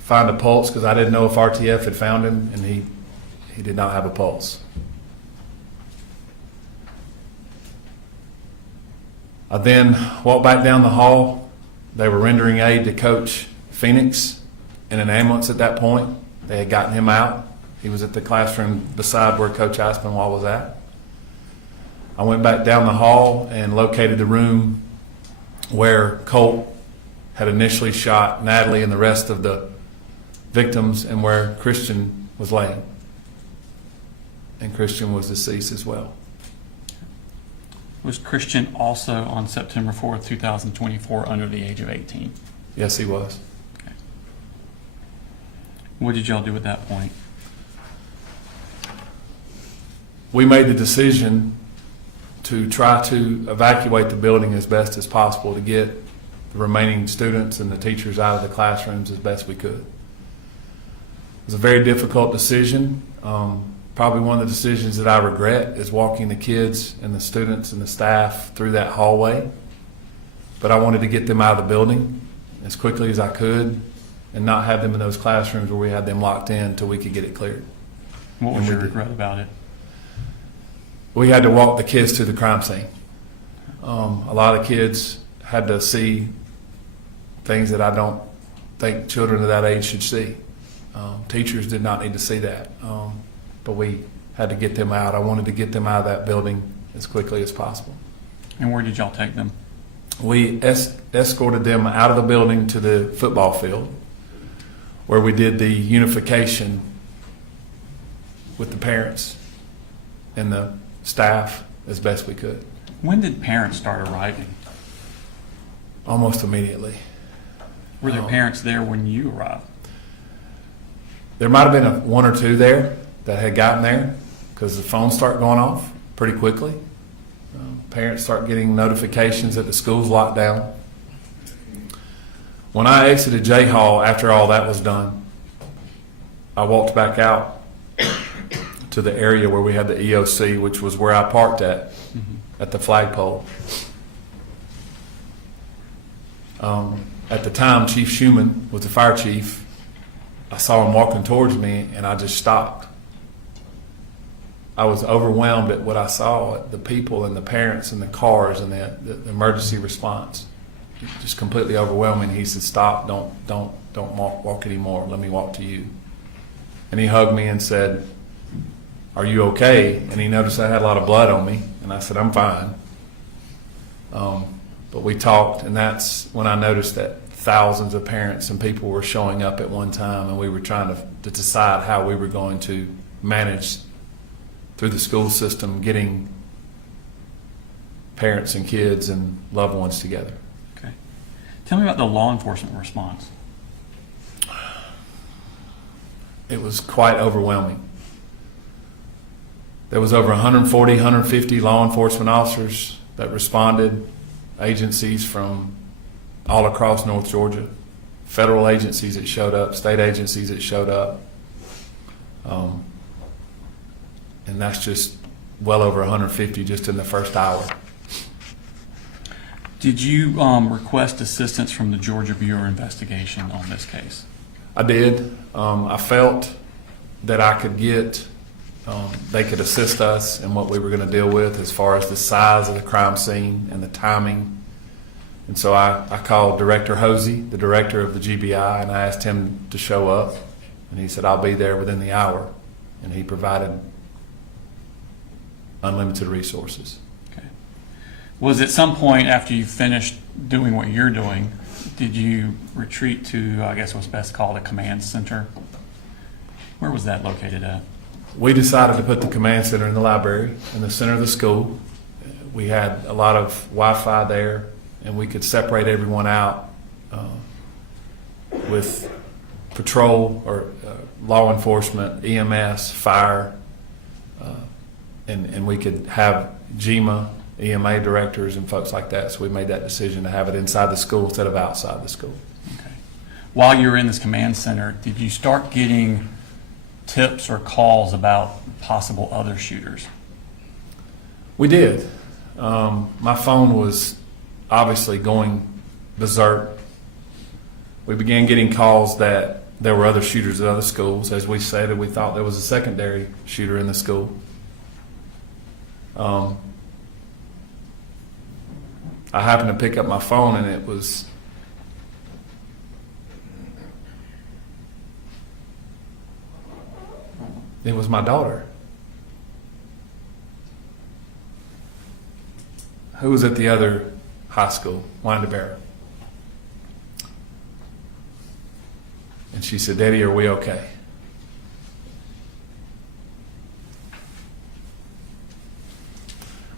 find a pulse because I didn't know if RTF had found him, and he did not have a pulse. I then walked back down the hall. They were rendering aid to Coach Phoenix in an ambulance at that point. They had gotten him out. He was at the classroom beside where Coach Aspinwall was at. I went back down the hall and located the room where Colt had initially shot Natalie and the rest of the victims, and where Christian was laying. And Christian was deceased as well. Was Christian also on September 4th, 2024 under the age of 18? Yes, he was. Okay. What did y'all do at that point? We made the decision to try to evacuate the building as best as possible to get the remaining students and the teachers out of the classrooms as best we could. It was a very difficult decision. Probably one of the decisions that I regret is walking the kids and the students and the staff through that hallway. But I wanted to get them out of the building as quickly as I could and not have them in those classrooms where we had them locked in until we could get it cleared. What was your regret about it? We had to walk the kids to the crime scene. A lot of kids had to see things that I don't think children of that age should see. Teachers did not need to see that. But we had to get them out. I wanted to get them out of that building as quickly as possible. And where did y'all take them? We escorted them out of the building to the football field, where we did the unification with the parents and the staff as best we could. When did parents start arriving? Almost immediately. Were there parents there when you arrived? There might have been one or two there that had gotten there because the phones start going off pretty quickly. Parents start getting notifications that the school's locked down. When I exited J Hall after all that was done, I walked back out to the area where we had the EOC, which was where I parked at the flagpole. At the time, Chief Schumann was the fire chief. I saw him walking towards me, and I just stopped. I was overwhelmed at what I saw, at the people and the parents and the cars and the emergency response. Just completely overwhelming. He said, "Stop! Don't walk anymore. Let me walk to you." And he hugged me and said, "Are you okay?" And he noticed I had a lot of blood on me, and I said, "I'm fine." But we talked, and that's when I noticed that thousands of parents and people were showing up at one time, and we were trying to decide how we were going to manage through the school system getting parents and kids and loved ones together. Okay. Tell me about the law enforcement response. It was quite overwhelming. There was over 140, 150 law enforcement officers that responded, agencies from all across North Georgia, federal agencies that showed up, state agencies that showed up. And that's just well over 150 just in the first hour. Did you request assistance from the Georgia Bureau of Investigation on this case? I did. I felt that I could get, they could assist us in what we were going to deal with as far as the size of the crime scene and the timing. And so I called Director Hosey, the director of the GBI, and I asked him to show up. And he said, "I'll be there within the hour." And he provided unlimited resources. Okay. Was at some point after you finished doing what you're doing, did you retreat to, I guess what's best called a command center? Where was that located at? We decided to put the command center in the library, in the center of the school. We had a lot of Wi-Fi there, and we could separate everyone out with patrol or law enforcement, EMS, fire, and we could have GEMA, EMA directors and folks like that. So we made that decision to have it inside the school instead of outside the school. Okay. While you were in this command center, did you start getting tips or calls about possible other shooters? We did. My phone was obviously going berserk. We began getting calls that there were other shooters at other schools. As we said, we thought there was a secondary shooter in the school. I happened to pick up my phone, and it was my daughter, who was at the other high school, Winderberry. And she said, "Daddy, are we okay?"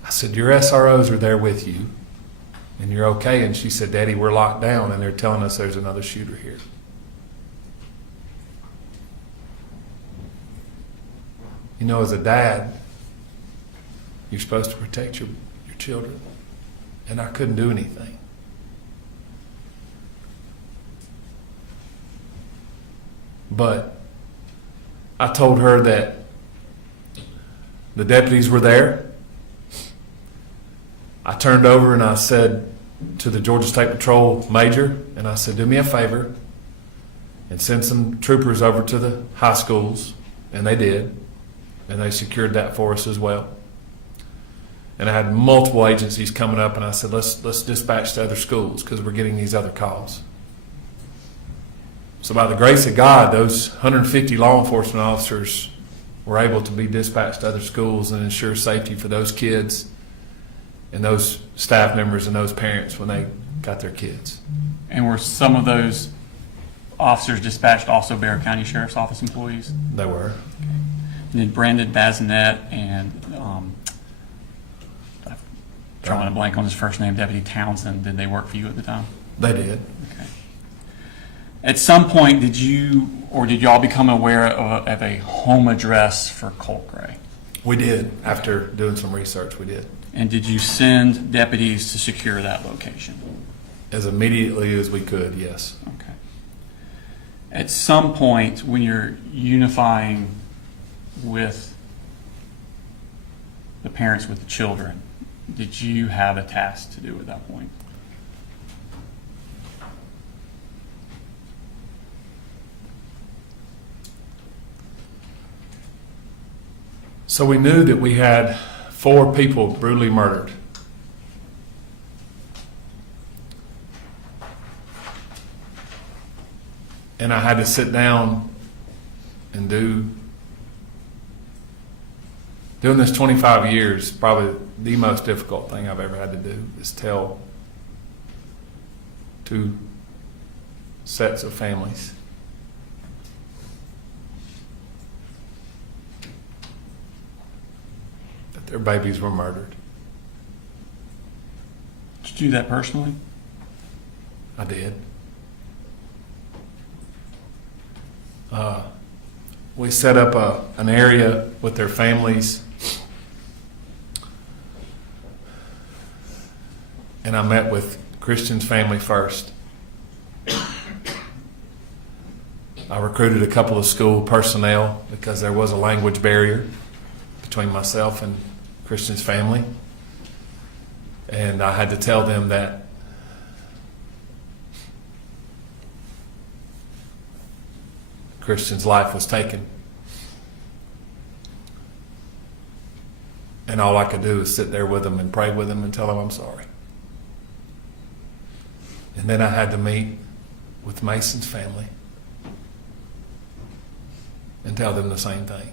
I said, "Your SROs are there with you, and you're okay." And she said, "Daddy, we're locked down, and they're telling us there's another shooter here." You know, as a dad, you're supposed to protect your children, and I couldn't do anything. But I told her that the deputies were there. I turned over and I said to the Georgia State Patrol major, and I said, "Do me a favor and send some troopers over to the high schools." And they did, and they secured that for us as well. And I had multiple agencies coming up, and I said, let's dispatch to other schools because we're getting these other calls. So by the grace of God, those 150 law enforcement officers were able to be dispatched to other schools and ensure safety for those kids and those staff members and those parents when they got their kids. And were some of those officers dispatched also Bexar County Sheriff's Office employees? They were. Okay. And did Brandon Bazinet and I'm drawing a blank on his first name, Deputy Townsend, did they work for you at the time? They did. Okay. At some point, did y'all become aware of a home address for Colt Gray? We did. After doing some research, we did. And did you send deputies to secure that location? As immediately as we could, yes. Okay. At some point, when you're unifying with the parents with the children, did you have a task to do at that point? So we knew that we had 4 people brutally murdered. And I had to sit down and doing this 25 years, probably the most difficult thing I've ever had to do is tell 2 sets of families that their babies were murdered. Did you do that personally? I did. We set up an area with their families, and I met with Christian's family first. I recruited a couple of school personnel because there was a language barrier between myself and Christian's family, and I had to tell them that Christian's life was taken. And all I could do is sit there with him and pray with him and tell him I'm sorry. And then I had to meet with Mason's family and tell them the same thing.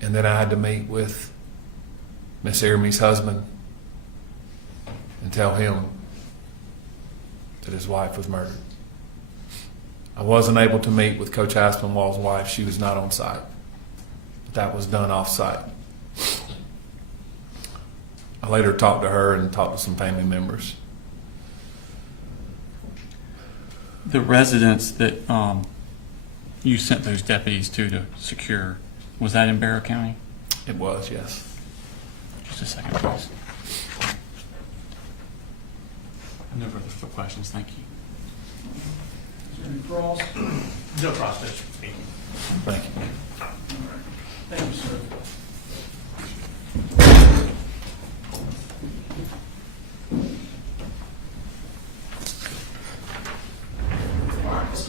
And then I had to meet with Miss Ermey's husband and tell him that his wife was murdered. I wasn't able to meet with Coach Aspinwall's wife. She was not on site. That was done off site. I later talked to her and talked to some family members. The residence that you sent those deputies to secure, was that in Bexar County? It was, yes. Just a second, please. No further questions, thank you. Any cross? No cross, Judge. Thank you. Thank you. Thank you, sir.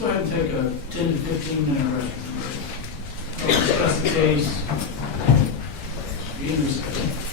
let's go ahead and take a 10 to 15-minute break. We'll discuss the case. Be in recess.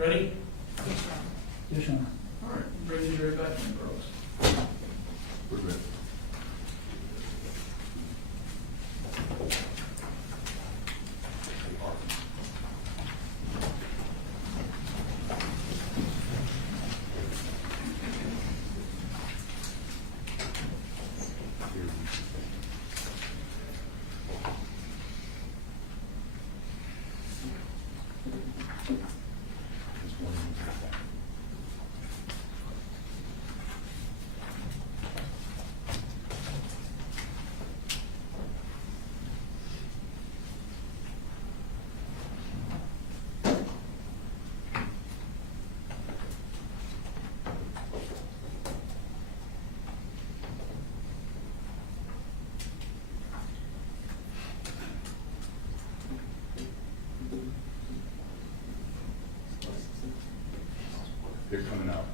Ready? Yes, sir. All right, bring the jury back in, girls. We're good. They're coming out.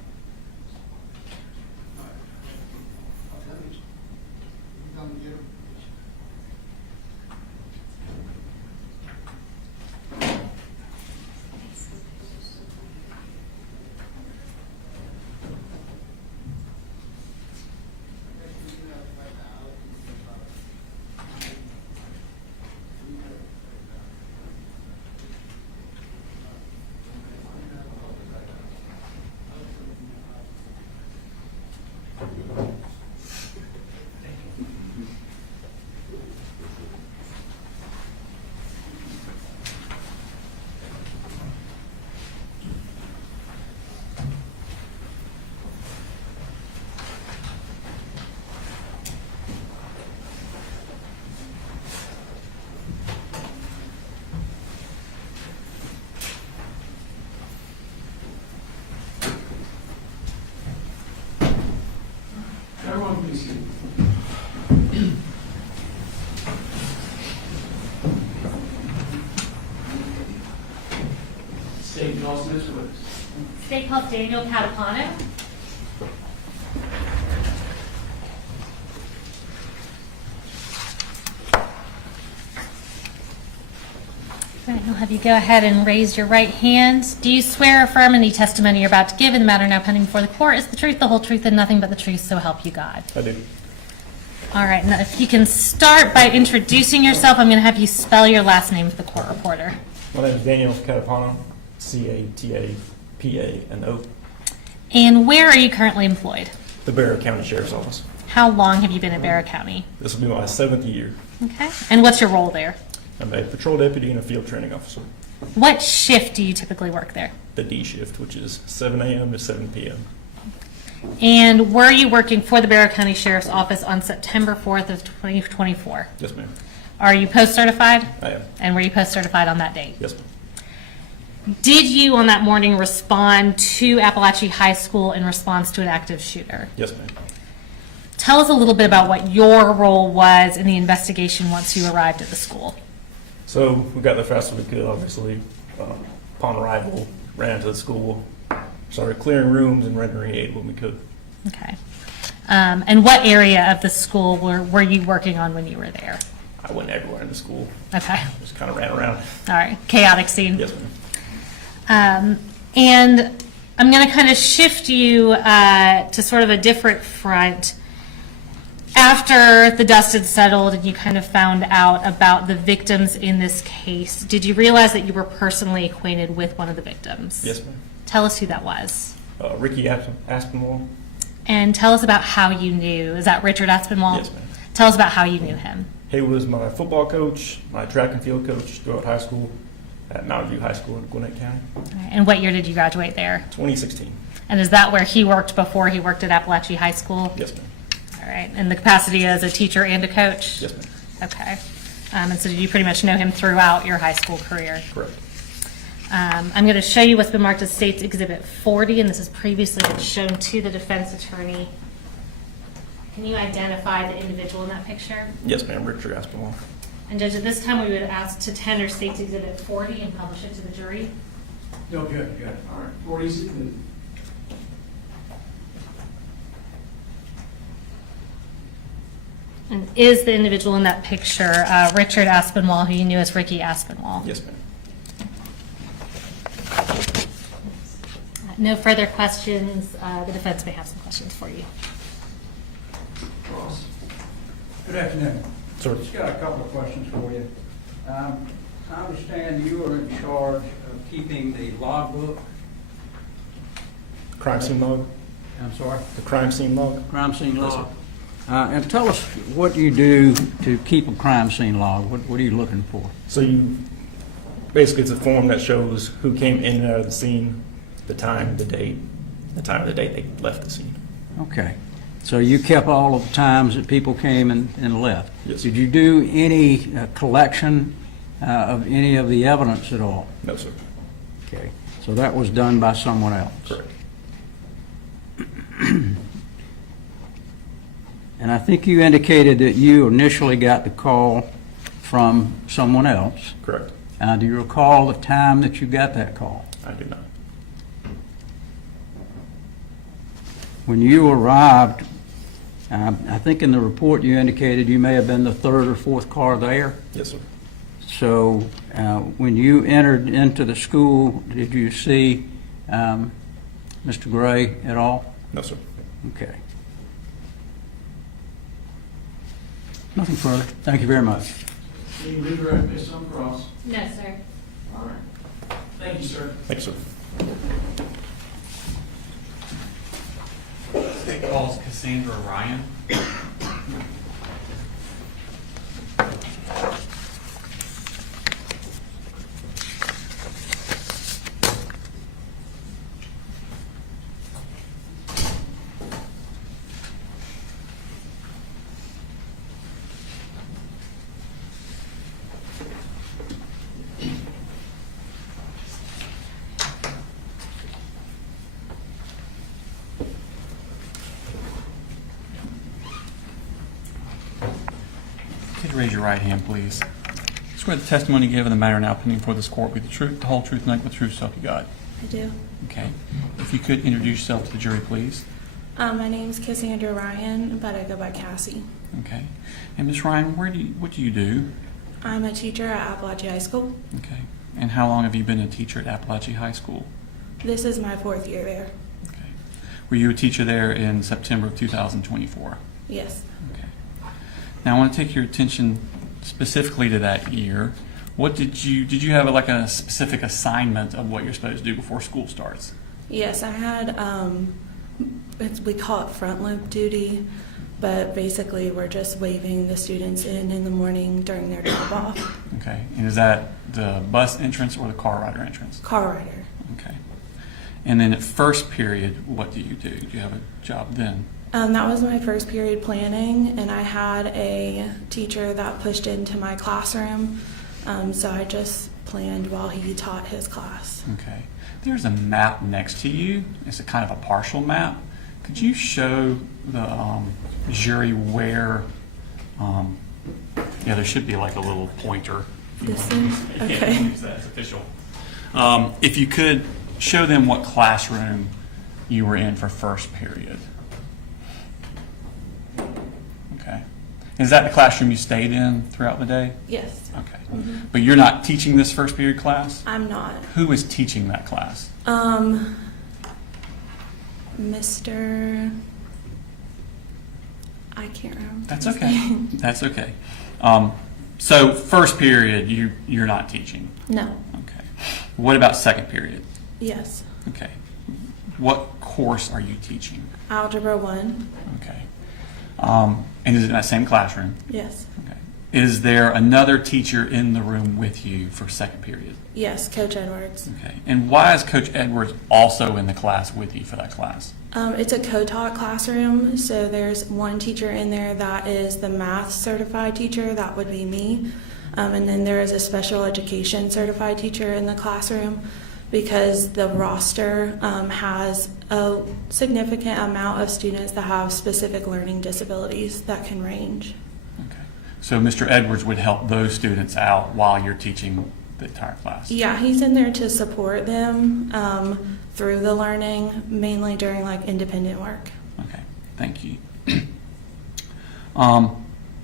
Everyone please sit. State Charles Smith's witness. State calls Daniel Catapano. All right, I'll have you go ahead and raise your right hand. Do you swear or affirm any testimony you're about to give in the matter now pending before the court is the truth, the whole truth, and nothing but the truth, so help you God? I do. All right, now if you can start by introducing yourself, I'm going to have you spell your last name for the court reporter. My name is Daniel Catapano, C-A-T-A-P-A-N-O, And where are you currently employed? the Bear County Sheriff's Office. How long have you been at Barrow County? This will be my 7th year. Okay. And what's your role there? I'm a patrol deputy and a field training officer. What shift do you typically work there? The D shift, which is 7 a.m. to 7 p.m. And were you working for the Barrow County Sheriff's Office on September 4th of 2024? Yes, ma'am. Are you post-certified? I am. And were you post-certified on that date? Yes, ma'am. Did you on that morning respond to Apalachee High School in response to an active shooter? Yes, ma'am. Tell us a little bit about what your role was in the investigation once you arrived at the school. So we got there fast as we could, obviously. Upon arrival, ran to the school, started clearing rooms and rendering aid when we could. Okay. And what area of the school were you working on when you were there? I went everywhere in the school. Okay. Just kind of ran around. All right. Chaotic scene. Yes, ma'am. And I'm going to kind of shift you to sort of a different front. After the dust had settled and you kind of found out about the victims in this case, did you realize that you were personally acquainted with one of the victims? Yes, ma'am. Tell us who that was. Ricky Aspinwall. And tell us about how you knew. Is that Richard Aspinwall? Yes, ma'am. Tell us about how you knew him. He was my football coach, my track and field coach throughout high school at Mountain View High School in Gwinnett County. All right. And what year did you graduate there? 2016. And is that where he worked before he worked at Apalachee High School? Yes, ma'am. All right. And the capacity as a teacher and a coach? Yes, ma'am. Okay. And so did you pretty much know him throughout your high school career? Correct. I'm going to show you what's been marked as State's Exhibit 40, and this has previously been shown to the defense attorney. Can you identify the individual in that picture? Yes, ma'am. Richard Aspinwall. And Judge, at this time, we would ask to tender State's Exhibit 40 and publish it to the jury. No, good. All right. 40's And is the individual in that picture Richard Aspinwall, who you knew as Ricky Aspinwall? Yes, ma'am. no further questions, the defense may have some questions for you. Good afternoon. Sir. Just got a couple of questions for you. I understand you are in charge of keeping the logbook. Crime scene log? I'm sorry? The crime scene log? Crime scene Yes, log. And tell us what you do to keep a crime scene log. What are you looking for? So basically it's a form that shows who came in and out of the scene, the time, the date, the time of the date they left the scene. Okay. So you kept all of the times that people came and left? Yes. Did you do any collection of any of the evidence at all? No, sir. Okay. So that was done by someone else? Correct. And I think you indicated that you initially got the call from someone else. Correct. Do you recall the time that you got that call? I do not. When you arrived, I think in the report you indicated you may have been the third or fourth car there. Yes, sir. So when you entered into the school, did you see Mr. Gray at all? No, sir. Okay. Nothing further. Thank you very much. Can you redirect me some cross? No, sir. All right. Thank you, sir. Thank you, sir. State calls Cassandra Ryan. Could you raise your right hand, please? Swear the testimony given in the matter now pending before this court be the truth, the whole truth, and nothing but the truth, so help you God. I do. Okay. If you could introduce yourself to the jury, please. My name's Cassandra Ryan, but I go by Cassie. Okay. And Ms. Ryan, what do you do? I'm a teacher at Apalachee High School. Okay. And how long have you been a teacher at Apalachee High School? This is my 4th year there. Okay. Were you a teacher there in September of 2024? Yes. Okay. Now I want to take your attention specifically to that year. What did you have like a specific assignment of what you're supposed to do before school starts? Yes, I had, we call it front loop duty, but basically we're just waving the students in the morning during their drop off. Okay. And is that the bus entrance or the car rider entrance? Car rider. Okay. And then at first period, what do you do? Do you have a job then? That was my first period planning, and I had a teacher that pushed into my classroom, so I just planned while he taught his class. Okay. There's a map next to you. It's a kind of a partial map. Could you show the jury where, there should be like a little pointer. This is? Okay. Use that, it's official. If you could show them what classroom you were in for first period. Okay. Is that the classroom you stayed in throughout the day? Yes. Okay. Mm-hmm. But you're not teaching this first period class? I'm not. Who is teaching that class? Mr. I can't remember. That's his okay. name. That's okay. So first period, you're not teaching? No. Okay. What about second period? Yes. Okay. What course are you teaching? Algebra 1. Okay. And is it in that same classroom? Yes. Okay. Is there another teacher in the room with you for second period? Yes, Coach Edwards. Okay. And why is Coach Edwards also in the class with you for that class? It's a co-taught classroom, so there's one teacher in there that is the math certified teacher, that would be me, and then there is a special education certified teacher in the classroom because the roster has a significant amount of students that have specific learning disabilities that can range. Okay. So Mr. Edwards would help those students out while you're teaching the entire class? Yeah, he's in there to support them through the learning, mainly during like independent work. Okay, thank you.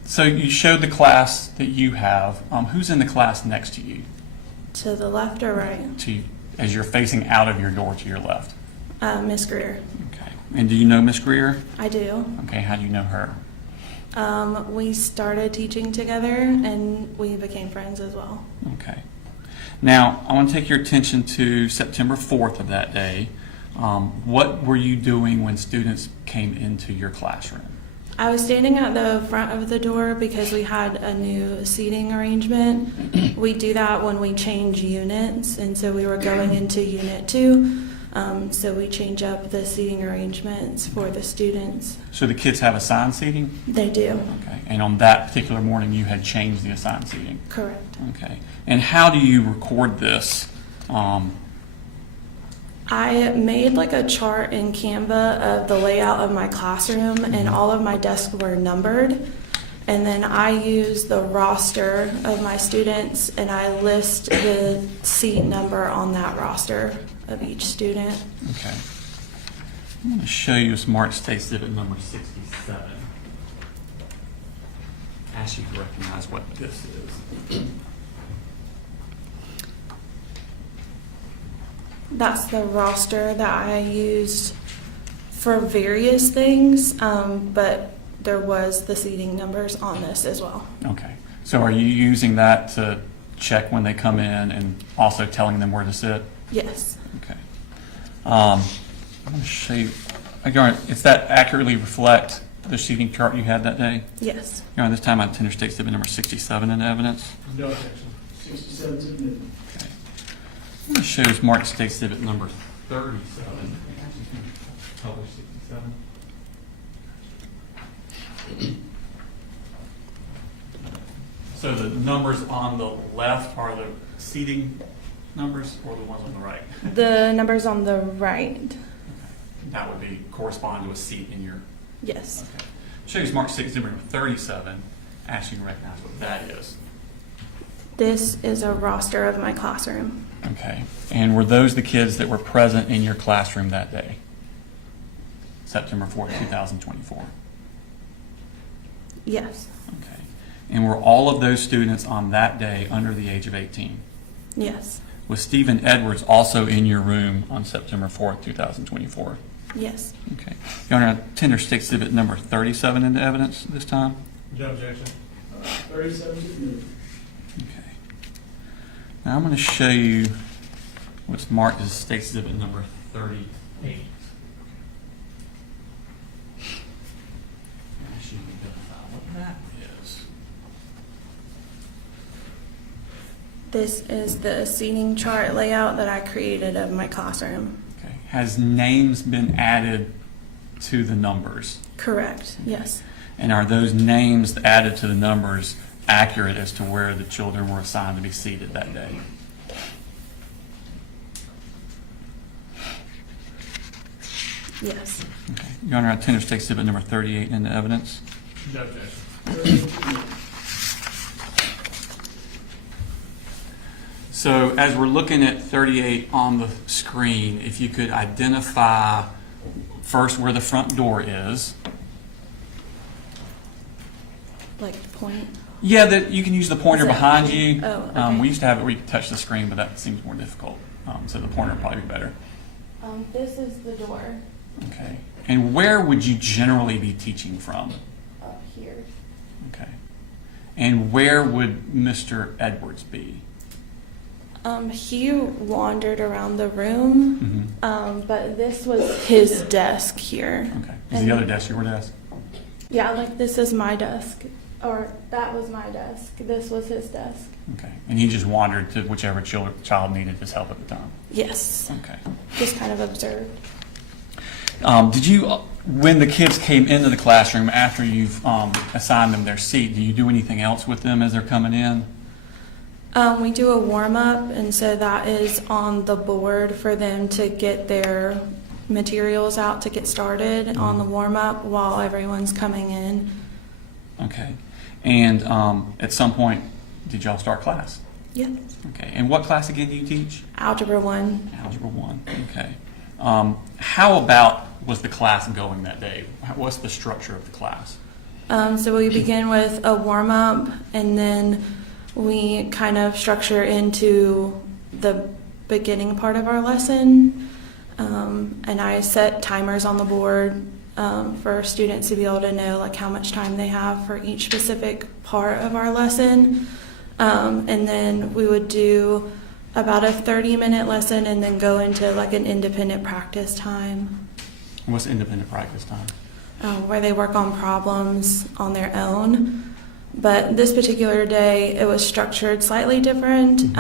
So you showed the class that you have. Who's in the class next to you? To the left or right? As you're facing out of your door to your left. Miss Greer. Okay. And do you know Miss Greer? I do. Okay, how do you know her? We started teaching together, and we became friends as well. Okay. Now, I want to take your attention to September 4th of that day. What were you doing when students came into your classroom? I was standing at the front of the door because we had a new seating arrangement. We do that when we change units, and so we were going into Unit 2. So we change up the seating arrangements for the students. So the kids have assigned seating? They do. Okay. And on that particular morning, you had changed the assigned seating? Correct. Okay. And how do you record this? I made like a chart in Canva of the layout of my classroom, and all of my desks were numbered. And then I use the roster of my students, and I list the seat number on that roster of each student. Okay. I'm going to show you Smart State Exhibit number 67. Ask you to recognize what this is. That's the roster that I used for various things, but there was the seating numbers on this as well. Okay. So are you using that to check when they come in and also telling them where to sit? Yes. Okay. I'm going to show you. Again, does that accurately reflect the seating chart you had that day? Yes. This time I tender state exhibit number 67 in evidence. No objection. 67 submitted. Okay. I'm going to show you Smart State Exhibit number 37. Publish 67. So the numbers on the left are the seating numbers, or the ones on the right? The numbers on the right. That would be correspond to a seat in your. Yes. Okay. Show you Smart State Exhibit number 37. Ask you to recognize what that is. This is a roster of my classroom. Okay. And were those the kids that were present in your classroom that day? September 4th, 2024. Yes. Okay. And were all of those students on that day under the age of 18? Yes. Was Stephen Edwards also in your room on September 4th, 2024? Yes. Okay. Your Honor, tender state exhibit number 37 into evidence this time. No objection. 37 submitted. Okay. Now I'm going to show you what's marked as state exhibit number 38. Actually, identify what that is. This is the seating chart layout that I created of my classroom. Okay. Has names been added to the numbers? Correct. Yes. And are those names added to the numbers accurate as to where the children were assigned to be seated that day? Yes. Okay. Your Honor, I tender state exhibit number 38 into evidence. No objection. So as we're looking at 38 on the screen, if you could identify first where the front door is. Like the point. Yeah, that you can use the pointer Is that- behind you. Oh, okay. We used to have it where you could touch the screen, but that seems more difficult. So the pointer would probably be better. This is the door Okay. And where would you generally be teaching from? up here. Okay. And where would Mr. Edwards be? He wandered around the room, but this was his desk here. Okay. Is the other desk your desk? Yeah, like this is my desk, or that was my desk. This was his desk. Okay. And he just wandered to whichever child needed his help at the time? Yes. Okay. Just kind of observed. Did you, when the kids came into the classroom after you've assigned them their seat, do you do anything else with them as they're coming in? We do a warm up, and so that is on the board for them to get their materials out to get started on the warm up while everyone's coming in. Okay. And at some point, did y'all start class? Yes. Okay. And what class again do you teach? Algebra 1. Algebra 1. Okay. How about was the class going that day? What's the structure of the class? So we begin with a warm up, and then we kind of structure into the beginning part of our lesson. And I set timers on the board for students to be able to know like how much time they have for each specific part of our lesson. And then we would do about a 30-minute lesson and then go into like an independent practice time. What's independent practice time? Where they work on problems on their own. But this particular day, it was structured slightly different.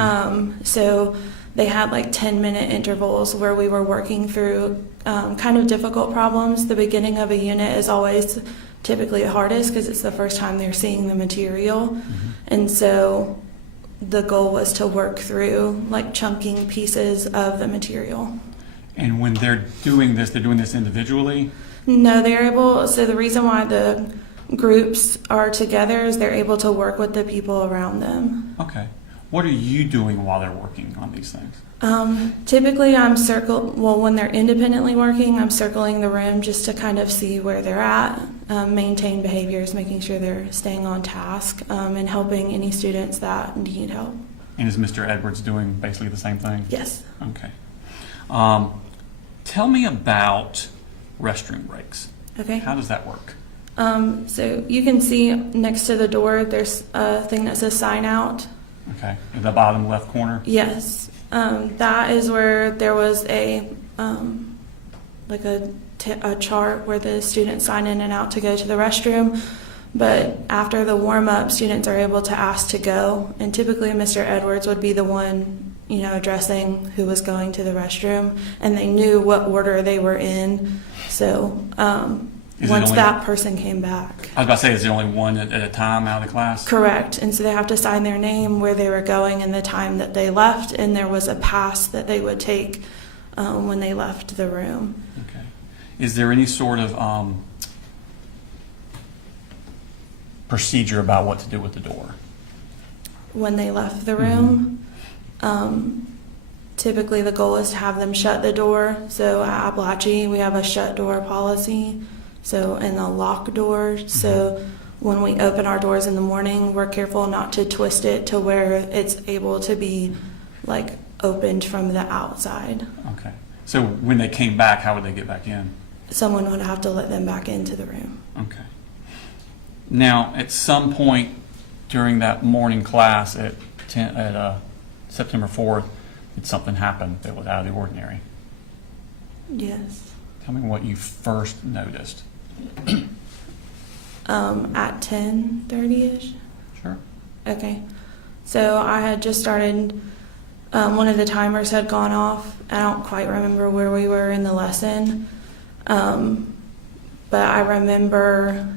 So they had like 10-minute intervals where we were working through kind of difficult problems. The beginning of a unit is always typically the hardest because it's the first time they're seeing the material. And so the goal was to work through like chunking pieces of the material. And when they're doing this individually? No, they're able, so the reason why the groups are together is they're able to work with the people around them. Okay. What are you doing while they're working on these things? Typically when they're independently working, I'm circling the room just to kind of see where they're at, maintain behaviors, making sure they're staying on task, and helping any students that need help. And is Mr. Edwards doing basically the same thing? Yes. Okay. Tell me about restroom breaks. Okay. How does that work? So you can see next to the door, there's a thing that says sign out. Okay. In the bottom left corner? Yes. That is where there was a chart where the students sign in and out to go to the restroom. But after the warm-up, students are able to ask to go. And typically Mr. Edwards would be the one, addressing who was going to the restroom. And they knew what order they were in. So once that person came back. I was about to say, is there only one at a time out of the class? Correct. And so they have to sign their name, where they were going, and the time that they left. And there was a pass that they would take when they left the room. Okay. Is there any sort of procedure about what to do with the door? When they left the room, typically the goal is to have them shut the door. So at Apalachee, we have a shut door policy. So, and a lock door. So when we open our doors in the morning, we're careful not to twist it to where it's able to be like opened from the outside. Okay. So when they came back, how would they get back in? Someone would have to let them back into the room. Okay. Now, at some point during that morning class at September 4th, did something happen that was out of the ordinary? Yes. Tell me what you first noticed. At 10:30ish. Sure. Okay. So I had just started, one of the timers had gone off. I don't quite remember where we were in the lesson. But I remember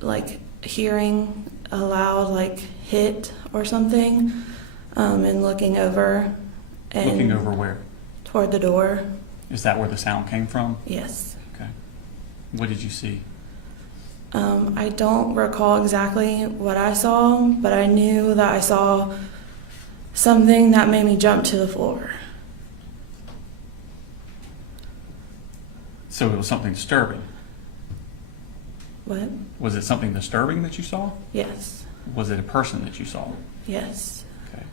like hearing a loud like hit or something, and looking over. And Looking over where? Toward the door. Is that where the sound came from? Yes. Okay. What did you see? I don't recall exactly what I saw, but I knew that I saw something that made me jump to the floor. So it was something disturbing. What? Was it something disturbing that you saw? Yes. Was it a person that you saw? Yes. Okay.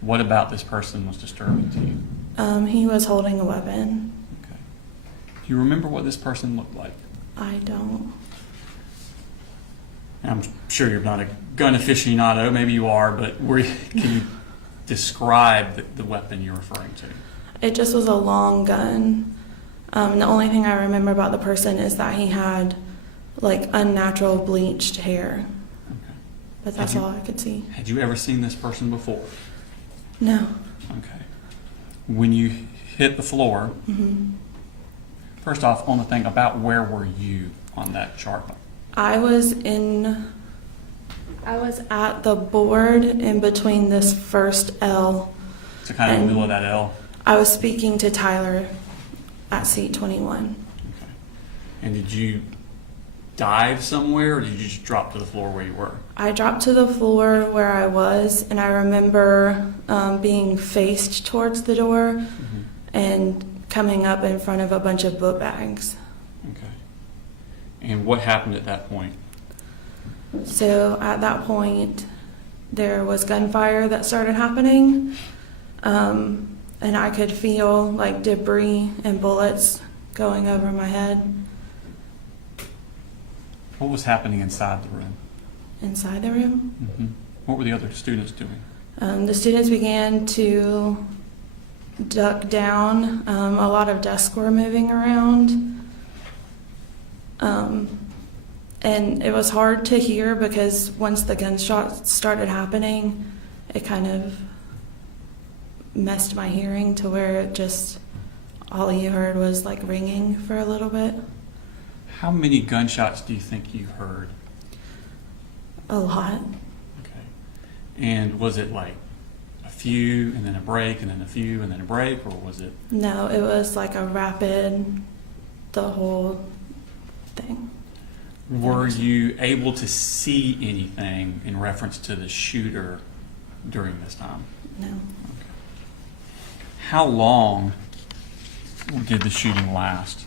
What about this person was disturbing to you? He was holding a weapon. Okay. Do you remember what this person looked like? I don't. I'm sure you're not a gun aficionado. Maybe you are, but can you describe the weapon you're referring to? It just was a long gun. The only thing I remember about the person is that he had like unnatural bleached hair. Okay. But that's all I could see. Had you ever seen this person before? No. Okay. When you hit the floor, first off, on the thing about where were you on that chart? I was at the board in between this first L. So kind of in the middle of that L? I was speaking to Tyler at seat 21. Okay. And did you dive somewhere, or did you just drop to the floor where you were? I dropped to the floor where I was, and I remember being faced towards the door and coming up in front of a bunch of book bags. Okay. And what happened at that point? So at that point, there was gunfire that started happening. and I could feel like debris and bullets going over my head What was happening inside the room? inside the room. Mm-hmm. What were the other students doing? The students began to duck down. A lot of desks were moving around. And it was hard to hear because once the gunshots started happening, it kind of messed my hearing to where it just, all you heard was like ringing for a little bit. How many gunshots do you think you heard? A lot. Okay. And was it like a few and then a break and then a few and then a break, or was it? No, it was like a rapid, the whole thing. Were you able to see anything in reference to the shooter during this time? No. How long did the shooting last?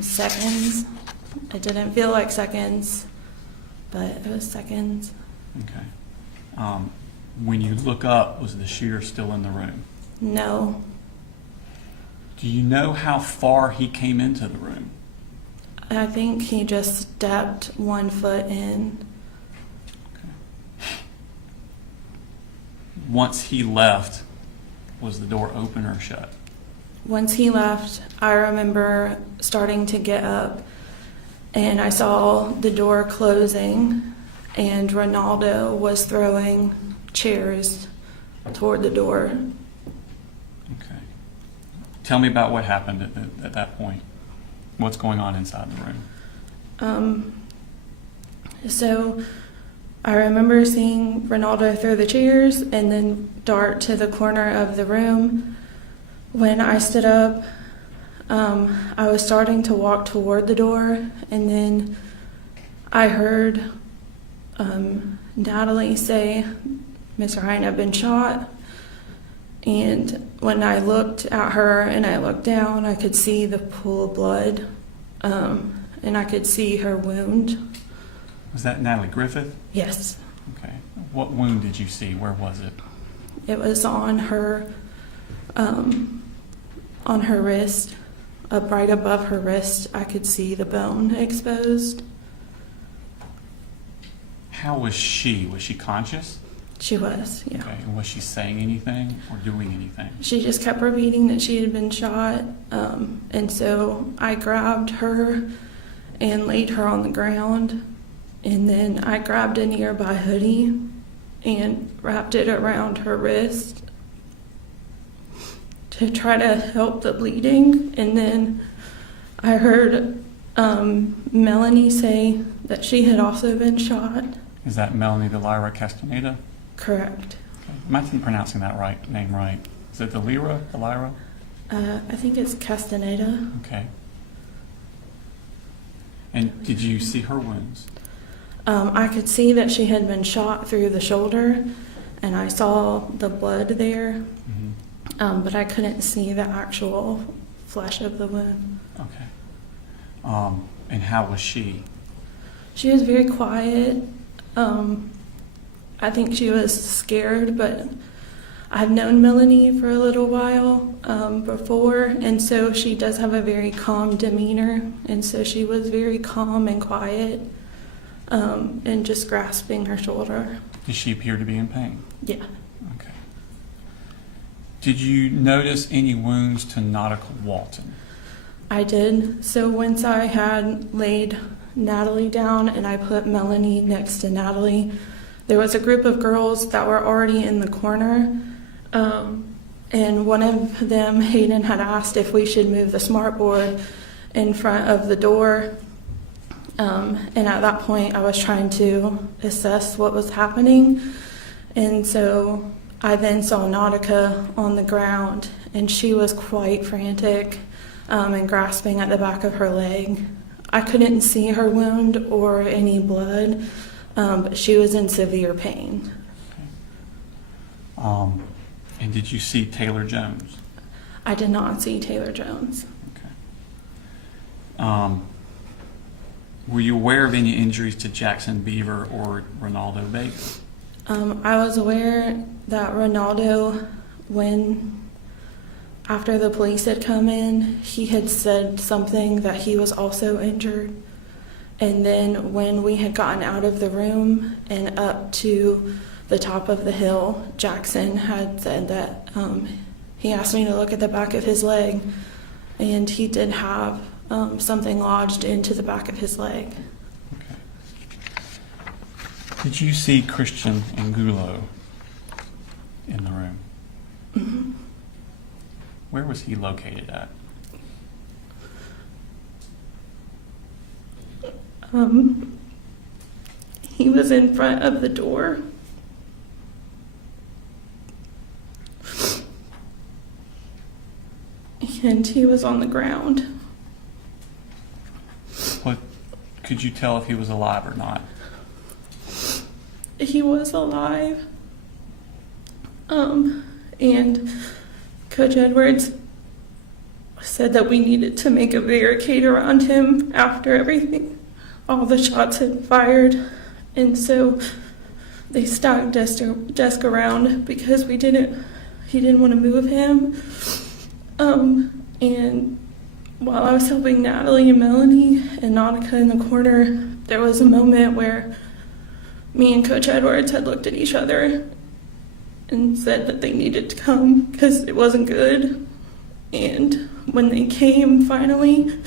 Seconds. It didn't feel like seconds, but it was seconds. Okay. When you look up, was the shooter still in the room? No. Do you know how far he came into the room? I think he just stepped 1 foot in. Once he left, was the door open or shut? Once he left, I remember starting to get up, and I saw the door closing, and Ronaldo was throwing chairs toward the door. Okay. Tell me about what happened at that point. What's going on inside the room? So I remember seeing Ronaldo throw the chairs and then dart to the corner of the room. When I stood up, I was starting to walk toward the door, and then I heard Natalie say, "Mr. Hine, I've been shot." And when I looked at her and I looked down, I could see the pool of blood, and I could see her wound. Was that Natalie Griffith? Yes. Okay. What wound did you see? Where was it? It was on her wrist, up right above her wrist. I could see the bone exposed. How was she? Was she conscious? She was, yeah. Okay. And was she saying anything or doing anything? She just kept repeating that she had been shot, and so I grabbed her and laid her on the ground, and then I grabbed a nearby hoodie and wrapped it around her wrist to try to help the bleeding. And then I heard Melanie say that she had also been shot. Is that Melanie Delira Castaneda? Correct. Okay. Am I pronouncing that name right? Is it Delira? I think it's Castaneda. Okay. And did you see her wounds? I could see that she had been shot through the shoulder, and I saw the blood there, but I couldn't see the actual flesh of the wound. Okay. And how was she? She was very quiet. I think she was scared, but I've known Melanie for a little while before, and so she does have a very calm demeanor, and so she was very calm and quiet, and just grasping her shoulder. Did she appear to be in pain? Yeah. Okay. Did you notice any wounds to Nautica Walton? I did. So once I had laid Natalie down and I put Melanie next to Natalie, there was a group of girls that were already in the corner, and one of them, Hayden, had asked if we should move the smartboard in front of the door, and at that point I was trying to assess what was happening, and so I then saw Nautica on the ground, and she was quite frantic and grasping at the back of her leg. I couldn't see her wound or any blood, but she was in severe pain. Okay. And did you see Taylor Jones? I did not see Taylor Jones. Okay. Were you aware of any injuries to Jackson Beaver or Ronaldo Vega? I was aware that Ronaldo after the police had come in, he had said something that he was also injured. And then when we had gotten out of the room and up to the top of the hill, Jackson had said that he asked me to look at the back of his leg, and he did have something lodged into the back of his leg. Did you see Christian Angulo in the room? Mm-hmm. Where was he located at? He was in front of the door. And he was on the ground. What could you tell if he was alive or not? He was alive. And Coach Edwards said that we needed to make a barricade around him after everything, all the shots had fired. And so they stacked desk around because he didn't want to move him. And while I was helping Natalie and Melanie and Nautica in the corner, there was a moment where me and Coach Edwards had looked at each other and said that they needed to come because it wasn't good. And when they came finally,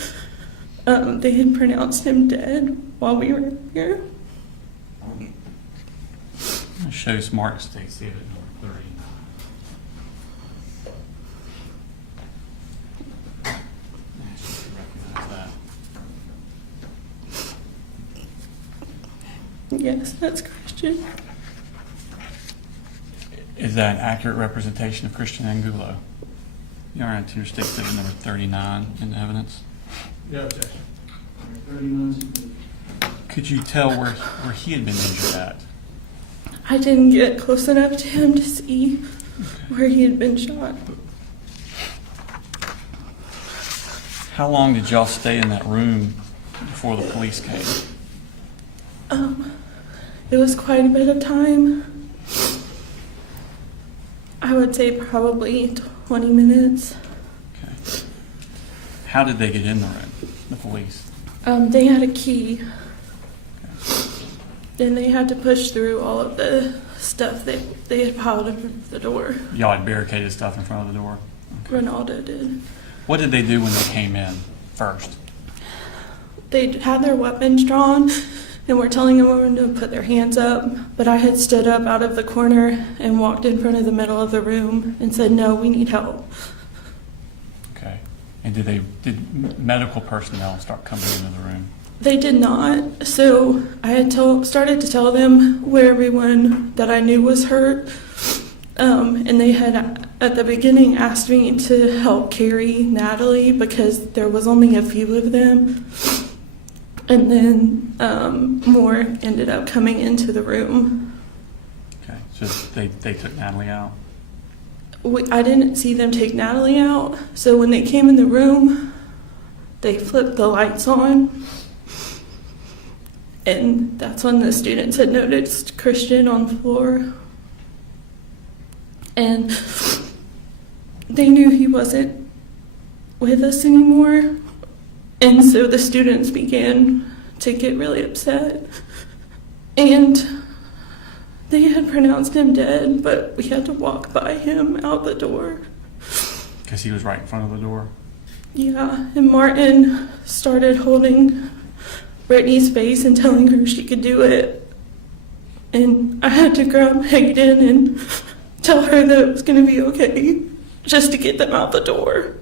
they had pronounced him dead while we were here. It shows Mark State Exhibit number 39. Recognize that. Yes, that's Christian. Is that an accurate representation of Christian Angulo? You are into your State Exhibit number 39 in the evidence. No objection. 39. Could you tell where he had been injured at? I didn't get close enough to him to see where he had been shot. How long did y'all stay in that room before the police came? It was quite a bit of time. I would say probably 20 minutes. Okay. How did they get in the room, the police? They had a key. Then they had to push through all of the stuff that they had piled in the door. Y'all had barricaded stuff in front of the door? Okay. Ronaldo did. What did they do when they came in first? They had their weapons drawn and were telling them to put their hands up, but I had stood up out of the corner and walked in front of the middle of the room and said, "No, we need help." Okay. And did medical personnel start coming into the room? They did not. So I had started to tell them where everyone that I knew was hurt. And they had, at the beginning, asked me to help carry Natalie because there was only a few of them. And then more ended up coming into the room. Okay. So they took Natalie out? I didn't see them take Natalie out. So when they came in the room, they flipped the lights on. And that's when the students had noticed Christian on the floor. And they knew he wasn't with us anymore. And so the students began to get really upset. And they had pronounced him dead, but we had to walk by him out the door. Because he was right in front of the door? Yeah, and Martin started holding Brittany's face and telling her she could do it. And I had to grab Hayden and tell her that it was going to be okay, just to get them out the door.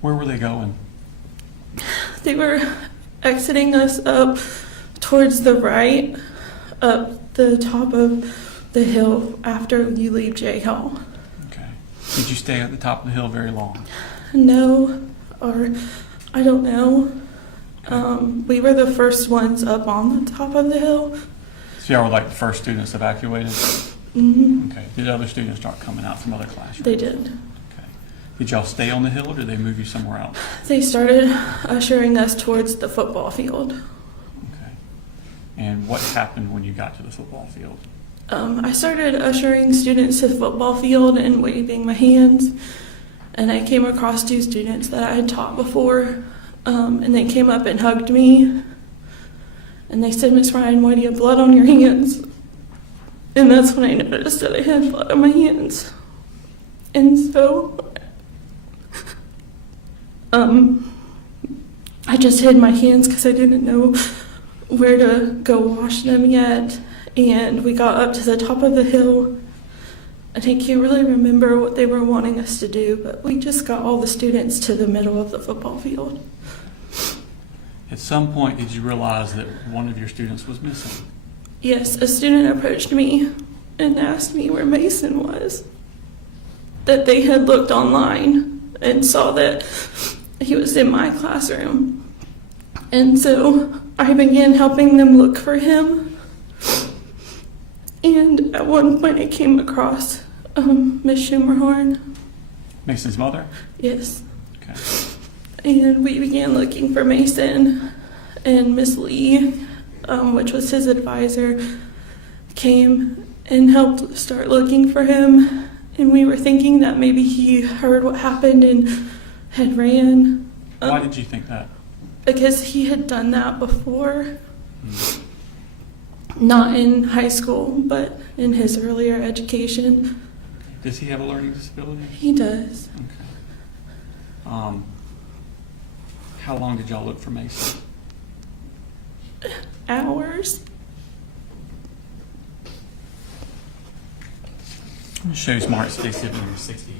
Where were they going? They were exiting us up towards the right, up the top of the hill after you leave J Hall. Okay. Did you stay at the top of the hill very long? No, or I don't know. We were the first ones up on the top of the hill. So y'all were like the first students evacuated? Mm-hmm. Okay. Did other students start coming out from other classrooms? They did. Okay. Did y'all stay on the hill or did they move you somewhere else? They started ushering us towards the football field. Okay. And what happened when you got to the football field? I started ushering students to the football field and waving my hands, and I came across 2 students that I had taught before, and they came up and hugged me, and they said, "Miss Ryan, why do you have blood on your hands?" And that's when I noticed that I had blood on my hands. And so, I just hid my hands because I didn't know where to go wash them yet. And we got up to the top of the hill, and I can't really remember what they were wanting us to do, but we just got all the students to the middle of the football field. At some point, did you realize that one of your students was missing? Yes, a student approached me and asked me where Mason was, that they had looked online and saw that he was in my classroom. And so I began helping them look for him. And at one point I came across Miss Schumerhorn. Mason's mother? Yes. Okay. And we began looking for Mason, and Miss Lee, which was his advisor, came and helped start looking for him. And we were thinking that maybe he heard what happened and had ran. Why did you think that? Because he had done that before. Not in high school, but in his earlier education. Does he have a learning disability? He does. Okay. How long did y'all look for Mason? Hours. I'm show you Smart State Exhibit number 68.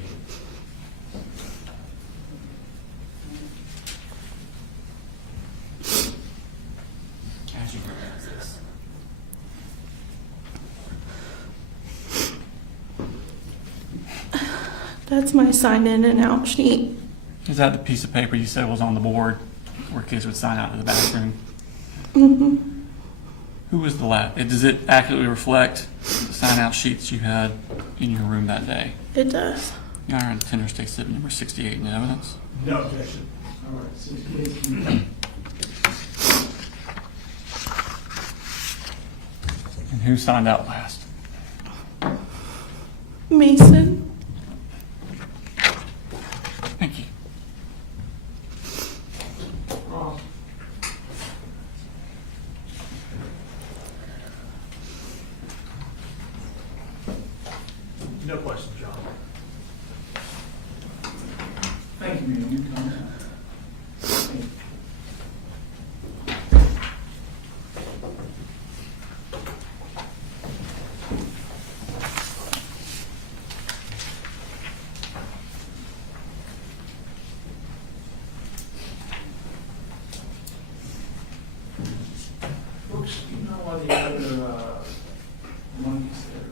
As you realize this. That's my sign in and out sheet. Is that the piece of paper you said was on the board where kids would sign out to the bathroom? Mm-hmm. Who was the last? Does it accurately reflect the sign-out sheets you had in your room that day? It does. You are on Tender State Exhibit number 68 in evidence. No objection. All right, 68. And who signed out last? Mason. Thank you. No question, John. Thank you, ma'am. You can come now. Folks, do you know why the other monkeys there?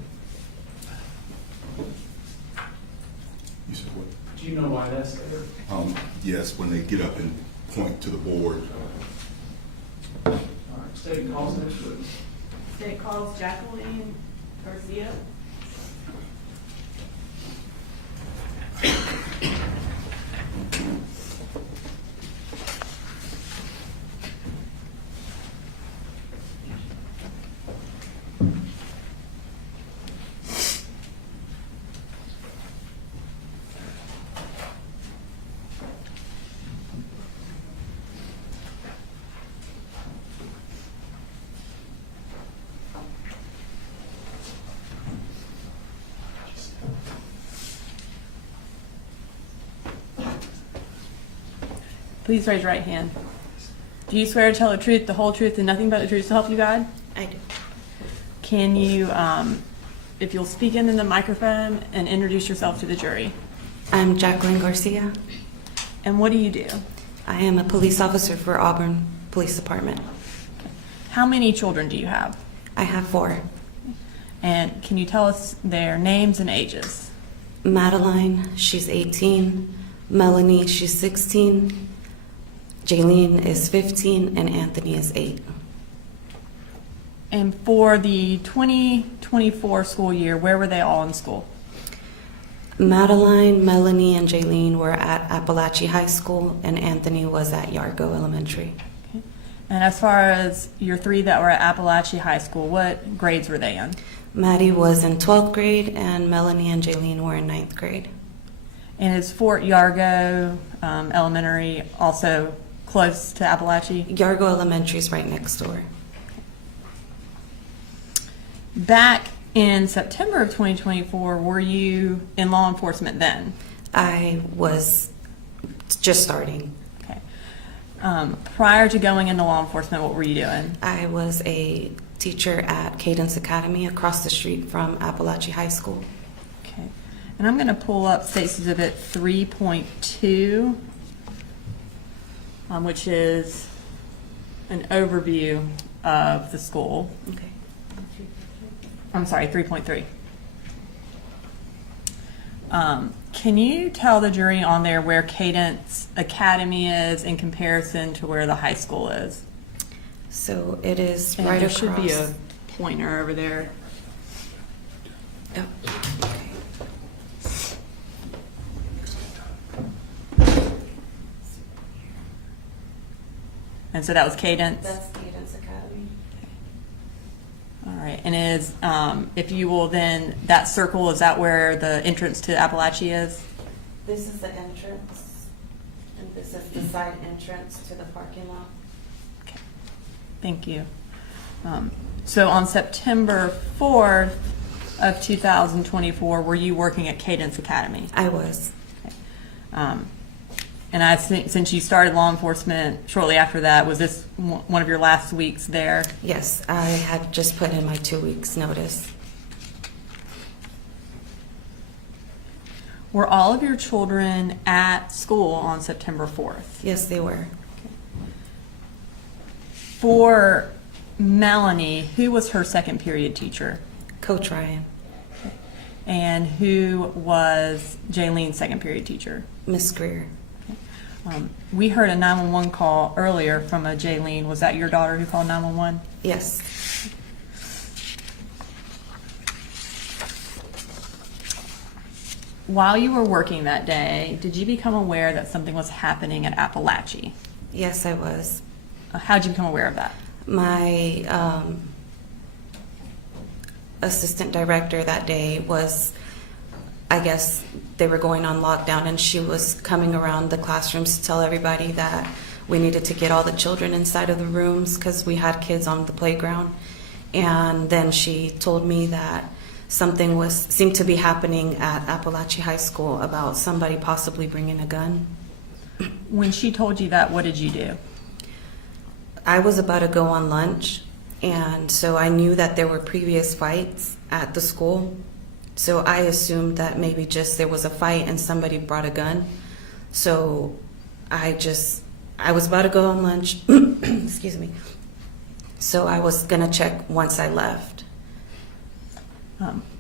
You said what? Do you know why that's there? Yes, when they get up and point to the board. All right, state calls next witness. State calls Jacqueline Garcia. Please raise your right hand. Do you swear to tell the truth, the whole truth, and nothing but the truth to help you God? I do. Can you, if you'll speak into the microphone and introduce yourself to the jury? I'm Jacqueline Garcia. And what do you do? I am a police officer for Auburn Police Department. How many children do you have? I have 4. And can you tell us their names and ages? Madeline, she's 18. Melanie, she's 16. Jaylene is 15, and Anthony is 8. And for the 2024 school year, where were they all in school? Madeline, Melanie, and Jaylene were at Apalachee High School, and Anthony was at Yargo Elementary. And as far as your 3 that were at Apalachee High School, what grades were they in? Maddie was in 12th grade, and Melanie and Jaylene were in 9th grade. And is Fort Yargo Elementary also close to Apalachee? Yargo Elementary is right next door. Back in September of 2024, were you in law enforcement then? I was just starting. Okay. Prior to going into law enforcement, what were you doing? I was a teacher at Cadence Academy across the street from Apalachee High School. Okay. And I'm going to pull up State's Exhibit 3.2, which is an overview of the school. Okay. I'm sorry, 3.3. Can you tell the jury on there where Cadence Academy is in comparison to where the high school is? So it is And right there across. should be a pointer over there. Oh, okay. And so that was Cadence? That's Cadence Academy. All right. And is, if you will then, that circle, is that where the entrance to Apalachee is? This is the entrance, and this is the side entrance to the parking lot. Okay. Thank you. So on September 4th of 2024, were you working at Cadence Academy? I was. Okay. And I think since you started law enforcement shortly after that, was this one of your last weeks there? Yes, I had just put in my 2 weeks notice. Were all of your children at school on September 4th? Yes, they were. For Melanie, who was her second period teacher? Coach Ryan. And who was Jaylene's second period teacher? Miss Greer. We heard a 911 call earlier from a Jaylene. Was that your daughter who called 911? Yes. While you were working that day, did you become aware that something was happening at Apalachee? Yes, I was. How did you become aware of that? My assistant director that day was, I guess they were going on lockdown, and she was coming around the classrooms to tell everybody that we needed to get all the children inside of the rooms because we had kids on the playground. And then she told me that something seemed to be happening at Apalachee High School about somebody possibly bringing a gun. When she told you that, what did you do? I was about to go on lunch, and so I knew that there were previous fights at the school. So I assumed that maybe just there was a fight and somebody brought a gun. So I was about to go on lunch, excuse me. So I was gonna check once I left.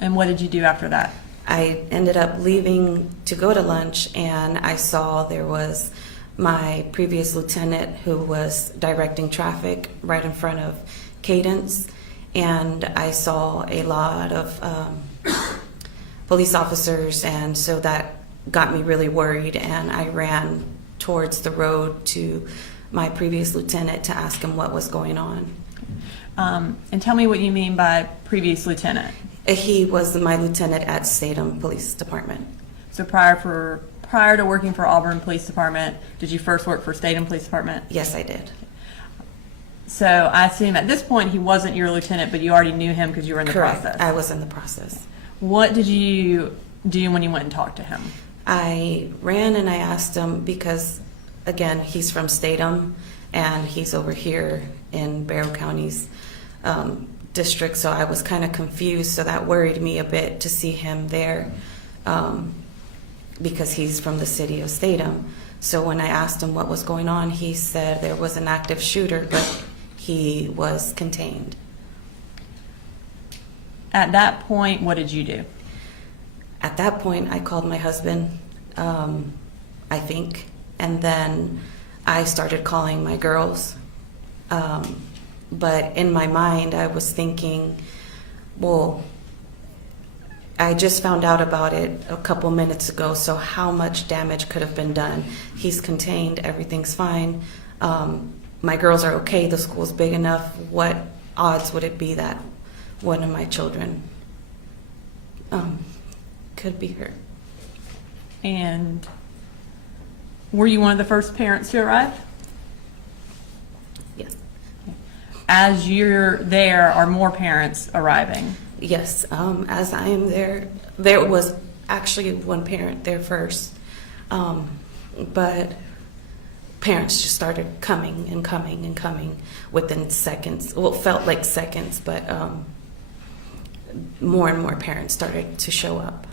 And what did you do after that? I ended up leaving to go to lunch, and I saw there was my previous lieutenant who was directing traffic right in front of Cadence, and I saw a lot of police officers, and so that got me really worried, and I ran towards the road to my previous lieutenant to ask him what was going on. And tell me what you mean by previous lieutenant. He was my lieutenant at Statham Police Department. So prior to working for Auburn Police Department, did you first work for Statham Police Department? Yes, I did. So I assume at this point he wasn't your lieutenant, but you already knew him because you were in the Correct. process. I was in the process. What did you do when you went and talked to him? I ran and I asked him because, again, he's from Statham and he's over here in Barrow County's district, so I was kind of confused, so that worried me a bit to see him there because he's from the city of Statham. So when I asked him what was going on, he said there was an active shooter, but he was contained. At that point, what did you do? At that point, I called my husband, I think, and then I started calling my girls. But in my mind, I was thinking, well, I just found out about it a couple minutes ago, so how much damage could have been done? He's contained, everything's fine. My girls are okay, the school's big enough. What odds would it be that one of my children could be her. And were you one of the first parents to arrive? Yes. As you're there, are more parents arriving? Yes, as I am there, there was actually one parent there first, but parents just started coming and coming and coming within seconds. Well, it felt like seconds, but more and more parents started to show up.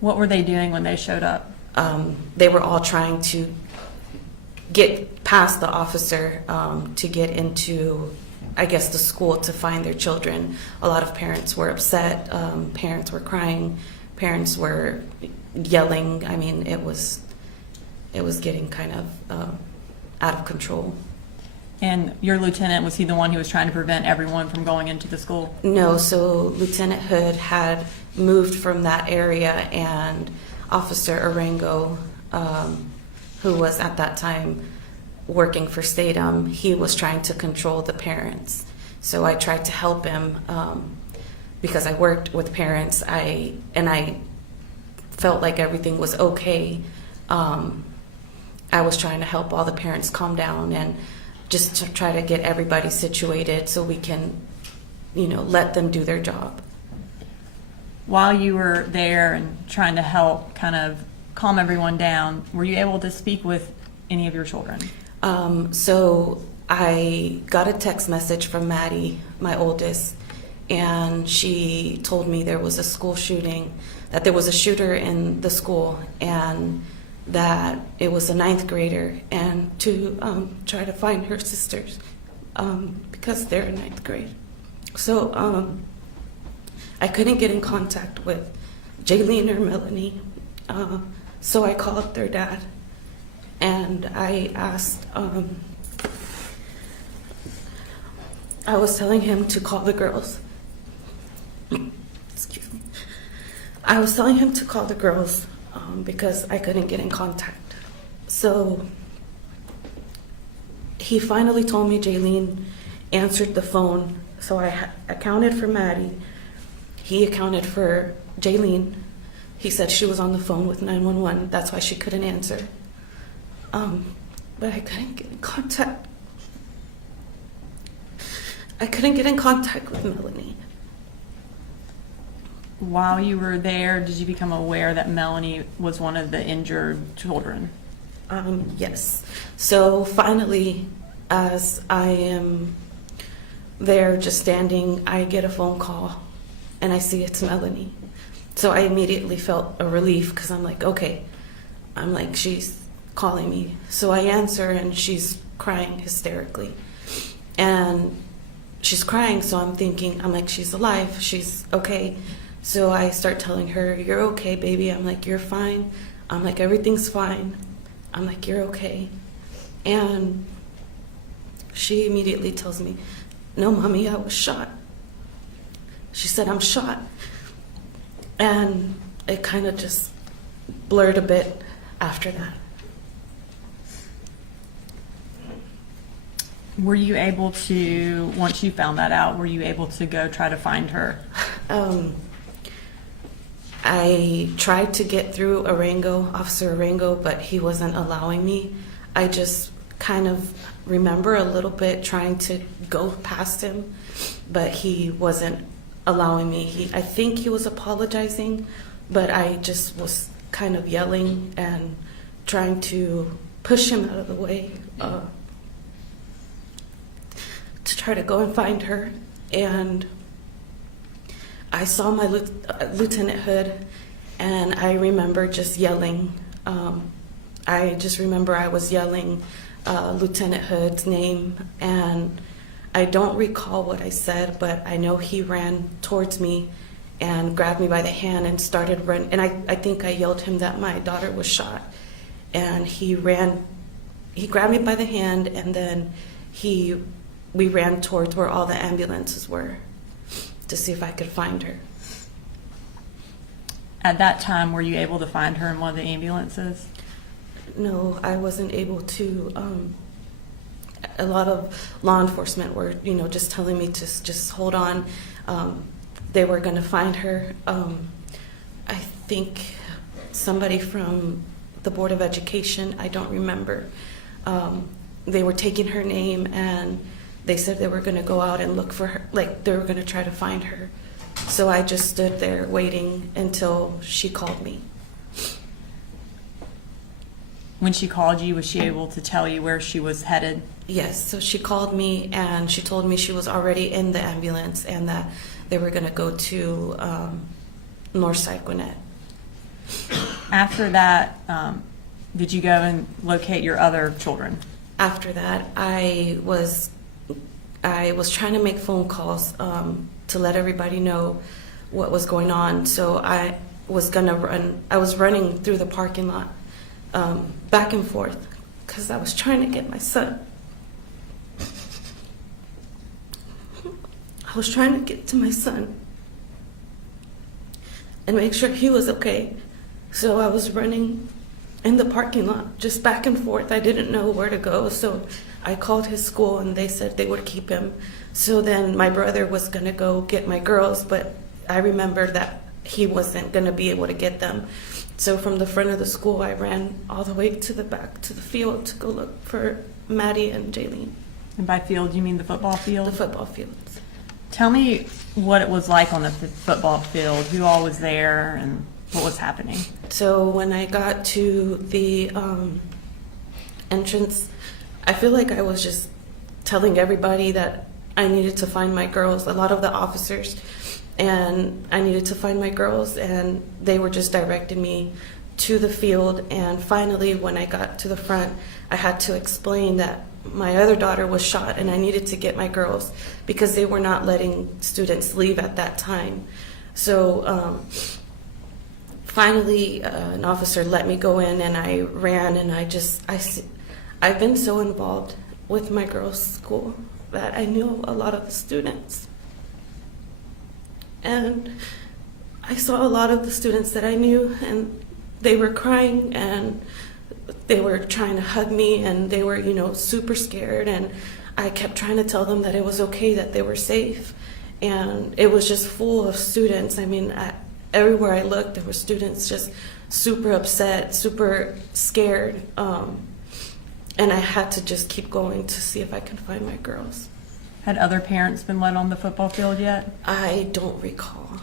What were they doing when they showed up? They were all trying to get past the officer to get into, I guess, the school to find their children. A lot of parents were upset. Parents were crying. Parents were yelling. I mean, it was getting kind of out of control. And your lieutenant, was he the one who was trying to prevent everyone from going into the school? No, so Lieutenant Hood had moved from that area, and Officer Arango, who was at that time working for Statham, he was trying to control the parents. So I tried to help him because I worked with parents. I felt like everything was okay. I was trying to help all the parents calm down and just to try to get everybody situated so we can, let them do their job. While you were there and trying to help kind of calm everyone down, were you able to speak with any of your children? So I got a text message from Maddie, my oldest, and she told me there was a school shooting, that there was a shooter in the school, and that it was a 9th grader, and to try to find her sisters because they're in 9th grade. So I couldn't get in contact with Jaylene or Melanie, so I called their dad, and I asked, I was telling him to call the girls. Excuse me. I was telling him to call the girls because I couldn't get in contact. So he finally told me Jaylene answered the phone. So I accounted for Maddie. He accounted for Jaylene. He said she was on the phone with 911. That's why she couldn't answer. But I couldn't get in contact. I couldn't get in contact with Melanie. While you were there, did you become aware that Melanie was one of the injured children? Yes. So finally, as I am there just standing, I get a phone call and I see it's Melanie. So I immediately felt a relief because I'm like, okay. I'm like, she's calling me. So I answer and she's crying hysterically. And she's crying, so I'm thinking, I'm like, she's alive, she's okay. So I start telling her, you're okay, baby. I'm like, you're fine. I'm like, everything's fine. I'm like, you're okay. And she immediately tells me, no, Mommy, I was shot. She said, I'm shot. And it kind of just blurred a bit after that. Were you able to, once you found that out, were you able to go try to find her? I tried to get through Officer Arango, but he wasn't allowing me. I just kind of remember a little bit trying to go past him, but he wasn't allowing me. I think he was apologizing, but I just was kind of yelling and trying to push him out of the way to try to go and find her. And I saw my Lieutenant Hood, and I remember just yelling. I just remember I was yelling Lieutenant Hood's name, and I don't recall what I said, but I know he ran towards me and grabbed me by the hand and started running. And I think I yelled him that my daughter was shot. And he grabbed me by the hand, and then we ran towards where all the ambulances were to see if I could find her. At that time, were you able to find her in one of the ambulances? No, I wasn't able to. A lot of law enforcement were, just telling me to just hold on. They were going to find her. I think somebody from the Board of Education, I don't remember. They were taking her name and they said they were going to go out and look for her, like they were going to try to find her. So I just stood there waiting until she called me. When she called you, was she able to tell you where she was headed? Yes, so she called me and she told me she was already in the ambulance and that they were going to go to Northside Gwinnett. After that, did you go and locate your other children? After that, I was trying to make phone calls to let everybody know what was going on. So I was running through the parking lot back and forth because I was trying to get my son. I was trying to get to my son and make sure he was okay. So I was running in the parking lot, just back and forth. I didn't know where to go, so I called his school and they said they would keep him. So then my brother was going to go get my girls, but I remembered that he wasn't going to be able to get them. So from the front of the school, I ran all the way to the back to the field to go look for Maddie and Jaylene. And by field, you mean the football field? The football field. Tell me what it was like on the football field, who all was there, and what was happening. So when I got to the entrance, I feel like I was just telling everybody that I needed to find my girls, a lot of the officers, and I needed to find my girls, and they were just directing me to the field. And finally, when I got to the front, I had to explain that my other daughter was shot and I needed to get my girls because they were not letting students leave at that time. So finally, an officer let me go in and I ran, and I've been so involved with my girls' school that I knew a lot of the students. And I saw a lot of the students that I knew, and they were crying and they were trying to hug me, and they were, super scared. And I kept trying to tell them that it was okay, that they were safe. And it was just full of students. I mean, everywhere I looked, there were students just super upset, super scared. And I had to just keep going to see if I could find my girls. Had other parents been let on the football field yet? I don't recall.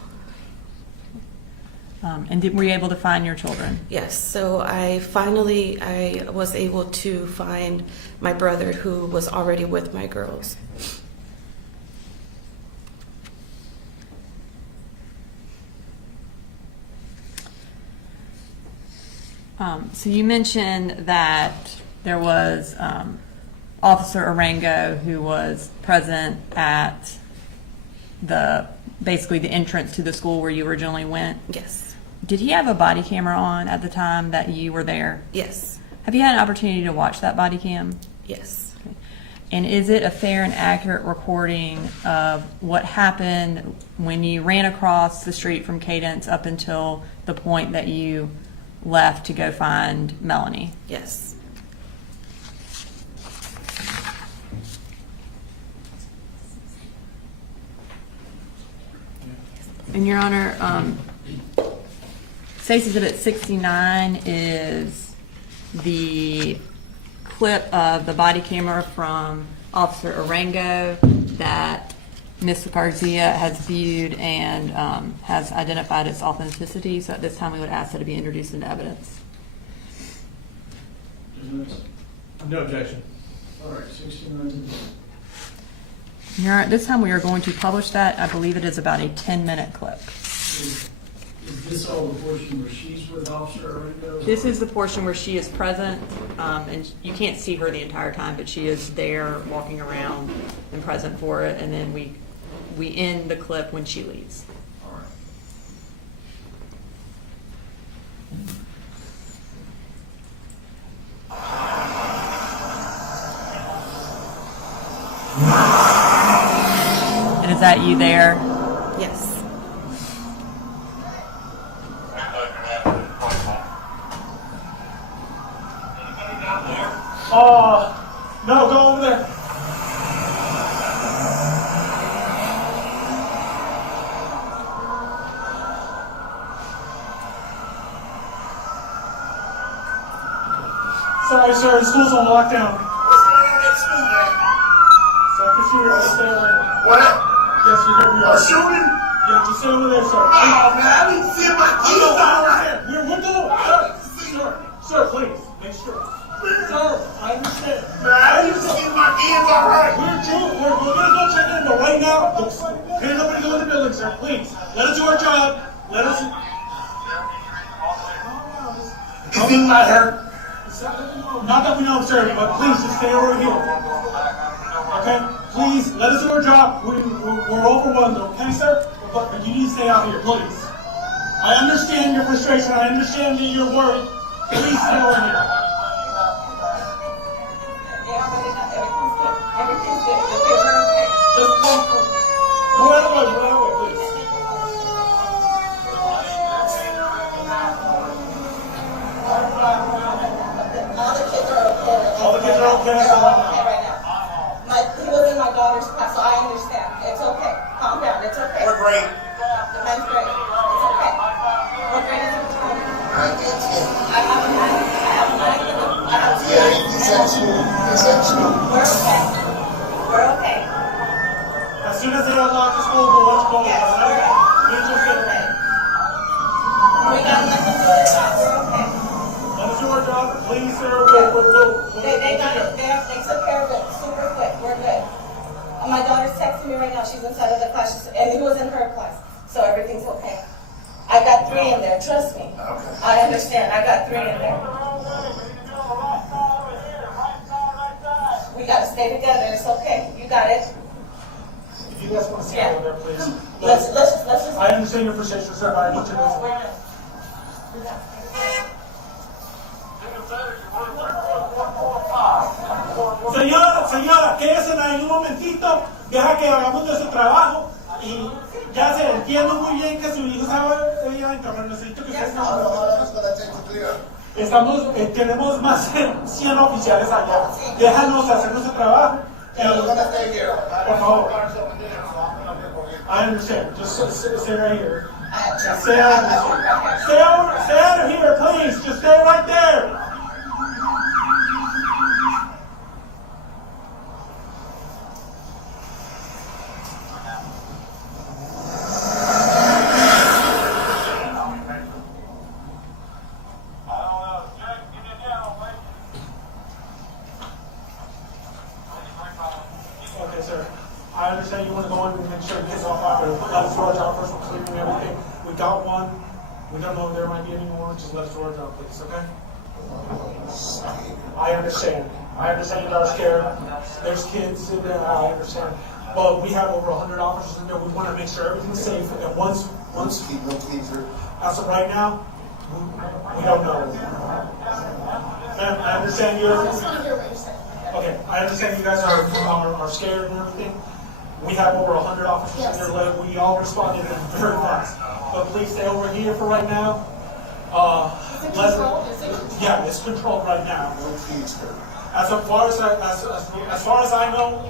And were you able to find your children? Yes, so I was able to find my brother, who was already with my girls. So you mentioned that there was Officer Arango who was present at basically the entrance to the school where you originally went. Yes. Did he have a body camera on at the time that you were there? Yes. Have you had an opportunity to watch that body cam? Yes. Okay. And is it a fair and accurate recording of what happened when you ran across the street from Cadence up until the point that you left to go find Melanie? Yes. And Your Honor, State's Exhibit 69 is the clip of the body camera from Officer Arango that Ms. Garcia has viewed and has identified its authenticity. So at this time, we would ask that it be introduced into evidence. No objection. All right, 69. Your Honor, at this time, we are going to publish that. I believe it is about a 10-minute clip. Is this all the portion where she's with Officer Arango? This is the portion where she is present, and you can't see her the entire time, but she is there walking around and present for it, and then we end the clip when she leaves. All right. And is that you there? Yes. No, go over there. sorry, sir. The school's on lockdown. Second shooter, stay away. What? Yes, you're here. A shooting? Yeah, just stay over there, sir. Oh, man, I didn't see my kids all right. We're going. Sir, please, make sure. Sir, I understand. Man, I didn't see my kids all right. We're gonna go check in, but right now, can't nobody go in the building, sir. Please, let us do our job. Let us. Is he not hurt? Not that we know, sir, but please just stay over here. Okay? Please, let us do our job. We're overwhelmed, okay, sir? But you need to stay out here, please. I understand your frustration. I understand that you're worried. Please stay over here. Everything's good. The kids are okay. Just go out of the way, please. All the kids are okay. All the kids are okay? They're all okay right now. He was in my daughter's class, so I understand. It's okay. Calm down. It's okay. We're great. The man's great. It's okay. We're great as a team. I have Yeah, it's at school. It's at school. We're okay. We're okay. As soon as they unlock the school, we'll let you go. Yes, we're okay. We're okay. We got nothing to do with that. We're okay. Let us do our job, please, sir. They took care of it super quick. We're good. My daughter's texting me right now. She's inside of the class, and he was in her class, so everything's okay. I got 3 in there. Trust me. I understand. I got 3 in there. We got to stay together. It's okay. You got it. If you guys want to stay over there, please. Let's just. I understand your frustration, sir, but I need you to listen. Señora, quédese ahí un momentito, deja que hagamos de su trabajo y ya se entiende muy bien que su hijo sabe pero necesito que ustedes tenemos más de 100 oficiales allá. Déjanos hacer nuestro trabajo. Por favor. I understand. Just stay right here. Stay out of here, please. Just stay right there. Okay, sir. I understand you want to go in and make sure it gets off out there. Let us do our job first. We're clearing everything. We got one. We don't know if there might be any more. Just let us do our job, please, okay? I understand. I understand you guys are scared. There's kids in there. I understand. But we have over 100 officers in there. We want to make sure everything's safe. And once as of right now, we don't know. Ma'am, I understand you're. Okay, I understand you guys are scared and everything. We have over 100 officers in there. We all responded very fast. But please stay over here for right now. Yeah, it's controlled right now. As far as I know,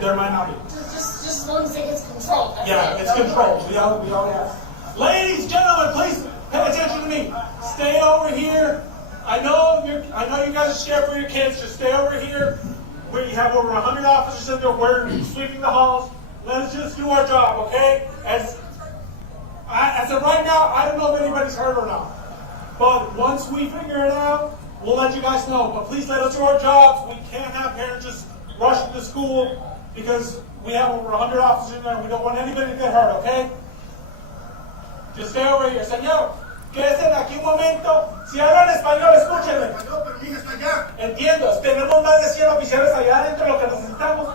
there might not be. Just as long as it gets controlled. Yeah, it's controlled. We all have. Ladies, gentlemen, please pay attention to me. Stay over here. I know you guys are scared for your kids. Just stay over here. We have over 100 officers in there. We're sweeping the halls. Let's just do our job, okay? As of right now, I don't know if anybody's hurt or not. But once we figure it out, we'll let you guys know. But please let us do our jobs. We can't have parents just rushing to school because we have over 100 officers in there. We don't want anybody to get hurt, okay? Just stay over here. Señor, quédense aquí un momento. Si hablan español, escúchenme. Entiendo, tenemos más de 100 oficiales allá adentro, lo que necesitamos.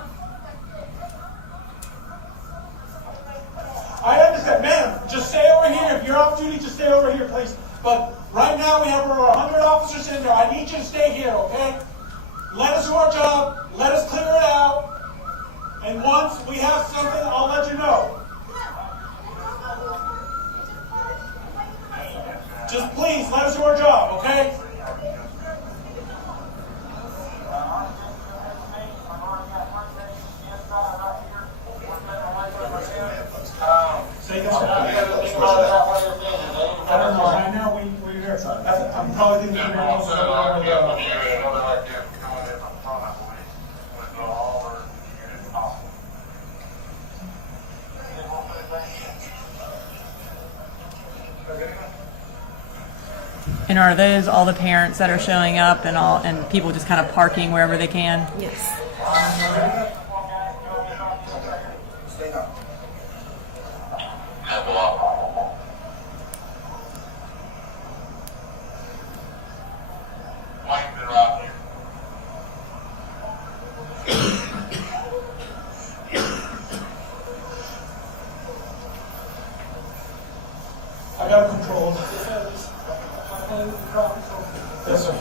I understand, ma'am, just stay over here. If you're off duty, just stay over here, please. But right now we have over 100 officers in there. I need you to stay here, okay? Let us do our job. Let us clear it out. And once we have something, I'll let you know. Just please, let us do our job, okay? Say this. I don't know. Right now, we're here. I'm probably thinking And are those all the parents that are showing up and people just kind of parking wherever they can? Yes. I got it controlled. Yes, sir.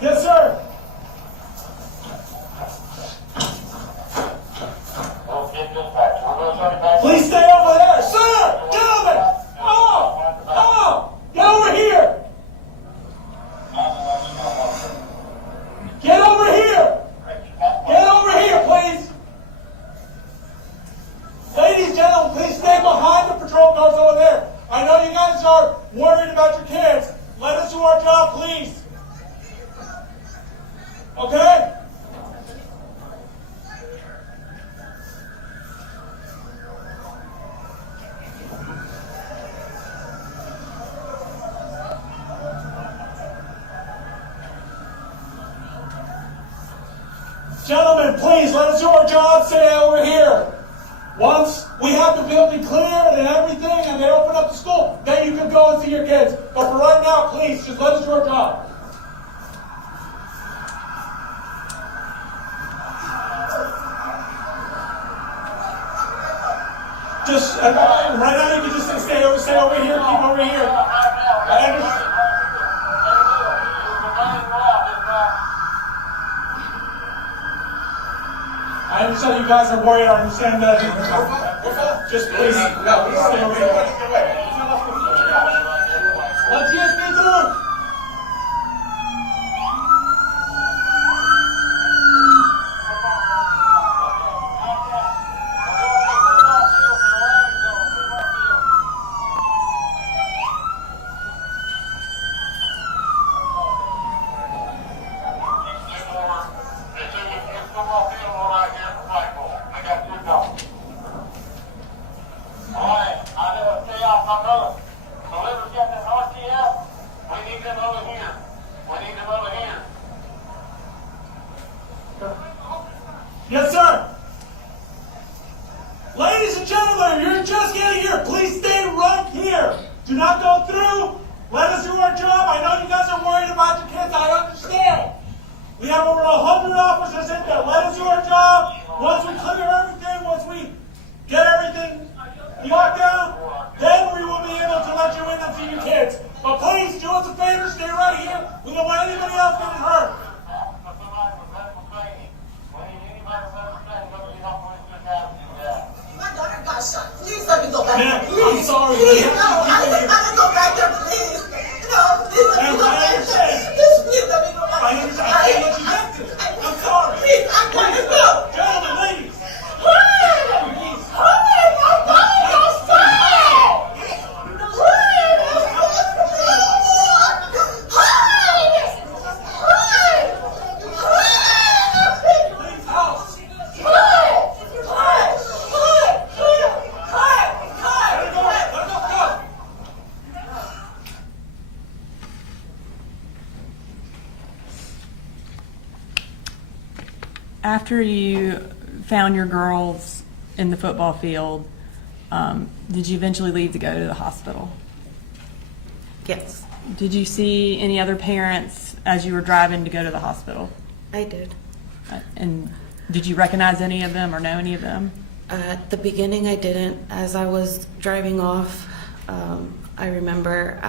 Yes, sir. Please stay over there, sir. Gentlemen. Get over here. Get over here! Get over here, please! Ladies, gentlemen, please stay behind the patrol cars over there. I know you guys are worried about your kids. Let us do our job, please. Okay? Gentlemen, please, let us do our job. Stay over here. Once we have the building cleared and everything and they open up the school, then you can go and see your kids. But for right now, please, just let us do our job. Just, right now you can just stay over here, keep over here. I understand. I understand you guys are worried. I understand that. Just please stay over here. Let's just get through. Yes, sir. Ladies and gentlemen, you're just getting here. Please stay right here. Do not go through. Let us do our job. I know you guys are worried about your kids. I understand. We have over 100 officers in there. Let us do our job. Once we clear everything, once we get everything locked down, then we will be able to let you in and see your kids. But please, do us a favor. Stay right here. We don't want anybody else getting hurt. My daughter got shot. Please let me go back there. I'm sorry. Please, no. I didn't go back there, please. No, please let me go back there. Please let me go back there. I understand. I can't let you back there. I'm sorry. Please, I got to go. Gentlemen, ladies. After you found your girls in the football field, did you eventually leave to go to the hospital? Yes, Did you see any other parents as you were driving to go to the hospital? I did. And did you recognize any of them or know any of them? At the beginning, I didn't. As I was driving off, I remember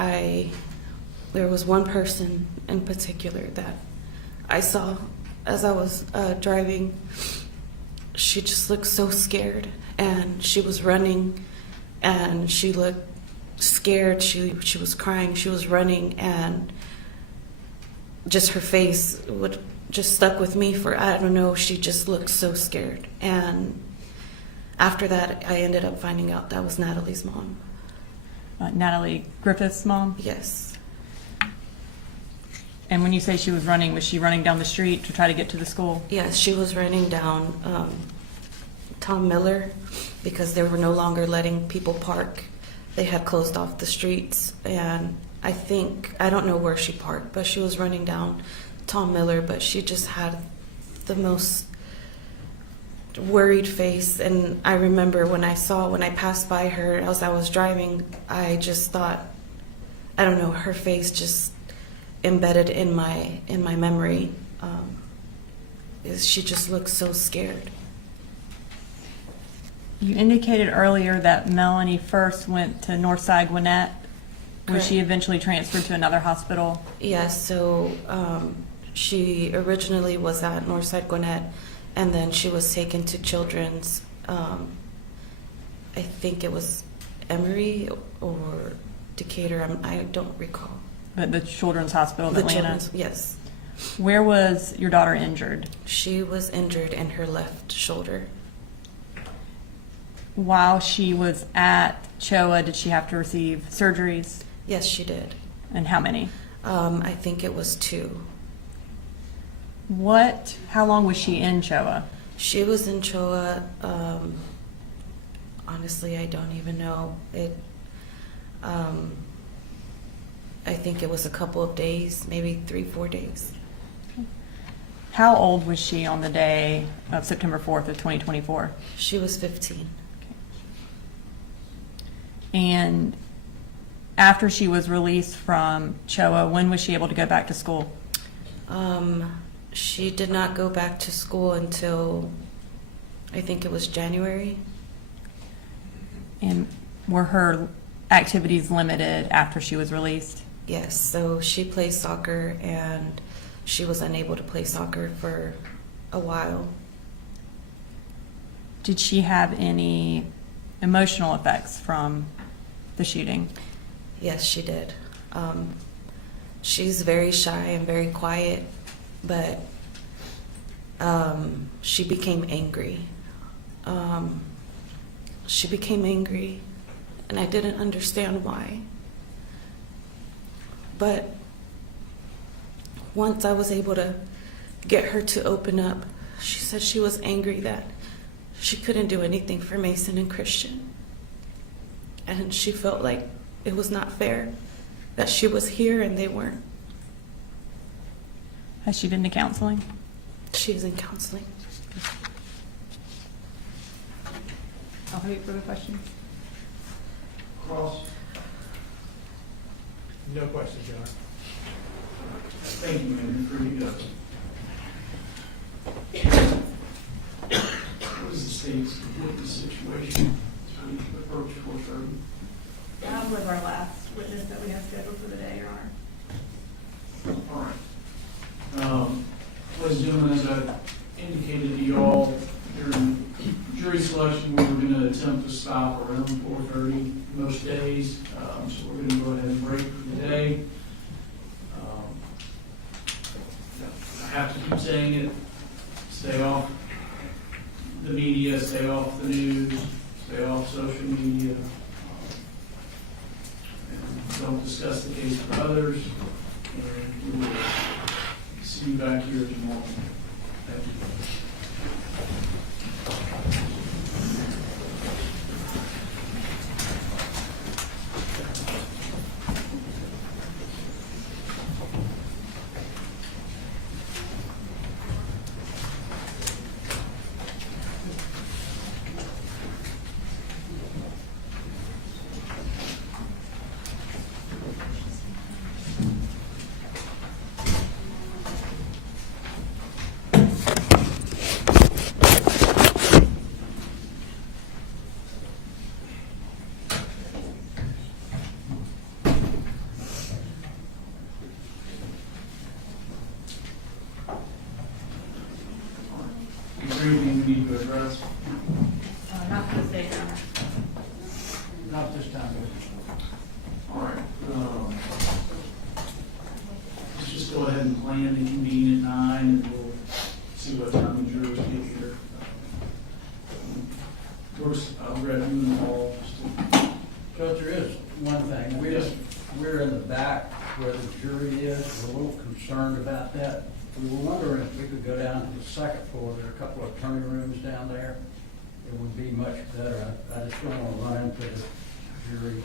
there was one person in particular that I saw as I was driving. She just looked so scared, and she was running, and she looked scared. She was crying. She was running, and just her face just stuck with me for, I don't know, she just looked so scared. And after that, I ended up finding out that was Natalie's mom. Natalie Griffith's mom? Yes. And when you say she was she running down the street to try to get to the school? Yes, she was running down Tom Miller because they were no longer letting people park. They had closed off the streets, and I don't know where she parked, but she was running down Tom Miller, but she just had the most worried face. And I remember when I passed by her as I was driving, I just thought, I don't know, her face just embedded in my memory. She just looked so scared. You indicated earlier that Melanie first went to Northside Gwinnett. Was she eventually transferred to another hospital? Yes, so she originally was at Northside Gwinnett, and then she was taken to Children's, I think it was Emory or Decatur, I don't recall. But the Children's Hospital in Atlanta? Children's, yes. Where was your daughter injured? She was injured in her left shoulder. While she was at CHOA, did she have to receive surgeries? Yes, she did. And how many? I think it was 2. How long was she in CHOA? She was in CHOA, honestly, I don't even know. I think it was a couple of days, maybe 3-4 days. How old was she on the day of September 4th of 2024? She was 15. And after she was released from CHOA, when was she able to go back to school? She did not go back to school until, I think it was January. And were her activities limited after she was released? Yes, so she plays soccer, and she was unable to play soccer for a while. Did she have any emotional effects from the shooting? Yes, she did. She's very shy and very quiet, but she became angry. She became angry, and I didn't understand why. But once I was able to get her to open up, she said she was angry that she couldn't do anything for Mason and Christian. And she felt like it was not fair that she was here and they weren't. Has she been to counseling? She's in counseling. I'll have you further questions. Cross. No questions, Your Honor. Thank you, ma'am, for your What is the state's witness situation? So we can approach 4:30. That was our last witness that we have scheduled for the day, Your Honor. All right. Ladies and gentlemen, as I indicated to you all during jury selection, we were going to attempt to stop around 4:30 most days. So we're going to go ahead and break for the day. I have to keep saying it. Stay off the media, stay off the news, stay off social media. And don't discuss the case with others. And we will see you back here tomorrow. Thank you. Anything we need to address? Not for this day, Your Honor. Not this time. All right. Let's just go ahead and plan to convene at 9, and we'll see what time the jurors get here. Of course, I'll grab you in the hall. Judge, there is just one thing, we're in the back where the jury is, we're a little concerned about that. We were wondering if we could go down to the second floor, there are a couple of attorney rooms down there. It would be much better. I just don't want to run into the jury